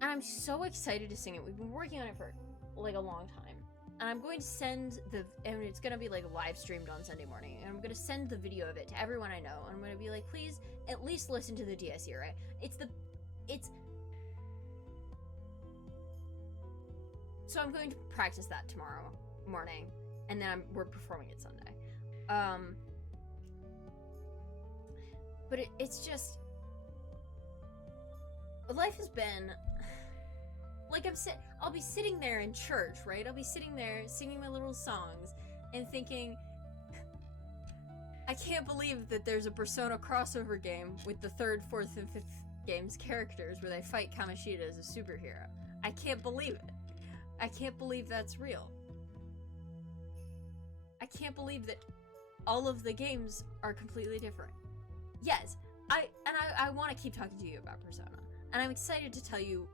and I'm so excited to sing it. We've been working on it for like a long time, and I'm going to send and it's gonna be like live streamed on Sunday morning, and I'm gonna send the video of it to everyone I know, and I'm gonna be like, please at least listen to the DSE, right? So I'm going to practice that tomorrow morning, and then we're performing it Sunday. But it's just, life has been like, I'll be sitting there in church, right? I'll be sitting there singing my little songs and thinking, I can't believe that there's a Persona crossover game with the 3rd, 4th, and 5th game's characters where they fight Kamoshida as a superhero. I can't believe it. I can't believe that's real. I can't believe that all of the games are completely different. Yes, I want to keep talking to you about Persona, and I'm excited to tell you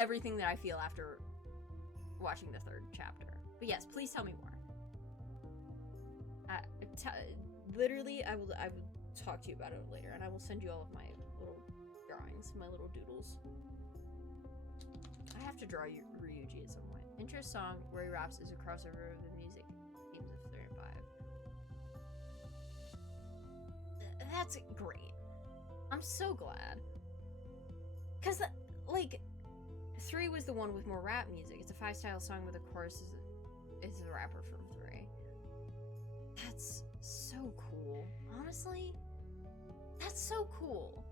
everything that I feel after watching the 3rd chapter. But yes, please tell me more. Literally, I will talk to you about it later, and I will send you all of my little drawings, my little doodles. I have to draw Ryuji at some point. Intro song where he raps is a crossover of the music themes of 3 and 5. That's great. I'm so glad. Cause like 3 was the one with more rap music. It's a 5 style song where the chorus is the rapper from 3. That's so cool. Honestly, that's so cool.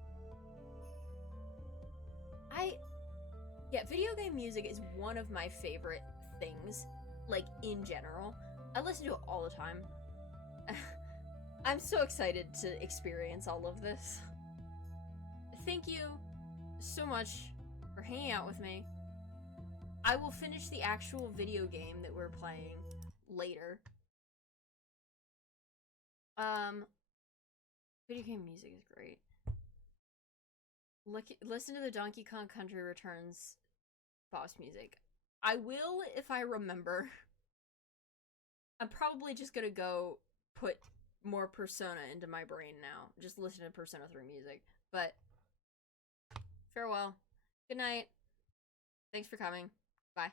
Yeah, video game music is one of my favorite things, like, in general. I listen to it all the time. I'm so excited to experience all of this. Thank you so much for hanging out with me. I will finish the actual video game that we're playing later. Video game music is great. Listen to the Donkey Kong Country Returns boss music. I will if I remember. I'm probably just gonna go put more Persona into my brain now. Just listen to Persona 3 music. But farewell. Good night. Thanks for coming. Bye.